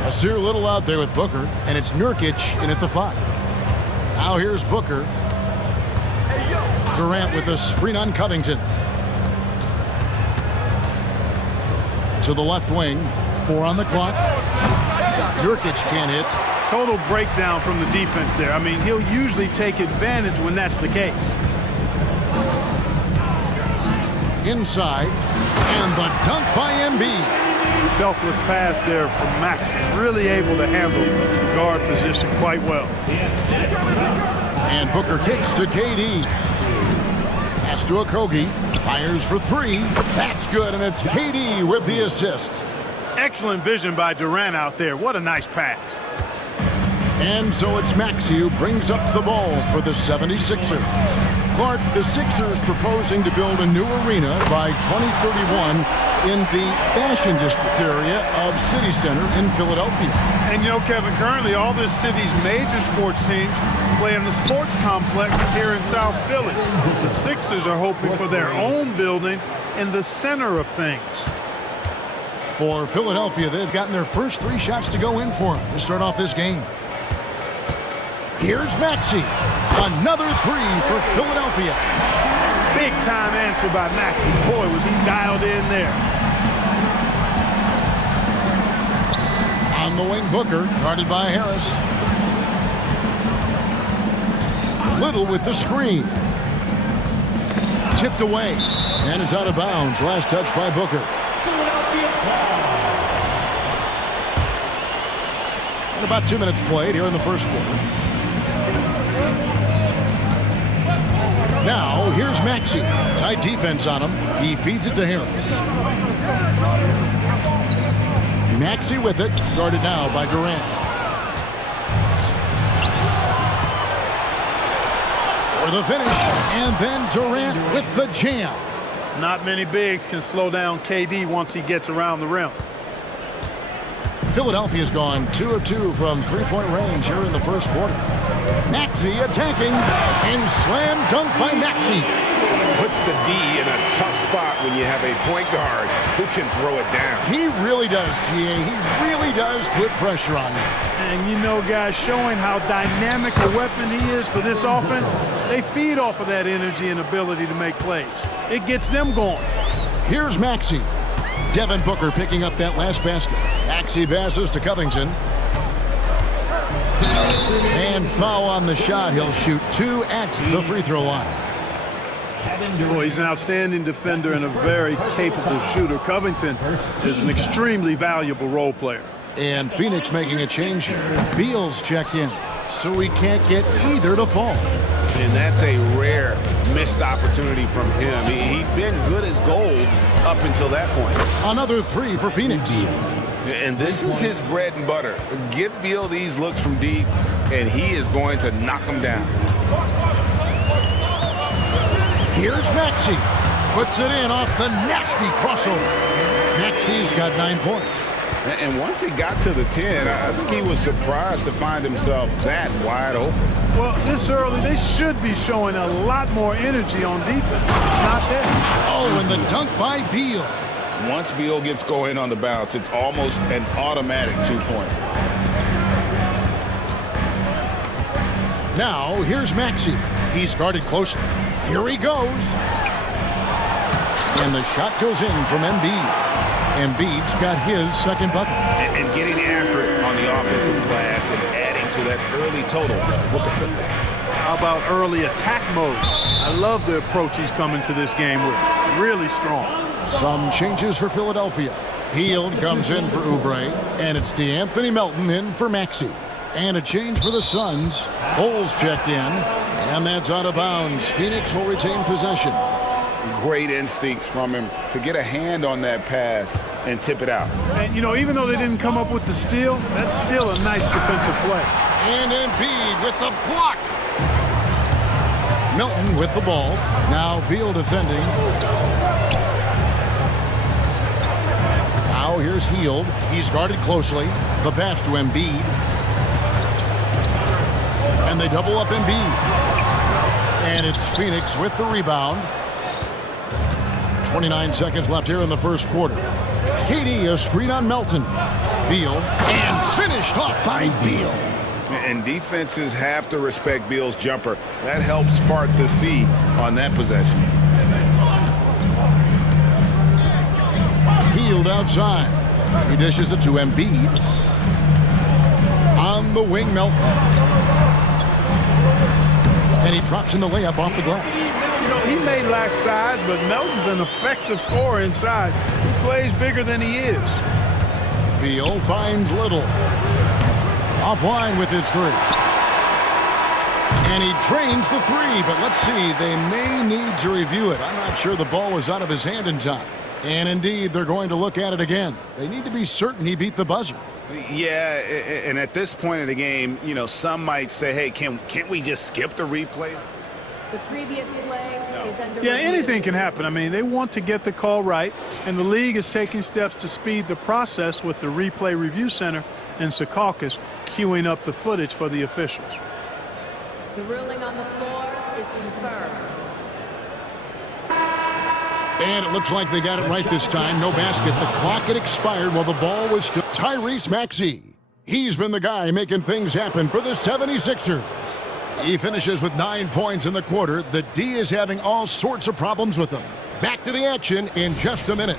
Nasir Little out there with Booker, and it's Nurkic in at the 5. Now here's Booker. Durant with a screen on Covington. To the left wing. 4 on the clock. Nurkic can't hit. Total breakdown from the defense there. I mean, he'll usually take advantage when that's the case. Inside. And the dunk by Embiid. Selfless pass there from Maxey. Really able to handle the guard position quite well. And Booker kicks to KD. Pass to Okogie. Fires for 3. That's good, and it's KD with the assist. Excellent vision by Durant out there. What a nice pass. And so it's Maxey who brings up the ball for the 76ers. Clark, the Sixers proposing to build a new arena by 2031 in the Fashion District area of City Center in Philadelphia. And you know, Kevin, currently all this city's major sports teams play in the sports complex here in South Philly. The Sixers are hoping for their own building in the center of things. For Philadelphia, they've gotten their first 3 shots to go in for them to start off this game. Here's Maxey. Another 3 for Philadelphia. Big time answer by Maxey. Boy, was he dialed in there. On the wing, Booker, guarded by Harris. Little with the screen. Tipped away. And it's out of bounds. Last touch by Booker. And about 2 minutes played here in the first quarter. Now, here's Maxey. Tight defense on him. He feeds it to Harris. Maxey with it. Guarded now by Durant. For the finish. And then Durant with the jam. Not many bigs can slow down KD once he gets around the rim. Philadelphia's gone 2 of 2 from 3-point range here in the first quarter. Maxey attacking, and slam dunk by Maxey. Puts the D in a tough spot when you have a point guard who can throw it down. He really does, GA. He really does put pressure on you. And you know, guys, showing how dynamic a weapon he is for this offense, they feed off of that energy and ability to make plays. It gets them going. Here's Maxey. Devin Booker picking up that last basket. Maxey passes to Covington. And foul on the shot. He'll shoot 2 at the free throw line. Boy, he's an outstanding defender and a very capable shooter. Covington is an extremely valuable role player. And Phoenix making a change here. Beal's checked in, so he can't get either to fall. And that's a rare missed opportunity from him. He'd been good as gold up until that point. Another 3 for Phoenix. And this is his bread and butter. Give Beal these looks from deep, and he is going to knock them down. Here's Maxey. Puts it in off the nasty crossover. Maxey's got 9 points. And once he got to the 10, I think he was surprised to find himself that wide open. Well, this early, they should be showing a lot more energy on defense. Not there. Oh, and the dunk by Beal. Once Beal gets going on the bounce, it's almost an automatic 2-point. Now, here's Maxey. He's guarded closely. Here he goes. And the shot goes in from Embiid. Embiid's got his second bucket. And getting after it on the offensive glass and adding to that early total with the putback. How about early attack mode? I love the approach he's coming to this game with. Really strong. Some changes for Philadelphia. Hield comes in for Oubre, and it's D'Anthony Melton in for Maxey. And a change for the Suns. Bowles checked in, and that's out of bounds. Phoenix will retain possession. Great instincts from him to get a hand on that pass and tip it out. And, you know, even though they didn't come up with the steal, that's still a nice defensive play. And Embiid with the block. Milton with the ball. Now Beal defending. Now here's Hield. He's guarded closely. The pass to Embiid. And they double up Embiid. And it's Phoenix with the rebound. 29 seconds left here in the first quarter. KD, a screen on Melton. Beal, and finished off by Beal. And defenses have to respect Beal's jumper. That helps part the sea on that possession. Hield outside. He dishes it to Embiid. On the wing, Melton. And he drops in the layup off the glass. You know, he may lack size, but Melton's an effective scorer inside. He plays bigger than he is. Beal finds Little. Offline with his three. And he drains the three, but let's see, they may need to review it. I'm not sure the ball was out of his hand in time. And indeed, they're going to look at it again. They need to be certain he beat the buzzer. Yeah, and at this point in the game, you know, some might say, hey, can't we just skip the replay? The previous play is under Yeah, review. anything can happen. I mean, they want to get the call right, and the league is taking steps to speed the process with the Replay Review Center in Secaucus queuing up the footage for the officials. The ruling on the floor is confirmed. And it looks like they got it right this time. No basket. The clock had expired while the ball was still. Tyrese Maxey. He's been the guy making things happen for the 76ers. He finishes with 9 points in the quarter. The D is having all sorts of problems with him. Back to the action in just a minute.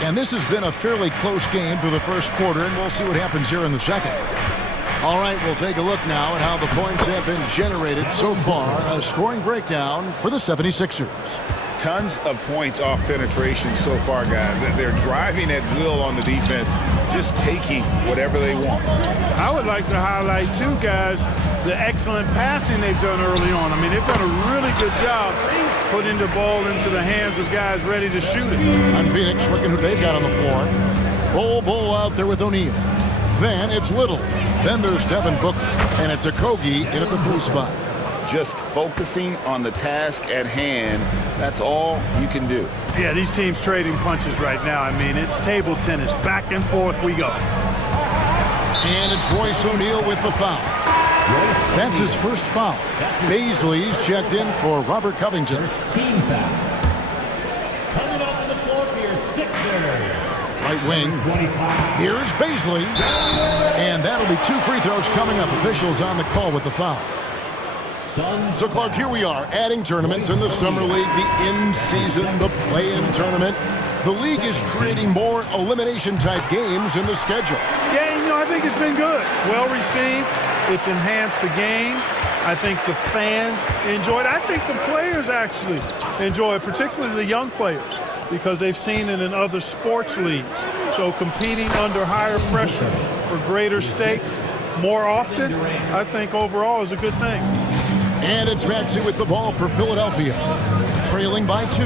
And this has been a fairly close game through the first quarter, and we'll see what happens here in the second. All right, we'll take a look now at how the points have been generated so far. A scoring breakdown for the 76ers. Tons of points off penetration so far, guys. They're driving at will on the defense, just taking whatever they want. I would like to highlight, too, guys, the excellent passing they've done early on. I mean, they've done a really good job putting the ball into the hands of guys ready to shoot it. On Phoenix, looking who they've got on the floor. Bol out there with O'Neal. Then it's Little. Then there's Devin Booker. And it's Okogie in at the 3 spot. Just focusing on the task at hand, that's all you can do. Yeah, these teams trading punches right now. I mean, it's table tennis. Back and forth we go. And it's Royce O'Neal with the foul. That's his first foul. Baisley's checked in for Robert Covington. Team foul. Coming off the floor for your Sixers. Right wing. Here's Baisley. And that'll be 2 free throws coming up. Officials on the call with the foul. So, Clark, here we are, adding tournaments in the Summer League, the in-season, the play-in tournament. The league is creating more elimination-type games in the schedule. Yeah, you know, I think it's been good. Well received. It's enhanced the games. I think the fans enjoy it. I think the players actually enjoy it, particularly the young players, because they've seen it in other sports leagues. So competing under higher pressure for greater stakes more often, I think overall is a good thing. And it's Maxey with the ball for Philadelphia, trailing by 2.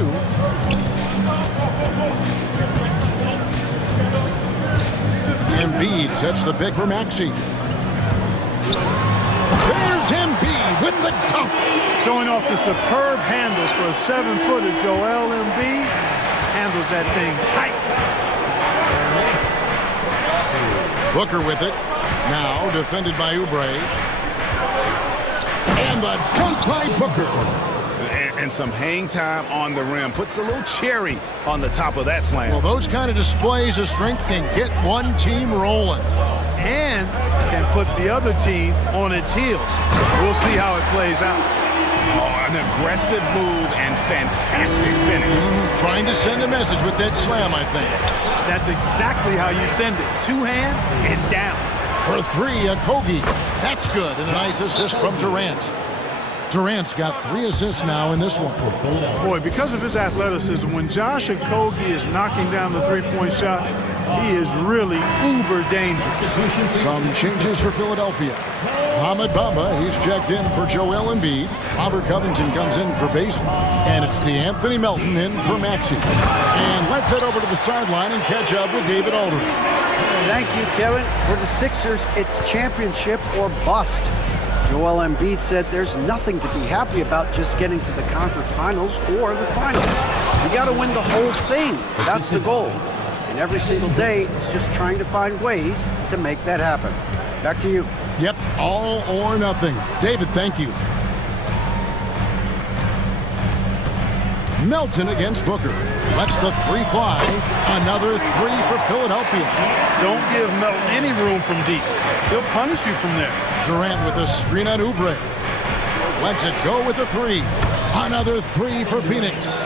Embiid sets the pick for Maxey. There's Embiid with the dunk. Showing off the superb handles for a 7-footer. Joel Embiid handles that thing tight. Booker with it. Now defended by Oubre. And the dunk by Booker. And some hang time on the rim. Puts a little cherry on the top of that slam. Well, those kind of displays of strength can get one team rolling. And can put the other team on its heels. We'll see how it plays out. Oh, an aggressive move and fantastic finish. Trying to send a message with that slam, I think. That's exactly how you send it. 2 hands and down. For 3, Okogie. That's good. And a nice assist from Durant. Durant's got 3 assists now in this one. Boy, because of his athleticism, when Josh Okogie is knocking down the 3-point shot, he is really uber dangerous. Some changes for Philadelphia. Ahmed Bamba, he's checked in for Joel Embiid. Robert Covington comes in for Baisley. And it's D'Anthony Melton in for Maxey. And let's head over to the sideline and catch up with David Aldridge. Thank you, Kevin. For the Sixers, it's championship or bust. Joel Embiid said there's nothing to be happy about just getting to the conference finals or the finals. You got to win the whole thing. That's the goal. And every single day, it's just trying to find ways to make that happen. Back to you. Yep, all or nothing. David, thank you. Melton against Booker. Lets the three fly. Another three for Philadelphia. Don't give Melton any room from deep. He'll punish you from there. Durant with a screen on Oubre. Lets it go with the three. Another three for Phoenix.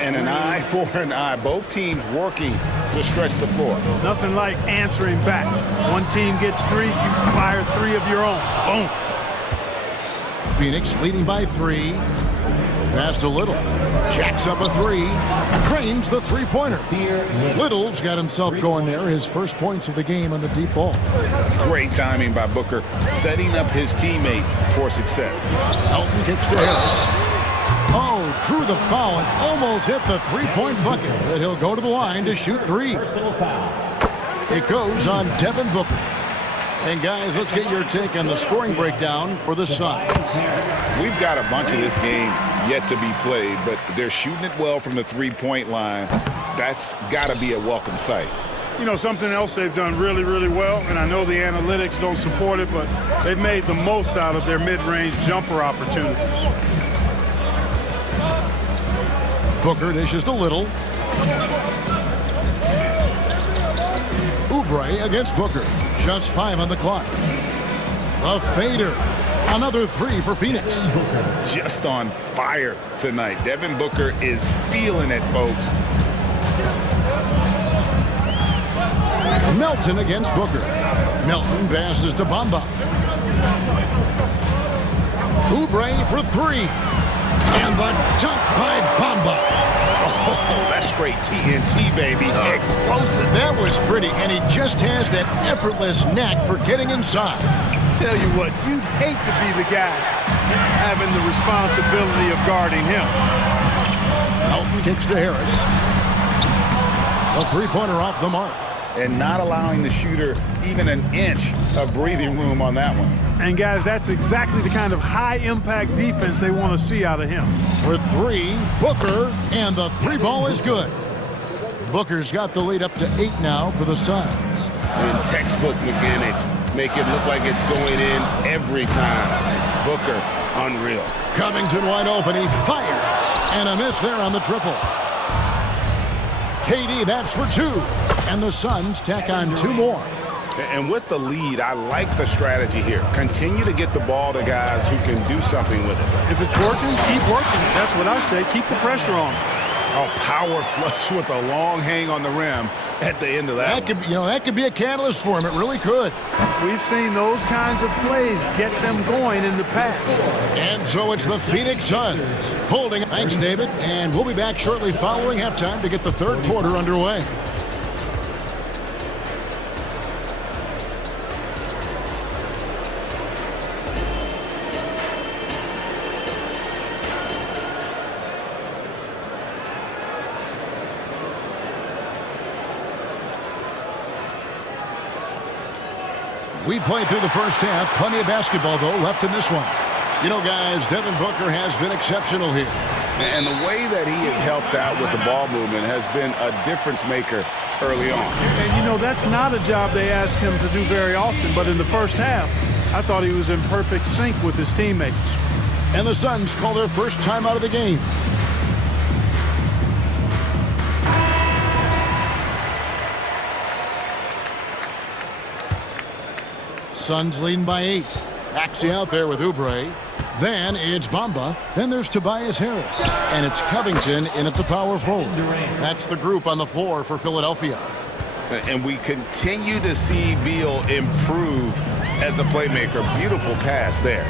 And an eye for an eye. Both teams working to stretch the floor. Nothing like answering back. One team gets three, you fire three of your own. Boom. Phoenix leading by three. Pass to Little. Jacks up a three. Drains the three-pointer. Little's got himself going there. His first points of the game on the deep ball. Great timing by Booker, setting up his teammate for success. Elton kicks to Harris. Oh, drew the foul and almost hit the three-point bucket. But he'll go to the line to shoot three. It goes on Devin Booker. And guys, let's get your take on the scoring breakdown for the Suns. We've got a bunch of this game yet to be played, but they're shooting it well from the three-point line. That's got to be a welcome sight. You know, something else they've done really, really well, and I know the analytics don't support it, but they've made the most out of their mid-range jumper opportunities. Booker dishes to Little. Oubre against Booker. Just 5 on the clock. A fader. Another three for Phoenix. Just on fire tonight. Devin Booker is feeling it, folks. Melton against Booker. Melton passes to Bamba. Oubre for three. And the dunk by Bamba. Oh, that's straight TNT, baby. Explosive. That was pretty, and he just has that effortless knack for getting inside. Tell you what, you'd hate to be the guy having the responsibility of guarding him. Melton kicks to Harris. A three-pointer off the mark. And not allowing the shooter even an inch of breathing room on that one. And guys, that's exactly the kind of high-impact defense they want to see out of him. For three, Booker, and the three ball is good. Booker's got the lead up to 8 now for the Suns. And textbook mechanics make it look like it's going in every time. Booker, unreal. Covington wide open, he fires, and a miss there on the triple. KD, that's for 2, and the Suns tack on 2 more. And with the lead, I like the strategy here. Continue to get the ball to guys who can do something with it. If it's working, keep working it. That's what I say. Keep the pressure on. A power flush with a long hang on the rim at the end of that. That could be a catalyst for him. It really could. We've seen those kinds of plays get them going in the past. And so it's the Phoenix Suns holding. Thanks, David. And we'll be back shortly following halftime to get the third quarter underway. We played through the first half. Plenty of basketball, though, left in this one. You know, guys, Devin Booker has been exceptional here. And the way that he has helped out with the ball movement has been a difference maker early on. And, you know, that's not a job they ask him to do very often. But in the first half, I thought he was in perfect sync with his teammates. And the Suns call their first time out of the game. Suns leading by 8. Axie out there with Oubre. Then it's Bamba. Then there's Tobias Harris. And it's Covington in at the power forward. That's the group on the floor for Philadelphia. And we continue to see Beal improve as a playmaker. Beautiful pass there.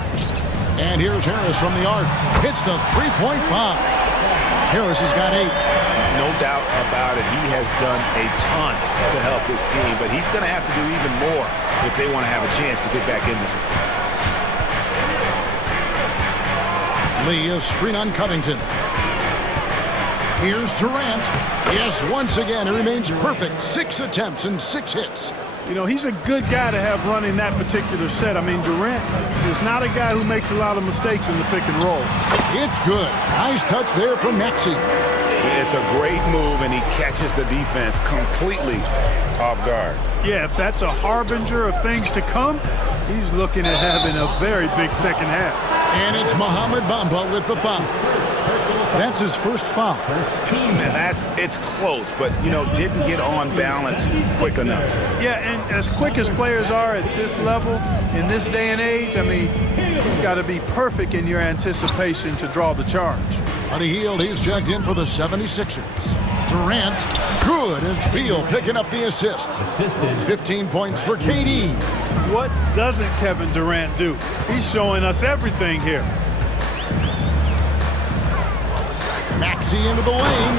And here's Harris from the arc. Hits the three-point bomb. Harris has got 8. No doubt about it. He has done a ton to help his team, but he's going to have to do even more if they want to have a chance to get back in this one. Lee, a screen on Covington. Here's Durant. Yes, once again, he remains perfect. 6 attempts and 6 hits. You know, he's a good guy to have running that particular set. I mean, Durant is not a guy who makes a lot of mistakes in the pick and roll. It's good. Nice touch there from Maxey. It's a great move, and he catches the defense completely off guard. Yeah, if that's a harbinger of things to come, he's looking at having a very big second half. And it's Mohamed Bamba with the foul. That's his first foul. And it's close, but, you know, didn't get on balance quick enough. Yeah, and as quick as players are at this level, in this day and age, I mean, you've got to be perfect in your anticipation to draw the charge. Buddy Hield, he's checked in for the 76ers. Durant, good, and Beal picking up the assist. 15 points for KD. What doesn't Kevin Durant do? He's showing us everything here. Maxey into the lane,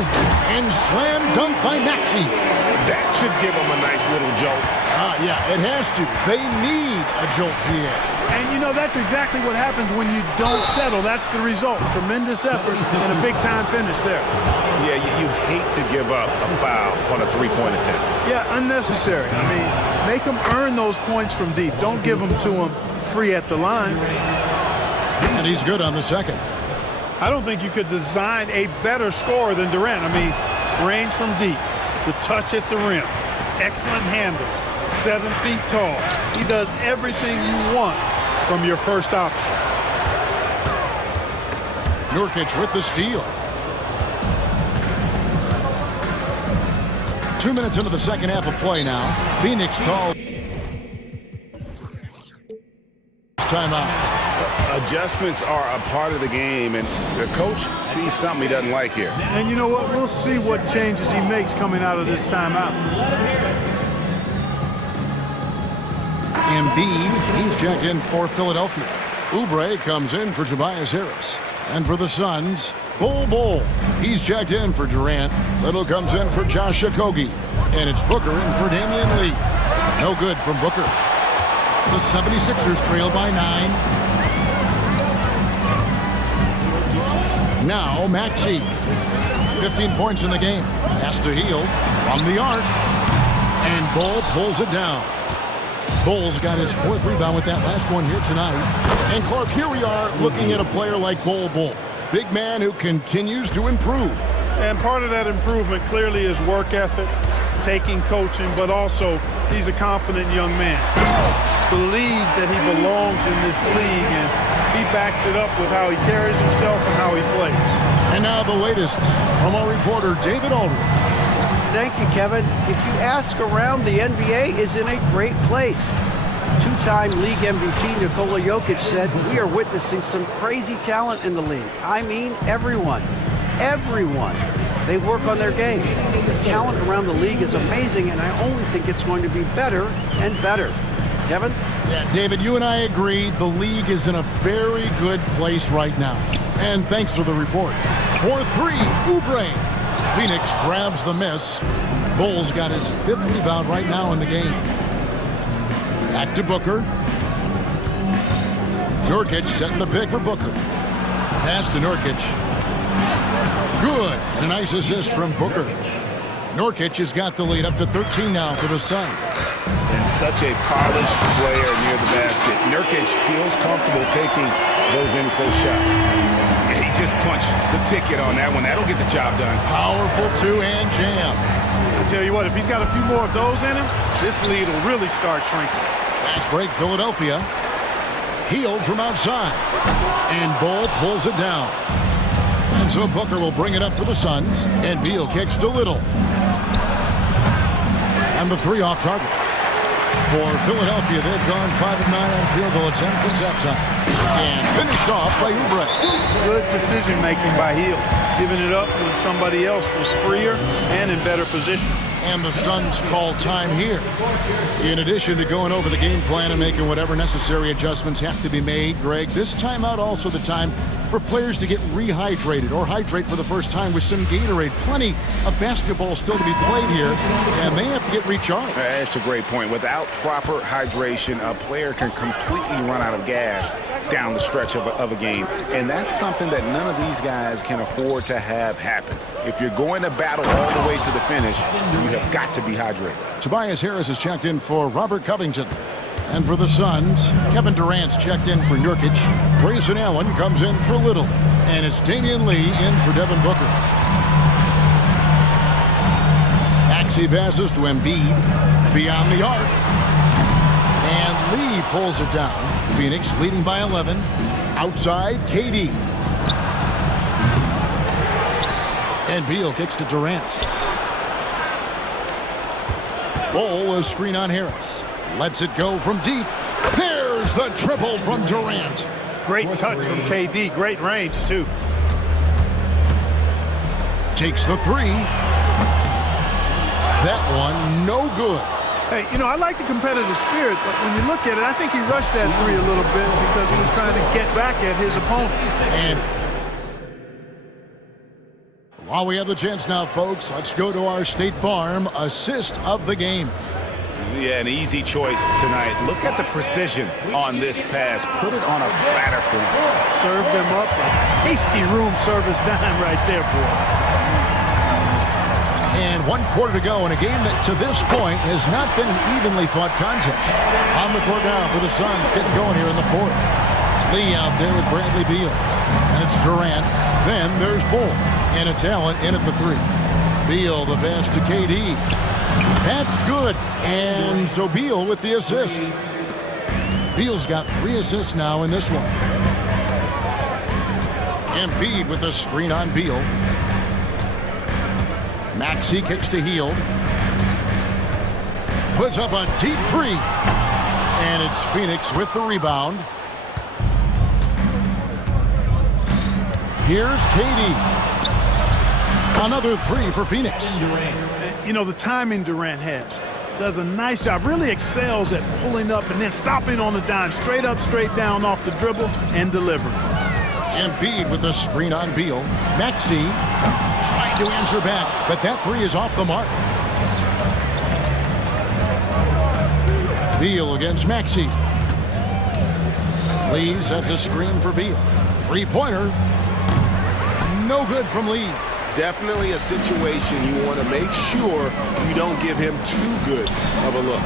and slam dunk by Maxey. That should give him a nice little jolt. Yeah, it has to. They need a jolt, GA. And, you know, that's exactly what happens when you don't settle. That's the result. Tremendous effort and a big-time finish there. Yeah, you hate to give up a foul on a three-point attempt. Yeah, unnecessary. I mean, make them earn those points from deep. Don't give them to them free at the line. And he's good on the second. I don't think you could design a better scorer than Durant. I mean, range from deep, the touch at the rim, excellent handle, 7 feet tall. He does everything you want from your first option. Nurkic with the steal. 2 minutes into the second half of play now. Phoenix calls timeout. Adjustments are a part of the game, and the coach sees something he doesn't like here. And you know what? We'll see what changes he makes coming out of this timeout. Embiid, he's checked in for Philadelphia. Oubre comes in for Tobias Harris. And for the Suns, Bol, he's checked in for Durant. Little comes in for Josh Okogie. And it's Booker in for Damian Lee. No good from Booker. The 76ers trail by 9. Now Maxey, 15 points in the game. Has to Hield from the arc. And Bol pulls it down. Bol's got his 4th rebound with that last one here tonight. And Clark, here we are looking at a player like Bol. Big man who continues to improve. And part of that improvement clearly is work ethic, taking coaching, but also he's a confident young man. Believes that he belongs in this league, and he backs it up with how he carries himself and how he plays. And now the latest from our reporter, David Aldridge. Thank you, Kevin. If you ask around, the NBA is in a great place. 2-time league MVP Nikola Jokic said, "We are witnessing some crazy talent in the league." I mean, everyone. Everyone. They work on their game. The talent around the league is amazing, and I only think it's going to be better and better. Kevin? Yeah, David, you and I agree the league is in a very good place right now. And thanks for the report. For 3, Oubre. Phoenix grabs the miss. Bulls got his 5th rebound right now in the game. Back to Booker. Nurkic setting the pick for Booker. Pass to Nurkic. Good. And a nice assist from Booker. Nurkic has got the lead up to 13 now for the Suns. And such a polished player near the basket. Nurkic feels comfortable taking those in-close shots. He just punched the ticket on that one. That'll get the job done. Powerful two-hand jam. I tell you what, if he's got a few more of those in him, this lead will really start shrinking. Fast break, Philadelphia. Hield from outside. And Bol pulls it down. And so Booker will bring it up for the Suns. And Beal kicks to Little. And the 3 off target. For Philadelphia, they've gone 5 of 9 on field goal attempts since halftime. And finished off by Oubre. Good decision-making by Hield. Giving it up when somebody else was freer and in better position. And the Suns call time here. In addition to going over the game plan and making whatever necessary adjustments have to be made, Greg, this timeout also the time for players to get rehydrated or hydrate for the first time with some Gatorade. Plenty of basketball still to be played here, and they have to get recharged. That's a great point. Without proper hydration, a player can completely run out of gas down the stretch of a game. And that's something that none of these guys can afford to have happen. If you're going to battle all the way to the finish, you have got to be hydrated. Tobias Harris is checked in for Robert Covington. And for the Suns, Kevin Durant's checked in for Nurkic. Grayson Allen comes in for Little. And it's Damian Lee in for Devin Booker. Maxey passes to Embiid. Beyond the arc. And Lee pulls it down. Phoenix leading by 11. Outside, KD. And Beal kicks to Durant. Ball, a screen on Harris. Lets it go from deep. There's the triple from Durant. Great touch from KD. Great range, too. Takes the three. That one, no good. Hey, you know, I like the competitive spirit, but when you look at it, I think he rushed that three a little bit because he was trying to get back at his opponent. And while we have the chance now, folks, let's go to our State Farm assist of the game. Yeah, an easy choice tonight. Look at the precision on this pass. Put it on a platter for him. Served him up a tasty room service dime right there, boy. And 1 quarter to go in a game that to this point has not been an evenly fought contest. On the court now for the Suns, getting going here in the fourth. Lee out there with Bradley Beal. And it's Durant. Then there's Bull. And it's Allen in at the three. Beal, the pass to KD. That's good. And so Beal with the assist. Beal's got 3 assists now in this one. Embiid with a screen on Beal. Maxey kicks to Hield. Puts up a deep three. And it's Phoenix with the rebound. Here's KD. Another three for Phoenix. You know, the timing Durant has. Does a nice job. Really excels at pulling up and then stopping on the dime. Straight up, straight down off the dribble and delivering. Embiid with a screen on Beal. Maxey trying to answer back, but that three is off the mark. Beal against Maxey. Lee sets a screen for Beal. Three-pointer. No good from Lee. Definitely a situation you want to make sure you don't give him too good of a look.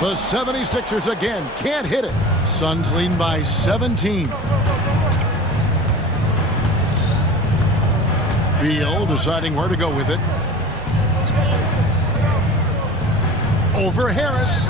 The 76ers again can't hit it. Suns lead by 17. Beal deciding where to go with it. Over Harris.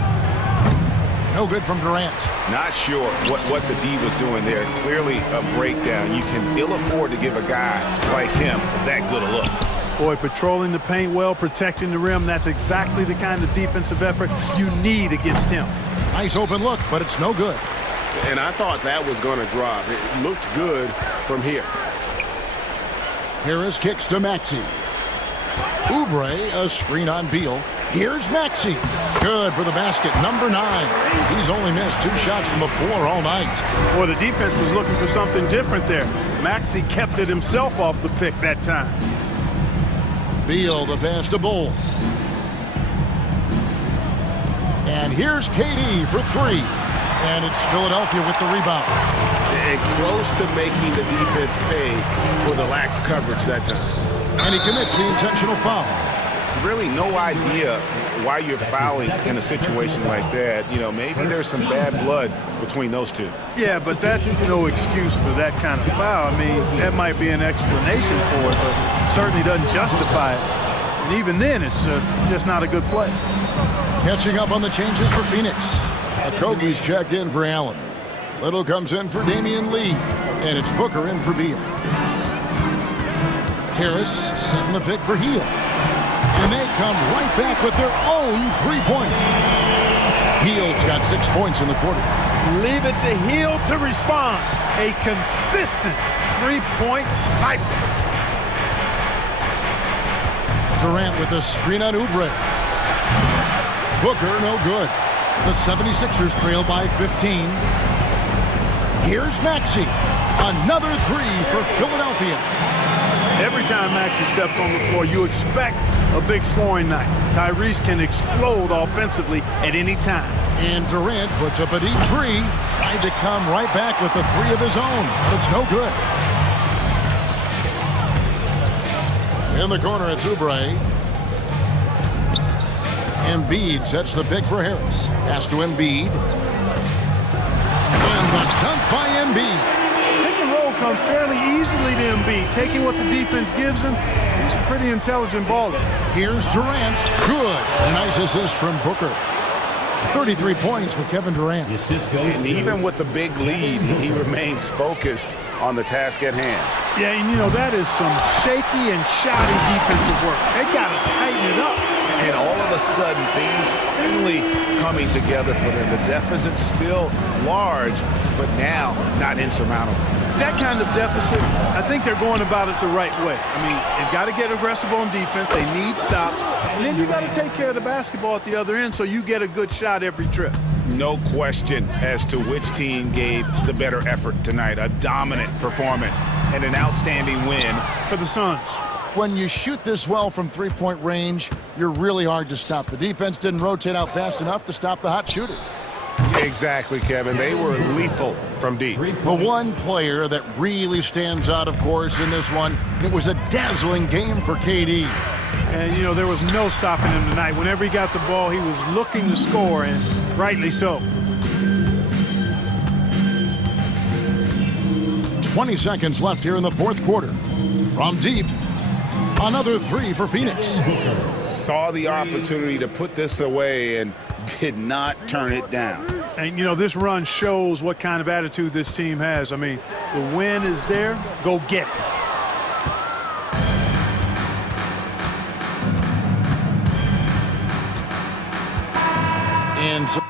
No good from Durant. Not sure what the D was doing there. Clearly a breakdown. You can ill afford to give a guy like him that good a look. Boy, patrolling the paint well, protecting the rim. That's exactly the kind of defensive effort you need against him. Nice open look, but it's no good. And I thought that was going to drop. It looked good from here. Harris kicks to Maxey. Oubre, a screen on Beal. Here's Maxey. Good for the basket, number 9. He's only missed 2 shots from the floor all night. Boy, the defense was looking for something different there. Maxey kept it himself off the pick that time. Beal, the pass to Bull. And here's KD for 3. And it's Philadelphia with the rebound. And close to making the defense pay for the lax coverage that time. And he commits the intentional foul. Really no idea why you're fouling in a situation like that. You know, maybe there's some bad blood between those two. Yeah, but that's no excuse for that kind of foul. I mean, that might be an explanation for it, but certainly doesn't justify it. And even then, it's just not a good play. Catching up on the changes for Phoenix. Okogie's checked in for Allen. Little comes in for Damian Lee. And it's Booker in for Beal. Harris setting the pick for Hield. And they come right back with their own three-pointer. Hield's got 6 points in the quarter. Leave it to Hield to respond. A consistent three-point sniper. Durant with the screen on Oubre. Booker, no good. The 76ers trail by 15. Here's Maxey. Another three for Philadelphia. Every time Maxey steps on the floor, you expect a big scoring night. Tyrese can explode offensively at any time. And Durant puts up a deep three. Tried to come right back with the three of his own, but it's no good. In the corner, it's Oubre. Embiid sets the pick for Harris. Pass to Embiid. And the dunk by Embiid. Pick and roll comes fairly easily to Embiid, taking what the defense gives him. He's a pretty intelligent baller. Here's Durant. Good. A nice assist from Booker. 33 points for Kevin Durant. And even with the big lead, he remains focused on the task at hand. Yeah, and you know, that is some shaky and shoddy defensive work. They got to tighten it up. And all of a sudden, things finally coming together for them. The deficit's still large, but now not insurmountable. That kind of deficit, I think they're going about it the right way. I mean, they've got to get aggressive on defense. They need stops. And then you got to take care of the basketball at the other end so you get a good shot every trip. No question as to which team gave the better effort tonight. A dominant performance and an outstanding win for the Suns. When you shoot this well from three-point range, you're really hard to stop. The defense didn't rotate out fast enough to stop the hot shooters. Exactly, Kevin. They were lethal from deep. The one player that really stands out, of course, in this one, it was a dazzling game for KD. And, you know, there was no stopping him tonight. Whenever he got the ball, he was looking to score, and rightly so. 20 seconds left here in the fourth quarter. From deep, another three for Phoenix. Saw the opportunity to put this away and did not turn it down. And, you know, this run shows what kind of attitude this team has. I mean, the win is there. Go get it. And so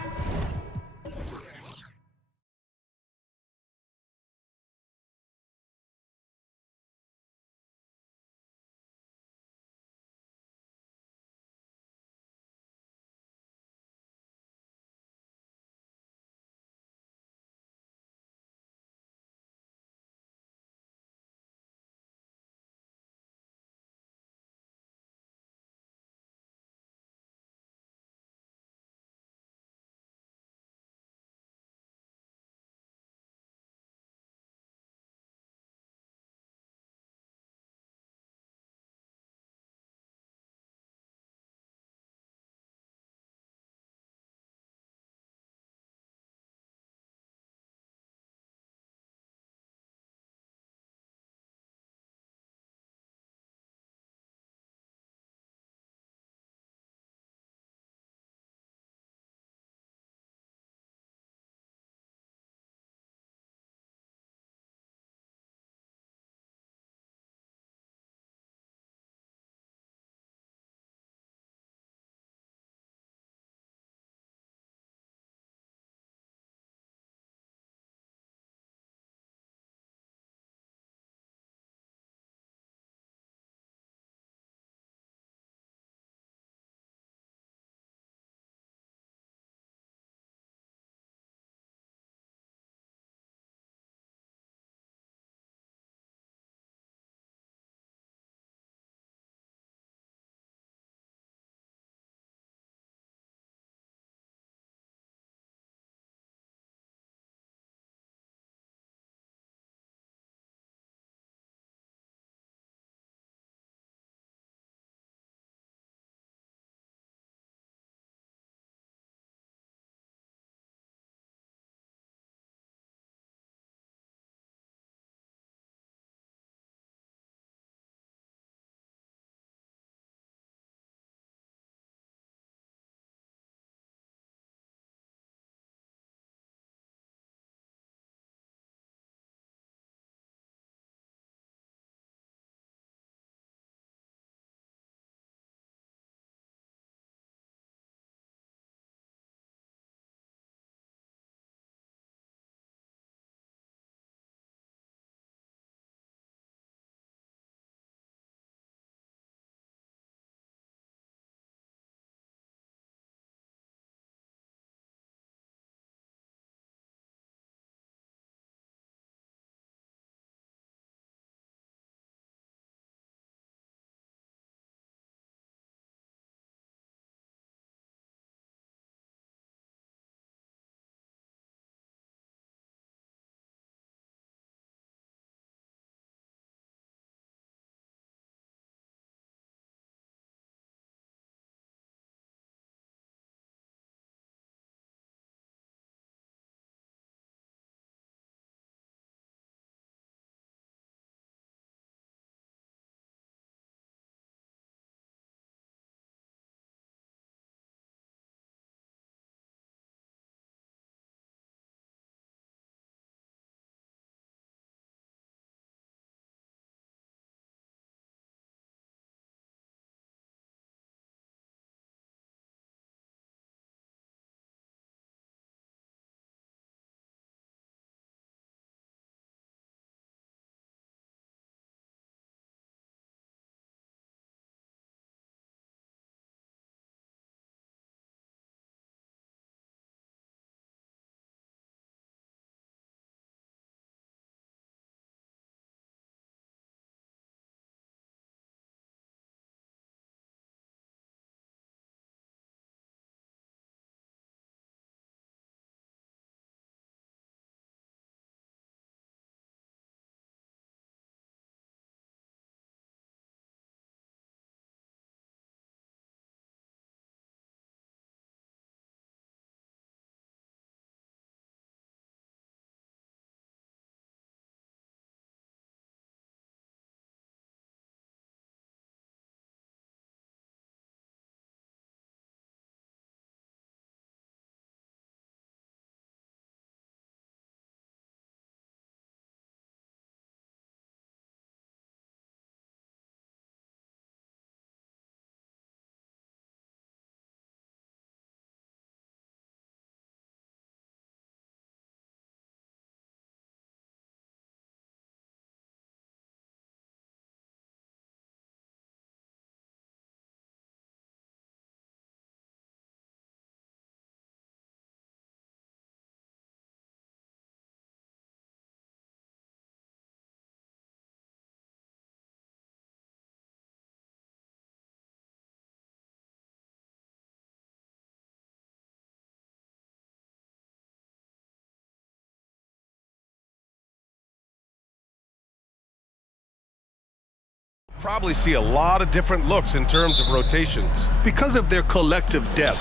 probably see a lot of different looks in terms of rotations. Because of their collective depth,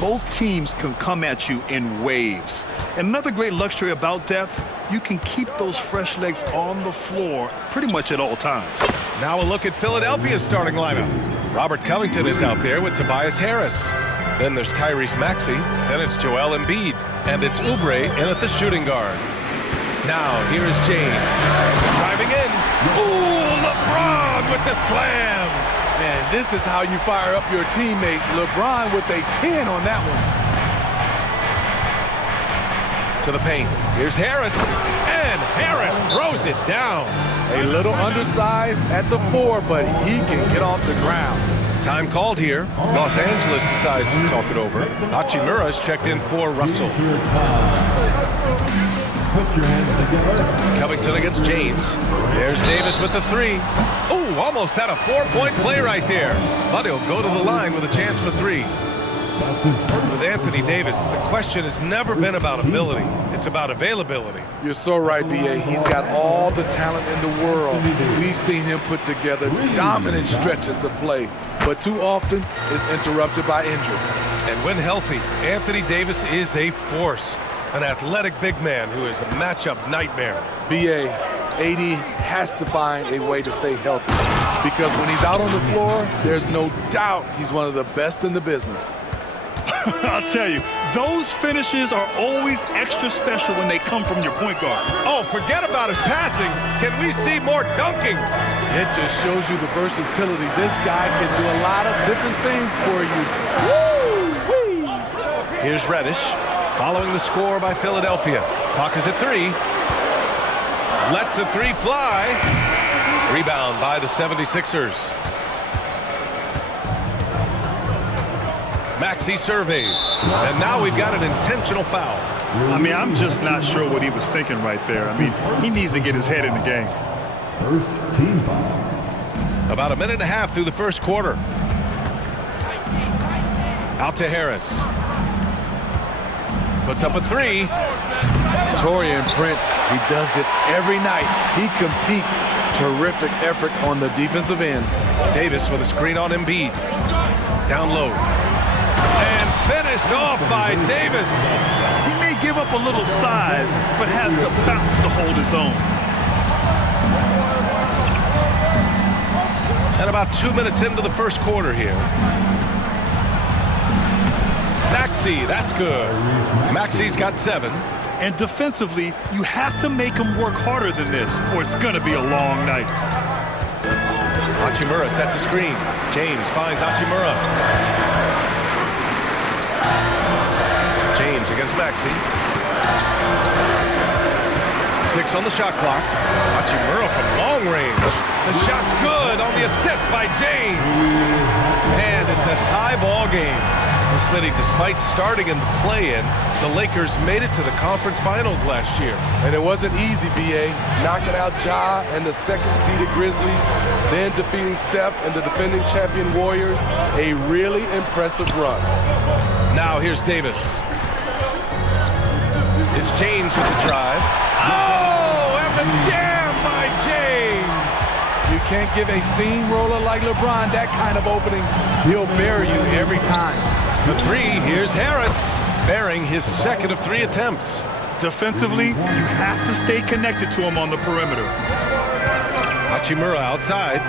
both teams can come at you in waves. And another great luxury about depth, you can keep those fresh legs on the floor pretty much at all times. Now a look at Philadelphia's starting lineup. Robert Covington is out there with Tobias Harris. Then there's Tyrese Maxey. Then it's Joel Embiid. And it's Oubre in at the shooting guard. Now here is James. Driving in. Ooh, LeBron with the slam. Man, this is how you fire up your teammates. LeBron with a 10 on that one. To the paint. Here's Harris. And Harris throws it down. A little undersized at the 4, but he can get off the ground. Time called here. Los Angeles decides to talk it over. Hachimura is checked in for Russell. Covington against James. There's Davis with the 3. Ooh, almost had a 4-point play right there. But he'll go to the line with a chance for 3. With Anthony Davis, the question has never been about ability. It's about availability. You're so right, B.A. He's got all the talent in the world. We've seen him put together dominant stretches of play, but too often is interrupted by injury. And when healthy, Anthony Davis is a force. An athletic big man who is a matchup nightmare. B.A., AD has to find a way to stay healthy because when he's out on the floor, there's no doubt he's one of the best in the business. I'll tell you, those finishes are always extra special when they come from your point guard. Oh, forget about his passing. Can we see more dunking? It just shows you the versatility. This guy can do a lot of different things for you. Woo-wee! Here's Reddish, following the score by Philadelphia. Clock is at 3. Lets the 3 fly. Rebound by the 76ers. Maxey surveys, and now we've got an intentional foul. I mean, I'm just not sure what he was thinking right there. I mean, he needs to get his head in the game. First team foul. About a minute and a half through the first quarter. Out to Harris. Puts up a 3. Torian Prince, he does it every night. He competes. Terrific effort on the defensive end. Davis with a screen on Embiid. Down low. And finished off by Davis. He may give up a little size, but has the bounce to hold his own. And about 2 minutes into the first quarter here. Maxey, that's good. Maxey's got 7. And defensively, you have to make him work harder than this, or it's going to be a long night. Hachimura sets a screen. James finds Hachimura. James against Maxey. 6 on the shot clock. Hachimura from long range. The shot's good on the assist by James. And it's a tie ball game. Well, Smitty, despite starting in the play-in, the Lakers made it to the conference finals last year. And it wasn't easy, B.A. Knocking out Ja and the second-seeded Grizzlies, then defeating Steph and the defending champion Warriors. A really impressive run. Now here's Davis. It's James with the drive. Oh, and the jam by James. You can't give a steamroller like LeBron that kind of opening. He'll bury you every time. For 3, here's Harris, bearing his second of 3 attempts. Defensively, you have to stay connected to him on the perimeter. Hachimura outside.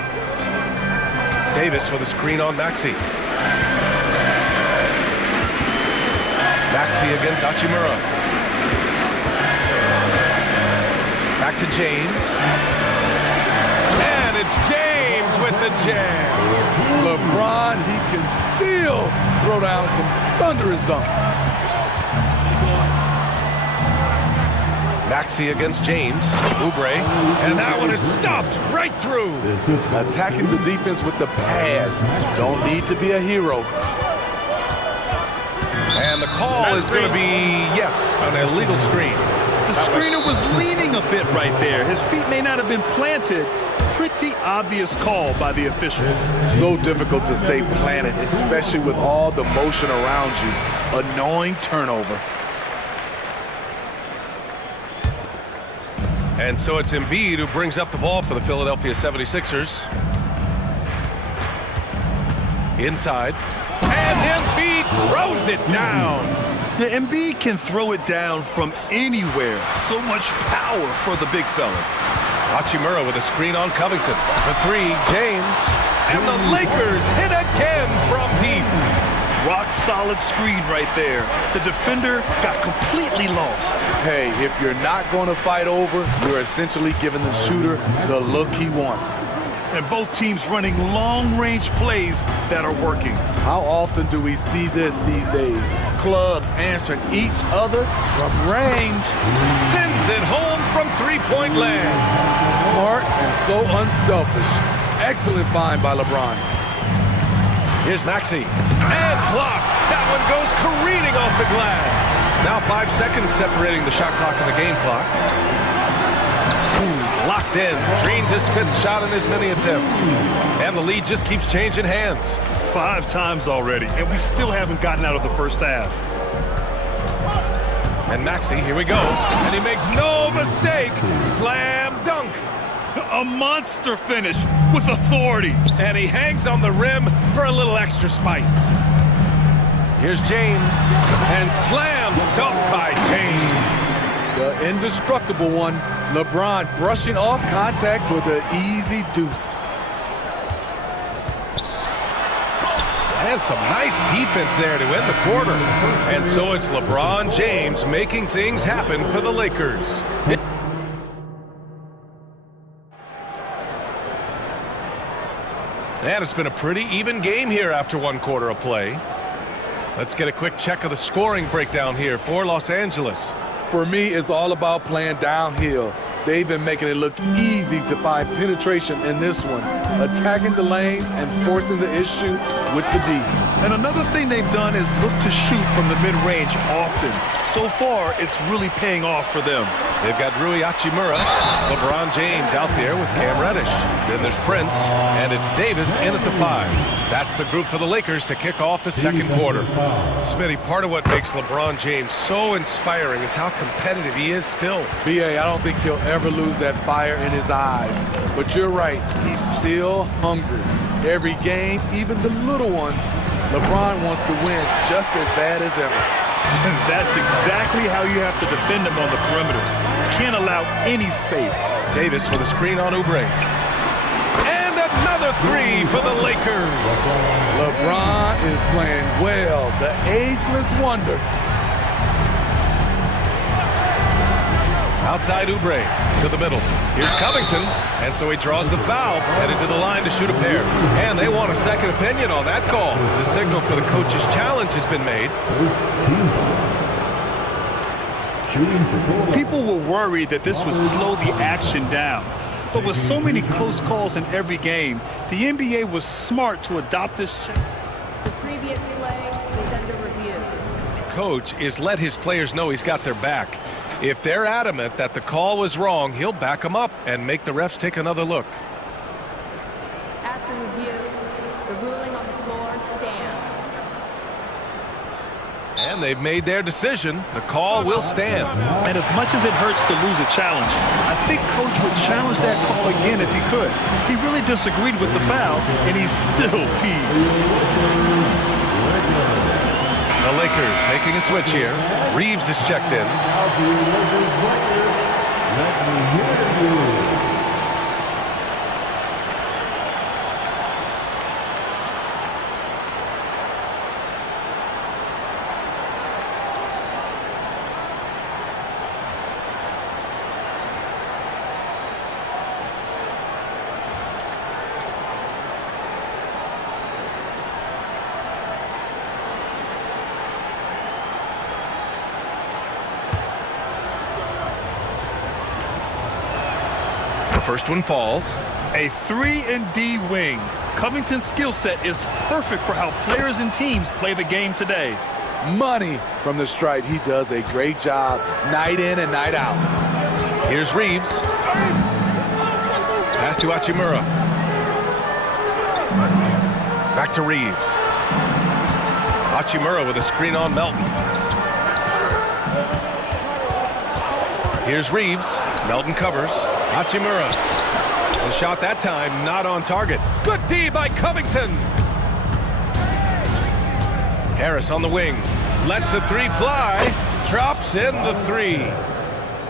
Davis with a screen on Maxey. Maxey against Hachimura. Back to James. And it's James with the jam. LeBron, he can still throw down some thunderous dunks. Maxey against James. Oubre. And that one is stuffed right through. Attacking the defense with the pass. Don't need to be a hero. And the call is going to be, yes, an illegal screen. The screener was leaning a bit right there. His feet may not have been planted. Pretty obvious call by the officials. So difficult to stay planted, especially with all the motion around you. Annoying turnover. And so it's Embiid who brings up the ball for the Philadelphia 76ers. Inside. And Embiid throws it down. The Embiid can throw it down from anywhere. So much power for the big fella. Hachimura with a screen on Covington. For three, James. And the Lakers hit again from deep. Rock solid screen right there. The defender got completely lost. Hey, if you're not going to fight over, you're essentially giving the shooter the look he wants. And both teams running long-range plays that are working. How often do we see this these days? Clubs answering each other from range. Sends it home from three-point land. Smart and so unselfish. Excellent find by LeBron. Here's Maxey. And blocked. That one goes careening off the glass. Now 5 seconds separating the shot clock and the game clock. He's locked in. Dreams his fifth shot in as many attempts. And the lead just keeps changing hands. 5 times already, and we still haven't gotten out of the first half. And Maxey, here we go. And he makes no mistake. Slam dunk. A monster finish with authority. And he hangs on the rim for a little extra spice. Here's James. And slam dunk by James. The indestructible one. LeBron brushing off contact for the easy deuce. And some nice defense there to end the quarter. And so it's LeBron James making things happen for the Lakers. And it's been a pretty even game here after one quarter of play. Let's get a quick check of the scoring breakdown here for Los Angeles. For me, it's all about playing downhill. They've been making it look easy to find penetration in this one, attacking the lanes and forcing the issue with the D. And another thing they've done is look to shoot from the mid-range often. So far, it's really paying off for them. They've got Rui Hachimura, LeBron James out there with Cam Reddish. Then there's Prince, and it's Davis in at the 5. That's the group for the Lakers to kick off the second quarter. Smitty, part of what makes LeBron James so inspiring is how competitive he is still. B.A., I don't think he'll ever lose that fire in his eyes. But you're right, he's still hungry. Every game, even the little ones, LeBron wants to win just as bad as ever. And that's exactly how you have to defend him on the perimeter. Can't allow any space. Davis with a screen on Oubre. And another three for the Lakers. LeBron is playing well, the ageless wonder. Outside Oubre to the middle. Here's Covington, and so he draws the foul, headed to the line to shoot a pair. And they want a second opinion on that call. The signal for the coach's challenge has been made. People were worried that this would slow the action down. But with so many close calls in every game, the NBA was smart to adopt this change. The previous play is under review. Coach is let his players know he's got their back. If they're adamant that the call was wrong, he'll back them up and make the refs take another look. After review, the ruling on the floor stands. And they've made their decision. The call will stand. And as much as it hurts to lose a challenge, I think Coach would challenge that call again if he could. He really disagreed with the foul, and he's still peeved. The Lakers making a switch here. Reeves is checked in. First one falls. A 3-and-D wing. Covington's skill set is perfect for how players and teams play the game today. Money from the stripe. He does a great job night in and night out. Here's Reeves. Pass to Hachimura. Back to Reeves. Hachimura with a screen on Melton. Here's Reeves. Melton covers. Hachimura. The shot that time not on target. Good D by Covington. Harris on the wing. Lets the three fly. Drops in the three.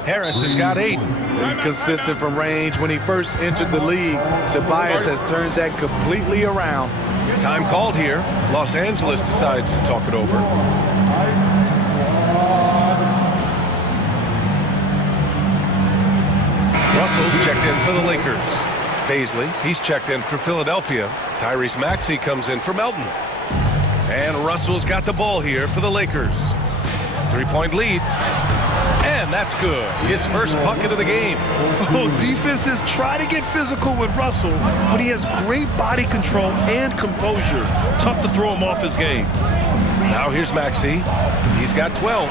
Harris has got 8. Inconsistent from range when he first entered the league. Tobias has turned that completely around. Time called here. Los Angeles decides to talk it over. Russell's checked in for the Lakers. Paisley, he's checked in for Philadelphia. Tyrese Maxey comes in for Melton. And Russell's got the ball here for the Lakers. 3-point lead. And that's good. His first bucket of the game. Oh, defenses try to get physical with Russell, but he has great body control and composure. Tough to throw him off his game. Now here's Maxey. He's got 12.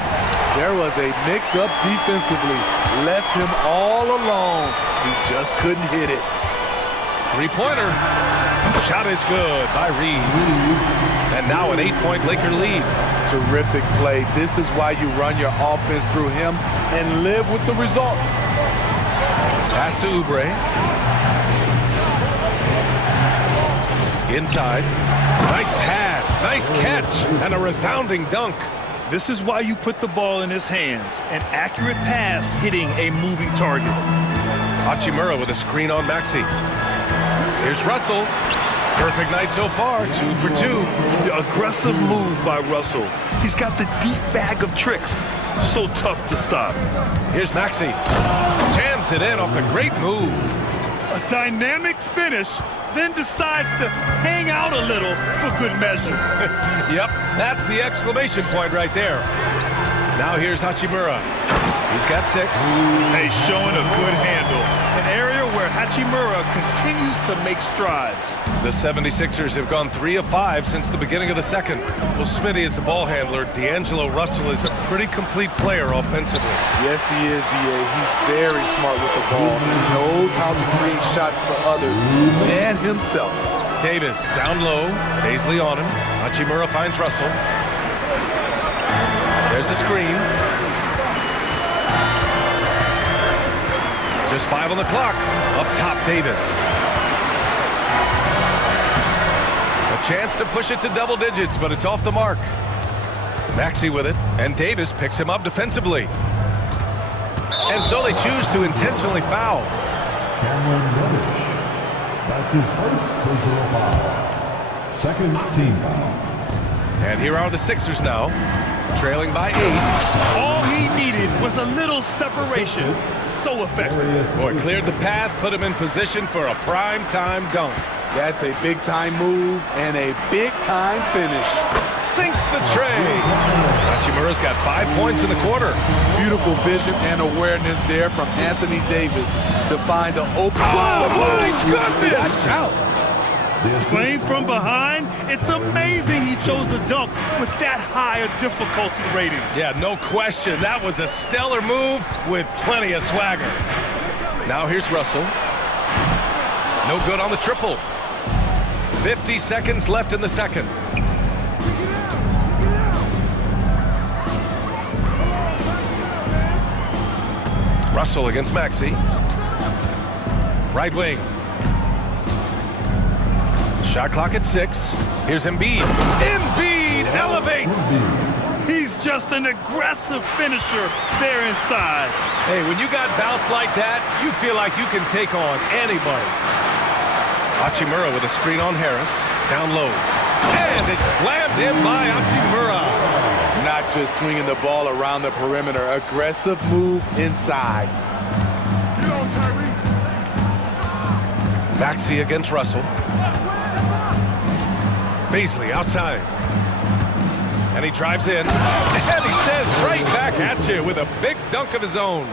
There was a mix-up defensively. Left him all alone. He just couldn't hit it. Three-pointer. Shot is good by Reeves. And now an 8-point Laker lead. Terrific play. This is why you run your offense through him and live with the results. Pass to Oubre. Inside. Nice pass. Nice catch. And a resounding dunk. This is why you put the ball in his hands. An accurate pass hitting a moving target. Hachimura with a screen on Maxey. Here's Russell. Perfect night so far, 2 for 2. The aggressive move by Russell. He's got the deep bag of tricks. So tough to stop. Here's Maxey. Jams it in off the great move. A dynamic finish, then decides to hang out a little for good measure. Yep, that's the exclamation point right there. Now here's Hachimura. He's got 6. He's showing a good handle. An area where Hachimura continues to make strides. The 76ers have gone 3 of 5 since the beginning of the second. Well, Smitty is a ball handler. D'Angelo Russell is a pretty complete player offensively. Yes, he is, B.A. He's very smart with the ball. He knows how to create shots for others and himself. Davis down low. Paisley on him. Hachimura finds Russell. There's a screen. Just 5 on the clock. Up top, Davis. A chance to push it to double digits, but it's off the mark. Maxey with it, and Davis picks him up defensively. And so they choose to intentionally foul. That's his first personal foul. Second team foul. And here are the Sixers now, trailing by 8. All he needed was a little separation. So effective. Boy, cleared the path, put him in position for a prime-time dunk. That's a big-time move and a big-time finish. Sinks the tray. Hachimura's got 5 points in the quarter. Beautiful vision and awareness there from Anthony Davis to find the open. Oh, my goodness! Watch out. Playing from behind, it's amazing he chose a dunk with that high a difficulty rating. Yeah, no question. That was a stellar move with plenty of swagger. Now here's Russell. No good on the triple. 50 seconds left in the second. Russell against Maxey. Right wing. Shot clock at 6. Here's Embiid. Embiid elevates. He's just an aggressive finisher there inside. Hey, when you got bouts like that, you feel like you can take on anybody. Hachimura with a screen on Harris. Down low. And it's slammed in by Hachimura. Not just swinging the ball around the perimeter. Aggressive move inside. Get on, Tyree. Maxey against Russell. Paisley outside. And he drives in. And he says right back at you with a big dunk of his own.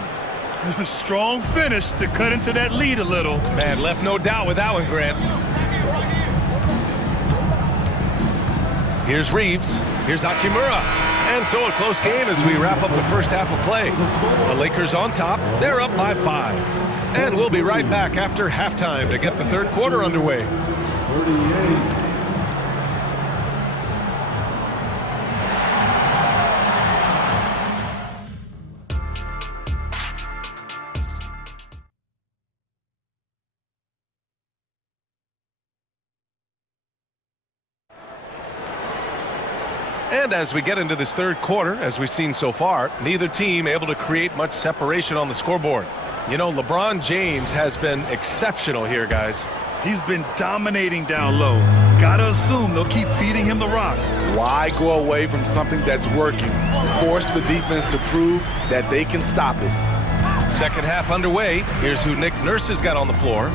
A strong finish to cut into that lead a little. Man, left no doubt with that one, Grant. Here's Reeves. Here's Hachimura. And so a close game as we wrap up the first half of play. The Lakers on top. They're up by 5. And we'll be right back after halftime to get the third quarter underway. 38. And as we get into this third quarter, as we've seen so far, neither team able to create much separation on the scoreboard. You know, LeBron James has been exceptional here, guys. He's been dominating down low. Gotta assume they'll keep feeding him the rock. Why go away from something that's working? Force the defense to prove that they can stop it. Second half underway. Here's who Nick Nurse has got on the floor.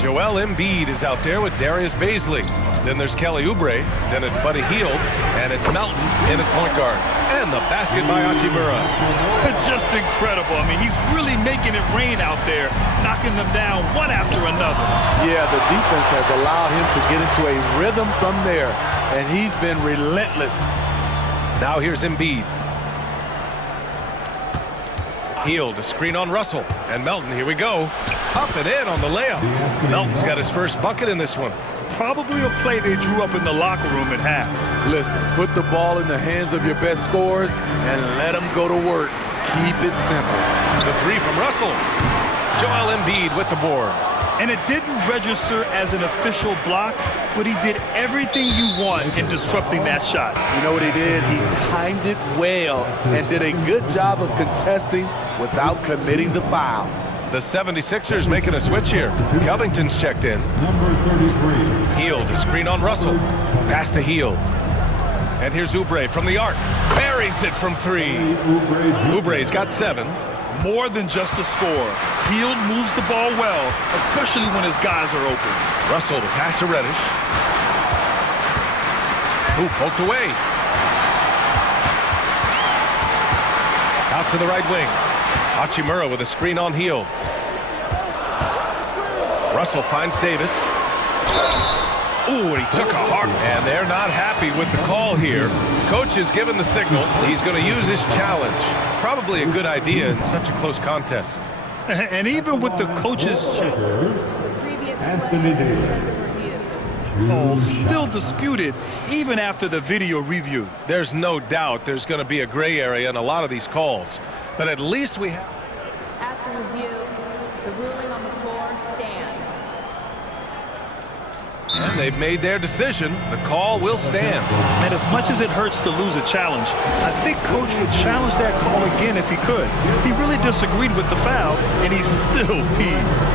Joel Embiid is out there with Darius Baisley. Then there's Kelly Oubre. Then it's Buddy Hield. And it's Melton in at point guard. And the basket by Hachimura. Just incredible. I mean, he's really making it rain out there, knocking them down one after another. Yeah, the defense has allowed him to get into a rhythm from there, and he's been relentless. Now here's Embiid. Hield, a screen on Russell. And Melton, here we go. Up and in on the layup. Melton's got his first bucket in this one. Probably a play they drew up in the locker room at half. Listen, put the ball in the hands of your best scorers and let them go to work. Keep it simple. The three from Russell. Joel Embiid with the board. And it didn't register as an official block, but he did everything you want in disrupting that shot. You know what he did? He timed it well and did a good job of contesting without committing the foul. The 76ers making a switch here. Covington's checked in. Number 33. Hield, a screen on Russell. Pass to Hield. And here's Oubre from the arc. Buries it from three. Oubre's got 7. More than just a score. Hield moves the ball well, especially when his guys are open. Russell, the pass to Reddish. Ooh, poked away. Out to the right wing. Hachimura with a screen on Hield. Russell finds Davis. Ooh, and he took a hard. And they're not happy with the call here. Coach has given the signal. He's going to use his challenge. Probably a good idea in such a close contest. And even with the coach's Anthony Davis. call still disputed even after the video review. There's no doubt there's going to be a gray area in a lot of these calls. But at least we have. After review, the ruling on the floor stands. And they've made their decision. The call will stand. And as much as it hurts to lose a challenge, I think Coach would challenge that call again if he could. He really disagreed with the foul, and he's still peeved.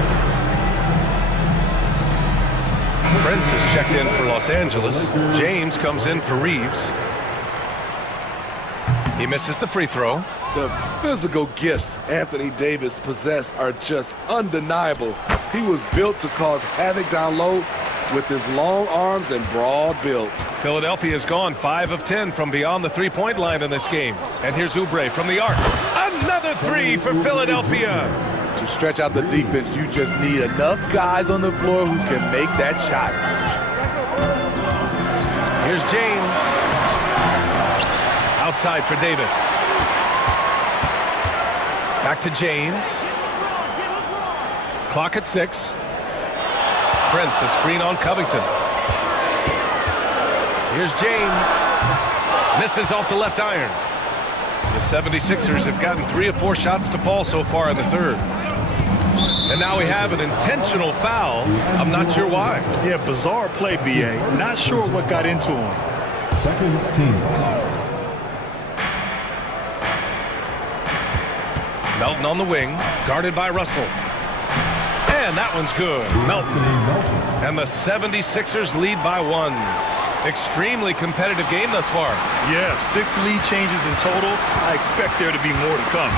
Prince is checked in for Los Angeles. James comes in for Reeves. He misses the free throw. The physical gifts Anthony Davis possesses are just undeniable. He was built to cause havoc down low with his long arms and broad build. Philadelphia's gone 5 of 10 from beyond the three-point line in this game. And here's Oubre from the arc. Another three for Philadelphia. To stretch out the defense, you just need enough guys on the floor who can make that shot. Here's James. Outside for Davis. Back to James. Clock at 6. Prince, a screen on Covington. Here's James. Misses off the left iron. The 76ers have gotten 3 of 4 shots to fall so far in the third. And now we have an intentional foul. I'm not sure why. Yeah, bizarre play, B.A. Not sure what got into him. Second team. Melton on the wing, guarded by Russell. And that one's good. Melton. And the 76ers lead by 1. Extremely competitive game thus far. Yeah, 6 lead changes in total. I expect there to be more to come.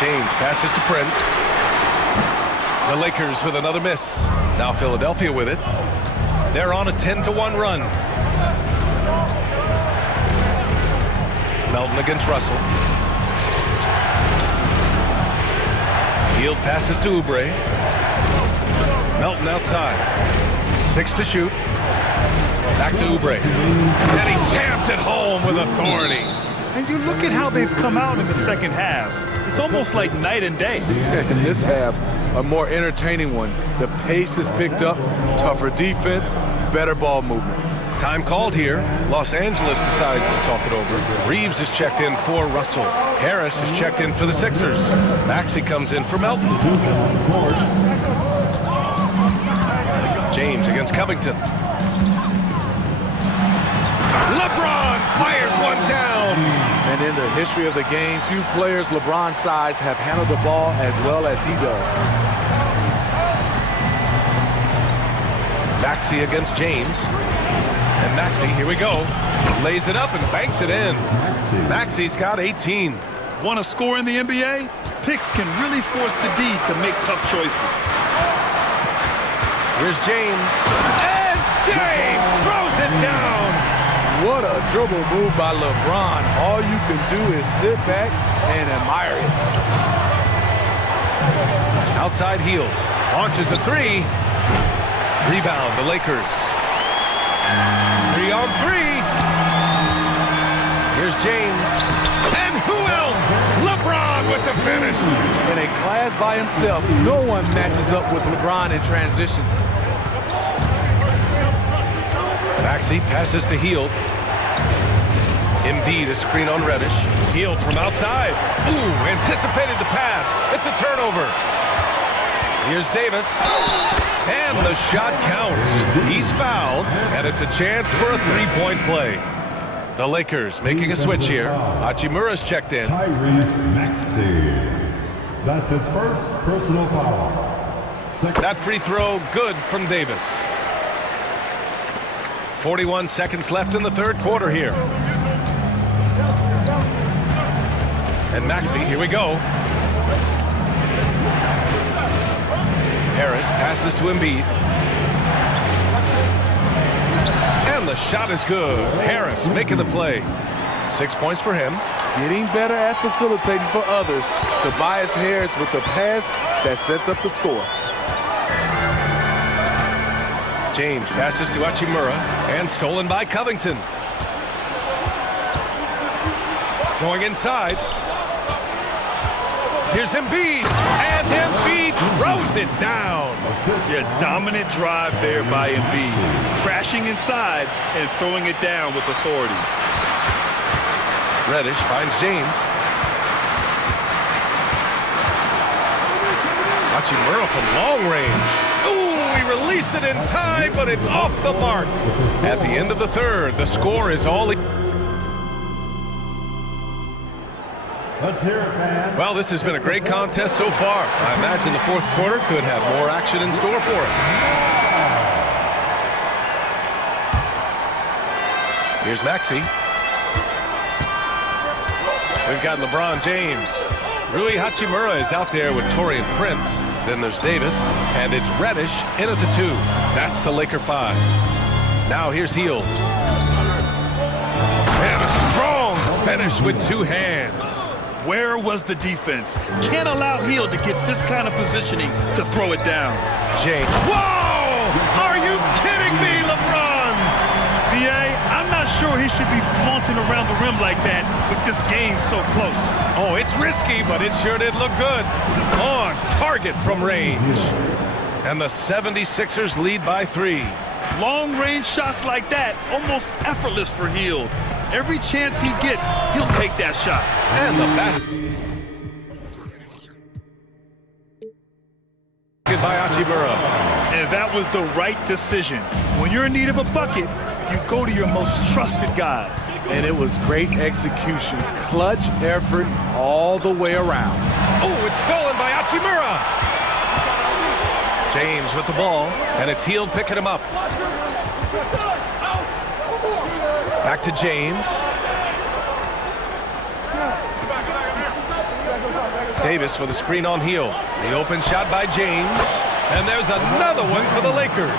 James passes to Prince. The Lakers with another miss. Now Philadelphia with it. They're on a 10-1 run. Melton against Russell. Hield passes to Oubre. Melton outside. 6 to shoot. Back to Oubre. And he jams it home with authority. And you look at how they've come out in the second half. It's almost like night and day. In this half, a more entertaining one. The pace is picked up, tougher defense, better ball movement. Time called here. Los Angeles decides to talk it over. Reeves is checked in for Russell. Harris is checked in for the Sixers. Maxey comes in for Melton. James against Covington. LeBron fires one down. And in the history of the game, few players LeBron's size have handled the ball as well as he does. Maxey against James. And Maxey, here we go. Lays it up and banks it in. Maxey's got 18. Want to score in the NBA? Picks can really force the D to make tough choices. Here's James. And James throws it down. What a dribble move by LeBron. All you can do is sit back and admire it. Outside heel. Launches a three. Rebound, the Lakers. 3 on 3. Here's James. And who else? LeBron with the finish. In a class by himself, no one matches up with LeBron in transition. Maxey passes to Hield. Embiid, a screen on Reddish. Hield from outside. Ooh, anticipated the pass. It's a turnover. Here's Davis. And the shot counts. He's fouled, and it's a chance for a three-point play. The Lakers making a switch here. Hachimura's checked in. Tyrese Maxey. That's his first personal foul. That free throw good from Davis. 41 seconds left in the third quarter here. And Maxey, here we go. Harris passes to Embiid. And the shot is good. Harris making the play. 6 points for him. Getting better at facilitating for others. Tobias Harris with the pass that sets up the score. James passes to Hachimura and stolen by Covington. Going inside. Here's Embiid, and Embiid throws it down. Yeah, dominant drive there by Embiid. Crashing inside and throwing it down with authority. Reddish finds James. Hachimura from long range. Ooh, he released it in time, but it's off the mark. At the end of the third, the score is all... Let's hear it, fans. Well, this has been a great contest so far. I imagine the fourth quarter could have more action in store for us. Here's Maxey. We've got LeBron James. Rui Hachimura is out there with Taurean Prince. Then there's Davis, and it's Reddish in at the 2. That's the Laker 5. Now here's Hield. And a strong finish with 2 hands. Where was the defense? Can't allow Hield to get this kind of positioning to throw it down. James. Whoa! Are you kidding me, LeBron? B.A., I'm not sure he should be flaunting around the rim like that with this game so close. Oh, it's risky, but it sure did look good. On target from range. And the 76ers lead by 3. Long-range shots like that, almost effortless for Hield. Every chance he gets, he'll take that shot. And the basket by Hachimura. And that was the right decision. When you're in need of a bucket, you go to your most trusted guys. And it was great execution. Clutch effort all the way around. Oh, it's stolen by Hachimura. James with the ball, and it's Hield picking him up. Back to James. Davis with a screen on Hield. The open shot by James. And there's another one for the Lakers.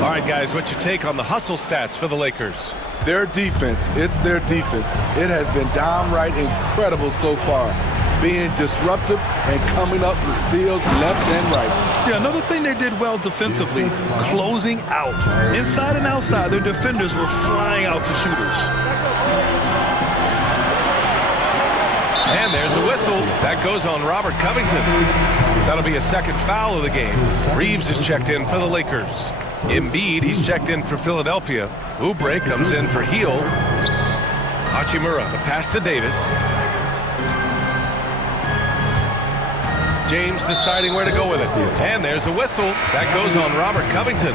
All right, guys, what's your take on the hustle stats for the Lakers? Their defense, it's their defense. It has been downright incredible so far. Being disruptive and coming up with steals left and right. Yeah, another thing they did well defensively, closing out. Inside and outside, their defenders were flying out to shooters. And there's a whistle. That goes on Robert Covington. That'll be a second foul of the game. Reeves is checked in for the Lakers. Embiid, he's checked in for Philadelphia. Oubre comes in for Hield. Hachimura, the pass to Davis. James deciding where to go with it. And there's a whistle. That goes on Robert Covington.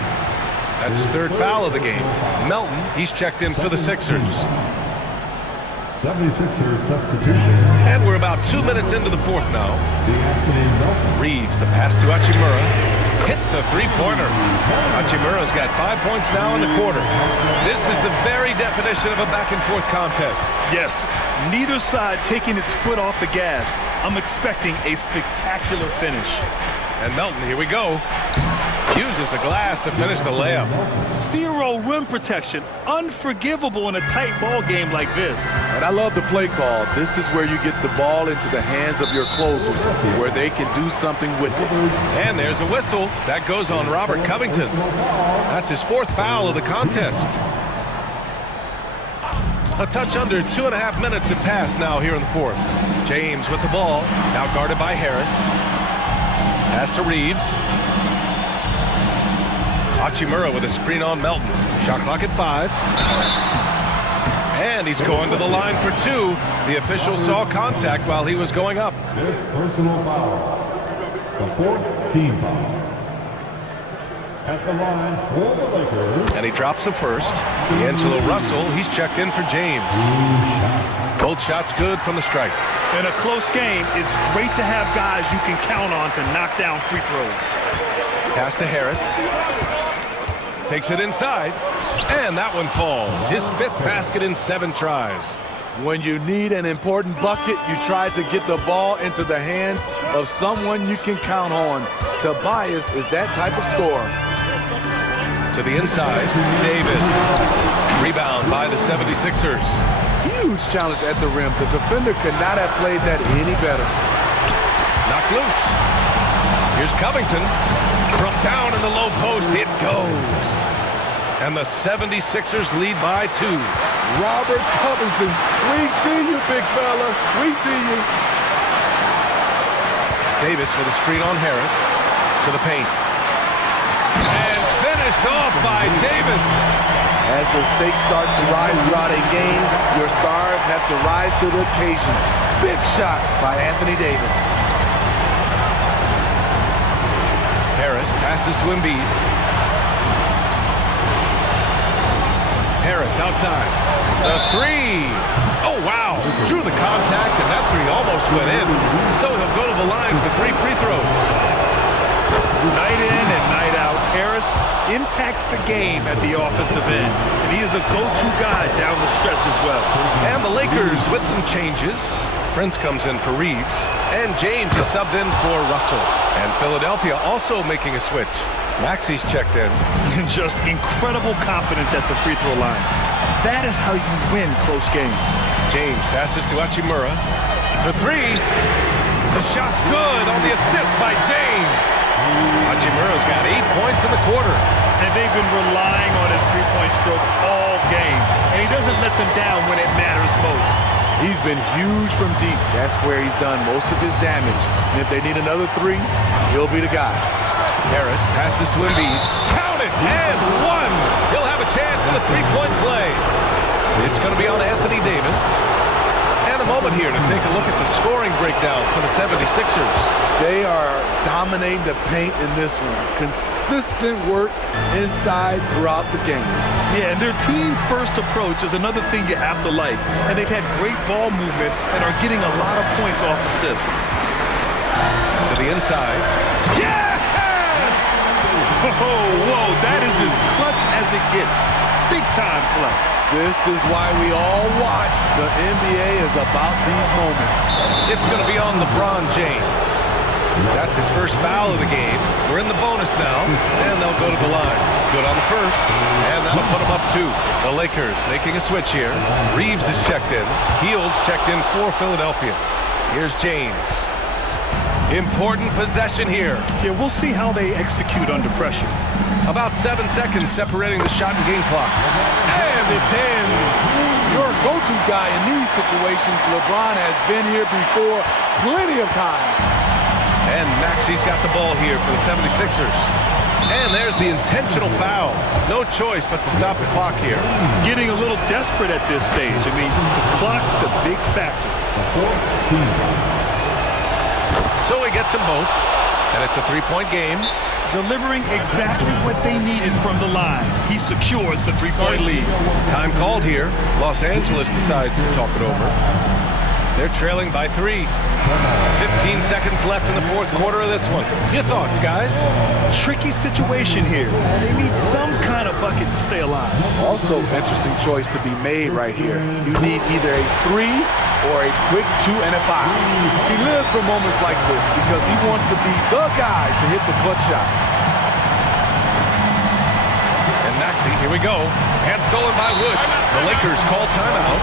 That's his third foul of the game. Melton, he's checked in for the Sixers. 76ers substitution. And we're about 2 minutes into the fourth now. Reeves, the pass to Hachimura. Hits the three-pointer. Hachimura's got 5 points now in the quarter. This is the very definition of a back-and-forth contest. Yes, neither side taking its foot off the gas. I'm expecting a spectacular finish. And Melton, here we go. Uses the glass to finish the layup. Zero rim protection. Unforgivable in a tight ball game like this. And I love the play call. This is where you get the ball into the hands of your closers, where they can do something with it. And there's a whistle. That goes on Robert Covington. That's his fourth foul of the contest. A touch under 2.5 minutes have passed now here in the fourth. James with the ball. Now guarded by Harris. Pass to Reeves. Hachimura with a screen on Melton. Shot clock at 5. And he's going to the line for 2. The official saw contact while he was going up. Fifth personal foul. The fourth team foul. At the line for the Lakers. And he drops the first. D'Angelo Russell, he's checked in for James. Both shots good from the stripe. In a close game, it's great to have guys you can count on to knock down free throws. Pass to Harris. Takes it inside, and that one falls. His 5th basket in 7 tries. When you need an important bucket, you try to get the ball into the hands of someone you can count on. Tobias is that type of scorer. To the inside, Davis. Rebound by the 76ers. Huge challenge at the rim. The defender could not have played that any better. Knocked loose. Here's Covington. From down in the low post, it goes. And the 76ers lead by 2. Robert Covington, we see you, big fella. We see you. Davis with a screen on Harris. To the paint. And finished off by Davis. As the stakes start to rise throughout a game, your stars have to rise to the occasion. Big shot by Anthony Davis. Harris passes to Embiid. Harris outside. The 3. Oh, wow. Drew the contact, and that 3 almost went in. So he'll go to the line for 3 free throws. Night in and night out, Harris impacts the game at the offensive end. And he is a go-to guy down the stretch as well. And the Lakers with some changes. Prince comes in for Reeves. And James is subbed in for Russell. And Philadelphia also making a switch. Maxi's checked in. And just incredible confidence at the free throw line. That is how you win close games. James passes to Hachimura. For 3. The shot's good on the assist by James. Hachimura's got 8 points in the quarter. And they've been relying on his three-point stroke all game. And he doesn't let them down when it matters most. He's been huge from deep. That's where he's done most of his damage. And if they need another 3, he'll be the guy. Harris passes to Embiid. Count it! And 1! He'll have a chance in the three-point play. It's going to be on Anthony Davis. And a moment here to take a look at the scoring breakdown for the 76ers. They are dominating the paint in this one. Consistent work inside throughout the game. Yeah, and their team-first approach is another thing you have to like. And they've had great ball movement and are getting a lot of points off assists. To the inside. Yes! Whoa, that is as clutch as it gets. Big-time play. This is why we all watch. The NBA is about these moments. It's going to be on LeBron James. That's his first foul of the game. We're in the bonus now, and they'll go to the line. Good on the first, and that'll put them up 2. The Lakers making a switch here. Reeves is checked in. Hields checked in for Philadelphia. Here's James. Important possession here. Yeah, we'll see how they execute under pressure. About 7 seconds separating the shot and game clocks. And it's in. Your go-to guy in these situations, LeBron, has been here before plenty of times. And Maxi's got the ball here for the 76ers. And there's the intentional foul. No choice but to stop the clock here. Getting a little desperate at this stage. I mean, the clock's the big factor. So he gets them both. And it's a three-point game. Delivering exactly what they needed from the line. He secures the three-point lead. Time called here. Los Angeles decides to talk it over. They're trailing by 3. 15 seconds left in the fourth quarter of this one. Your thoughts, guys? Tricky situation here. They need some kind of bucket to stay alive. Also, interesting choice to be made right here. You need either a 3 or a quick 2 and a 5. He lives for moments like this because he wants to be the guy to hit the clutch shot. And Maxey, here we go. And stolen by Wood. The Lakers call timeout.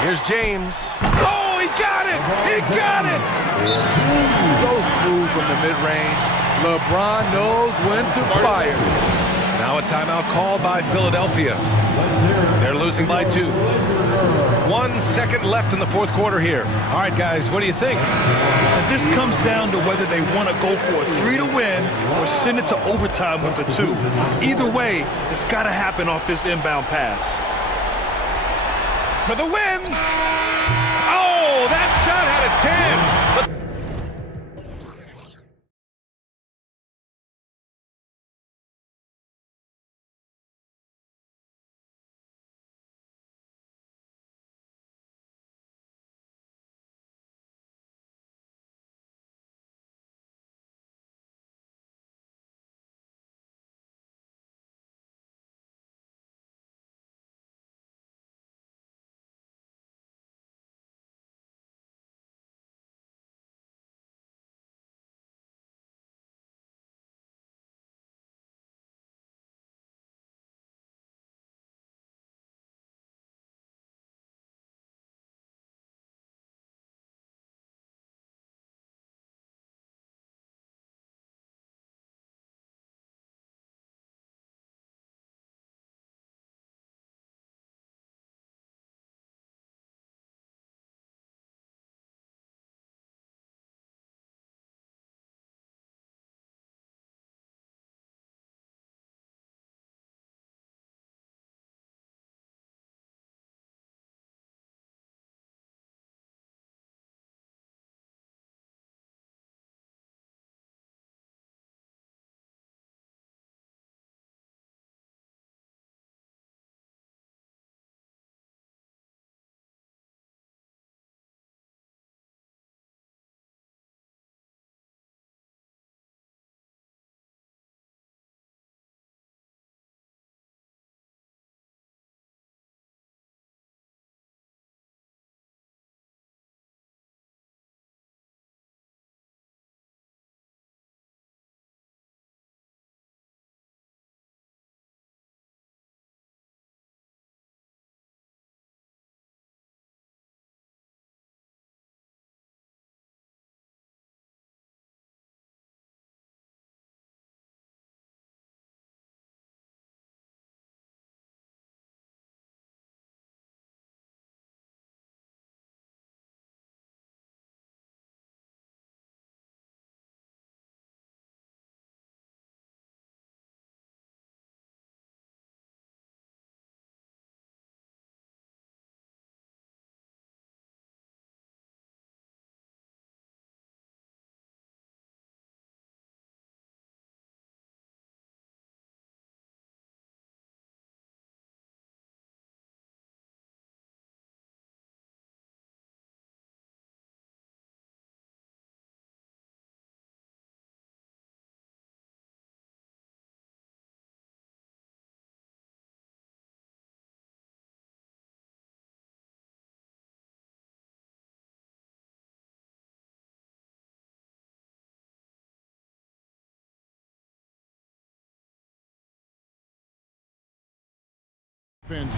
Here's James. Oh, he got it! He got it! So smooth from the mid-range. LeBron knows when to fire. Now a timeout called by Philadelphia. They're losing by 2. 1 second left in the fourth quarter here. All right, guys, what do you think? And this comes down to whether they want to go for a 3 to win or send it to overtime with a 2. Either way, it's got to happen off this inbound pass. For the win! Oh, that shot had a chance!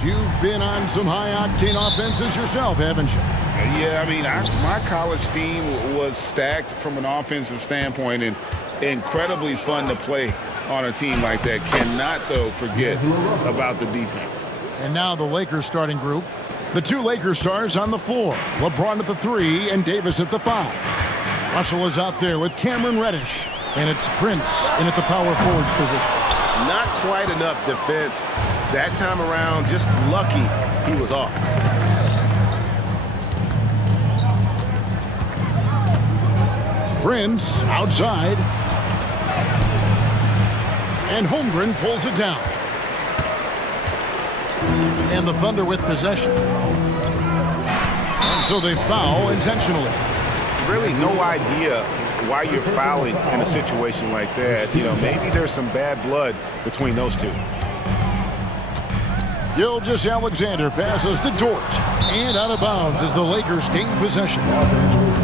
You've been on some high-octane offenses yourself, haven't you? Yeah, I mean, my college team was stacked from an offensive standpoint and incredibly fun to play on a team like that. Cannot, though, forget about the defense. And now the Lakers starting group. The two Lakers stars on the floor. LeBron at the 3 and Davis at the 5. Russell is out there with Cameron Reddish. And it's Prince in at the power forwards position. Not quite enough defense that time around. Just lucky he was off. Prince outside. And Holmgren pulls it down. And the Thunder with possession. And so they foul intentionally. Really no idea why you're fouling in a situation like that. You know, maybe there's some bad blood between those two. Gilgeous-Alexander passes to Dort. And out of bounds as the Lakers gain possession.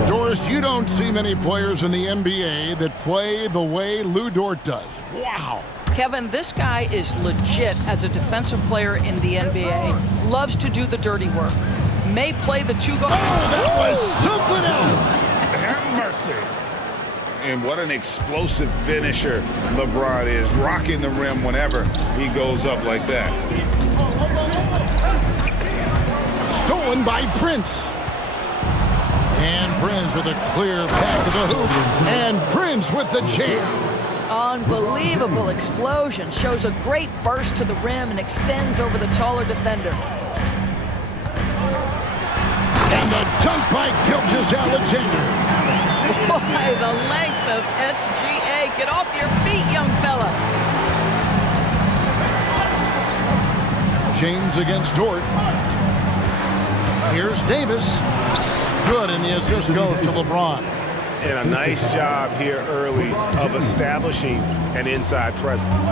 Doris, you don't see many players in the NBA that play the way Lou Dort does. Wow. Kevin, this guy is legit as a defensive player in the NBA. Loves to do the dirty work. May play the two-guard. Oh, that was something else. Have mercy. And what an explosive finisher LeBron is, rocking the rim whenever he goes up like that. Stolen by Prince. And Prince with a clear path to the hoop. And Prince with the jam. Unbelievable explosion. Shows a great burst to the rim and extends over the taller defender. And the dunk by Gilgeous-Alexander. Boy, the length of SGA. Get off your feet, young fella. James against Dort. Here's Davis. Good, and the assist goes to LeBron. And a nice job here early of establishing an inside presence.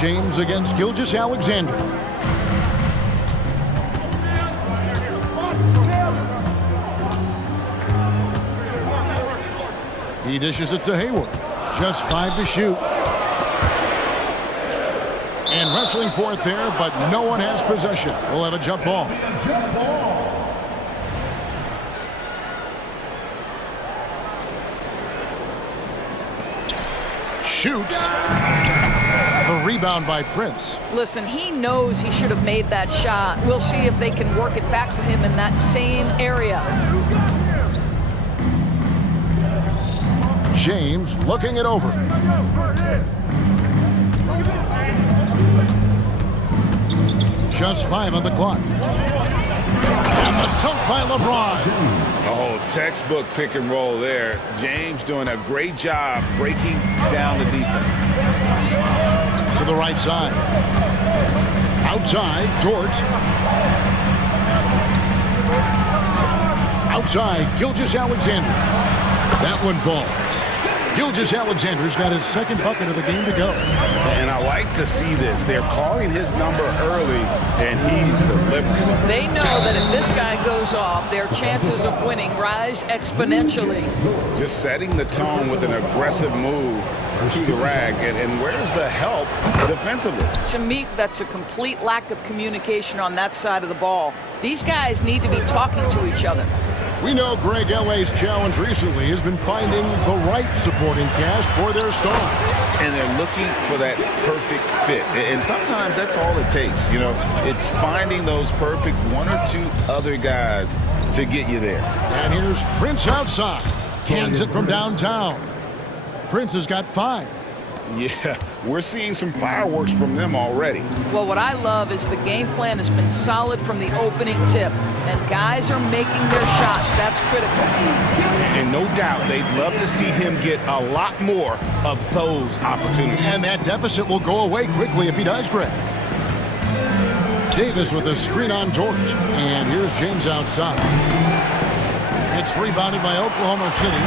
James against Gilgeous-Alexander. He dishes it to Hayward. Just 5 to shoot. And wrestling for it there, but no one has possession. We'll have a jump ball. Shoots. The rebound by Prince. Listen, he knows he should have made that shot. We'll see if they can work it back to him in that same area. James looking it over. Just 5 on the clock. And the dunk by LeBron. Oh, textbook pick and roll there. James doing a great job breaking down the defense. To the right side. Outside, Dort. Outside, Gilgeous-Alexander. That one falls. Gilgeous-Alexander's got his second bucket of the game to go. And I like to see this. They're calling his number early, and he's delivering. They know that if this guy goes off, their chances of winning rise exponentially. Just setting the tone with an aggressive move to the rack. And where's the help defensively? To me, that's a complete lack of communication on that side of the ball. These guys need to be talking to each other. We know Greg L.A.'s challenge recently has been finding the right supporting cast for their stars. And they're looking for that perfect fit. And sometimes that's all it takes. You know, it's finding those perfect 1 or 2 other guys to get you there. And here's Prince outside. Cans it from downtown. Prince has got 5. Yeah, we're seeing some fireworks from them already. Well, what I love is the game plan has been solid from the opening tip. And guys are making their shots. That's critical. And no doubt they'd love to see him get a lot more of those opportunities. And that deficit will go away quickly if he does, Greg. Davis with a screen on Dort. And here's James outside. It's rebounded by Oklahoma City.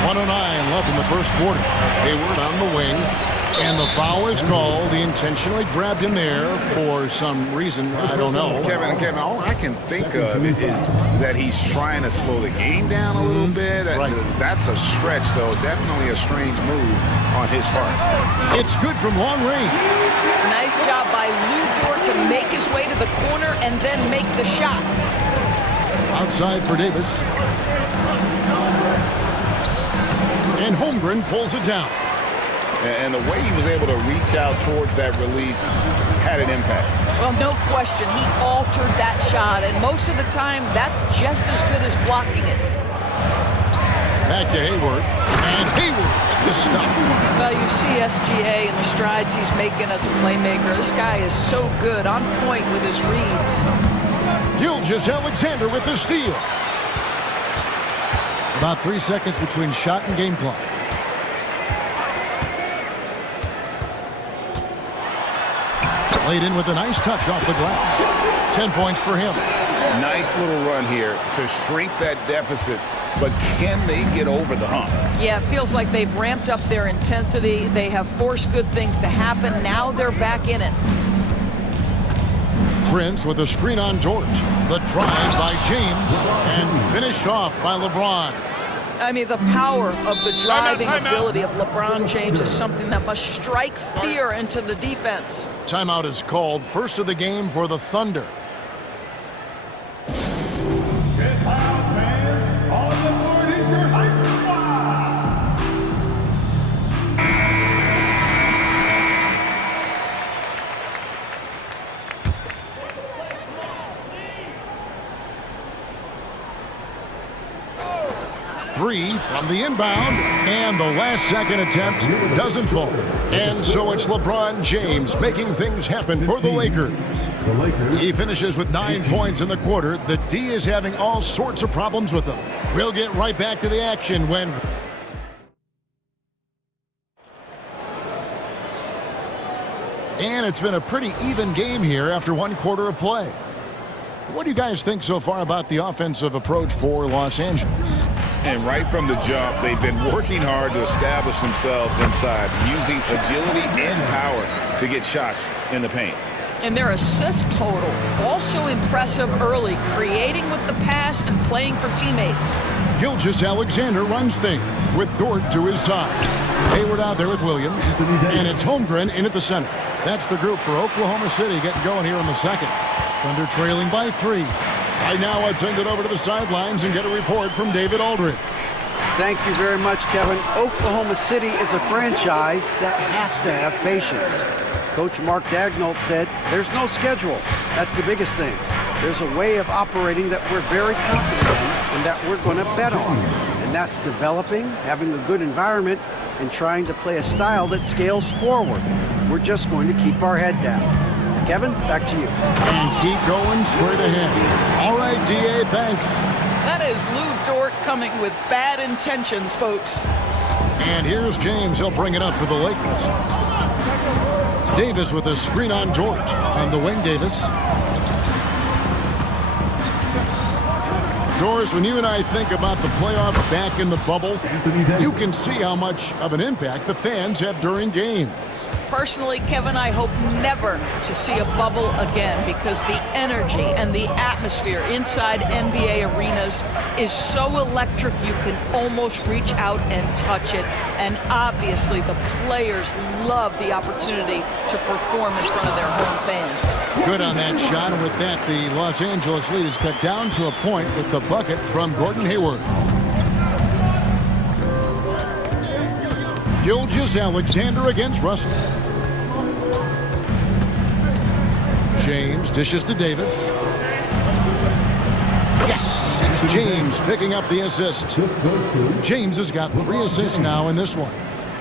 1:09 left in the first quarter. Hayward on the wing. And the foul is called. He intentionally grabbed him there for some reason. I don't know. Kevin, all I can think of is that he's trying to slow the game down a little bit. Right. That's a stretch, though. Definitely a strange move on his part. It's good from long range. Nice job by Lou Dort to make his way to the corner and then make the shot. Outside for Davis. And Holmgren pulls it down. And the way he was able to reach out towards that release had an impact. Well, no question. He altered that shot, and most of the time, that's just as good as blocking it. Back to Hayward, and Hayward with the stuff. Well, you see SGA and the strides he's making as a playmaker. This guy is so good, on point with his reads. Gilgeous-Alexander with the steal. About 3 seconds between shot and game clock. Played in with a nice touch off the glass. 10 points for him. Nice little run here to shrink that deficit, but can they get over the hump? Yeah, it feels like they've ramped up their intensity. They have forced good things to happen. Now they're back in it. Prince with a screen on George. The drive by James and finished off by LeBron. I mean, the power of the driving ability of LeBron James is something that must strike fear into the defense. Timeout is called. First of the game for the Thunder. Three from the inbound, and the last second attempt doesn't fall. And so it's LeBron James making things happen for the Lakers. He finishes with 9 points in the quarter. The D is having all sorts of problems with him. We'll get right back to the action when... And it's been a pretty even game here after 1 quarter of play. What do you guys think so far about the offensive approach for Los Angeles? And right from the jump, they've been working hard to establish themselves inside, using agility and power to get shots in the paint. And their assist total, also impressive early, creating with the pass and playing for teammates. Gilgeous-Alexander runs things with Dort to his side. Hayward out there with Williams, and it's Holmgren in at the center. That's the group for Oklahoma City getting going here in the second. Thunder trailing by 3. Right now, let's send it over to the sidelines and get a report from David Aldridge. Thank you very much, Kevin. Oklahoma City is a franchise that has to have patience. Coach Mark Daigneault said, there's no schedule. That's the biggest thing. There's a way of operating that we're very confident in and that we're going to bet on. And that's developing, having a good environment, and trying to play a style that scales forward. We're just going to keep our head down. Kevin, back to you. And keep going straight ahead. All right, D.A., thanks. That is Lou Dort coming with bad intentions, folks. And here's James. He'll bring it up for the Lakers. Davis with a screen on George. On the wing, Davis. Doris, when you and I think about the playoffs back in the bubble, you can see how much of an impact the fans have during games. Personally, Kevin, I hope never to see a bubble again because the energy and the atmosphere inside NBA arenas is so electric you can almost reach out and touch it. And obviously, the players love the opportunity to perform in front of their home fans. Good on that shot, and with that, the Los Angeles lead is cut down to a point with the bucket from Gordon Hayward. Gilgeous-Alexander against Russell. James dishes to Davis. Yes, it's James picking up the assist. James has got 3 assists now in this one.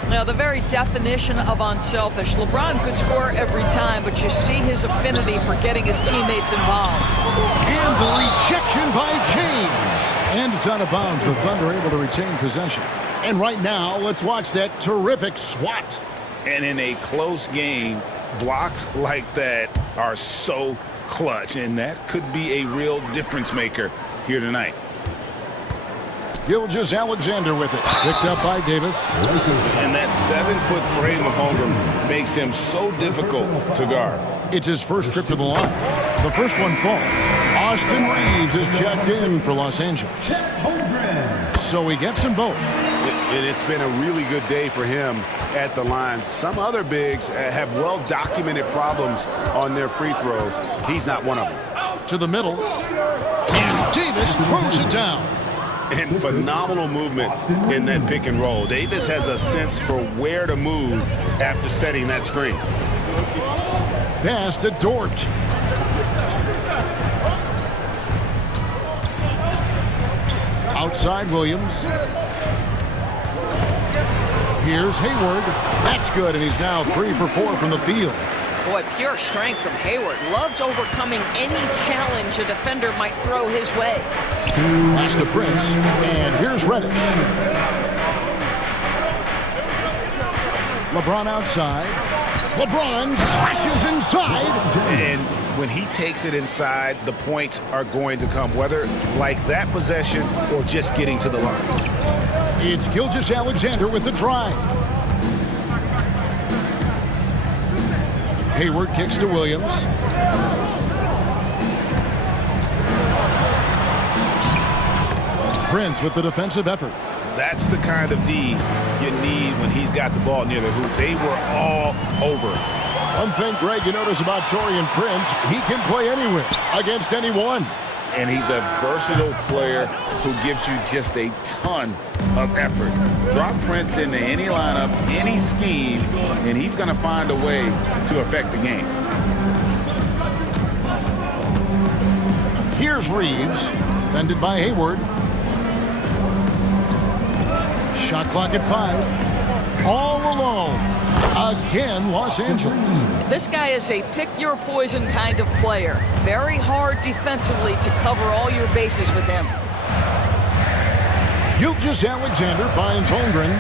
Now, the very definition of unselfish. LeBron could score every time, but you see his affinity for getting his teammates involved. And the rejection by James. And it's out of bounds. The Thunder able to retain possession. And right now, let's watch that terrific swat. And in a close game, blocks like that are so clutch, and that could be a real difference maker here tonight. Gilgeous-Alexander with it. Picked up by Davis. And that 7-foot frame of Holmgren makes him so difficult to guard. It's his first trip to the line. The first one falls. Austin Reeves is checked in for Los Angeles. So he gets them both. And it's been a really good day for him at the line. Some other bigs have well-documented problems on their free throws. He's not one of them. To the middle. And Davis throws it down. And phenomenal movement in that pick and roll. Davis has a sense for where to move after setting that screen. Pass to Dort. Outside Williams. Here's Hayward. That's good, and he's now 3 for 4 from the field. Boy, pure strength from Hayward. Loves overcoming any challenge a defender might throw his way. Pass to Prince, and here's Reddish. LeBron outside. LeBron flashes inside. And when he takes it inside, the points are going to come, whether like that possession or just getting to the line. It's Gilgeous-Alexander with the drive. Hayward kicks to Williams. Prince with the defensive effort. That's the kind of D you need when he's got the ball near the hoop. They were all over. One thing, Greg, you notice about Taurean Prince, he can play anywhere, against anyone. And he's a versatile player who gives you just a ton of effort. Drop Prince into any lineup, any scheme, and he's going to find a way to affect the game. Here's Reeves, defended by Hayward. Shot clock at 5. All alone. Again, Los Angeles. This guy is a pick-your-poison kind of player. Very hard defensively to cover all your bases with him. Gilgeous-Alexander finds Holmgren.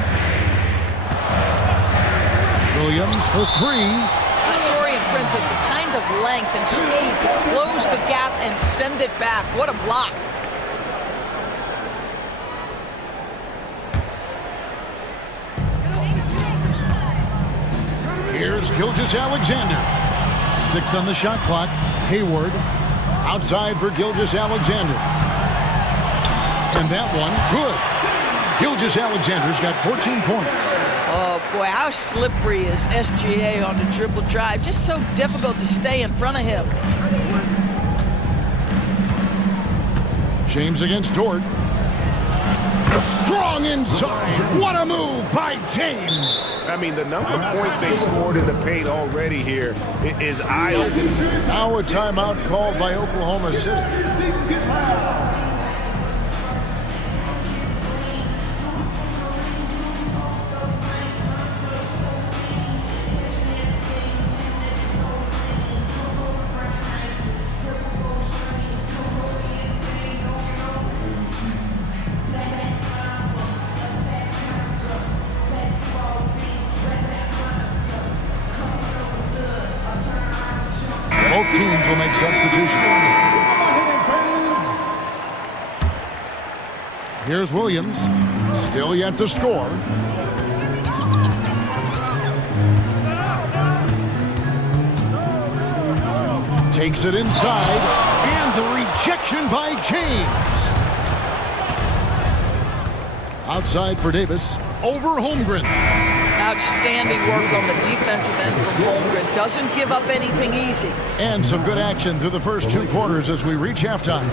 Williams for 3. Taurean Prince has the kind of length and speed to close the gap and send it back. What a block. Here's Gilgeous-Alexander. 6 on the shot clock. Hayward outside for Gilgeous-Alexander. And that one, good. Gilgeous-Alexander's got 14 points. Oh, boy, how slippery is SGA on the dribble drive. Just so difficult to stay in front of him. James against Dort. Strong inside. What a move by James. I mean, the number of points they scored in the paint already here is eye-opening. Now a timeout called by Oklahoma City. Both teams will make substitutions. Here's Williams. Still yet to score. Takes it inside. And the rejection by James. Outside for Davis. Over Holmgren. Outstanding work on the defensive end from Holmgren. Doesn't give up anything easy. And some good action through the first 2 quarters as we reach halftime.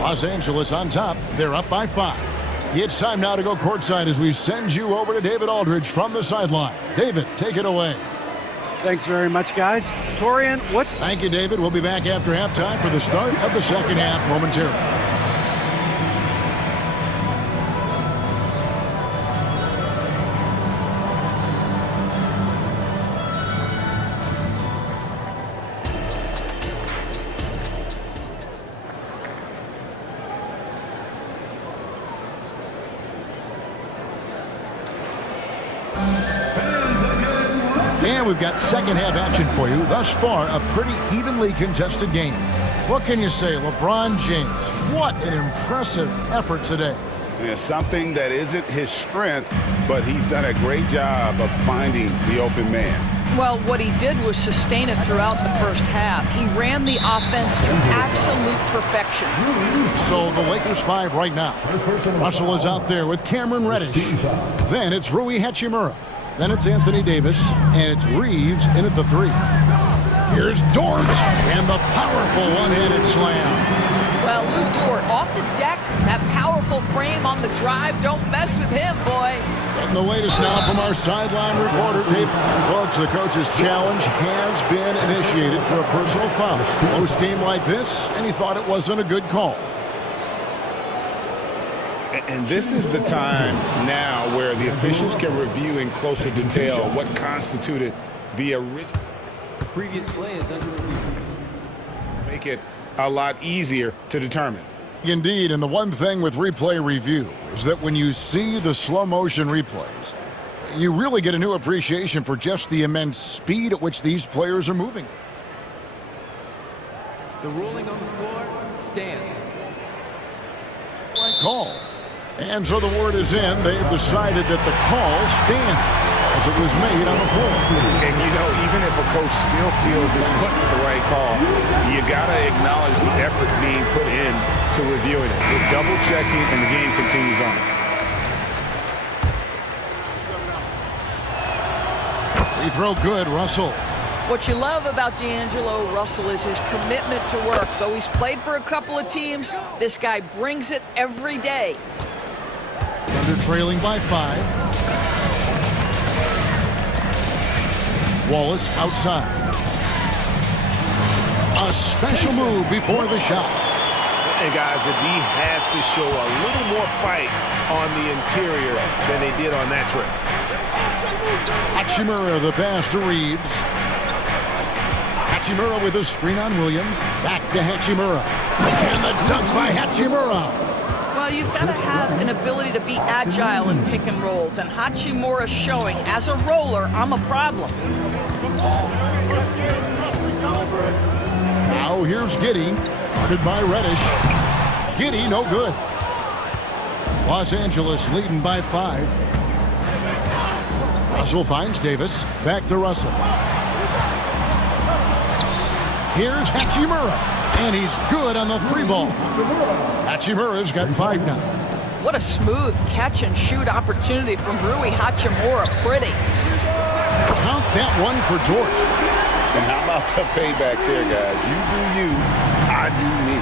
Los Angeles on top. They're up by 5. It's time now to go courtside as we send you over to David Aldridge from the sideline. David, take it away. Thanks very much, guys. Taurean, what's... Thank you, David. We'll be back after halftime for the start of the second half momentarily. And we've got second half action for you. Thus far, a pretty evenly contested game. What can you say, LeBron James? What an impressive effort today. Yeah, something that isn't his strength, but he's done a great job of finding the open man. Well, what he did was sustain it throughout the first half. He ran the offense to absolute perfection. So the Lakers 5 right now. Russell is out there with Cameron Reddish. Then it's Rui Hachimura. Then it's Anthony Davis, and it's Reeves in at the 3. Here's Dort, and the powerful one-handed slam. Well, Lou Dort off the deck, that powerful frame on the drive. Don't mess with him, boy. And the latest now from our sideline reporter, Dave. Folks, the coach's challenge has been initiated for a personal foul. Close game like this, and he thought it wasn't a good call. And this is the time now where the officials can review in closer detail what constituted the original. The previous play is under review. Make it a lot easier to determine. Indeed, and the one thing with replay review is that when you see the slow motion replays, you really get a new appreciation for just the immense speed at which these players are moving. The ruling on the floor stands. Call. And so the word is in. They've decided that the call stands as it was made on the floor. And you know, even if a coach still feels this wasn't the right call, you gotta acknowledge the effort being put in to reviewing it. We're double checking and the game continues on. Free throw good, Russell. What you love about D'Angelo Russell is his commitment to work. Though he's played for a couple of teams, this guy brings it every day. Thunder trailing by 5. Wallace outside. A special move before the shot. And guys, the D has to show a little more fight on the interior than they did on that trip. Hachimura the pass to Reeves. Hachimura with a screen on Williams. Back to Hachimura. And the dunk by Hachimura. Well, you've got to have an ability to be agile in pick and rolls, and Hachimura showing, as a roller, I'm a problem. Now here's Giddey, guarded by Reddish. Giddey, no good. Los Angeles leading by 5. Russell finds Davis. Back to Russell. Here's Hachimura. And he's good on the 3-ball. Hachimura's got 5 now. What a smooth catch-and-shoot opportunity from Rui Hachimura. Pretty. Count that one for Dort. And how about the payback there, guys? You do you, I do me.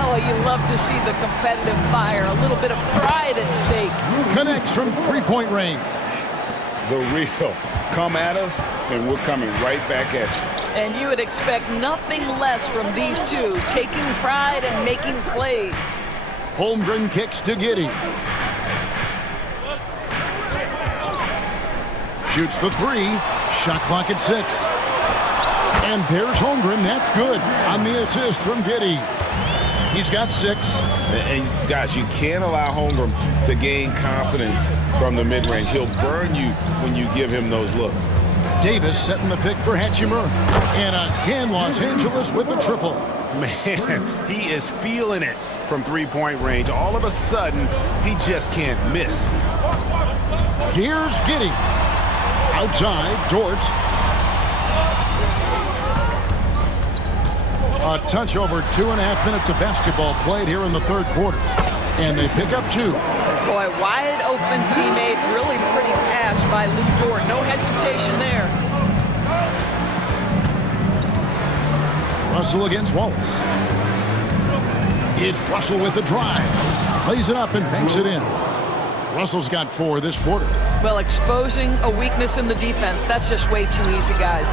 Oh, you love to see the competitive fire. A little bit of pride at stake. Connects from 3-point range. The real. Come at us, and we're coming right back at you. And you would expect nothing less from these two, taking pride and making plays. Holmgren kicks to Giddey. Shoots the 3. Shot clock at 6. And there's Holmgren. That's good on the assist from Giddey. He's got 6. And guys, you can't allow Holmgren to gain confidence from the mid-range. He'll burn you when you give him those looks. Davis setting the pick for Hachimura. And again, Los Angeles with the triple. Man, he is feeling it from 3-point range. All of a sudden, he just can't miss. Here's Giddey. Outside, Dort. A touch over 2.5 minutes of basketball played here in the 3rd quarter. And they pick up 2. Boy, wide open teammate, really pretty pass by Lou Dort. No hesitation there. Russell against Wallace. It's Russell with the drive. Plays it up and banks it in. Russell's got 4 this quarter. Well, exposing a weakness in the defense, that's just way too easy, guys.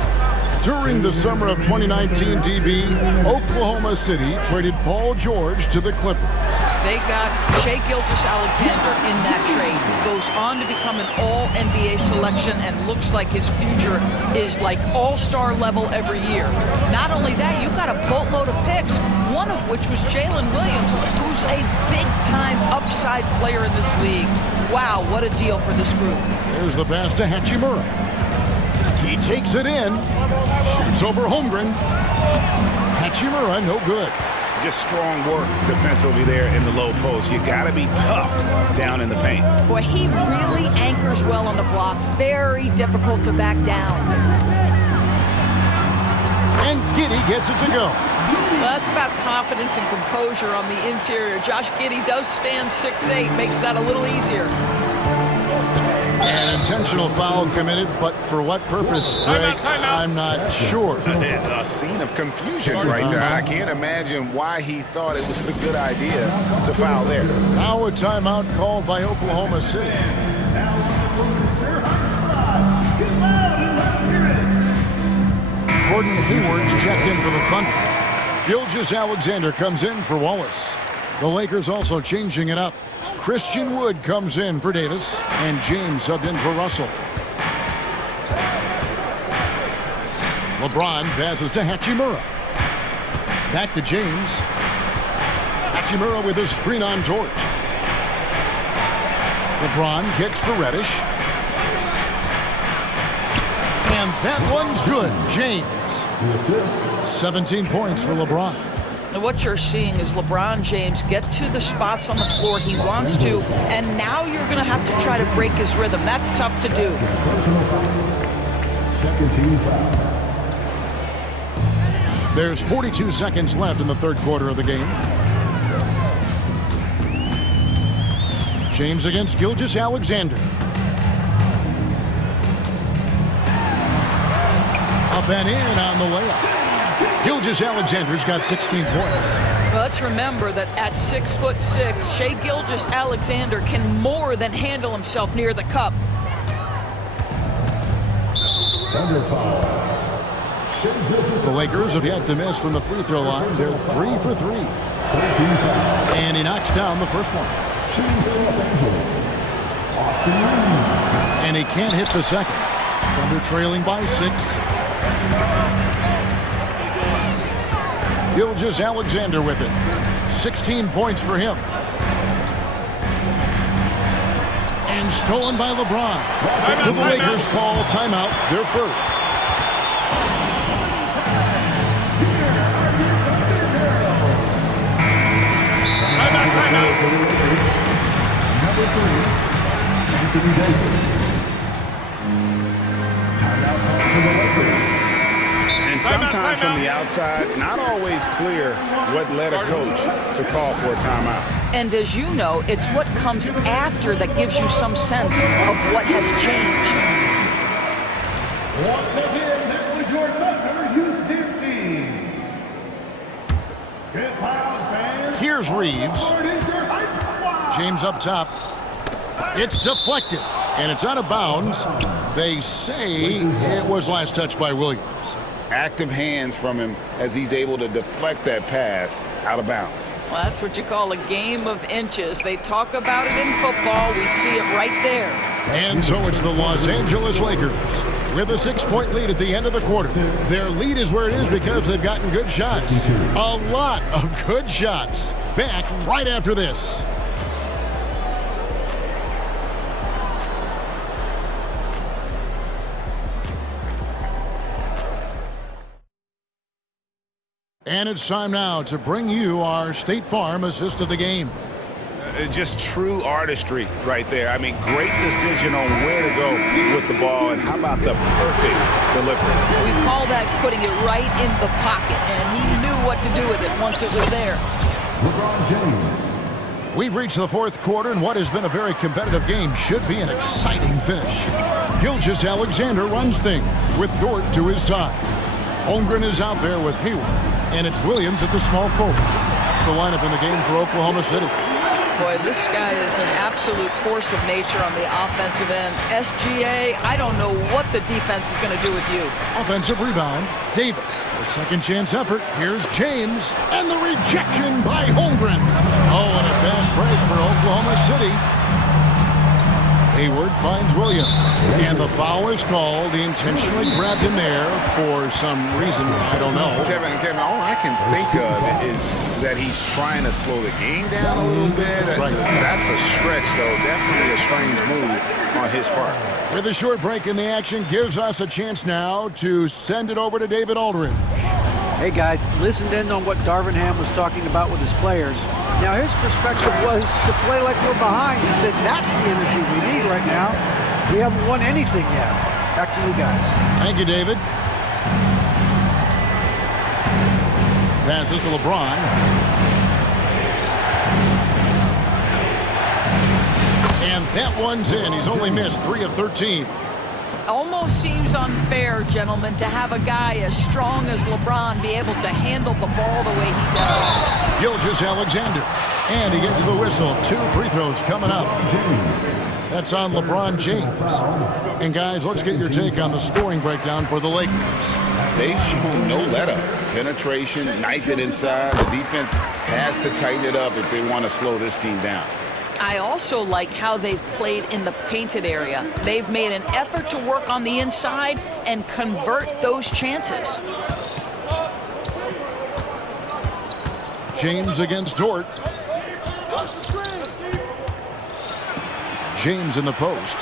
During the summer of 2019, DB, Oklahoma City traded Paul George to the Clippers. They got Shai Gilgeous-Alexander in that trade, who goes on to become an all-NBA selection and looks like his future is like all-star level every year. Not only that, you've got a boatload of picks, one of which was Jalen Williams, who's a big-time upside player in this league. Wow, what a deal for this group. There's the pass to Hachimura. He takes it in, shoots over Holmgren. Hachimura, no good. Just strong work defensively there in the low post. You got to be tough down in the paint. Boy, he really anchors well on the block. Very difficult to back down. And Giddey gets it to go. Well, that's about confidence and composure on the interior. Josh Giddey does stand 6'8", makes that a little easier. An intentional foul committed, but for what purpose, Greg? I'm not sure. A scene of confusion right there. I can't imagine why he thought it was a good idea to foul there. Now a timeout called by Oklahoma City. Gordon Hayward's checked in for the Thunder. Gilgeous-Alexander comes in for Wallace. The Lakers also changing it up. Christian Wood comes in for Davis, and James subbed in for Russell. LeBron passes to Hachimura. Back to James. Hachimura with his screen on George. LeBron kicks for Reddish. And that one's good. James. 17 points for LeBron. And what you're seeing is LeBron James get to the spots on the floor he wants to, and now you're going to have to try to break his rhythm. That's tough to do. Second team foul. There's 42 seconds left in the third quarter of the game. James against Gilgeous-Alexander. Up and in on the layup. Gilgeous-Alexander's got 16 points. Well, let's remember that at 6'6", Shai Gilgeous-Alexander can more than handle himself near the cup. The Lakers have yet to miss from the free throw line. They're 3 for 3. And he knocks down the first one. And he can't hit the second. Thunder trailing by 6. Gilgeous-Alexander with it. 16 points for him. And stolen by LeBron. So the Lakers call timeout, their first. Number 3, Anthony Davis. Timeout call for the Lakers. And sometimes from the outside, not always clear what led a coach to call for a timeout. And as you know, it's what comes after that gives you some sense of what has changed. Once again, that was your Thunder Youth Dance Team. Get loud, fans. Here's Reeves. James up top. It's deflected, and it's out of bounds. They say it was last touched by Williams. Active hands from him as he's able to deflect that pass out of bounds. Well, that's what you call a game of inches. They talk about it in football. We see it right there. And so it's the Los Angeles Lakers with a 6-point lead at the end of the quarter. Their lead is where it is because they've gotten good shots. A lot of good shots. Back right after this. And it's time now to bring you our State Farm assist of the game. Just true artistry right there. I mean, great decision on where to go with the ball, and how about the perfect delivery? We call that putting it right in the pocket, and he knew what to do with it once it was there. LeBron James. We've reached the fourth quarter, and what has been a very competitive game should be an exciting finish. Gilgeous-Alexander runs things with Dort to his side. Holmgren is out there with Hayward, and it's Williams at the small forward. That's the lineup in the game for Oklahoma City. Boy, this guy is an absolute force of nature on the offensive end. SGA, I don't know what the defense is going to do with you. Offensive rebound, Davis. A second chance effort. Here's James, and the rejection by Holmgren. Oh, and a fast break for Oklahoma City. Hayward finds Williams, and the foul is called. He intentionally grabbed him there for some reason, I don't know. Kevin, all I can think of is that he's trying to slow the game down a little bit. Right. That's a stretch, though. Definitely a strange move on his part. With a short break in the action, gives us a chance now to send it over to David Aldridge. Hey guys, listened in on what Darvin Ham was talking about with his players. Now his perspective was to play like we're behind. He said that's the energy we need right now. We haven't won anything yet. Back to you guys. Thank you, David. Passes to LeBron. And that one's in. He's only missed 3 of 13. Almost seems unfair, gentlemen, to have a guy as strong as LeBron be able to handle the ball the way he does. Gilgeous-Alexander. And he gets the whistle. 2 free throws coming up. That's on LeBron James. And guys, let's get your take on the scoring breakdown for the Lakers. They've shown no let-up. Penetration, knife it inside. The defense has to tighten it up if they want to slow this team down. I also like how they've played in the painted area. They've made an effort to work on the inside and convert those chances. James against Dort. James in the post.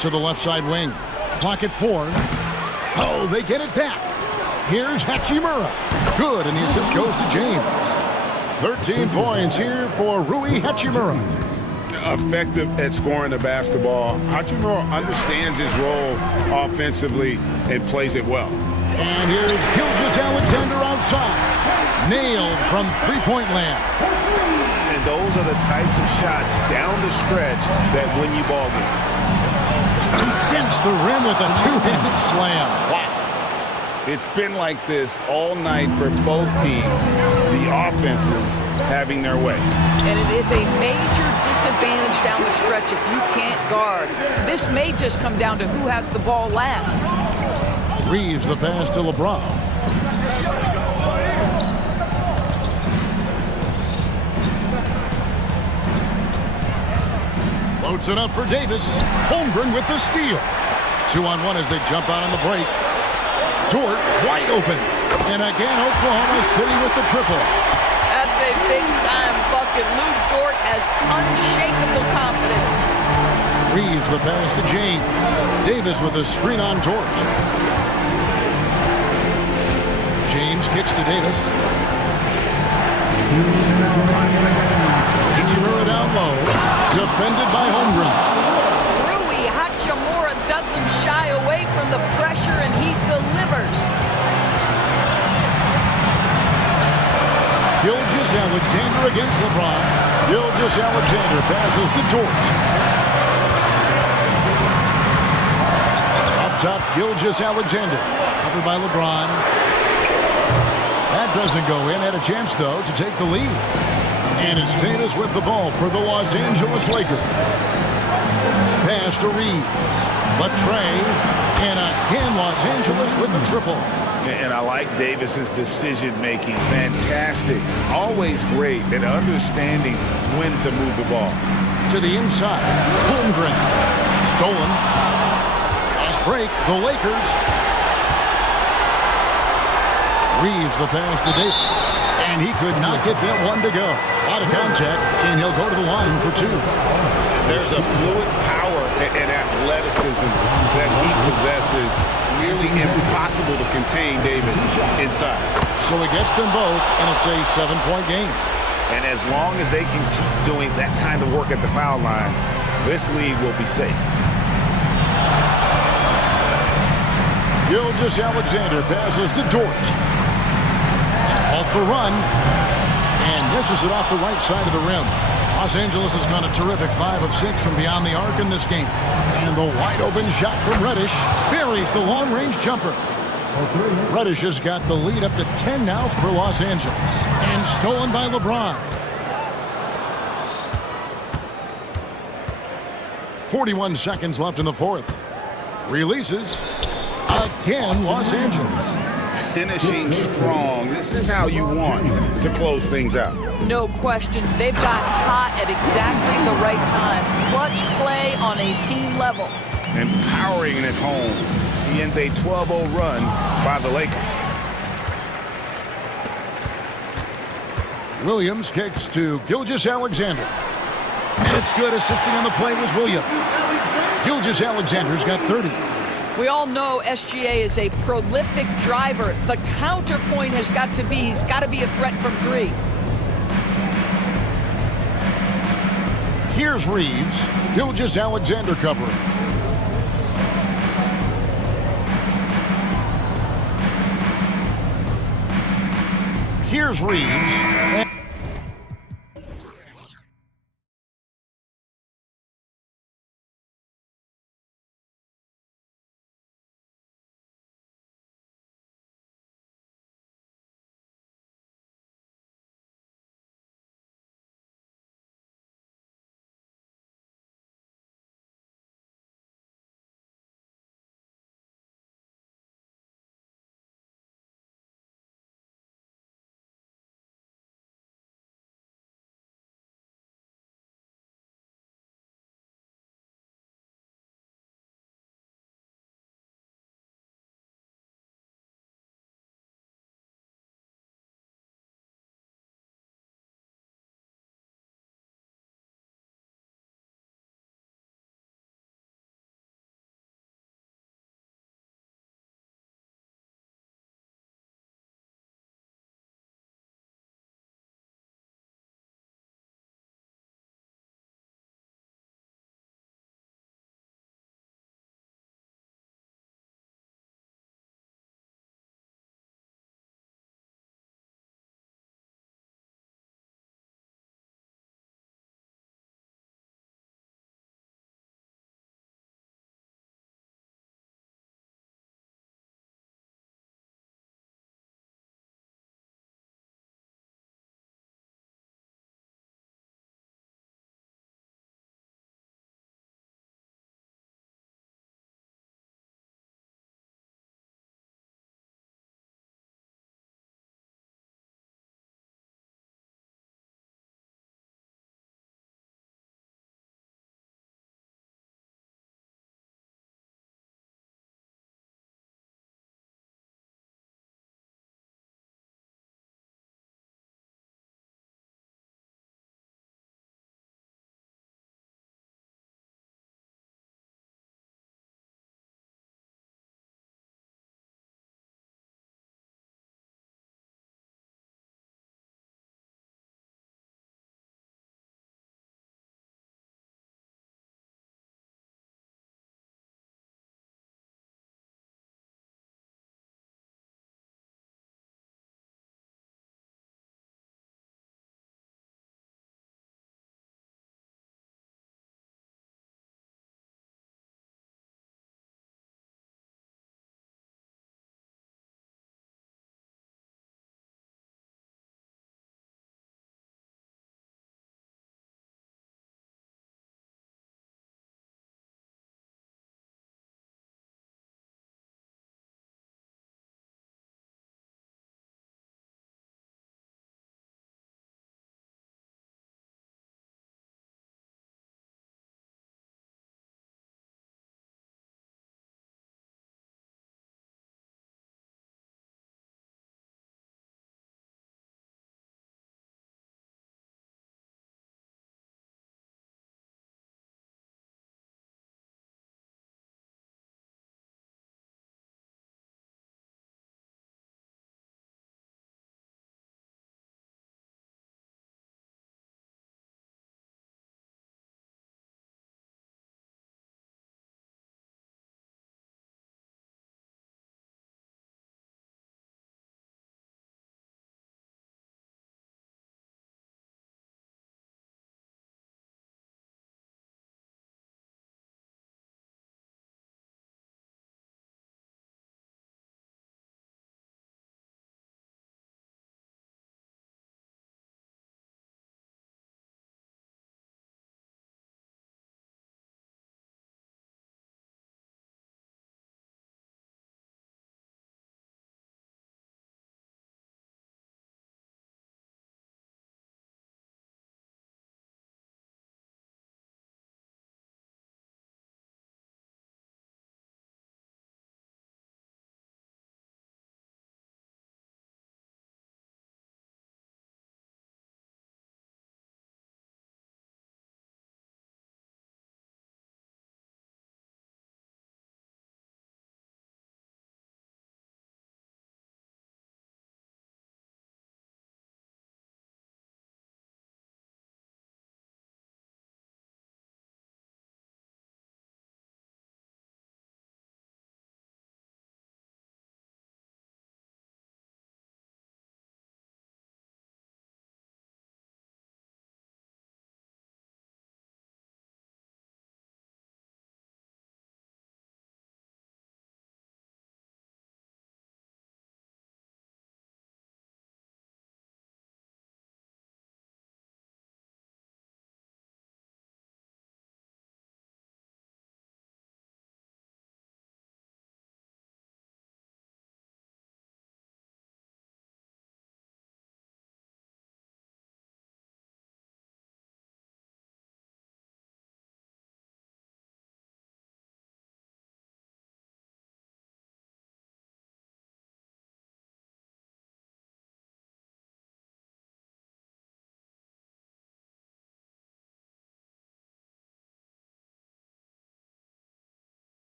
To the left side wing. Clock at 4. Oh, they get it back. Here's Hachimura. Good, and the assist goes to James. 13 points here for Rui Hachimura. Effective at scoring the basketball. Hachimura understands his role offensively and plays it well. And here's Gilgeous-Alexander outside. Nailed from three-point land. And those are the types of shots down the stretch that win you ball games. He dents the rim with a two-handed slam. Wow. It's been like this all night for both teams. The offenses having their way. And it is a major disadvantage down the stretch if you can't guard. This may just come down to who has the ball last. Reeves the pass to LeBron. Floats it up for Davis. Holmgren with the steal. 2-on-1 as they jump out on the break. Dort wide open. And again, Oklahoma City with the triple. That's a big-time bucket. Luke Dort has unshakable confidence. Reeves the pass to James. Davis with a screen on Dort. James kicks to Davis. Hachimura down low. Defended by Holmgren. Rui Hachimura doesn't shy away from the pressure, and he delivers. Gilgeous-Alexander against LeBron. Gilgeous-Alexander passes to Dort. Up top, Gilgeous-Alexander. Covered by LeBron. That doesn't go in. Had a chance, though, to take the lead. And it's Davis with the ball for the Los Angeles Lakers. Pass to Reeves. Latre. And again, Los Angeles with the triple. And I like Davis's decision-making. Fantastic. Always great at understanding when to move the ball. To the inside. Holmgren. Stolen. Fast break. The Lakers. Reeves the pass to Davis. And he could not get that one to go. Out of contact, and he'll go to the line for 2. There's a fluid power and athleticism that he possesses. Nearly impossible to contain Davis inside. So he gets them both, and it's a 7-point game. And as long as they can keep doing that kind of work at the foul line, this lead will be safe. Gilgeous-Alexander passes to Dort. Off the run, and misses it off the right side of the rim. Los Angeles has gone a terrific 5 of 6 from beyond the arc in this game. And the wide open shot from Reddish buries the long-range jumper. Reddish has got the lead up to 10 now for Los Angeles. And stolen by LeBron. 41 seconds left in the fourth. Releases. Again, Los Angeles. Finishing strong. This is how you want to close things out. No question. They've got hot at exactly the right time. Clutch play on a team level. Empowering it home. He ends a 12-0 run by the Lakers. Williams kicks to Gilgeous-Alexander. And it's good. Assisting on the play was Williams. Gilgeous-Alexander's got 30. We all know SGA is a prolific driver. The counterpoint has got to be, he's got to be a threat from 3. Here's Reeves. Gilgeous-Alexander covering. Here's Reeves.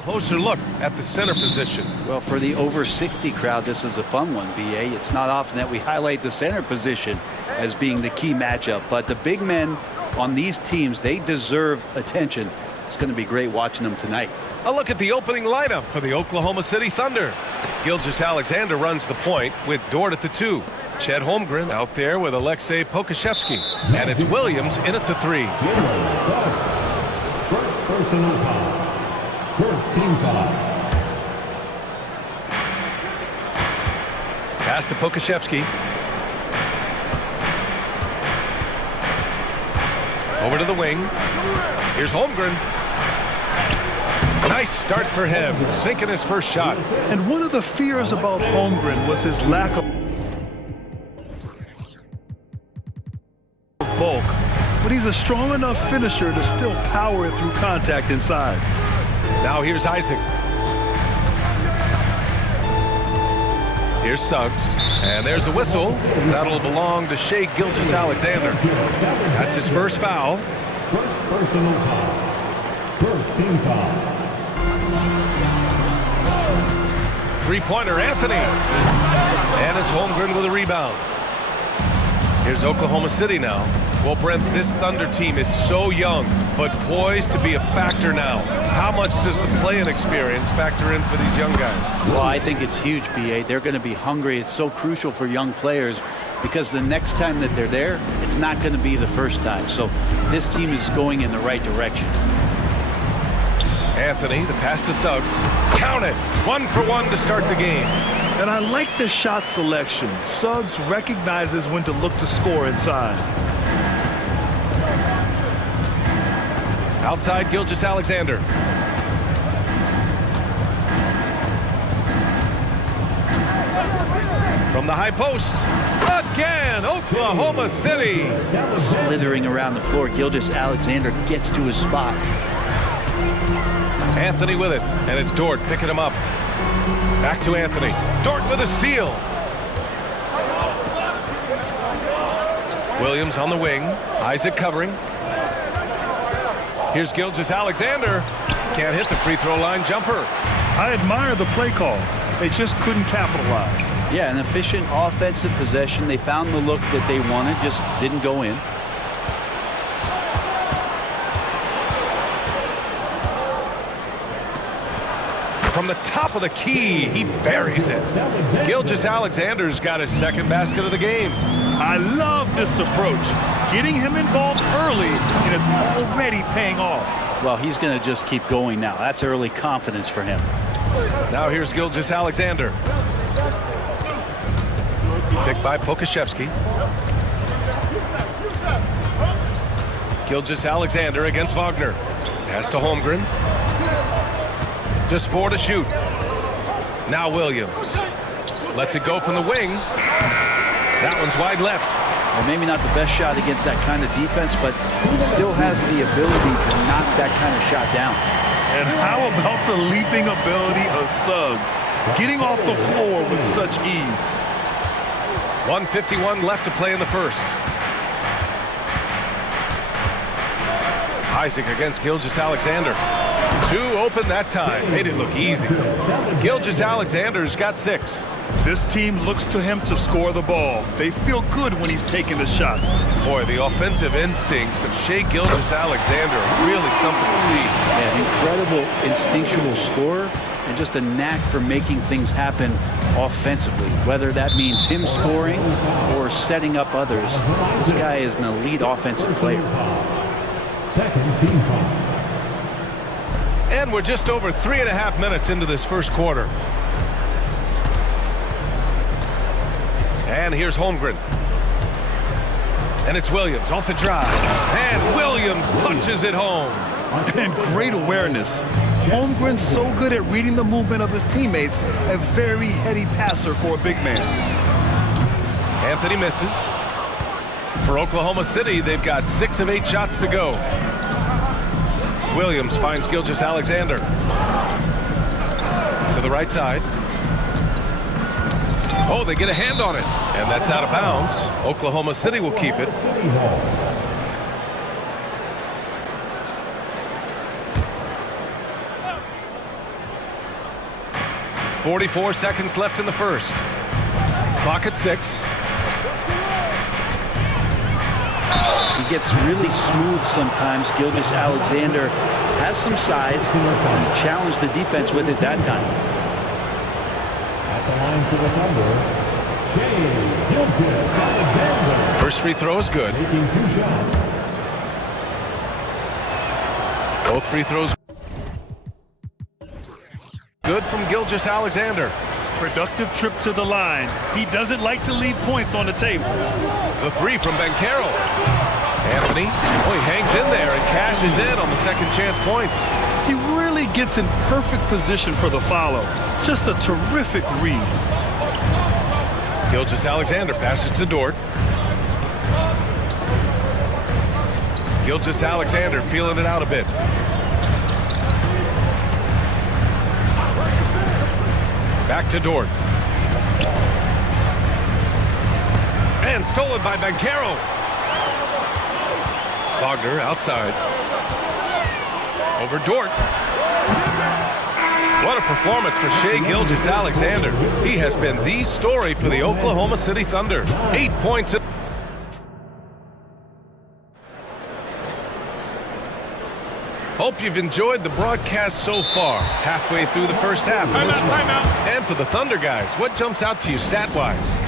closer look at the center position. Well, for the over 60 crowd, this is a fun one, BA. It's not often that we highlight the center position as being the key matchup, but the big men on these teams, they deserve attention. It's going to be great watching them tonight. A look at the opening lineup for the Oklahoma City Thunder. Gilgeous-Alexander runs the point with Dort at the 2. Chet Holmgren out there with Alexei Pokusevski. And it's Williams in at the 3. First personal foul. First team foul. Pass to Pokusevski. Over to the wing. Here's Holmgren. Nice start for him, sinking his first shot. And one of the fears about Holmgren was his lack of bulk, but he's a strong enough finisher to still power it through contact inside. Now here's Isaac. Here's Suggs, and there's a whistle. That'll belong to Shai Gilgeous-Alexander. That's his first foul. First personal foul. First team foul. Three-pointer, Anthony. And it's Holmgren with a rebound. Here's Oklahoma City now. Well, Brent, this Thunder team is so young, but poised to be a factor now. How much does the play-in experience factor in for these young guys? Well, I think it's huge, BA. They're going to be hungry. It's so crucial for young players because the next time that they're there, it's not going to be the first time. So this team is going in the right direction. Anthony, the pass to Suggs. Count it. 1 for 1 to start the game. And I like the shot selection. Suggs recognizes when to look to score inside. Outside Gilgeous-Alexander. From the high post. Again, Oklahoma City. Slithering around the floor, Gilgeous-Alexander gets to his spot. Anthony with it, and it's Dort picking him up. Back to Anthony. Dort with a steal. Williams on the wing. Isaac covering. Here's Gilgeous-Alexander. Can't hit the free throw line jumper. I admire the play call. They just couldn't capitalize. Yeah, an efficient offensive possession. They found the look that they wanted, just didn't go in. From the top of the key, he buries it. Gilgeous-Alexander's got his second basket of the game. I love this approach. Getting him involved early, and it's already paying off. Well, he's going to just keep going now. That's early confidence for him. Now here's Gilgeous-Alexander. Picked by Pokusevski. Gilgeous-Alexander against Wagner. Pass to Holmgren. Just 4 to shoot. Now Williams. Lets it go from the wing. That one's wide left. Well, maybe not the best shot against that kind of defense, but he still has the ability to knock that kind of shot down. And how about the leaping ability of Suggs? Getting off the floor with such ease. 1:51 left to play in the first. Isaac against Gilgeous-Alexander. 2 open that time. Made it look easy. Gilgeous-Alexander's got 6. This team looks to him to score the ball. They feel good when he's taking the shots. Boy, the offensive instincts of Shai Gilgeous-Alexander are really something to see. Yeah, incredible instinctual scorer and just a knack for making things happen offensively, whether that means him scoring or setting up others. This guy is an elite offensive player. Second team foul. And we're just over 3.5 minutes into this first quarter. And here's Holmgren. And it's Williams off the drive. And Williams punches it home. And great awareness. Holmgren's so good at reading the movement of his teammates, a very heady passer for a big man. Anthony misses. For Oklahoma City, they've got 6 of 8 shots to go. Williams finds Gilgeous-Alexander. To the right side. Oh, they get a hand on it. And that's out of bounds. Oklahoma City will keep it. 44 seconds left in the first. Clock at 6. He gets really smooth sometimes. Gilgeous-Alexander has some size. He challenged the defense with it that time. At the line for the Thunder, Gilgeous-Alexander. First free throw is good. Taking 2 shots. Both free throws good from Gilgeous-Alexander. Productive trip to the line. He doesn't like to leave points on the table. The 3 from Banchero. Anthony, he hangs in there and cashes in on the second chance points. He really gets in perfect position for the follow. Just a terrific read. Gilgeous-Alexander passes to Dort. Gilgeous-Alexander feeling it out a bit. Back to Dort. And stolen by Banchero. Wagner outside. Over Dort. What a performance for Shai Gilgeous-Alexander. He has been the story for the Oklahoma City Thunder. 8 points. Hope you've enjoyed the broadcast so far. Halfway through the first half of this one. And for the Thunder guys, what jumps out to you stat-wise?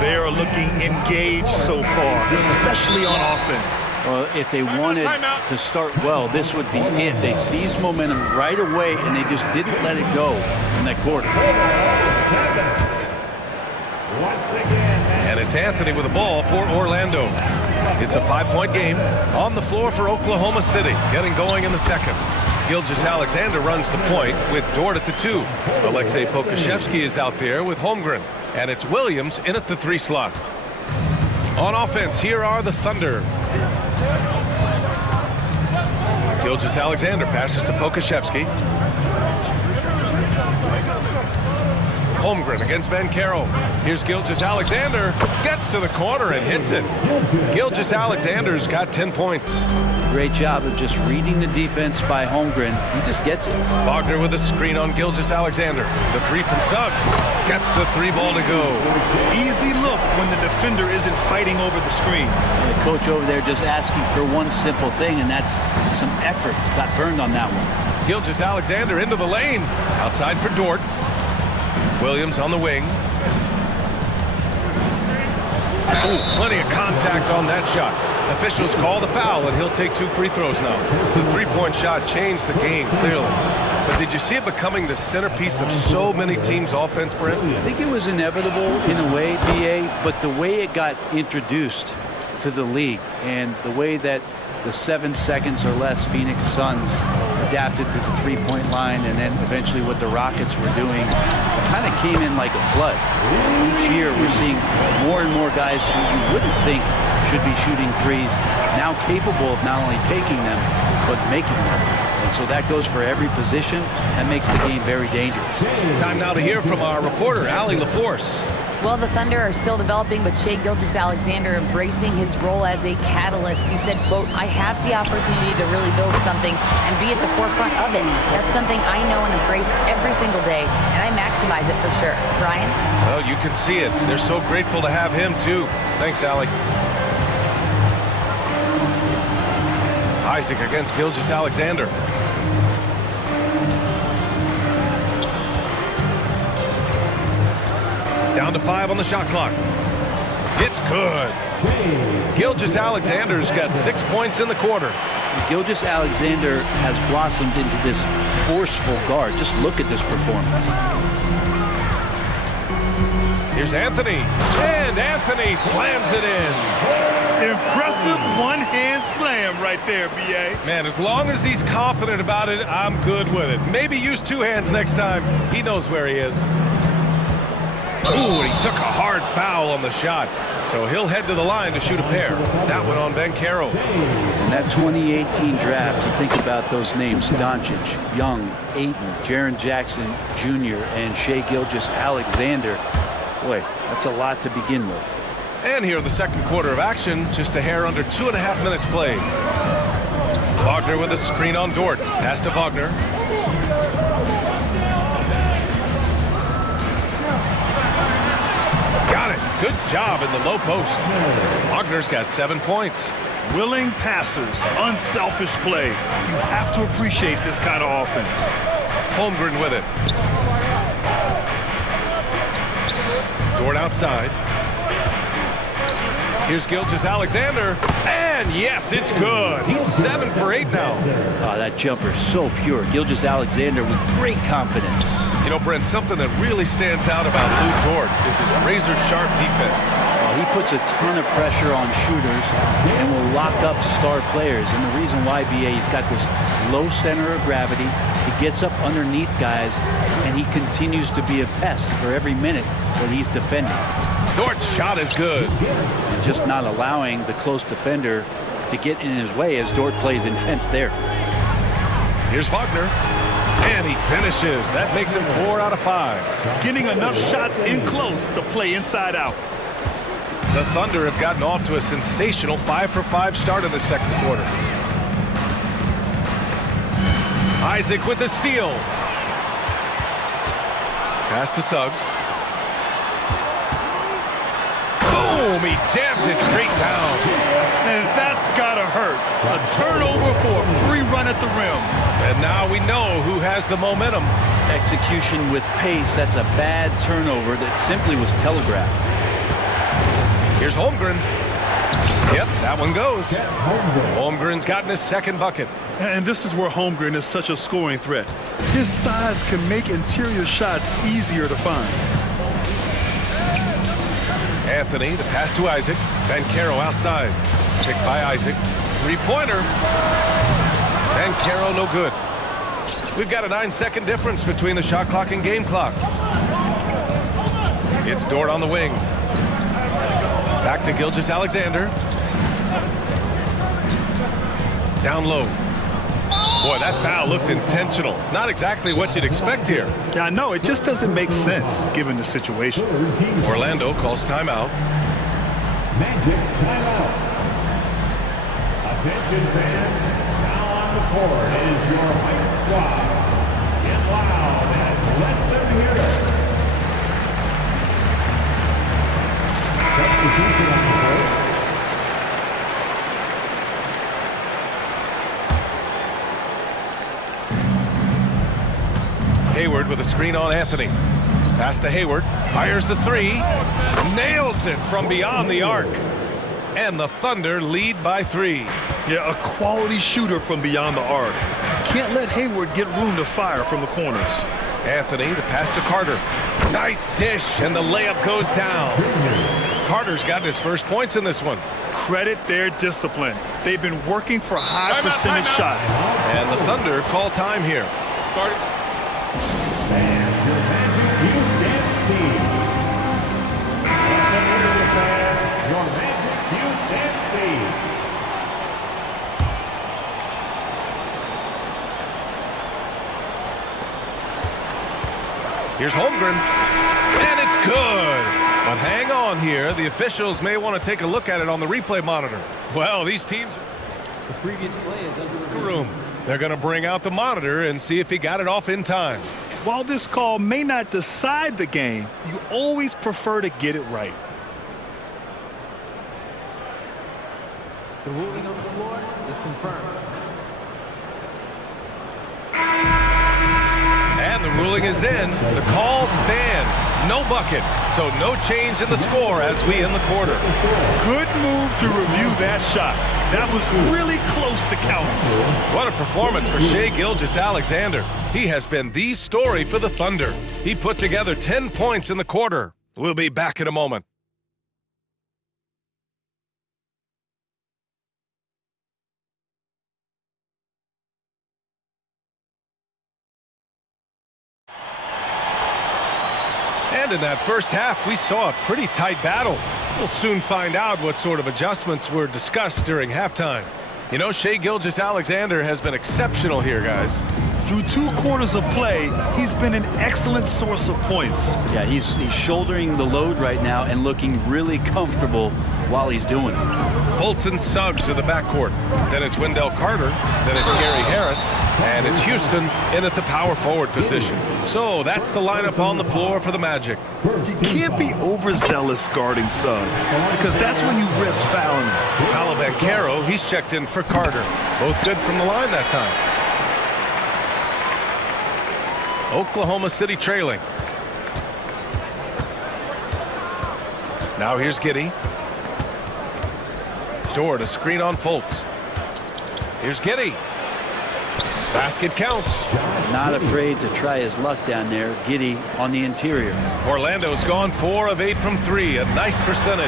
They are looking engaged so far, especially on offense. Well, if they wanted to start well, this would be it. They seized momentum right away, and they just didn't let it go in that quarter. And it's Anthony with the ball for Orlando. It's a 5-point game on the floor for Oklahoma City, getting going in the second. Gilgeous-Alexander runs the point with Dort at the 2. Alexei Pokusevski is out there with Holmgren, and it's Williams in at the 3 slot. On offense, here are the Thunder. Gilgeous-Alexander passes to Pokusevski. Holmgren against Banchero. Here's Gilgeous-Alexander. Gets to the corner and hits it. Gilgeous-Alexander's got 10 points. Great job of just reading the defense by Holmgren. He just gets it. Wagner with a screen on Gilgeous-Alexander. The 3 from Suggs. Gets the 3 ball to go. Easy look when the defender isn't fighting over the screen. And the coach over there just asking for one simple thing, and that's some effort. Got burned on that one. Gilgeous-Alexander into the lane. Outside for Dort. Williams on the wing. Ooh, plenty of contact on that shot. Officials call the foul, and he'll take 2 free throws now. The 3-point shot changed the game, clearly. But did you see it becoming the centerpiece of so many teams' offense, Brent? I think it was inevitable in a way, BA, but the way it got introduced to the league and the way that the 7 seconds or less Phoenix Suns adapted to the 3-point line, and then eventually what the Rockets were doing, it kind of came in like a flood. Each year we're seeing more and more guys who you wouldn't think should be shooting threes now capable of not only taking them but making them. And so that goes for every position. That makes the game very dangerous. Time now to hear from our reporter, Allie LaForce. Well, the Thunder are still developing, but Shai Gilgeous-Alexander embracing his role as a catalyst. He said, quote, "I have the opportunity to really build something and be at the forefront of it. That's something I know and embrace every single day, and I maximize it for sure." Brian? Well, you can see it. They're so grateful to have him, too. Thanks, Allie. Isaac against Gilgeous-Alexander. Down to 5 on the shot clock. It's good. Gilgeous-Alexander's got 6 points in the quarter. Gilgeous-Alexander has blossomed into this forceful guard. Just look at this performance. Here's Anthony. And Anthony slams it in. Impressive one-hand slam right there, B.A. Man, as long as he's confident about it, I'm good with it. Maybe use 2 hands next time. He knows where he is. Ooh, he took a hard foul on the shot. So he'll head to the line to shoot a pair. That one on Banchero. In that 2018 draft, you think about those names: Doncic, Young, Ayton, Jaren Jackson Jr., and Shai Gilgeous-Alexander. Boy, that's a lot to begin with. And here in the second quarter of action, just a hair under 2.5 minutes played. Wagner with a screen on Dort. Pass to Wagner. Got it. Good job in the low post. Wagner's got 7 points. Willing passers, unselfish play. You have to appreciate this kind of offense. Holmgren with it. Dort outside. Here's Gilgeous-Alexander. And yes, it's good. He's 7 for 8 now. Oh, that jumper so pure. Gilgeous-Alexander with great confidence. You know, Brent, something that really stands out about Lou Dort is his razor-sharp defense. He puts a ton of pressure on shooters and will lock up star players. And the reason why, BA, he's got this low center of gravity. He gets up underneath guys, and he continues to be a pest for every minute that he's defending. Dort's shot is good. And just not allowing the close defender to get in his way as Dort plays intense there. Here's Wagner. And he finishes. That makes him 4 out of 5. Getting enough shots in close to play inside out. The Thunder have gotten off to a sensational 5 for 5 start in the second quarter. Isaac with the steal. Pass to Suggs. Boom! He jams it straight down. And that's gotta hurt. A turnover for a free run at the rim. And now we know who has the momentum. Execution with pace. That's a bad turnover that simply was telegraphed. Here's Holmgren. Yep, that one goes. Holmgren's gotten his second bucket. And this is where Holmgren is such a scoring threat. His size can make interior shots easier to find. Anthony, the pass to Isaac. Banchero outside. Picked by Isaac. Three-pointer. Banchero no good. We've got a 9-second difference between the shot clock and game clock. It's Dort on the wing. Back to Gilgeous-Alexander. Down low. Boy, that foul looked intentional. Not exactly what you'd expect here. Yeah, I know. It just doesn't make sense given the situation. Orlando calls timeout. Magic timeout. Attention fans. Now on the court is your White Squad. Get loud and let them hear it. Substitution on the court. Hayward with a screen on Anthony. Pass to Hayward. Fires the three. Nails it from beyond the arc. And the Thunder lead by 3. Yeah, a quality shooter from beyond the arc. Can't let Hayward get room to fire from the corners. Anthony, the pass to Carter. Nice dish, and the layup goes down. Carter's gotten his first points in this one. Credit their discipline. They've been working for high percentage shots. And the Thunder call time here. And your Magic Youth Dance Team. Your Magic Youth Dance Team. Here's Holmgren. And it's good. But hang on here. The officials may want to take a look at it on the replay monitor. Well, these teams... The previous play is under review. They're going to bring out the monitor and see if he got it off in time. While this call may not decide the game, you always prefer to get it right. The ruling on the floor is confirmed. And the ruling is in. The call stands. No bucket. So no change in the score as we end the quarter. Good move to review that shot. That was really close to counting. What a performance for Shai Gilgeous-Alexander. He has been the story for the Thunder. He put together 10 points in the quarter. We'll be back in a moment. And in that first half, we saw a pretty tight battle. We'll soon find out what sort of adjustments were discussed during halftime. You know, Shai Gilgeous-Alexander has been exceptional here, guys. Through 2 quarters of play, he's been an excellent source of points. Yeah, he's shouldering the load right now and looking really comfortable while he's doing it. Fultz and Suggs to the backcourt. Then it's Wendell Carter. Then it's Gary Harris. And it's Houston in at the power forward position. So that's the lineup on the floor for the Magic. You can't be overzealous guarding Suggs, because that's when you risk fouling him. Paolo Banchero, he's checked in for Carter. Both good from the line that time. Oklahoma City trailing. Now here's Giddey. Dort, a screen on Fultz. Here's Giddey. Basket counts. Not afraid to try his luck down there. Giddey on the interior. Orlando's gone 4 of 8 from 3. A nice percentage.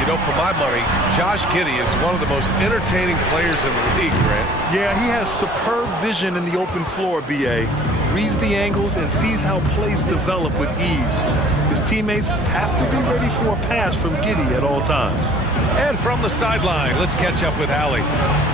You know, for my money, Josh Giddey is one of the most entertaining players in the league, Grant. Yeah, he has superb vision in the open floor, B.A. Reads the angles and sees how plays develop with ease. His teammates have to be ready for a pass from Giddey at all times. And from the sideline, let's catch up with Allie.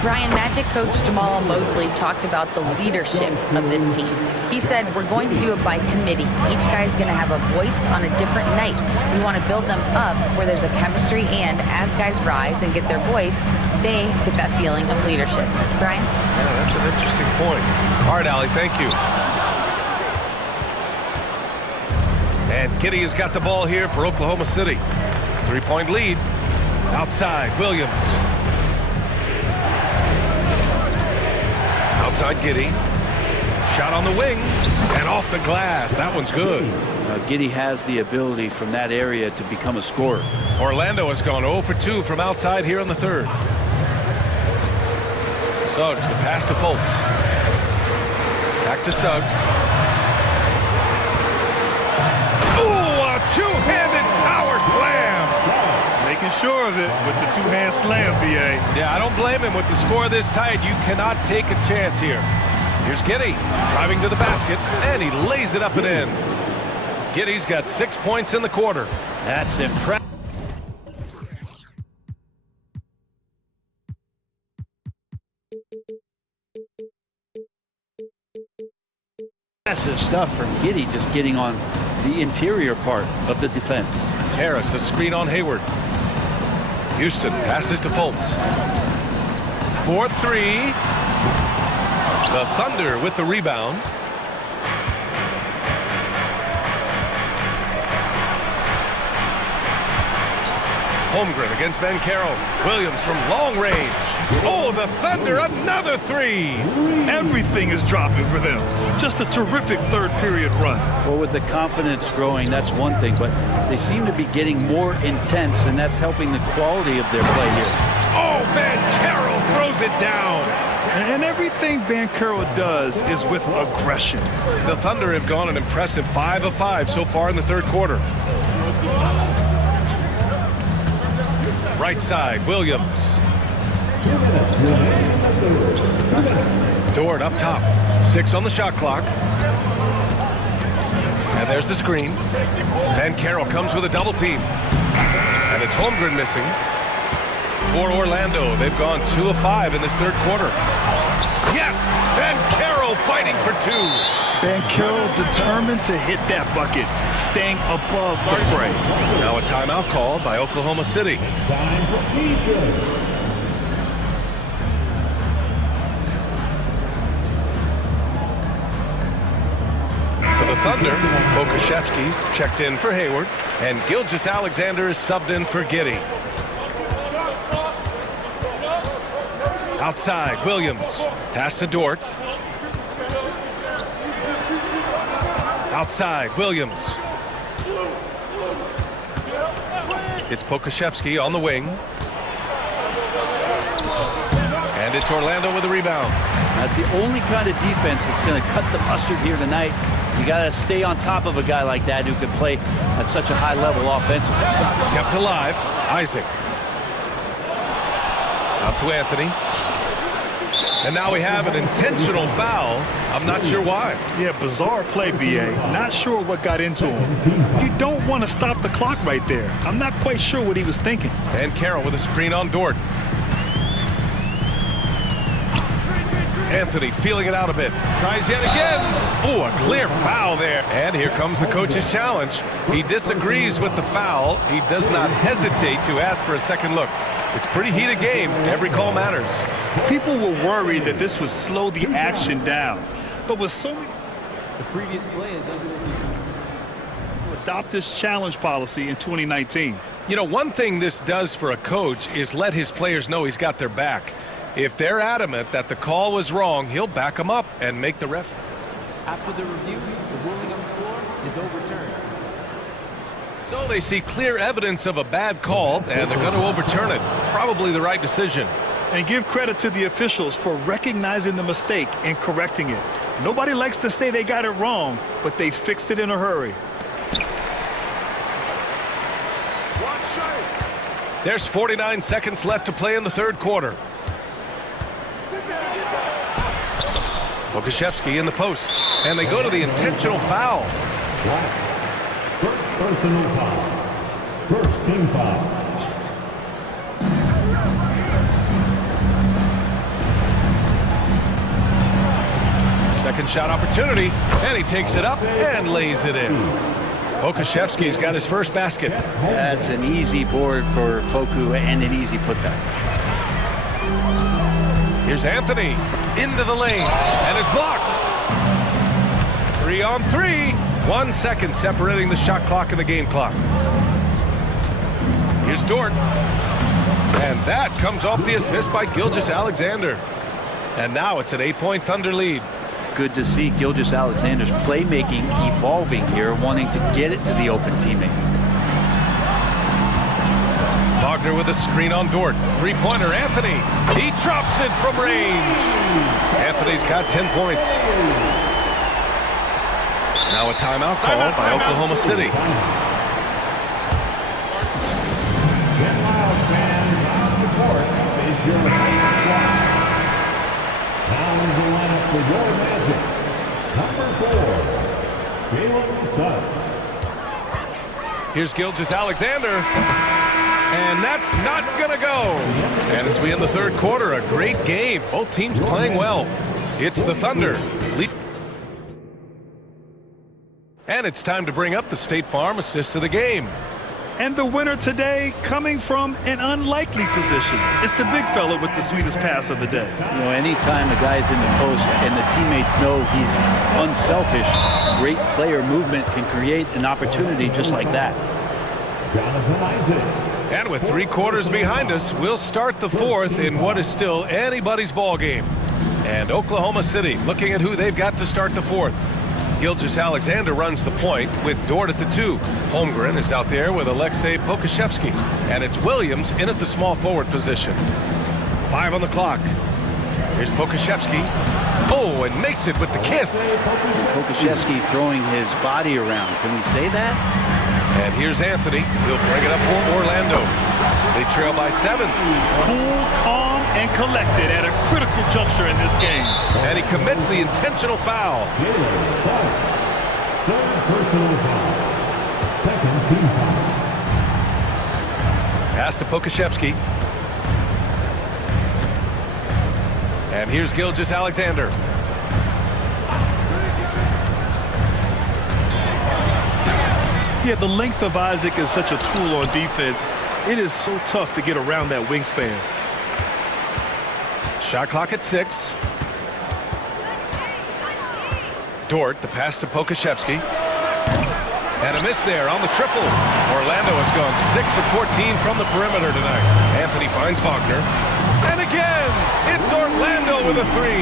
Brian, Magic coach Jamal Mosley talked about the leadership of this team. He said, we're going to do it by committee. Each guy's going to have a voice on a different night. We want to build them up where there's a chemistry, and as guys rise and get their voice, they get that feeling of leadership. Brian? Yeah, that's an interesting point. All right, Allie, thank you. And Giddey has got the ball here for Oklahoma City. 3-point lead. Outside, Williams. Outside, Giddey. Shot on the wing and off the glass. That one's good. Giddey has the ability from that area to become a scorer. Orlando has gone 0 for 2 from outside here in the third. Suggs, the pass to Fultz. Back to Suggs. Ooh, a two-handed power slam. Making sure of it with the two-hand slam, B.A. Yeah, I don't blame him with the score this tight. You cannot take a chance here. Here's Giddey driving to the basket, and he lays it up and in. Giddey's got 6 points in the quarter. That's impressive. Massive stuff from Giddey, just getting on the interior part of the defense. Harris, a screen on Hayward. Houston passes to Fultz. 4-3. The Thunder with the rebound. Holmgren against Banchero. Williams from long range. Oh, the Thunder, another three. Everything is dropping for them. Just a terrific third period run. Well, with the confidence growing, that's one thing, but they seem to be getting more intense, and that's helping the quality of their play here. Oh, Banchero throws it down. And everything Banchero does is with aggression. The Thunder have gone an impressive 5 of 5 so far in the third quarter. Right side, Williams. Dort up top. 6 on the shot clock. And there's the screen. Banchero comes with a double team. And it's Holmgren missing. For Orlando, they've gone 2 of 5 in this third quarter. Yes! Banchero fighting for 2. Banchero determined to hit that bucket, staying above the fray. Now a timeout called by Oklahoma City. For the Thunder, Pokashevsky's checked in for Hayward, and Gilgeous-Alexander is subbed in for Giddey. Outside, Williams. Pass to Dort. Outside, Williams. It's Pokashevsky on the wing. And it's Orlando with a rebound. That's the only kind of defense that's going to cut the mustard here tonight. You got to stay on top of a guy like that who can play at such a high level offensively. Kept alive, Isaac. Out to Anthony. And now we have an intentional foul. I'm not sure why. Yeah, bizarre play, B.A. Not sure what got into him. You don't want to stop the clock right there. I'm not quite sure what he was thinking. And Carroll with a screen on Dort. Anthony feeling it out a bit. Tries yet again. Oh, a clear foul there. And here comes the coach's challenge. He disagrees with the foul. He does not hesitate to ask for a second look. It's a pretty heated game. Every call matters. People were worried that this would slow the action down. But with so many... The previous play is under review. Adopt this challenge policy in 2019. You know, one thing this does for a coach is let his players know he's got their back. If they're adamant that the call was wrong, he'll back them up and make the ref. After the review, the ruling on the floor is overturned. So they see clear evidence of a bad call, and they're going to overturn it. Probably the right decision. And give credit to the officials for recognizing the mistake and correcting it. Nobody likes to say they got it wrong, but they fixed it in a hurry. There's 49 seconds left to play in the third quarter. Pokashevsky in the post, and they go to the intentional foul. First personal foul. First team foul. Second shot opportunity, and he takes it up and lays it in. Pokashevsky's got his first basket. That's an easy board for Poku and an easy putback. Here's Anthony into the lane and is blocked. 3 on 3. 1 second separating the shot clock and the game clock. Here's Dort. And that comes off the assist by Gilgeous-Alexander. And now it's an 8-point Thunder lead. Good to see Gilgeous-Alexander's playmaking evolving here, wanting to get it to the open teammate. Wagner with a screen on Dort. Three-pointer, Anthony. He drops it from range. Anthony's got 10 points. Now a timeout called by Oklahoma City. Get loud, fans. On the court is your Heights squad. Now in the lineup for your Magic. Number 4, Caleb Sutton. Here's Gilgeous-Alexander. And that's not going to go. And as we end the third quarter, a great game. Both teams playing well. It's the Thunder. And it's time to bring up the State Farm assist of the game. And the winner today coming from an unlikely position. It's the big fella with the sweetest pass of the day. You know, anytime a guy's in the post and the teammates know he's unselfish, great player movement can create an opportunity just like that. Jonathan Isaac. And with 3 quarters behind us, we'll start the fourth in what is still anybody's ball game. And Oklahoma City looking at who they've got to start the fourth. Gilgeous-Alexander runs the point with Dort at the 2. Holmgren is out there with Alexei Pokashevsky. And it's Williams in at the small forward position. 5 on the clock. Here's Pokashevsky. Oh, and makes it with the kiss. Pokashevsky throwing his body around. Can we say that? And here's Anthony. He'll bring it up for Orlando. They trail by 7. Cool, calm, and collected at a critical juncture in this game. And he commits the intentional foul. Third personal foul. Second team foul. Pass to Pokashevsky. And here's Gilgeous-Alexander. Yeah, the length of Isaac is such a tool on defense. It is so tough to get around that wingspan. Shot clock at 6. Dort, the pass to Pokashevsky. And a miss there on the triple. Orlando has gone 6 of 14 from the perimeter tonight. Anthony finds Wagner. And again, it's Orlando with a 3.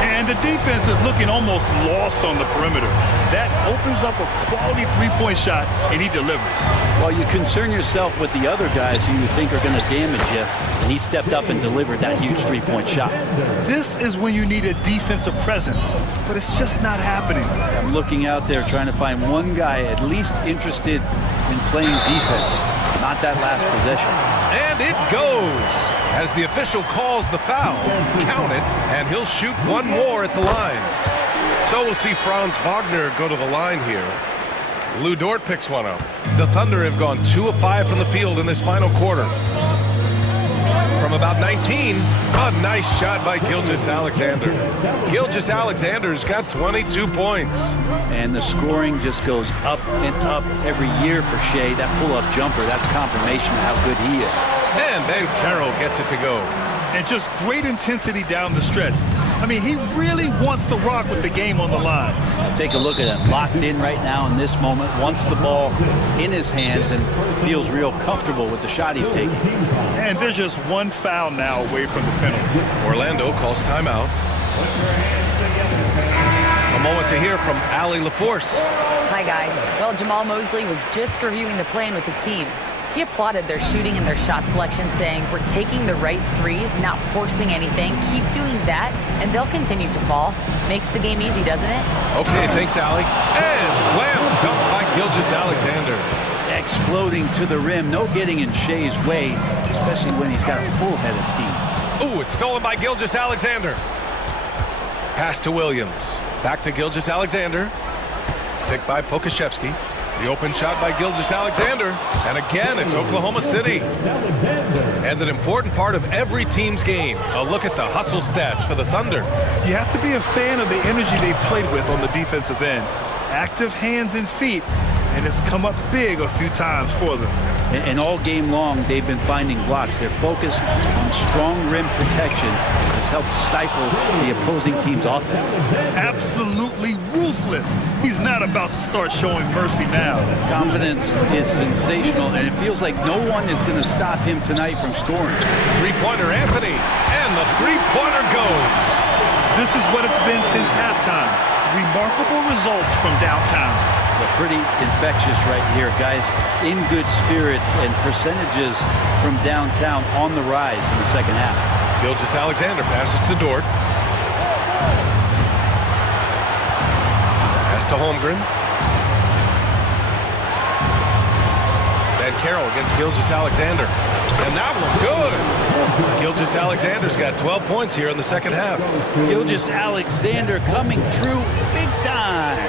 And the defense is looking almost lost on the perimeter. That opens up a quality three-point shot, and he delivers. Well, you concern yourself with the other guys who you think are going to damage you, and he stepped up and delivered that huge three-point shot. This is when you need a defensive presence, but it's just not happening. I'm looking out there trying to find one guy at least interested in playing defense, not that last possession. And it goes as the official calls the foul. Count it, and he'll shoot one more at the line. So we'll see Franz Wagner go to the line here. Lou Dort picks one up. The Thunder have gone 2 of 5 from the field in this final quarter. from about 19. A nice shot by Gilgeous-Alexander. Gilgeous-Alexander's got 22 points. And the scoring just goes up and up every year for Shea. That pull-up jumper, that's confirmation of how good he is. And then Carroll gets it to go. And just great intensity down the stretch. I mean, he really wants to rock with the game on the line. Take a look at him, locked in right now in this moment, wants the ball in his hands and feels real comfortable with the shot he's taking. And there's just one foul now away from the penalty. Orlando calls timeout. A moment to hear from Allie LaForce. Hi, guys. Well, Jamal Mosley was just reviewing the plan with his team. He applauded their shooting and their shot selection, saying, we're taking the right threes, not forcing anything. Keep doing that, and they'll continue to fall. Makes the game easy, doesn't it? Okay, thanks, Allie. And slam dunk by Gilgeous-Alexander. Exploding to the rim, no getting in Shea's way, especially when he's got a full head of steam. Ooh, it's stolen by Gilgeous-Alexander. Pass to Williams. Back to Gilgeous-Alexander. Picked by Pokashevsky. The open shot by Gilgeous-Alexander. And again, it's Oklahoma City. And an important part of every team's game. A look at the hustle stats for the Thunder. You have to be a fan of the energy they've played with on the defensive end. Active hands and feet, and it's come up big a few times for them. And all game long, they've been finding blocks. They're focused on strong rim protection. This helps stifle the opposing team's offense. Absolutely ruthless. He's not about to start showing mercy now. Confidence is sensational, and it feels like no one is going to stop him tonight from scoring. Three-pointer Anthony, and the three-pointer goes. This is what it's been since halftime. Remarkable results from downtown. They're pretty infectious right here, guys. In good spirits and percentages from downtown on the rise in the second half. Gilgeous-Alexander passes to Dort. Pass to Holmgren. Then Carroll against Gilgeous-Alexander. And that one good. Gilgeous-Alexander's got 12 points here in the second half. Gilgeous-Alexander coming through big time.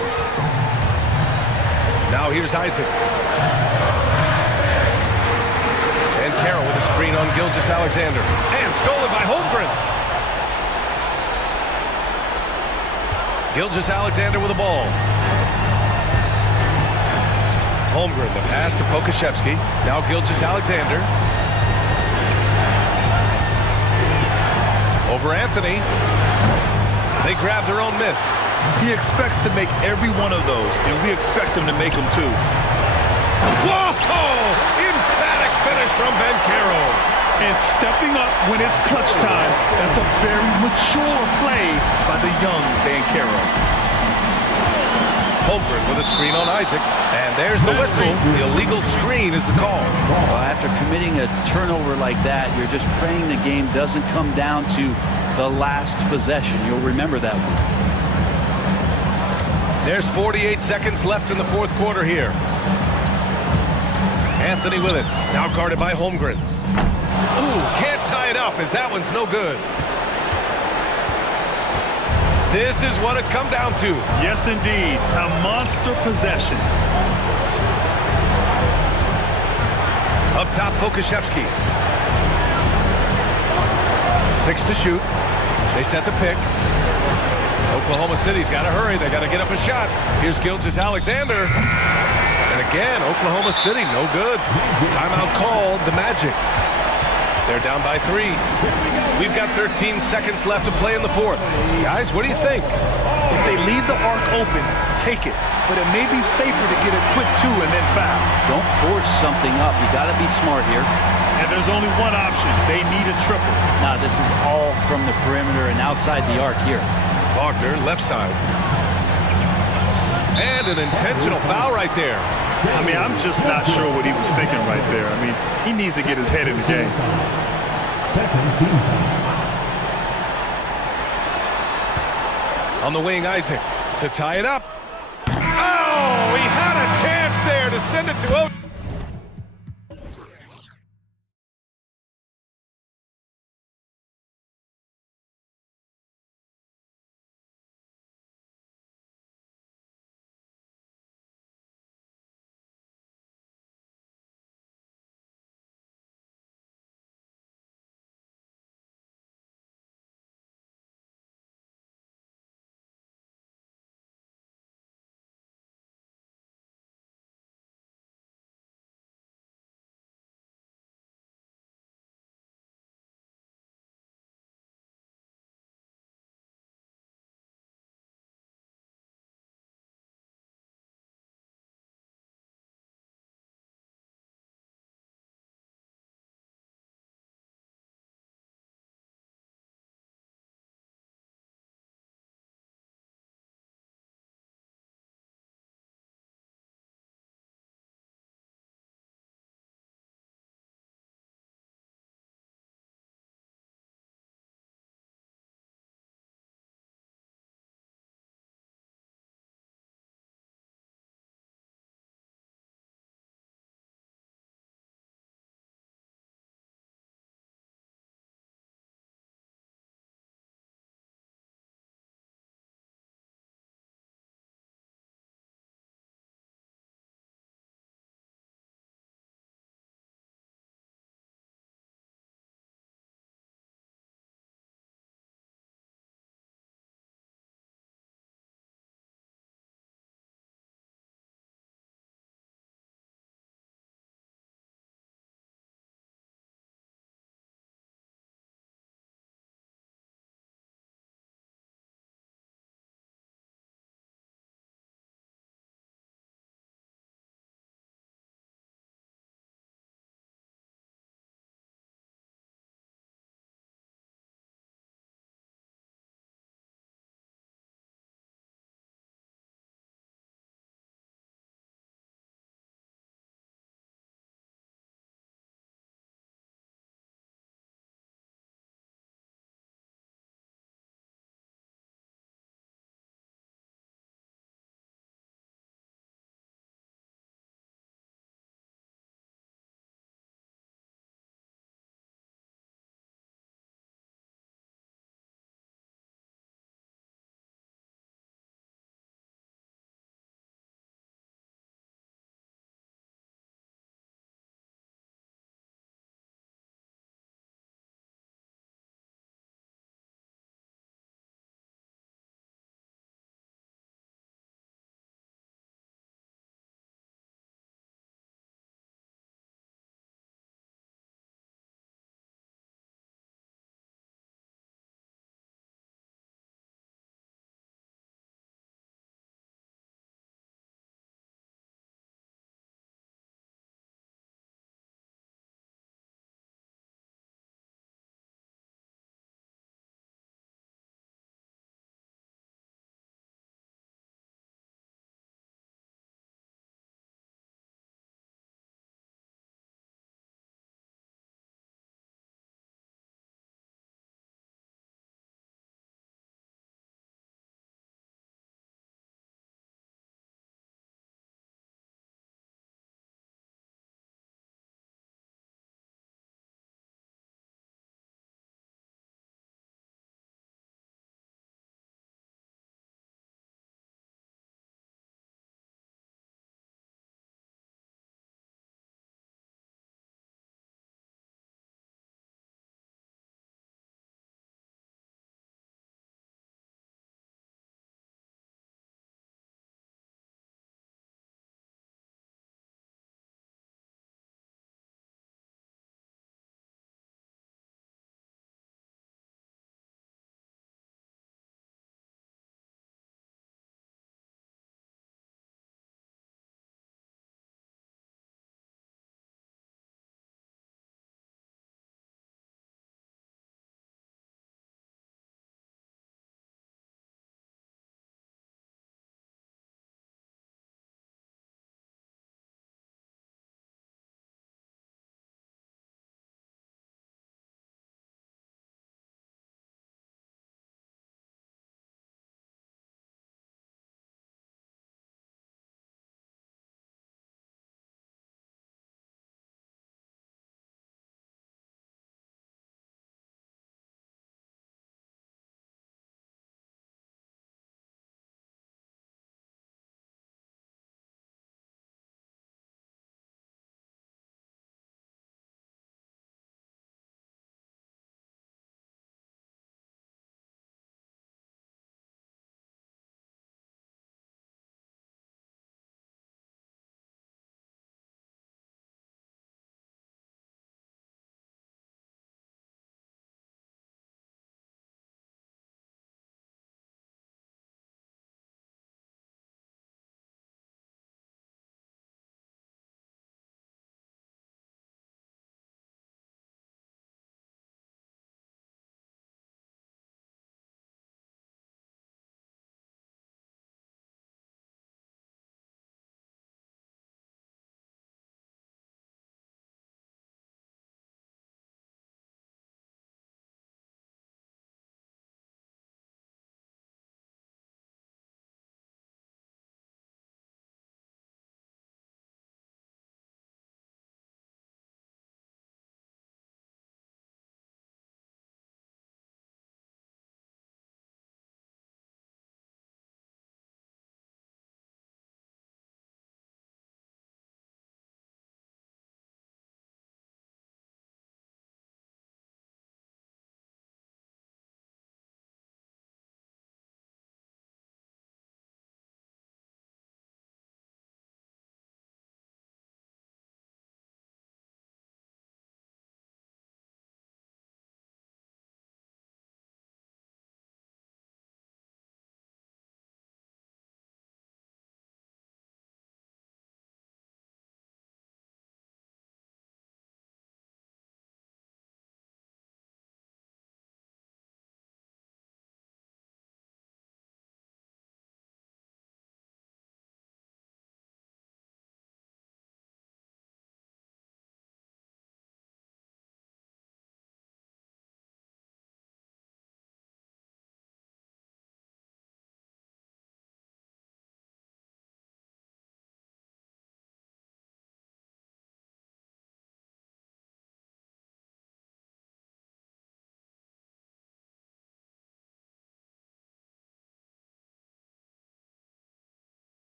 Now here's Isaac. And Carroll with a screen on Gilgeous-Alexander. And stolen by Holmgren. Gilgeous-Alexander with the ball. Holmgren, the pass to Pokashevsky. Now Gilgeous-Alexander. Over Anthony. They grab their own miss. He expects to make every one of those, and we expect him to make them too. Whoa! Emphatic finish from Ben Carroll. And stepping up when it's clutch time. That's a very mature play by the young Ben Carroll. Holmgren with a screen on Isaac. And there's the whistle. The illegal screen is the call. Well, after committing a turnover like that, you're just praying the game doesn't come down to the last possession. You'll remember that one. There's 48 seconds left in the fourth quarter here. Anthony with it. Now guarded by Holmgren. Ooh, can't tie it up as that one's no good. This is what it's come down to. Yes, indeed. A monster possession. Up top, Pokashevsky. 6 to shoot. They set the pick. Oklahoma City's got to hurry. They got to get up a shot. Here's Gilgeous-Alexander. And again, Oklahoma City, no good. Timeout called, the Magic. They're down by 3. We've got 13 seconds left to play in the fourth. Guys, what do you think? If they leave the arc open, take it. But it may be safer to get a quick 2 and then foul. Don't force something up. You got to be smart here. And there's only one option. They need a triple. Now, this is all from the perimeter and outside the arc here. Wagner, left side. And an intentional foul right there. I mean, I'm just not sure what he was thinking right there. I mean, he needs to get his head in the game. On the wing, Isaac to tie it up. Oh, he had a chance there to send it to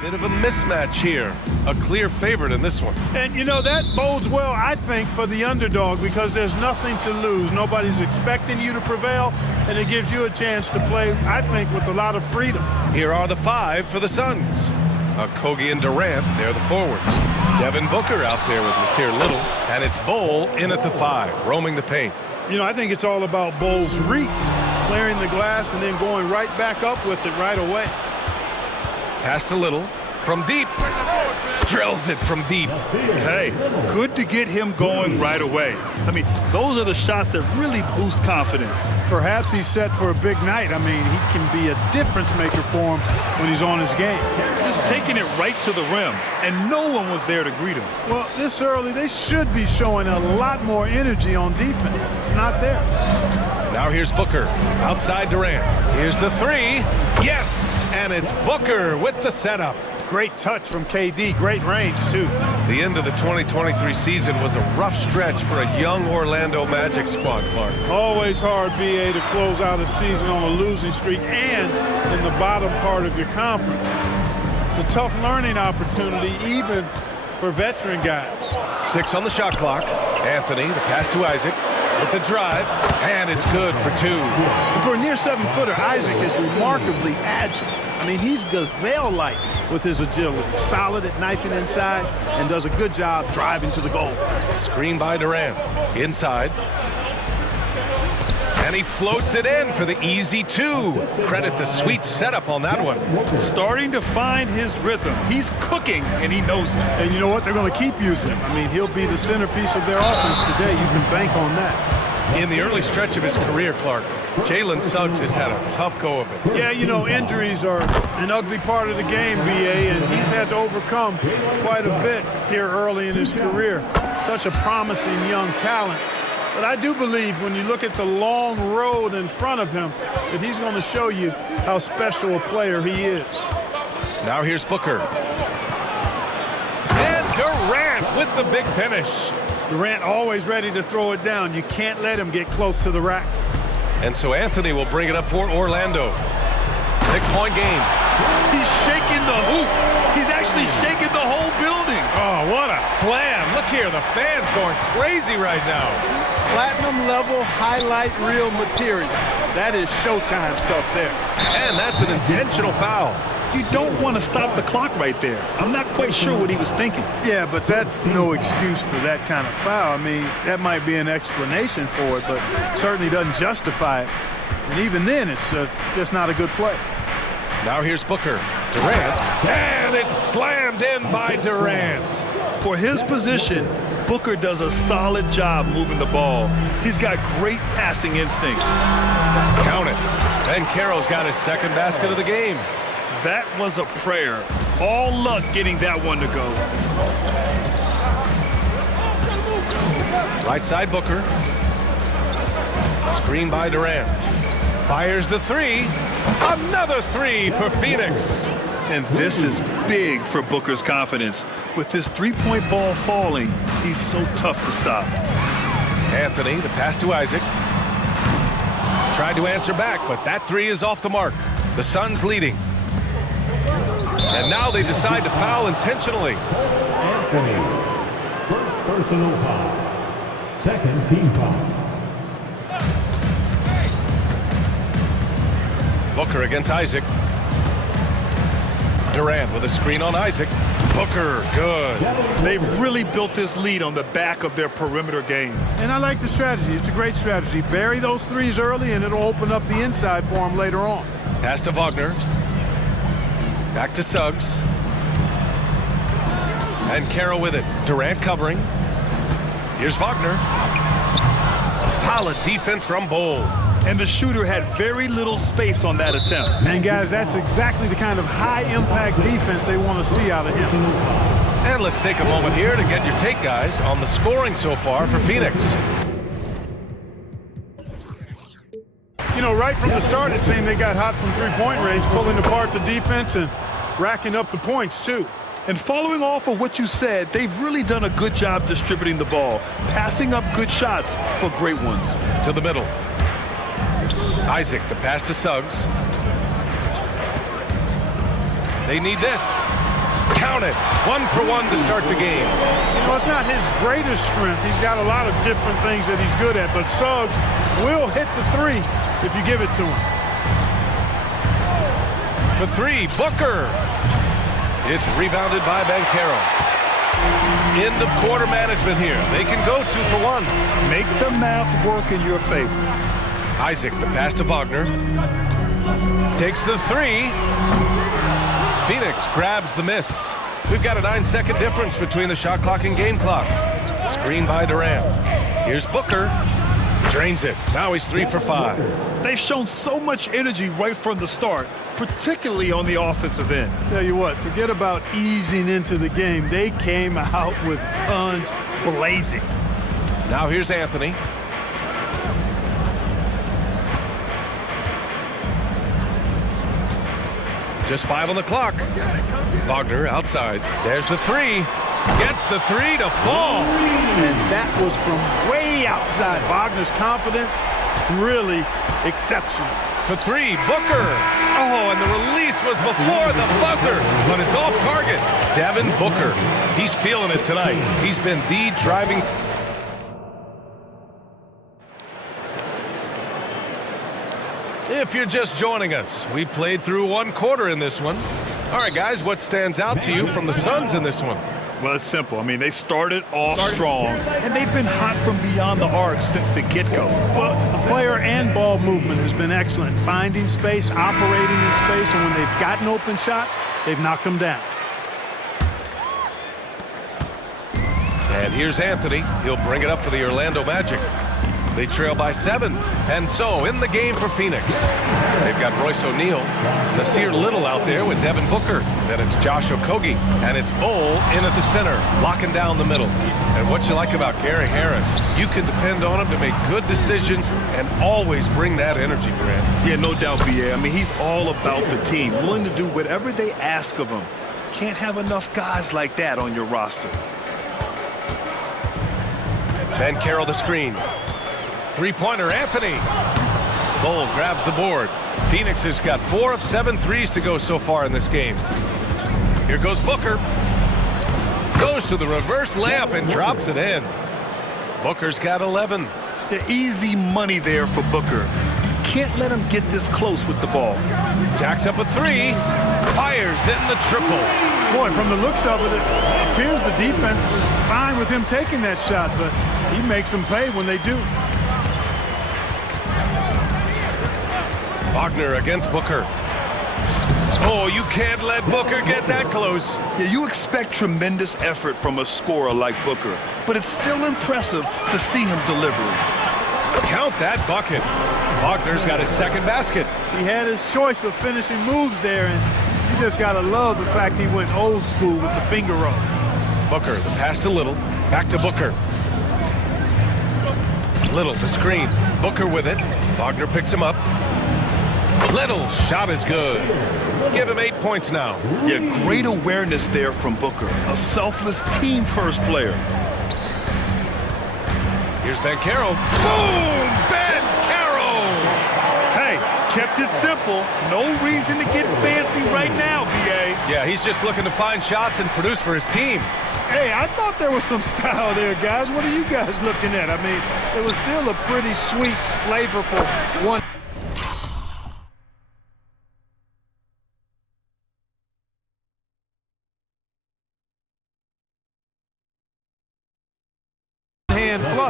Bit of a mismatch here. A clear favorite in this one. And, you know, that bodes well, I think, for the underdog because there's nothing to lose. Nobody's expecting you to prevail, and it gives you a chance to play, I think, with a lot of freedom. Here are the 5 for the Suns. Kogi and Durant, they're the forwards. Devin Booker out there with Nasir Little, and it's Bol in at the 5, roaming the paint. You know, I think it's all about Bol's reach, clearing the glass and then going right back up with it right away. Pass to Little from deep. Drills it from deep. Hey, good to get him going right away. I mean, those are the shots that really boost confidence. Perhaps he's set for a big night. I mean, he can be a difference maker for him when he's on his game. Just taking it right to the rim, and no one was there to greet him. Well, this early, they should be showing a lot more energy on defense. It's not there. Now here's Booker, outside Durant. Here's the 3. Yes, and it's Booker with the setup. Great touch from KD, great range, too. The end of the 2023 season was a rough stretch for a young Orlando Magic squad, Clark. Always hard, BA, to close out a season on a losing streak and in the bottom part of your conference. It's a tough learning opportunity, even for veteran guys. 6 on the shot clock. Anthony, the pass to Isaac with the drive, and it's good for 2. For a near 7-footer, Isaac is remarkably agile. I mean, he's gazelle-like with his agility, solid at knifing inside, and does a good job driving to the goal. Screen by Durant, inside. And he floats it in for the easy 2. Credit the sweet setup on that one. Starting to find his rhythm. He's cooking, and he knows it. And you know what? They're going to keep using him. I mean, he'll be the centerpiece of their offense today. You can bank on that. In the early stretch of his career, Clark, Jalen Suggs has had a tough go of it. Yeah, you know, injuries are an ugly part of the game, BA, and he's had to overcome quite a bit here early in his career. Such a promising young talent. But I do believe when you look at the long road in front of him that he's going to show you how special a player he is. Now here's Booker. And Durant with the big finish. Durant always ready to throw it down. You can't let him get close to the rack. And so Anthony will bring it up for Orlando. 6-point game. He's shaking the hoop. He's actually shaking the whole building. Oh, what a slam. Look here, the fans going crazy right now. Platinum level highlight reel material. That is Showtime stuff there. And that's an intentional foul. You don't want to stop the clock right there. I'm not quite sure what he was thinking. Yeah, but that's no excuse for that kind of foul. I mean, that might be an explanation for it, but certainly doesn't justify it. And even then, it's just not a good play. Now here's Booker. Durant. And it's slammed in by Durant. For his position, Booker does a solid job moving the ball. He's got great passing instincts. Count it. Ben Carroll's got his second basket of the game. That was a prayer. All luck getting that one to go. Right side Booker. Screen by Durant. Fires the 3. Another 3 for Phoenix. And this is big for Booker's confidence. With this three-point ball falling, he's so tough to stop. Anthony, the pass to Isaac. Tried to answer back, but that 3 is off the mark. The Suns leading. And now they decide to foul intentionally. Anthony, first personal foul. Second team foul. Booker against Isaac. Durant with a screen on Isaac. Booker, good. They've really built this lead on the back of their perimeter game. And I like the strategy. It's a great strategy. Bury those 3s early, and it'll open up the inside for them later on. Pass to Wagner. Back to Suggs. And Carroll with it. Durant covering. Here's Wagner. Solid defense from Bol. And the shooter had very little space on that attempt. And guys, that's exactly the kind of high-impact defense they want to see out of him. And let's take a moment here to get your take, guys, on the scoring so far for Phoenix. You know, right from the start, it seemed they got hot from three-point range, pulling apart the defense and racking up the points, too. And following off of what you said, they've really done a good job distributing the ball, passing up good shots for great ones. To the middle. Isaac, the pass to Suggs. They need this. Count it. 1 for 1 to start the game. You know, it's not his greatest strength. He's got a lot of different things that he's good at, but Suggs will hit the three if you give it to him. For 3, Booker. It's rebounded by Bankero. End of quarter management here. They can go 2 for 1. Make the math work in your favor. Isaac, the pass to Wagner. Takes the 3. Phoenix grabs the miss. We've got a 9-second difference between the shot clock and game clock. Screen by Durant. Here's Booker. Drains it. Now he's 3 for 5. They've shown so much energy right from the start, particularly on the offensive end. Tell you what, forget about easing into the game. They came out with guns blazing. Now here's Anthony. Just 5 on the clock. Wagner outside. There's the 3. Gets the 3 to fall. And that was from way outside. Wagner's confidence, really exceptional. For 3, Booker. Oh, and the release was before the buzzer, but it's off target. Devin Booker. He's feeling it tonight. He's been the driving. If you're just joining us, we played through 1 quarter in this one. All right, guys, what stands out to you from the Suns in this one? Well, it's simple. I mean, they started off strong, and they've been hot from beyond the arc since the get-go. Well, the player and ball movement has been excellent. Finding space, operating in space, and when they've gotten open shots, they've knocked them down. And here's Anthony. He'll bring it up for the Orlando Magic. They trail by 7. And so, in the game for Phoenix, they've got Royce O'Neal, Nasir Little out there with Devin Booker. Then it's Josh Okogie, and it's Bol in at the center, locking down the middle. And what you like about Gary Harris, you can depend on him to make good decisions and always bring that energy, Grant. Yeah, no doubt, B.A. I mean, he's all about the team, willing to do whatever they ask of him. Can't have enough guys like that on your roster. Bankero the screen. 3-pointer, Anthony. Bol grabs the board. Phoenix has got 4 of 7 threes to go so far in this game. Here goes Booker. Goes to the reverse layup and drops it in. Booker's got 11. The easy money there for Booker. Can't let him get this close with the ball. Jacks up a 3. Fires in the triple. Boy, from the looks of it, it appears the defense is fine with him taking that shot, but he makes them pay when they do. Wagner against Booker. Oh, you can't let Booker get that close. Yeah, you expect tremendous effort from a scorer like Booker, but it's still impressive to see him delivering. Count that bucket. Wagner's got his 2nd basket. He had his choice of finishing moves there, and you just got to love the fact he went old school with the finger roll. Booker, the pass to Little. Back to Booker. Little, the screen. Booker with it. Wagner picks him up. Little shot is good. Give him 8 points now. Yeah, great awareness there from Booker. A selfless team-first player. Here's Bankero. Boom! Bankero! Hey, kept it simple. No reason to get fancy right now, B.A. Yeah, he's just looking to find shots and produce for his team. Hey, I thought there was some style there, guys. What are you guys looking at? I mean, it was still a pretty sweet, flavorful one.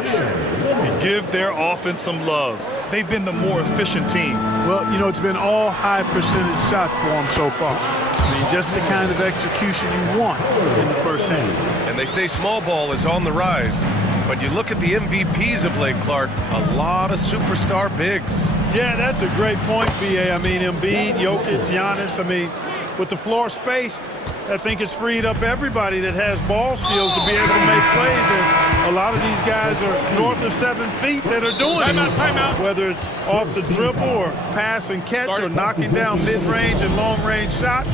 And give their offense some love. They've been the more efficient team. Well, you know, it's been all high percentage shot for them so far. I mean, just the kind of execution you want in the first half. And they say small ball is on the rise. But you look at the MVPs of Lake Clark, a lot of superstar bigs. Yeah, that's a great point, B.A. I mean, Embiid, Jokic, Giannis. I mean, with the floor spaced, I think it's freed up everybody that has ball skills to be able to make plays. And a lot of these guys are north of 7 feet that are doing it. Timeout. Whether it's off the dribble or pass and catch or knocking down mid-range and long-range shots,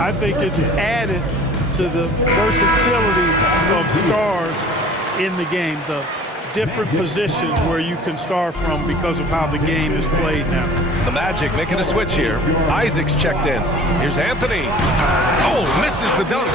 I think it's added to the versatility of stars in the game. The different positions where you can start from because of how the game is played now. The Magic making a switch here. Isaac's checked in. Here's Anthony. Oh, misses the dunk.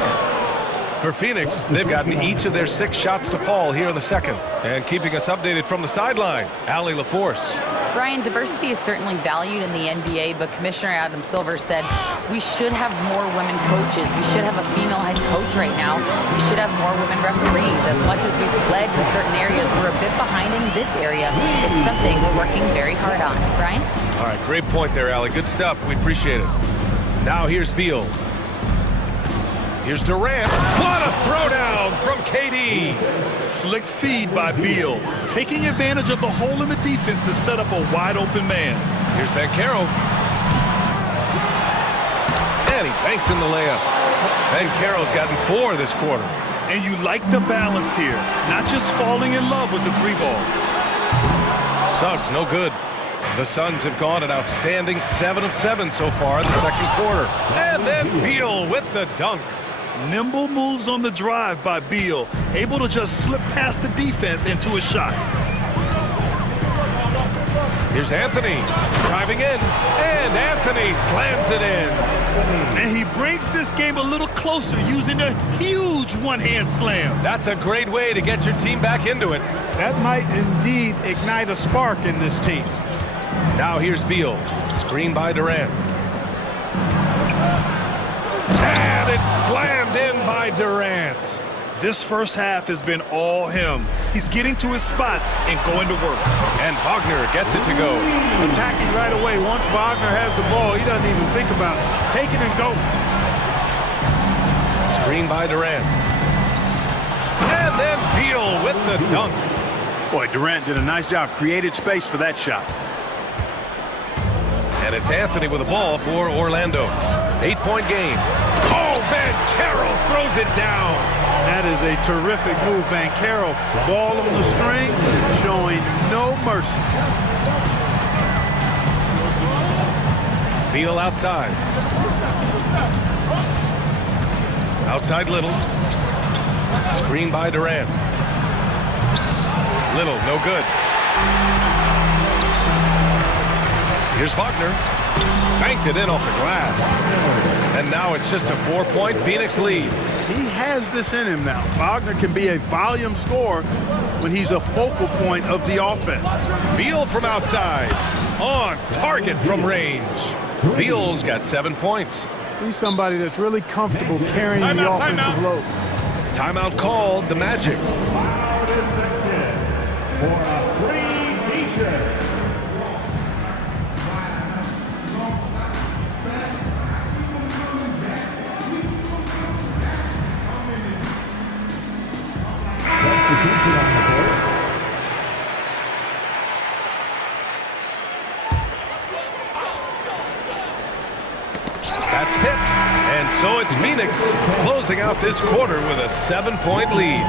For Phoenix, they've gotten each of their 6 shots to fall here in the second. And keeping us updated from the sideline, Allie LaForce. Brian, diversity is certainly valued in the NBA, but Commissioner Adam Silver said we should have more women coaches. We should have a female head coach right now. We should have more women referees. As much as we've led in certain areas, we're a bit behind in this area. It's something we're working very hard on. Brian? All right, great point there, Allie. Good stuff. We appreciate it. Now here's Beal. Here's Durant. What a throwdown from KD. Slick feed by Beal, taking advantage of the hole in the defense to set up a wide-open man. Here's Banchero. And he banks in the layup. Banchero's gotten 4 this quarter. And you like the balance here, not just falling in love with the 3-ball. Suggs, no good. The Suns have gone an outstanding 7 of 7 so far in the second quarter. And then Beal with the dunk. Nimble moves on the drive by Beal, able to just slip past the defense into a shot. Here's Anthony driving in, and Anthony slams it in. And he brings this game a little closer using a huge one-hand slam. That's a great way to get your team back into it. That might indeed ignite a spark in this team. Now here's Beal, screen by Durant. And it's slammed in by Durant. This first half has been all him. He's getting to his spots and going to work. And Wagner gets it to go. Attacking right away. Once Wagner has the ball, he doesn't even think about it. Take it and go. Screen by Durant. And then Beal with the dunk. Boy, Durant did a nice job. Created space for that shot. And it's Anthony with the ball for Orlando. 8-point game. Oh, Banchero throws it down. That is a terrific move, Banchero. Ball on the string, showing no mercy. Beal outside. Outside Little. Screen by Durant. Little, no good. Here's Wagner. Banked it in off the glass. And now it's just a 4-point Phoenix lead. He has this in him now. Wagner can be a volume scorer when he's a focal point of the offense. Beal from outside. On target from range. Beal's got 7 points. He's somebody that's really comfortable carrying the offensive load. Timeout called, the Magic. For a free T-shirt. That's tipped. And so it's Phoenix closing out this quarter with a 7-point lead.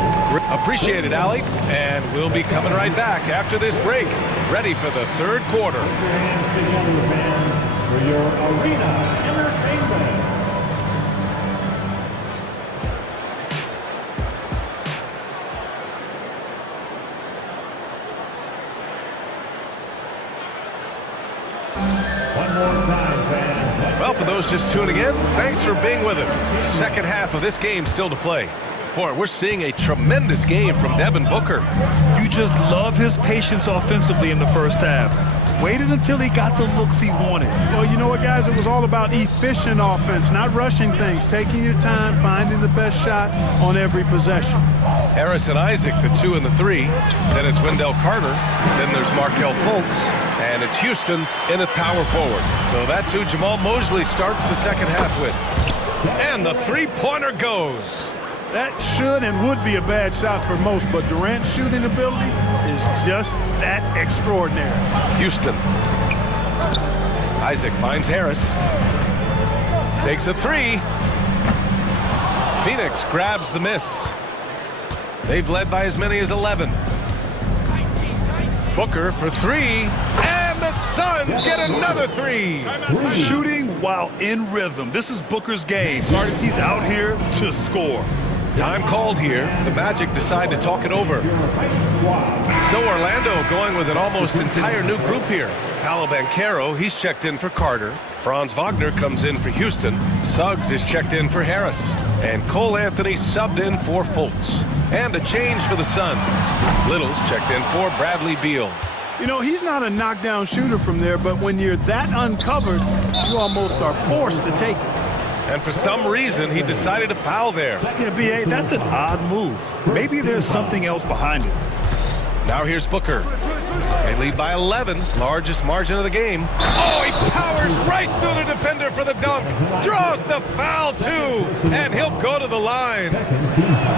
Appreciate it, Allie. And we'll be coming right back after this break, ready for the third quarter. For your arena entertainment. Well, for those just tuning in, thanks for being with us. Second half of this game still to play. Boy, we're seeing a tremendous game from Devin Booker. You just love his patience offensively in the first half. Waited until he got the looks he wanted. Well, you know what, guys? It was all about efficient offense, not rushing things, taking your time, finding the best shot on every possession. Harris and Isaac, the 2 and the 3. Then it's Wendell Carter. Then there's Markelle Fultz. And it's Houston in at power forward. So that's who Jamal Mosley starts the second half with. And the three-pointer goes. That should and would be a bad shot for most, but Durant's shooting ability is just that extraordinary. Houston. Isaac finds Harris. Takes a 3. Phoenix grabs the miss. They've led by as many as 11. Booker for 3. And the Suns get another 3. Shooting while in rhythm. This is Booker's game. He's out here to score. Time called here. The Magic decide to talk it over. So Orlando going with an almost entire new group here. Paolo Banchero, he's checked in for Carter. Franz Wagner comes in for Houston. Suggs is checked in for Harris. And Cole Anthony subbed in for Fultz. And a change for the Suns. Little's checked in for Bradley Beal. You know, he's not a knockdown shooter from there, but when you're that uncovered, you almost are forced to take it. And for some reason, he decided to foul there. Yeah, B.A., that's an odd move. Maybe there's something else behind it. Now here's Booker. They lead by 11, largest margin of the game. Oh, he powers right through the defender for the dunk. Draws the foul, too. And he'll go to the line.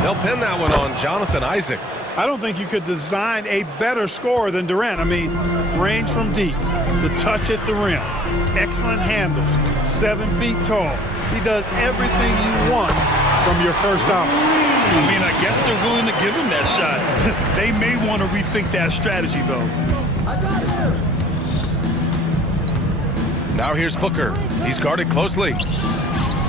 They'll pin that one on Jonathan Isaac. I don't think you could design a better scorer than Durant. I mean, range from deep, the touch at the rim, excellent handle, 7 feet tall. He does everything you want from your first option. I mean, I guess they're willing to give him that shot. They may want to rethink that strategy, though. Now here's Booker. He's guarded closely.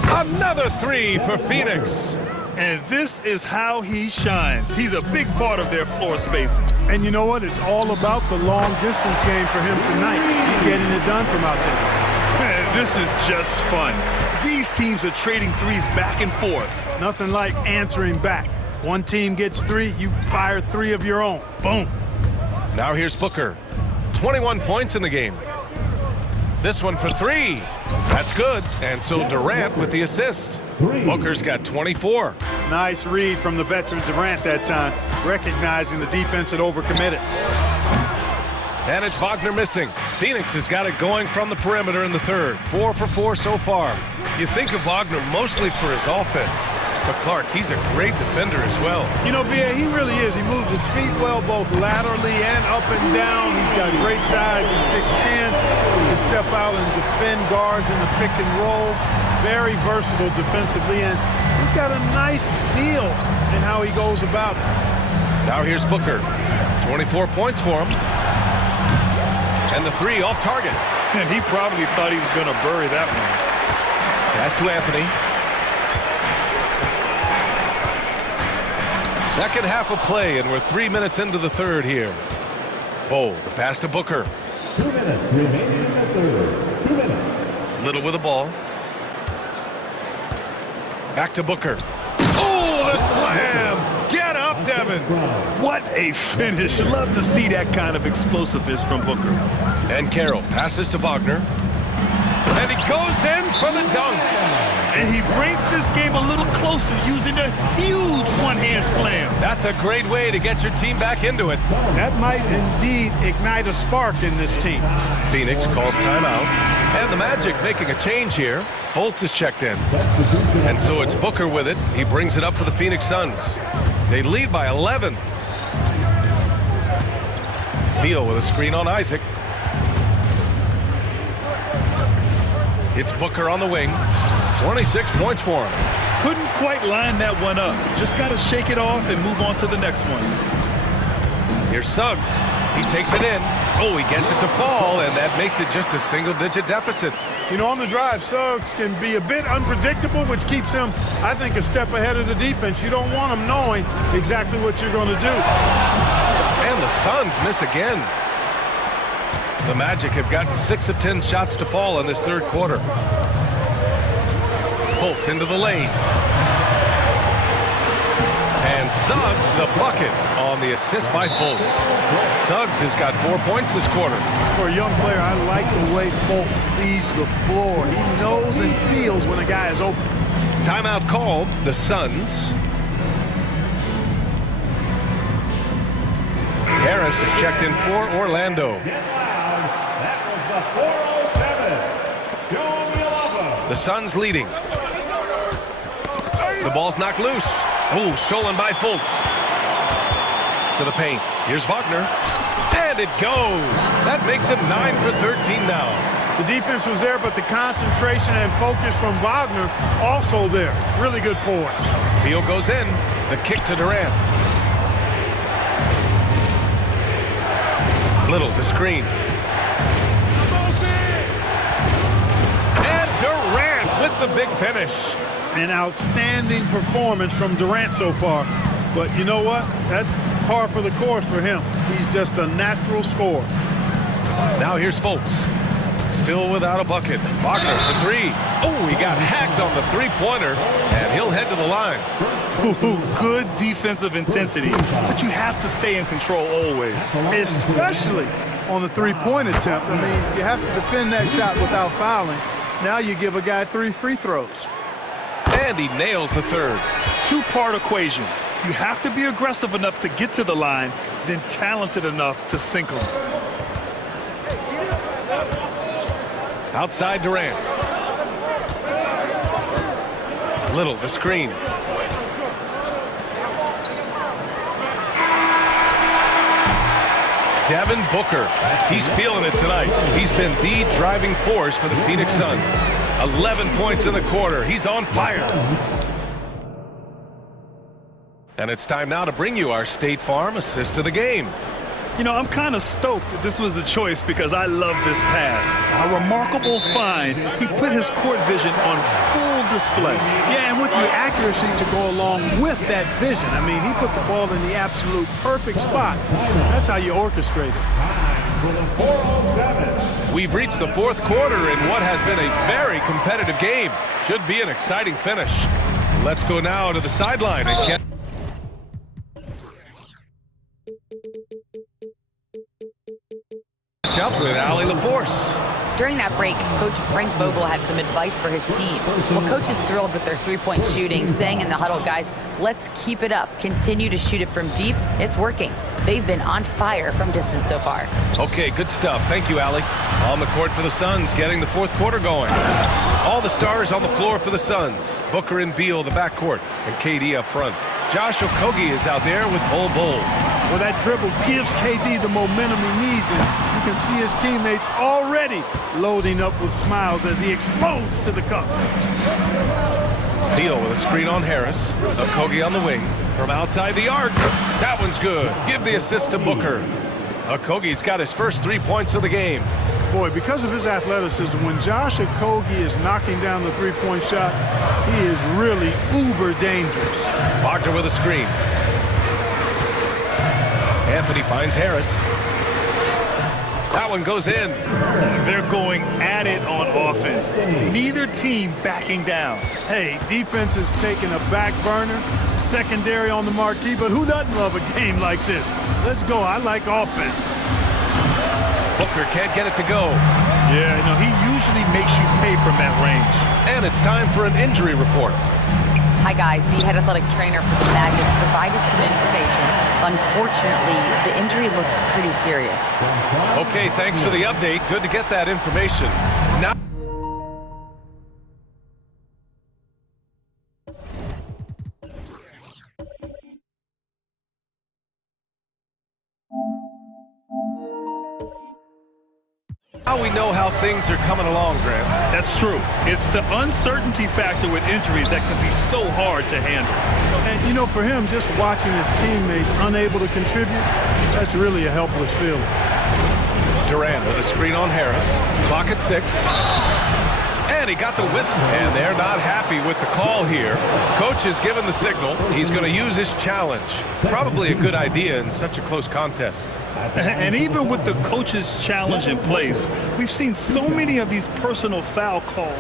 Another three for Phoenix. And this is how he shines. He's a big part of their floor spacing. And you know what? It's all about the long distance game for him tonight. He's getting it done from out there. Man, this is just fun. These teams are trading threes back and forth. Nothing like answering back. One team gets 3, you fire 3 of your own. Boom. Now here's Booker. 21 points in the game. This one for 3. That's good. And so Durant with the assist. Booker's got 24. Nice read from the veteran Durant that time, recognizing the defense had overcommitted. And it's Wagner missing. Phoenix has got it going from the perimeter in the third. 4 for 4 so far. You think of Wagner mostly for his offense. But Clark, he's a great defender as well. You know, B.A., he really is. He moves his feet well, both laterally and up and down. He's got great size in 6'10". He can step out and defend guards in the pick and roll. Very versatile defensively, and he's got a nice seal in how he goes about it. Now here's Booker. 24 points for him. And the 3 off target. And he probably thought he was going to bury that one. Pass to Anthony. Second half of play, and we're 3 minutes into the third here. Bowl, the pass to Booker. 2 minutes remaining in the third. 2 minutes. Little with the ball. Back to Booker. Oh, the slam! Get up, Devin! What a finish. Love to see that kind of explosiveness from Booker. And Carroll passes to Wagner. And he goes in for the dunk. And he brings this game a little closer using a huge one-hand slam. That's a great way to get your team back into it. That might indeed ignite a spark in this team. Phoenix calls timeout. And the Magic making a change here. Fultz is checked in. And so it's Booker with it. He brings it up for the Phoenix Suns. They lead by 11. Beal with a screen on Isaac. It's Booker on the wing. 26 points for him. Couldn't quite line that one up. Just got to shake it off and move on to the next one. Here's Suggs. He takes it in. Oh, he gets it to fall, and that makes it just a single-digit deficit. You know, on the drive, Suggs can be a bit unpredictable, which keeps him, I think, a step ahead of the defense. You don't want him knowing exactly what you're going to do. And the Suns miss again. The Magic have gotten 6 of 10 shots to fall in this third quarter. Fultz into the lane. And Suggs the bucket on the assist by Fultz. Suggs has got 4 points this quarter. For a young player, I like the way Fultz sees the floor. He knows and feels when a guy is open. Timeout called. The Suns. Harris is checked in for Orlando. The Suns leading. The ball's knocked loose. Ooh, stolen by Fultz. To the paint. Here's Wagner. And it goes. That makes him 9 for 13 now. The defense was there, but the concentration and focus from Wagner also there. Really good forward. Beal goes in. The kick to Durant. Little, the screen. And Durant with the big finish. An outstanding performance from Durant so far. But you know what? That's par for the course for him. He's just a natural scorer. Now here's Fultz. Still without a bucket. Wagner for three. Oh, he got hacked on the three-pointer, and he'll head to the line. Good defensive intensity, but you have to stay in control always. Especially on the three-point attempt. I mean, you have to defend that shot without fouling. Now you give a guy 3 free throws. And he nails the third. Two-part equation. You have to be aggressive enough to get to the line, then talented enough to sink them. Outside Durant. Little, the screen. Devin Booker. He's feeling it tonight. He's been the driving force for the Phoenix Suns. 11 points in the quarter. He's on fire. And it's time now to bring you our State Farm assist of the game. You know, I'm kind of stoked that this was a choice because I love this pass. A remarkable find. He put his court vision on full display. Yeah, and with the accuracy to go along with that vision. I mean, he put the ball in the absolute perfect spot. That's how you orchestrate it. We've reached the fourth quarter in what has been a very competitive game. Should be an exciting finish. Let's go now to the sideline and catch up with Allie LaForce. During that break, Coach Frank Vogel had some advice for his team. Well, Coach is thrilled with their three-point shooting, saying in the huddle, guys, let's keep it up. Continue to shoot it from deep. It's working. They've been on fire from distance so far. Okay, good stuff. Thank you, Allie. On the court for the Suns, getting the fourth quarter going. All the stars on the floor for the Suns. Booker and Beal, the backcourt, and KD up front. Josh Okogie is out there with Bol Bol. Well, that dribble gives KD the momentum he needs, and you can see his teammates already loading up with smiles as he explodes to the cup. Beal with a screen on Harris. Okogie on the wing. From outside the arc. That one's good. Give the assist to Booker. Okogie's got his first 3 points of the game. Boy, because of his athleticism, when Josh Okogie is knocking down the three-point shot, he is really uber dangerous. Wagner with a screen. Anthony finds Harris. That one goes in. They're going at it on offense. Neither team backing down. Hey, defense is taking a back burner, secondary on the marquee, but who doesn't love a game like this? Let's go. I like offense. Booker can't get it to go. Yeah, no, he usually makes you pay from that range. And it's time for an injury report. Hi, guys. The head athletic trainer for the Magic provided some information. Unfortunately, the injury looks pretty serious. Okay, thanks for the update. Good to get that information. Now we know how things are coming along, Grant. That's true. It's the uncertainty factor with injuries that can be so hard to handle. And, you know, for him, just watching his teammates unable to contribute, that's really a helpless feeling. Durant with a screen on Harris. Clock at 6. And he got the whistle. And they're not happy with the call here. Coach has given the signal. He's going to use his challenge. Probably a good idea in such a close contest. And even with the coach's challenge in place, we've seen so many of these personal foul calls.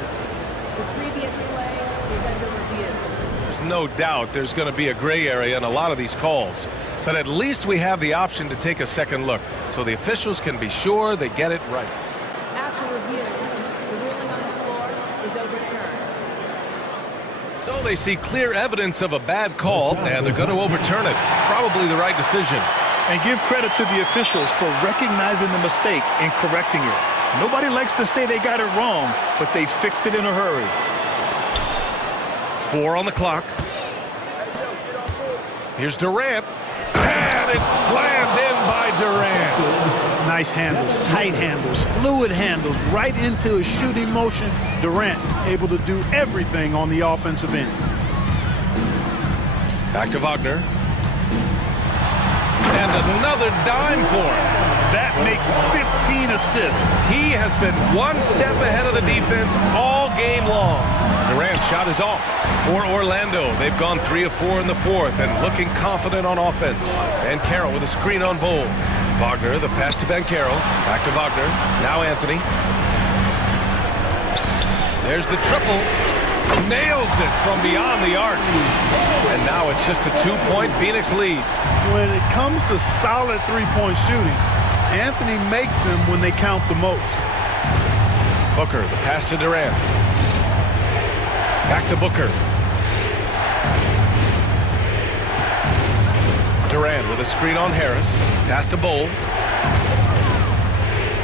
The previous play is under review. There's no doubt there's going to be a gray area in a lot of these calls. But at least we have the option to take a second look, so the officials can be sure they get it right. After review, the ruling on the floor is overturned. So they see clear evidence of a bad call, and they're going to overturn it. Probably the right decision. And give credit to the officials for recognizing the mistake and correcting it. Nobody likes to say they got it wrong, but they fixed it in a hurry. 4 on the clock. Here's Durant. And it's slammed in by Durant. Nice handles, tight handles, fluid handles, right into his shooting motion. Durant able to do everything on the offensive end. Back to Wagner. And another dime for him. That makes 15 assists. He has been one step ahead of the defense all game long. Durant's shot is off for Orlando. They've gone 3 of 4 in the fourth and looking confident on offense. Banchero with a screen on Bowl. Wagner, the pass to Banchero. Back to Wagner. Now Anthony. There's the triple. Nails it from beyond the arc. And now it's just a 2-point Phoenix lead. When it comes to solid three-point shooting, Anthony makes them when they count the most. Booker, the pass to Durant. Back to Booker. Durant with a screen on Harris. Pass to Bowl.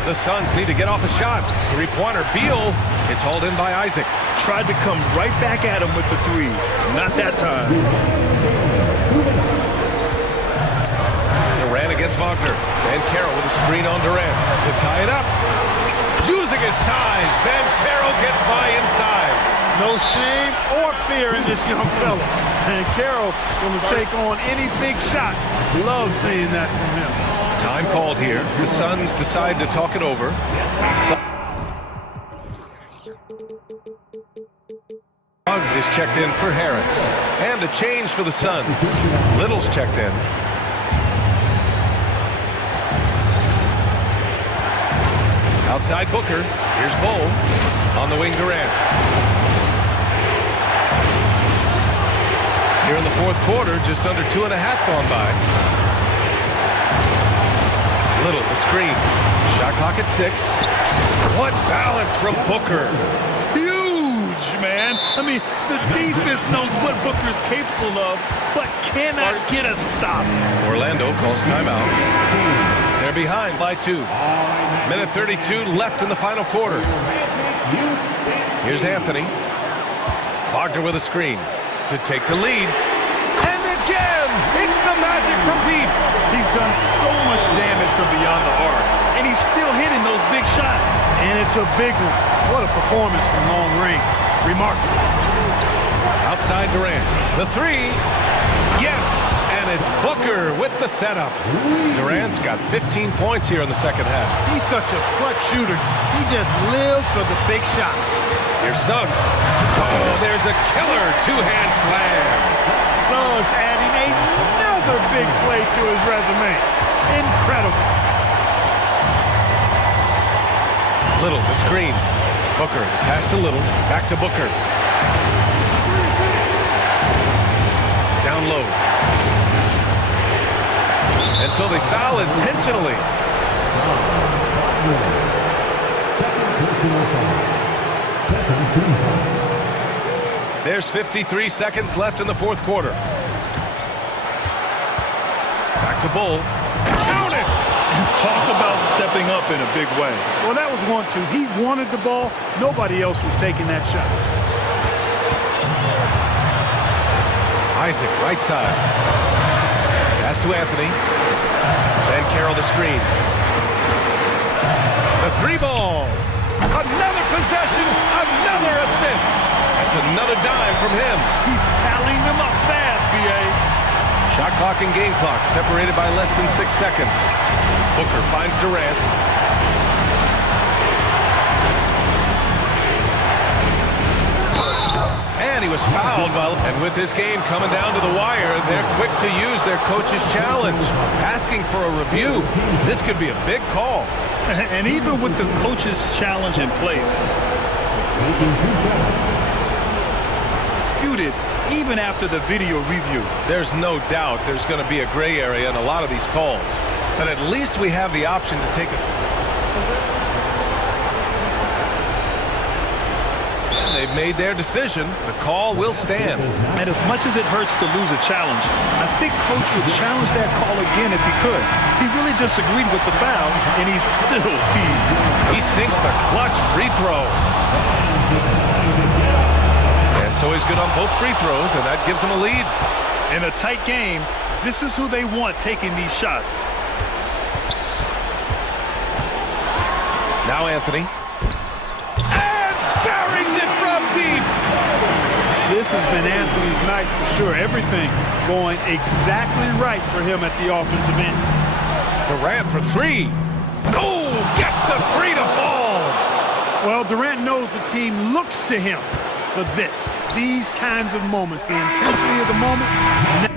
The Suns need to get off a shot. Three-pointer, Beal. It's hauled in by Isaac. Tried to come right back at him with the three. Not that time. Durant against Wagner. Banchero with a screen on Durant to tie it up. Using his size, Banchero gets by inside. No shame or fear in this young fella. Banchero going to take on any big shot. Love seeing that from him. Time called here. The Suns decide to talk it over. Suggs is checked in for Harris. And a change for the Suns. Little's checked in. Outside Booker. Here's Bowl. On the wing, Durant. Here in the fourth quarter, just under 2.5 gone by. Little, the screen. Shot clock at 6. What balance from Booker. Huge, man. I mean, the defense knows what Booker's capable of, but cannot get a stop. Orlando calls timeout. They're behind by 2. Minute 32 left in the final quarter. Here's Anthony. Wagner with a screen to take the lead. And again, it's the Magic from deep. He's done so much damage from beyond the arc, and he's still hitting those big shots. And it's a big one. What a performance from long range. Remarkable. Outside Durant. The 3. Yes, and it's Booker with the setup. Durant's got 15 points here in the second half. He's such a clutch shooter. He just lives for the big shot. Here's Suggs. Oh, there's a killer two-hand slam. Suggs adding another big play to his resume. Incredible. Little, the screen. Booker, pass to Little. Back to Booker. Down low. And so they foul intentionally. There's 53 seconds left in the fourth quarter. Back to Bull. Count it! Talk about stepping up in a big way. Well, that was 1-2. He wanted the ball. Nobody else was taking that shot. Isaac, right side. Pass to Anthony. Banchero the screen. The 3-ball. Another possession, another assist. That's another dime from him. He's tallying them up fast, B.A. Shot clock and game clock separated by less than 6 seconds. Booker finds Durant. And he was fouled. And with this game coming down to the wire, they're quick to use their coach's challenge. Asking for a review. This could be a big call. And even with the coach's challenge in place, disputed even after the video review. There's no doubt there's going to be a gray area in a lot of these calls. But at least we have the option to take a... They've made their decision. The call will stand. And as much as it hurts to lose a challenge, I think Coach would challenge that call again if he could. He really disagreed with the foul, and he's still peeved. He sinks the clutch free throw. And so he's good on both free throws, and that gives him a lead. In a tight game, this is who they want taking these shots. Now Anthony. Buries it from deep. This has been Anthony's night for sure. Everything going exactly right for him at the offensive end. Durant for 3. Gets the three to fall. Well, Durant knows the team looks to him for this. These kinds of moments, the intensity of the moment.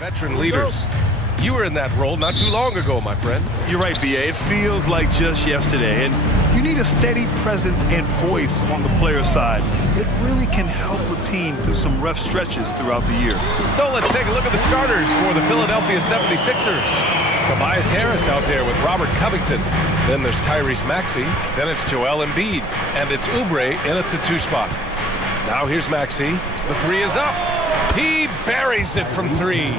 Veteran leaders. You were in that role not too long ago, my friend. You're right, B.A. It feels like just yesterday. And You need a steady presence and voice on the player side. It really can help a team through some rough stretches throughout the year. So let's take a look at the starters for the Philadelphia 76ers. Tobias Harris out there with Robert Covington. Then there's Tyrese Maxey. Then it's Joel Embiid. And it's Oubre in at the 2 spot. Now here's Maxey. The 3 is up. He buries it from 3.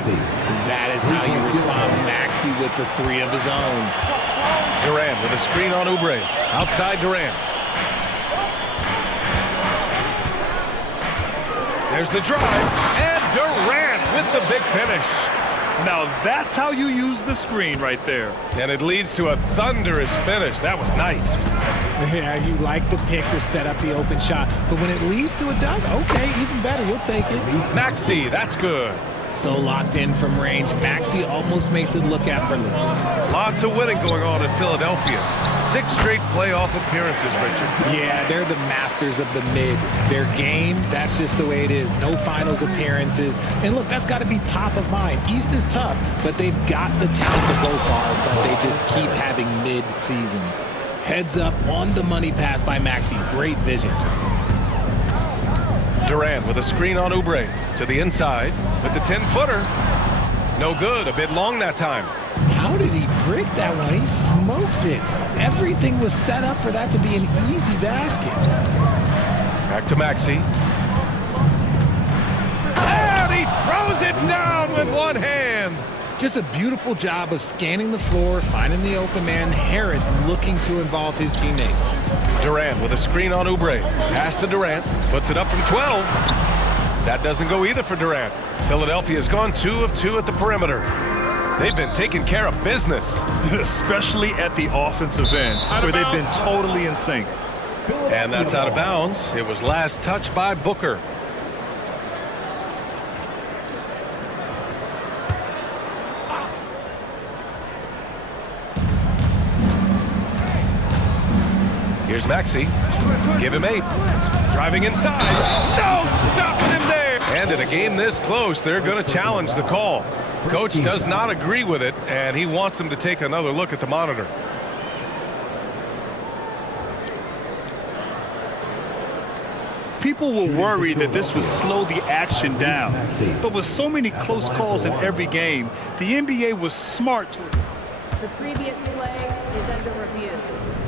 That is how you respond. Maxey with the 3 of his own. Durant with a screen on Oubre. Outside Durant. There's the drive. And Durant with the big finish. Now that's how you use the screen right there. And it leads to a thunderous finish. That was nice. Yeah, you like the pick to set up the open shot, but when it leads to a dunk, okay, even better, we'll take it. Maxey, that's good. So locked in from range, Maxey almost makes it look effortless. Lots of winning going on in Philadelphia. 6 straight playoff appearances, Richard. Yeah, they're the masters of the mid. Their game, that's just the way it is. No finals appearances. And look, that's got to be top of mind. East is tough, but they've got the talent to go far, but they just keep having mid seasons. Heads up on the money pass by Maxey. Great vision. Durant with a screen on Oubre to the inside with the 10-footer. No good, a bit long that time. How did he break that one? He smoked it. Everything was set up for that to be an easy basket. Back to Maxey. And he throws it down with one hand. Just a beautiful job of scanning the floor, finding the open man. Harris looking to involve his teammates. Durant with a screen on Oubre. Pass to Durant. Puts it up from 12. That doesn't go either for Durant. Philadelphia's gone 2 of 2 at the perimeter. They've been taking care of business. Especially at the offensive end, where they've been totally in sync. And that's out of bounds. It was last touched by Booker. Here's Maxey. Give him 8. Driving inside. No stopping him there. And in a game this close, they're going to challenge the call. Coach does not agree with it, and he wants them to take another look at the monitor. People were worried that this would slow the action down. But with so many close calls in every game, the NBA was smart. The previous play is under review.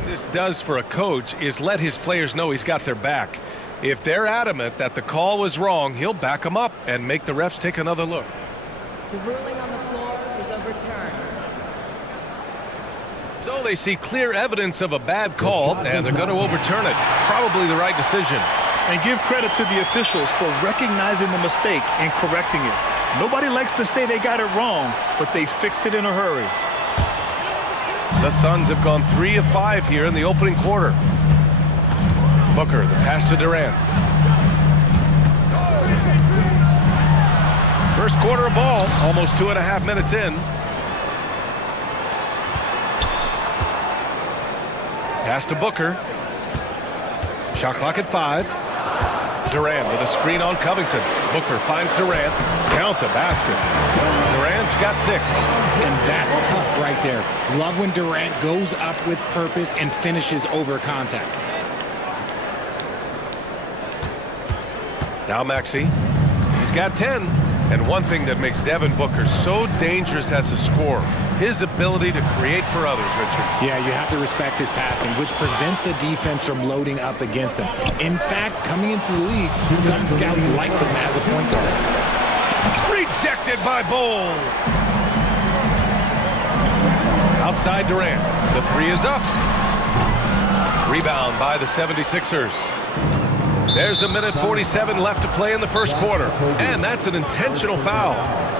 This does for a coach is let his players know he's got their back. If they're adamant that the call was wrong, he'll back them up and make the refs take another look. The ruling on the floor is overturned. So they see clear evidence of a bad call, and they're going to overturn it. Probably the right decision. And give credit to the officials for recognizing the mistake and correcting it. Nobody likes to say they got it wrong, but they fixed it in a hurry. The Suns have gone 3 of 5 here in the opening quarter. Booker, the pass to Durant. First quarter of ball, almost 2.5 minutes in. Pass to Booker. Shot clock at 5. Durant with a screen on Covington. Booker finds Durant. Count the basket. Durant's got 6. And that's tough right there. Love when Durant goes up with purpose and finishes over contact. Now Maxey. He's got 10. And one thing that makes Devin Booker so dangerous as a scorer, his ability to create for others, Richard. Yeah, you have to respect his passing, which prevents the defense from loading up against him. In fact, coming into the league, some scouts liked him as a point guard. Rejected by Bol. Outside Durant. The 3 is up. Rebound by the 76ers. There's 1:47 left to play in the first quarter. And that's an intentional foul.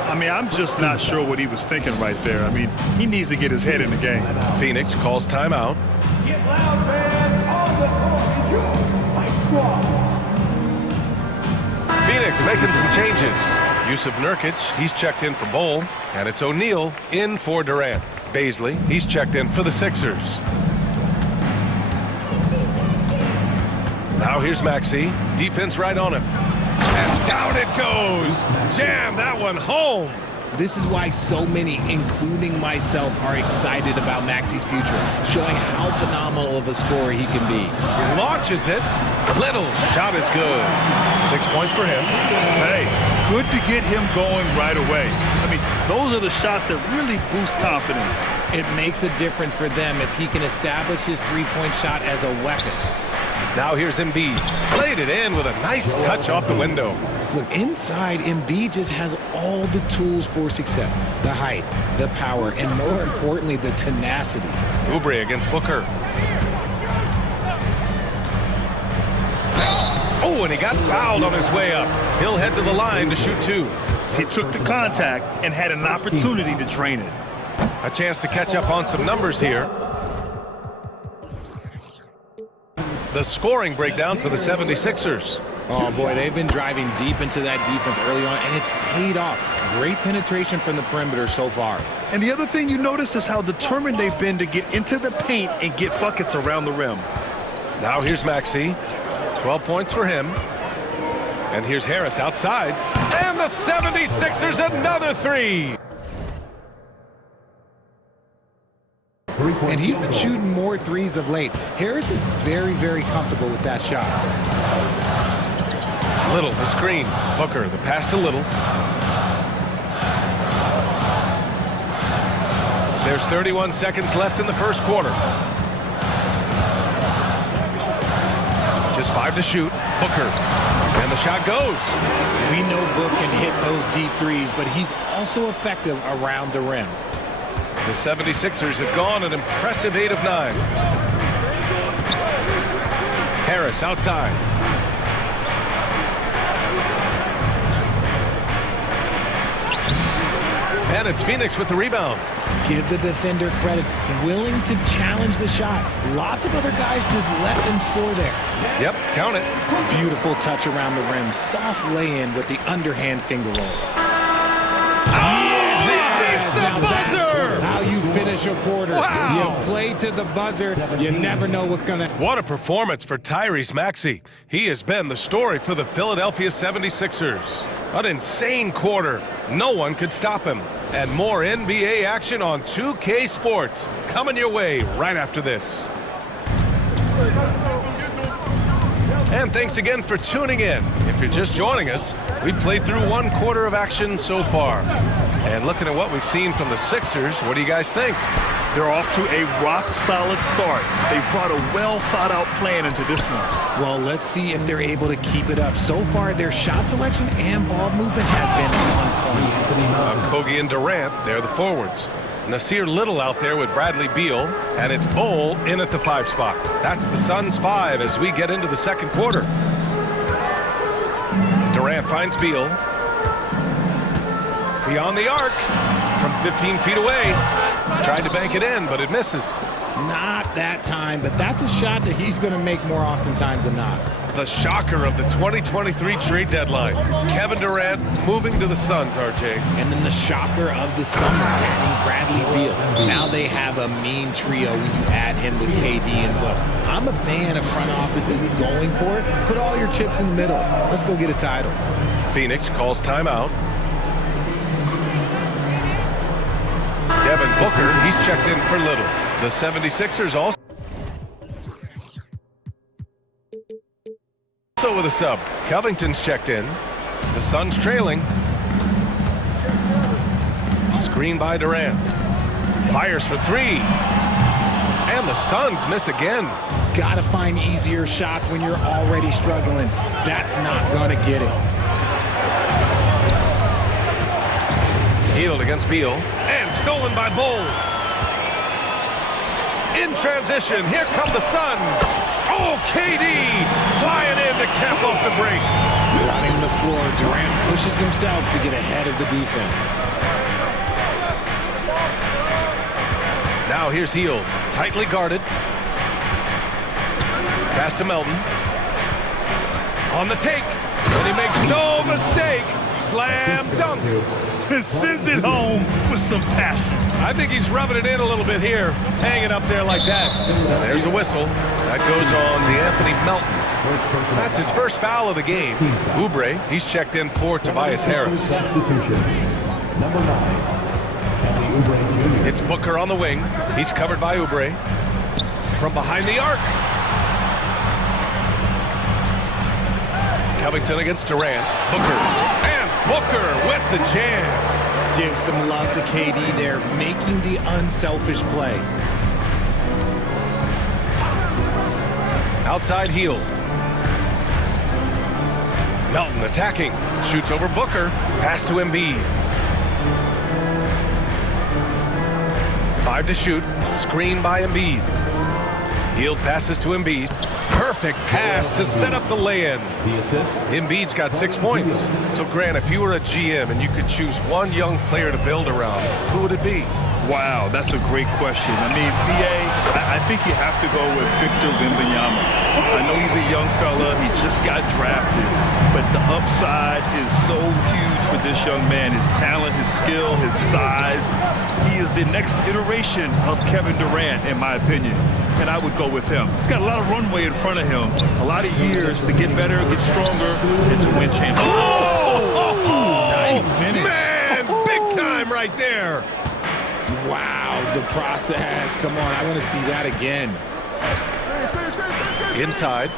I mean, I'm just not sure what he was thinking right there. I mean, he needs to get his head in the game. Phoenix calls timeout. Get loud, fans. On the court, Mike Squad. Phoenix making some changes. Yusuf Nurkic, he's checked in for Bol. And it's O'Neal in for Durant. Baisley, he's checked in for the Sixers. Now here's Maxey. Defense right on him. And down it goes. Jam that one home. This is why so many, including myself, are excited about Maxi's future, showing how phenomenal of a scorer he can be. Launches it. Little shot is good. 6 points for him. Hey, good to get him going right away. I mean, those are the shots that really boost confidence. It makes a difference for them if he can establish his three-point shot as a weapon. Now here's Embiid. Played it in with a nice touch off the window. Look, inside, Embiid just has all the tools for success. The height, the power, and more importantly, the tenacity. Oubre against Booker. Oh, and he got fouled on his way up. He'll head to the line to shoot two. He took the contact and had an opportunity to drain it. A chance to catch up on some numbers here. The scoring breakdown for the 76ers. Oh, boy, they've been driving deep into that defense early on, and it's paid off. Great penetration from the perimeter so far. And the other thing you notice is how determined they've been to get into the paint and get buckets around the rim. Now here's Maxey. 12 points for him. And here's Harris outside. And the 76ers another three. And he's been shooting more threes of late. Harris is very, very comfortable with that shot. Little, the screen. Booker, the pass to Little. There's 31 seconds left in the first quarter. Just 5 to shoot. Booker. And the shot goes. We know Book can hit those deep threes, but he's also effective around the rim. The 76ers have gone an impressive 8 of 9. Harris outside. And it's Phoenix with the rebound. Give the defender credit. Willing to challenge the shot. Lots of other guys just let them score there. Yep, count it. Beautiful touch around the rim. Soft lay-in with the underhand finger roll. The buzzer! How you finish a quarter. Wow. You play to the buzzer. You never know what's going to... What a performance for Tyrese Maxey. He has been the story for the Philadelphia 76ers. An insane quarter. No one could stop him. And more NBA action on 2K Sports coming your way right after this. And thanks again for tuning in. If you're just joining us, we played through one quarter of action so far. And looking at what we've seen from the Sixers, what do you guys think? They're off to a rock-solid start. They brought a well-thought-out plan into this one. Well, let's see if they're able to keep it up. So far, their shot selection and ball movement has been on point. Kogi and Durant, they're the forwards. Nasir Little out there with Bradley Beal, and it's Bol in at the 5 spot. That's the Suns' 5 as we get into the second quarter. Durant finds Beal. Beyond the arc, from 15 feet away. Tried to bank it in, but it misses. Not that time, but that's a shot that he's going to make more oftentimes than not. The shocker of the 2023 trade deadline. Kevin Durant moving to the Suns, RJ. And then the shocker of the summer, adding Bradley Beal. Now they have a mean trio when you add him with KD and Book. I'm a fan of front offices going for it. Put all your chips in the middle. Let's go get a title. Phoenix calls timeout. Devin Booker, he's checked in for Little. The 76ers also with a sub. Covington's checked in. The Suns trailing. Screen by Durant. Fires for 3. And the Suns miss again. Gotta find easier shots when you're already struggling. That's not gonna get it. Healed against Beal. And stolen by Bol. In transition, here come the Suns. Oh, KD flying in to cap off the break. Running the floor, Durant pushes himself to get ahead of the defense. Now here's Hield, tightly guarded. Pass to Melton. On the take, and he makes no mistake. Slam dunk. Sends it home with some passion. I think he's rubbing it in a little bit here, hanging up there like that. And there's a whistle. That goes on DeAnthony Melton. That's his first foul of the game. Oubre, he's checked in for Tobias Harris. Number 9, Kelly Oubre Jr. It's Booker on the wing. He's covered by Oubre. From behind the arc. Covington against Durant. Booker. And Booker with the jam. Give some love to KD there, making the unselfish play. Outside heel. Melton attacking. Shoots over Booker. Pass to Embiid. 5 to shoot. Screen by Embiid. Hield passes to Embiid. Perfect pass to set up the lay-in. The assist. Embiid's got 6 points. So, Grant, if you were a GM and you could choose one young player to build around, who would it be? Wow, that's a great question. I mean, I think you have to go with Victor Wembanyama. I know he's a young fella. He just got drafted. But the upside is so huge for this young man. His talent, his skill, his size. He is the next iteration of Kevin Durant, in my opinion. And I would go with him. He's got a lot of runway in front of him. A lot of years to get better, get stronger, and to win championships. Oh! Nice finish. Man, big time right there. Wow, the process. Come on, I want to see that again. Inside.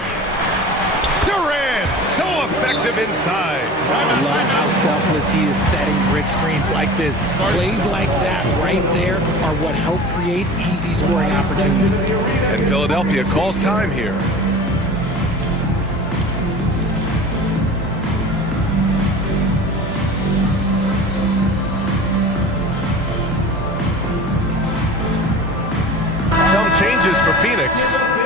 Durant, so effective inside. I love how selfless he is setting brick screens like this. Plays like that right there are what help create easy scoring opportunities. And Philadelphia calls time here. Some changes for Phoenix.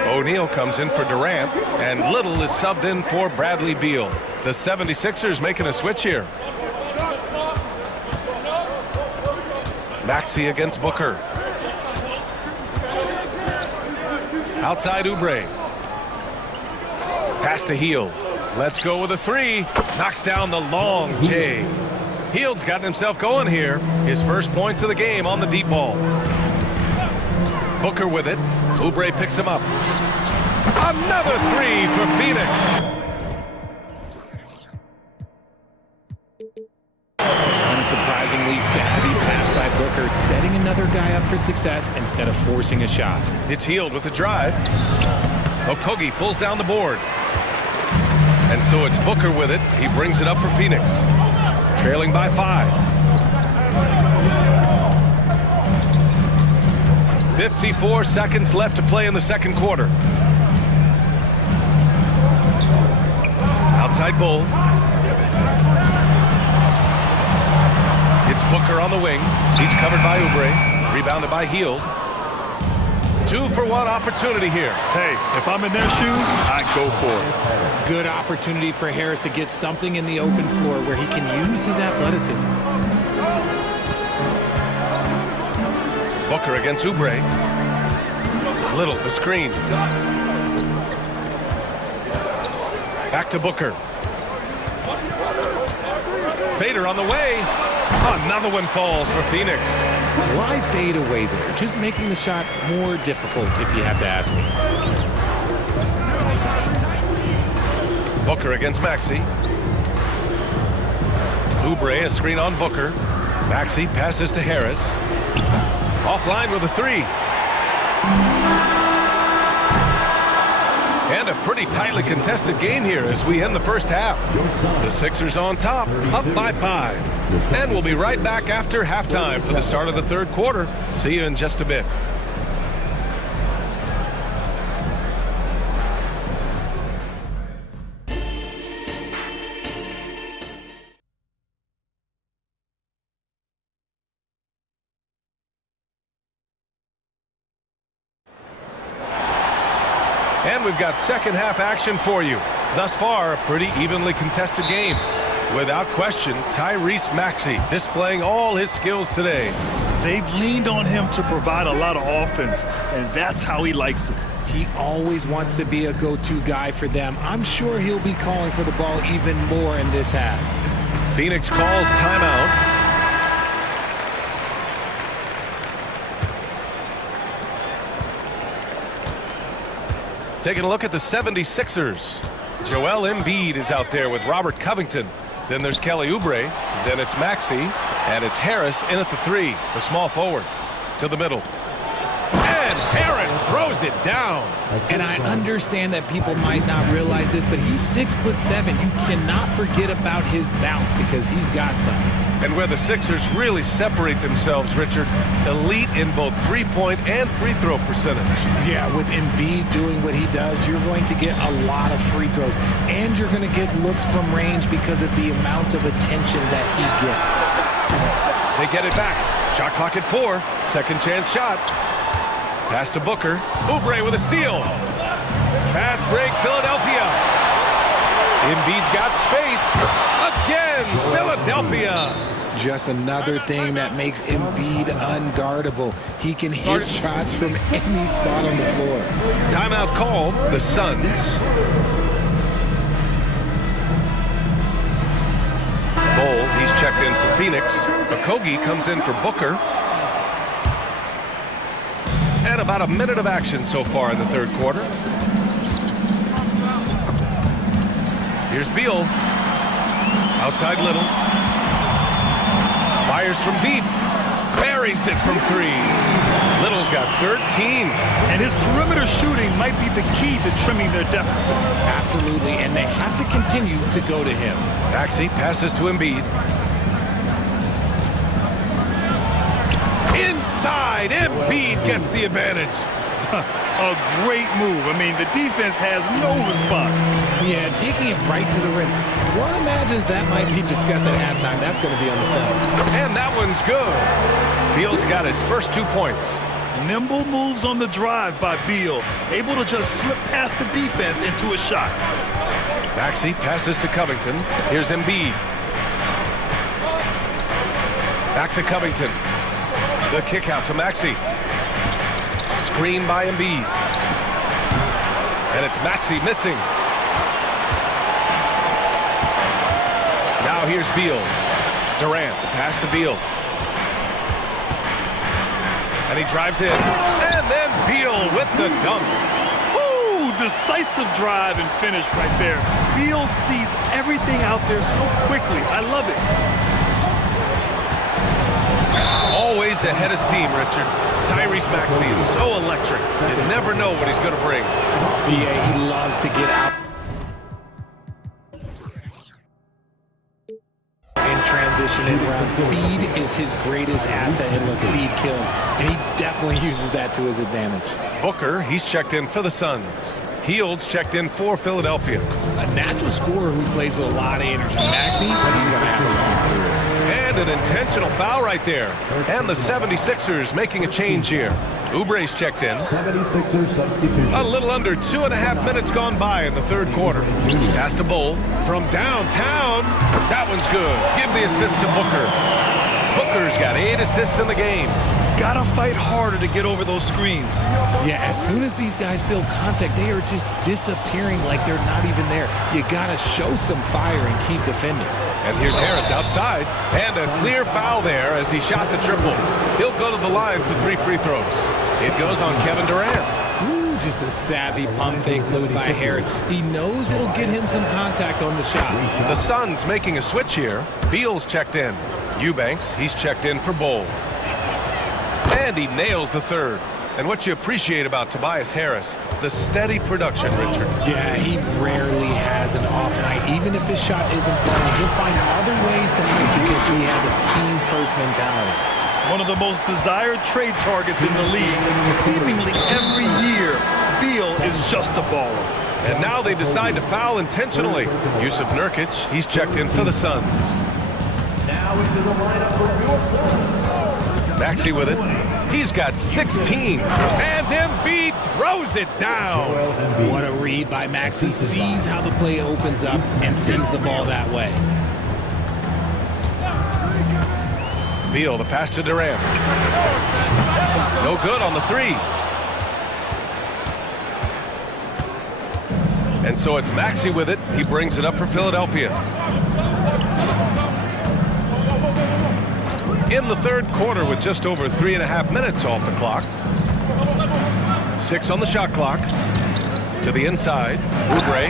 O'Neal comes in for Durant, and Little is subbed in for Bradley Beal. The 76ers making a switch here. Maxey against Booker. Outside Oubre. Pass to Hield. Let's go with a 3. Knocks down the long J. Hield's gotten himself going here. His first points of the game on the deep ball. Booker with it. Oubre picks him up. Another 3 for Phoenix. Unsurprisingly savvy pass by Booker, setting another guy up for success instead of forcing a shot. It's Hield with the drive. Okogie pulls down the board. And so it's Booker with it. He brings it up for Phoenix. Trailing by 5. 54 seconds left to play in the second quarter. Outside Bull. It's Booker on the wing. He's covered by Oubre. Rebounded by Hield. 2-for-1 opportunity here. Hey, if I'm in their shoes, I go for it. Good opportunity for Harris to get something in the open floor where he can use his athleticism. Booker against Oubre. Little, the screen. Back to Booker. Fader on the way. Another one falls for Phoenix. Why fade away there? Just making the shot more difficult, if you have to ask me. Booker against Maxey. Oubre, a screen on Booker. Maxey passes to Harris. Offline with a 3. And a pretty tightly contested game here as we end the first half. The Sixers on top, up by 5. And we'll be right back after halftime for the start of the third quarter. See you in just a bit. And we've got second half action for you. Thus far, a pretty evenly contested game. Without question, Tyrese Maxey displaying all his skills today. They've leaned on him to provide a lot of offense, and that's how he likes it. He always wants to be a go-to guy for them. I'm sure he'll be calling for the ball even more in this half. Phoenix calls timeout. Taking a look at the 76ers. Joel Embiid is out there with Robert Covington. Then there's Kelly Oubre. Then it's Maxey. And it's Harris in at the 3, the small forward. To the middle. And Harris throws it down. And I understand that people might not realize this, but he's 6'7". You cannot forget about his bounce because he's got some. And where the Sixers really separate themselves, Richard, elite in both three-point and free throw percentage. Yeah, with Embiid doing what he does, you're going to get a lot of free throws. And you're going to get looks from range because of the amount of attention that he gets. They get it back. Shot clock at 4. Second chance shot. Pass to Booker. Oubre with a steal. Fast break, Philadelphia. Embiid's got space. Again, Philadelphia. Just another thing that makes Embiid unguardable. He can hit shots from any spot on the floor. Timeout called. The Suns. Bol, he's checked in for Phoenix. Okogie comes in for Booker. And about a minute of action so far in the third quarter. Here's Beal. Outside Little. Fires from deep. Buries it from 3. Little's got 13. And his perimeter shooting might be the key to trimming their deficit. Absolutely, and they have to continue to go to him. Maxey passes to Embiid. Inside, Embiid gets the advantage. A great move. I mean, the defense has no response. Yeah, taking it right to the rim. One imagines that might be discussed at halftime. That's going to be on the film. And that one's good. Beal's got his first 2 points. Nimble moves on the drive by Beal, able to just slip past the defense into a shot. Maxey passes to Covington. Here's Embiid. Back to Covington. The kick out to Maxey. Screen by Embiid. And it's Maxey missing. Now here's Beal. Durant, the pass to Beal. And he drives in. And then Beal with the dunk. Ooh, decisive drive and finish right there. Beal sees everything out there so quickly. I love it. Always ahead of steam, Richard. Tyrese Maxey is so electric. You never know what he's going to bring. Yeah, he loves to get out in transition and run. Speed is his greatest asset, and look, speed kills. And he definitely uses that to his advantage. Booker, he's checked in for the Suns. Fields checked in for Philadelphia. A natural scorer who plays with a lot of energy. Maxey, he's going to have a long career. And an intentional foul right there. And the 76ers making a change here. Oubre's checked in. 76ers substitution. A little under 2.5 minutes gone by in the third quarter. Pass to Bol from downtown. That one's good. Give the assist to Booker. Booker's got 8 assists in the game. Gotta fight harder to get over those screens. Yeah, as soon as these guys feel contact, they are just disappearing like they're not even there. You gotta show some fire and keep defending. And here's Harris outside, and a clear foul there as he shot the triple. He'll go to the line for 3 free throws. It goes on Kevin Durant. Ooh, just a savvy pump fake move by Harris. He knows it'll get him some contact on the shot. The Suns making a switch here. Beal's checked in. Eubanks, he's checked in for Bol. And he nails the third. And what you appreciate about Tobias Harris, the steady production, Richard. Yeah, he rarely has an off night. Even if his shot isn't falling, he'll find other ways to hit because he has a team-first mentality. One of the most desired trade targets in the league. Seemingly every year, Beal is just a baller. And now they decide to foul intentionally. Yusuf Nurkic, he's checked in for the Suns. Now into the lineup for your Suns. Maxey with it. He's got 16. And Embiid throws it down. What a read by Maxey. Sees how the play opens up and sends the ball that way. Beal, the pass to Durant. No good on the 3. And so it's Maxey with it. He brings it up for Philadelphia. In the third quarter with just over 3.5 minutes off the clock. 6 on the shot clock. To the inside. Oubre.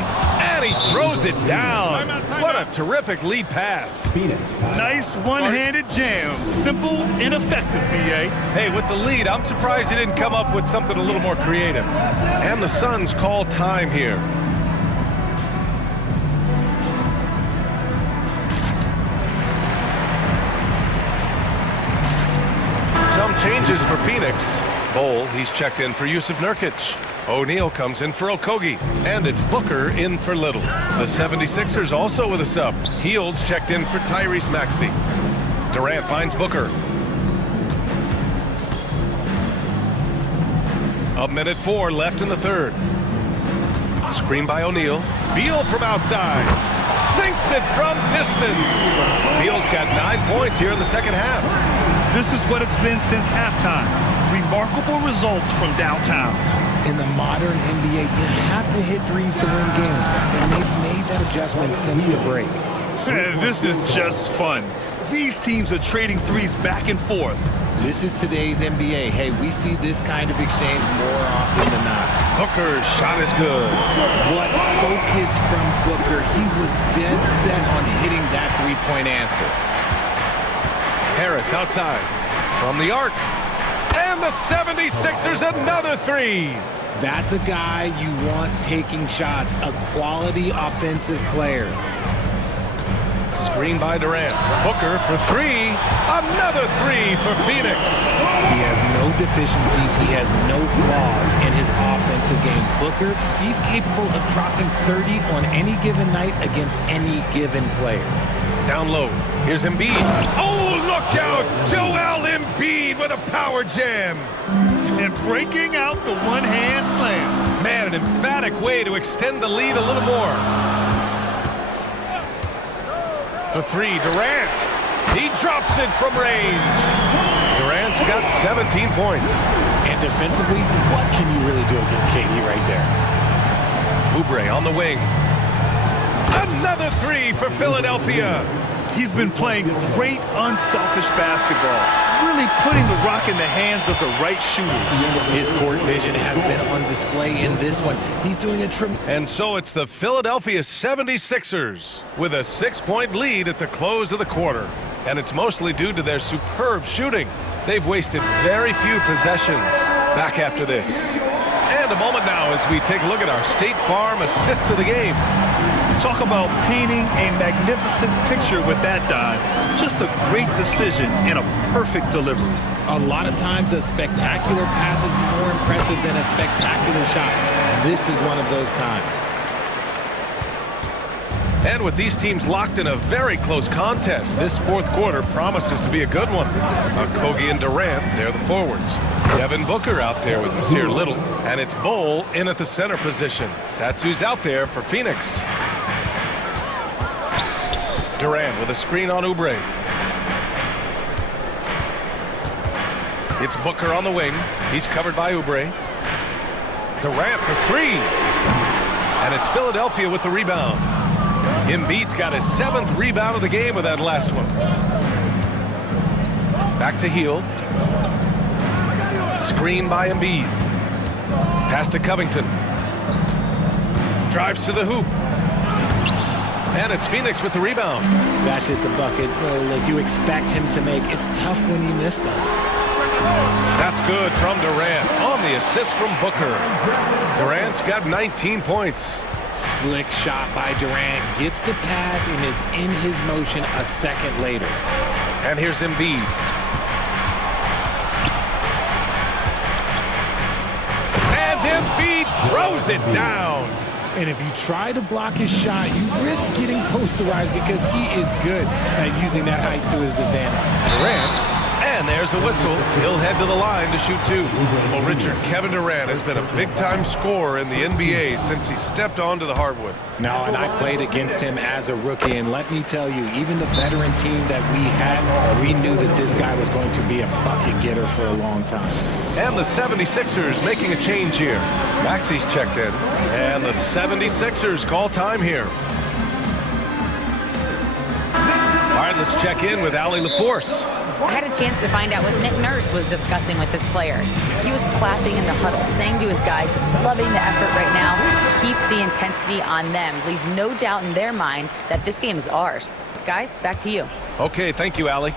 And he throws it down. What a terrific lead pass. Nice one-handed jam. Simple and effective, BA. Hey, with the lead, I'm surprised he didn't come up with something a little more creative. And the Suns call time here. Some changes for Phoenix. Bowl, he's checked in for Yusuf Nurkic. O'Neal comes in for Okogie. And it's Booker in for Little. The 76ers also with a sub. Heald's checked in for Tyrese Maxey. Durant finds Booker. A minute 4 left in the third. Screen by O'Neal. Beal from outside. Sinks it from distance. Beal's got 9 points here in the second half. This is what it's been since halftime. Remarkable results from downtown. In the modern NBA, you have to hit threes to win games, and they've made that adjustment since the break. This is just fun. These teams are trading threes back and forth. This is today's NBA. Hey, we see this kind of exchange more often than not. Booker's shot is good. What focus from Booker. He was dead set on hitting that three-point answer. Harris outside from the arc. And the 76ers another three. That's a guy you want taking shots, a quality offensive player. Screen by Durant. Booker for three. Another three for Phoenix. He has no deficiencies. He has no flaws in his offensive game. Booker, he's capable of dropping 30 on any given night against any given player. Down low. Here's Embiid. Oh, look out! Joel Embiid with a power jam. And breaking out the one-hand slam. Man, an emphatic way to extend the lead a little more. For three, Durant. He drops it from range. Durant's got 17 points. And defensively, what can you really do against KD right there? Oubre on the wing. Another three for Philadelphia. He's been playing great, unselfish basketball, really putting the rock in the hands of the right shooters. His court vision has been on display in this one. He's doing a tremendous... And so it's the Philadelphia 76ers with a 6-point lead at the close of the quarter. And it's mostly due to their superb shooting. They've wasted very few possessions. Back after this. And a moment now as we take a look at our State Farm assist of the game. Talk about painting a magnificent picture with that dive. Just a great decision and a perfect delivery. A lot of times a spectacular pass is more impressive than a spectacular shot. This is one of those times. And with these teams locked in a very close contest, this fourth quarter promises to be a good one. Okogie and Durant, they're the forwards. Devin Booker out there with Nasir Little. And it's Bowl in at the center position. That's who's out there for Phoenix. Durant with a screen on Oubre. It's Booker on the wing. He's covered by Oubre. Durant for three. And it's Philadelphia with the rebound. Embiid's got his 7th rebound of the game with that last one. Back to Hield. Screen by Embiid. Pass to Covington. Drives to the hoop. And it's Phoenix with the rebound. That's just a bucket that you expect him to make. It's tough when you miss those. That's good from Durant on the assist from Booker. Durant's got 19 points. Slick shot by Durant. Gets the pass and is in his motion a second later. And here's Embiid. And Embiid throws it down. And if you try to block his shot, you risk getting posterized because he is good at using that height to his advantage. Durant. And there's a whistle. He'll head to the line to shoot two. Well, Richard, Kevin Durant has been a big-time scorer in the NBA since he stepped onto the hardwood. No, and I played against him as a rookie, and let me tell you, even the veteran team that we had, we knew that this guy was going to be a bucket getter for a long time. And the 76ers making a change here. Maxey's checked in. And the 76ers call time here. All right, let's check in with Allie LaForce. I had a chance to find out what Nick Nurse was discussing with his players. He was clapping in the huddle, saying to his guys, loving the effort right now, keep the intensity on them. Leave no doubt in their mind that this game is ours. Guys, back to you. Okay, thank you, Allie.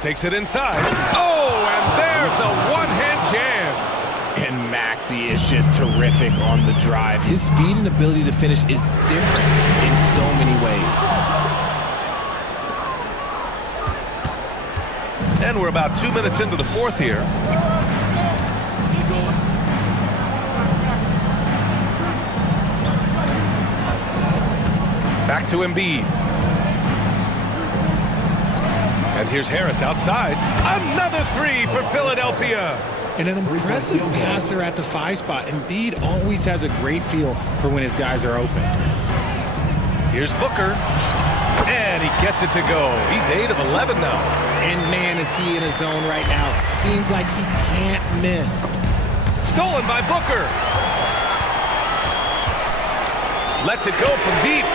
Takes it inside. Oh, and there's a one-hand jam. And Maxey is just terrific on the drive. His speed and ability to finish is different in so many ways. And we're about 2 minutes into the fourth here. Back to Embiid. And here's Harris outside. Another three for Philadelphia. And an impressive passer at the 5 spot. Embiid always has a great feel for when his guys are open. Here's Booker. And he gets it to go. He's 8 of 11 now. And man, is he in a zone right now. Seems like he can't miss. Stolen by Booker. Lets it go from deep.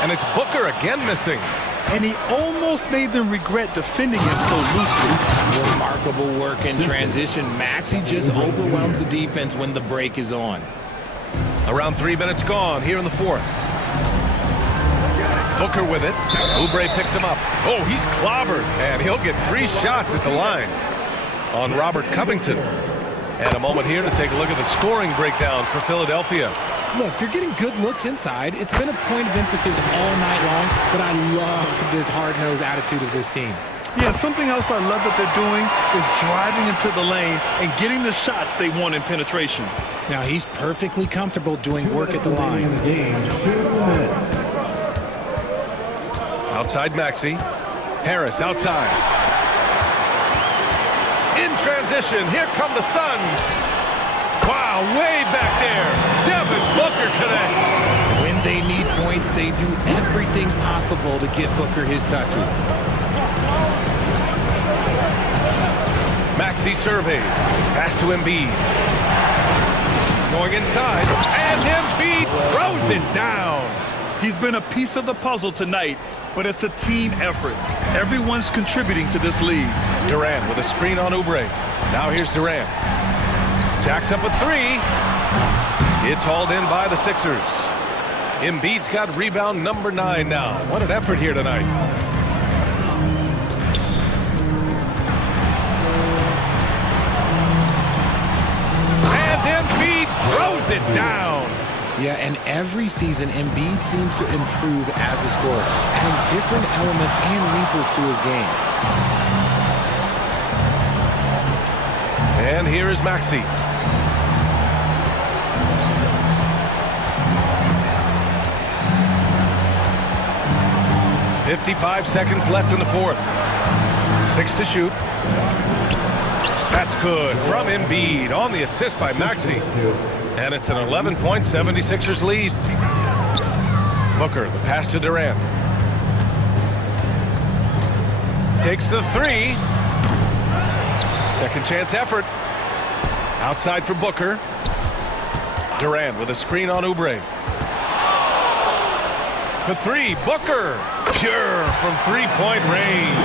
And it's Booker again missing. And he almost made them regret defending him so loosely. Remarkable work in transition. Maxey just overwhelms the defense when the break is on. Around 3 minutes gone here in the fourth. Booker with it. Oubre picks him up. Oh, he's clobbered. And he'll get 3 shots at the line on Robert Covington. And a moment here to take a look at the scoring breakdown for Philadelphia. Look, they're getting good looks inside. It's been a point of emphasis all night long, but I love this hard-nosed attitude of this team. Yeah, something else I love that they're doing is driving into the lane and getting the shots they want in penetration. Now, he's perfectly comfortable doing work at the line. Outside Maxey. Harris outside. In transition, here come the Suns. Wow, way back there. Devin Booker connects. When they need points, they do everything possible to get Booker his touches. Maxey surveys. Pass to Embiid. Going inside. And Embiid throws it down. He's been a piece of the puzzle tonight, but it's a team effort. Everyone's contributing to this lead. Durant with a screen on Oubre. Now here's Durant. Jacks up a 3. It's hauled in by the Sixers. Embiid's got rebound number 9 now. What an effort here tonight. And Embiid throws it down. Yeah, and every season, Embiid seems to improve as a scorer, adding different elements and wrinkles to his game. And here is Maxey. .55 seconds left in the fourth. 6 to shoot. That's good from Embiid on the assist by Maxey. And it's an 11-point 76ers lead. Booker, the pass to Durant. Takes the 3. Second chance effort. Outside for Booker. Durant with a screen on Oubre. For 3, Booker. Pure from 3-point range.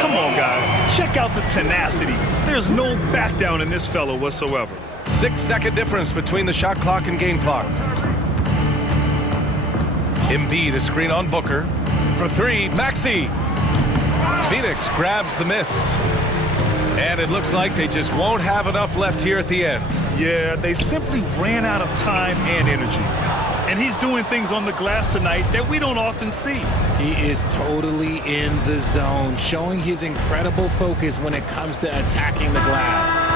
Come on, guys. Check out the tenacity. There's no back down in this fellow whatsoever. 6-second difference between the shot clock and game clock. Embiid, a screen on Booker. For 3, Maxey. Phoenix grabs the miss. And it looks like they just won't have enough left here at the end. Yeah, they simply ran out of time and energy. And he's doing things on the glass tonight that we don't often see. He is totally in the zone, showing his incredible focus when it comes to attacking the glass.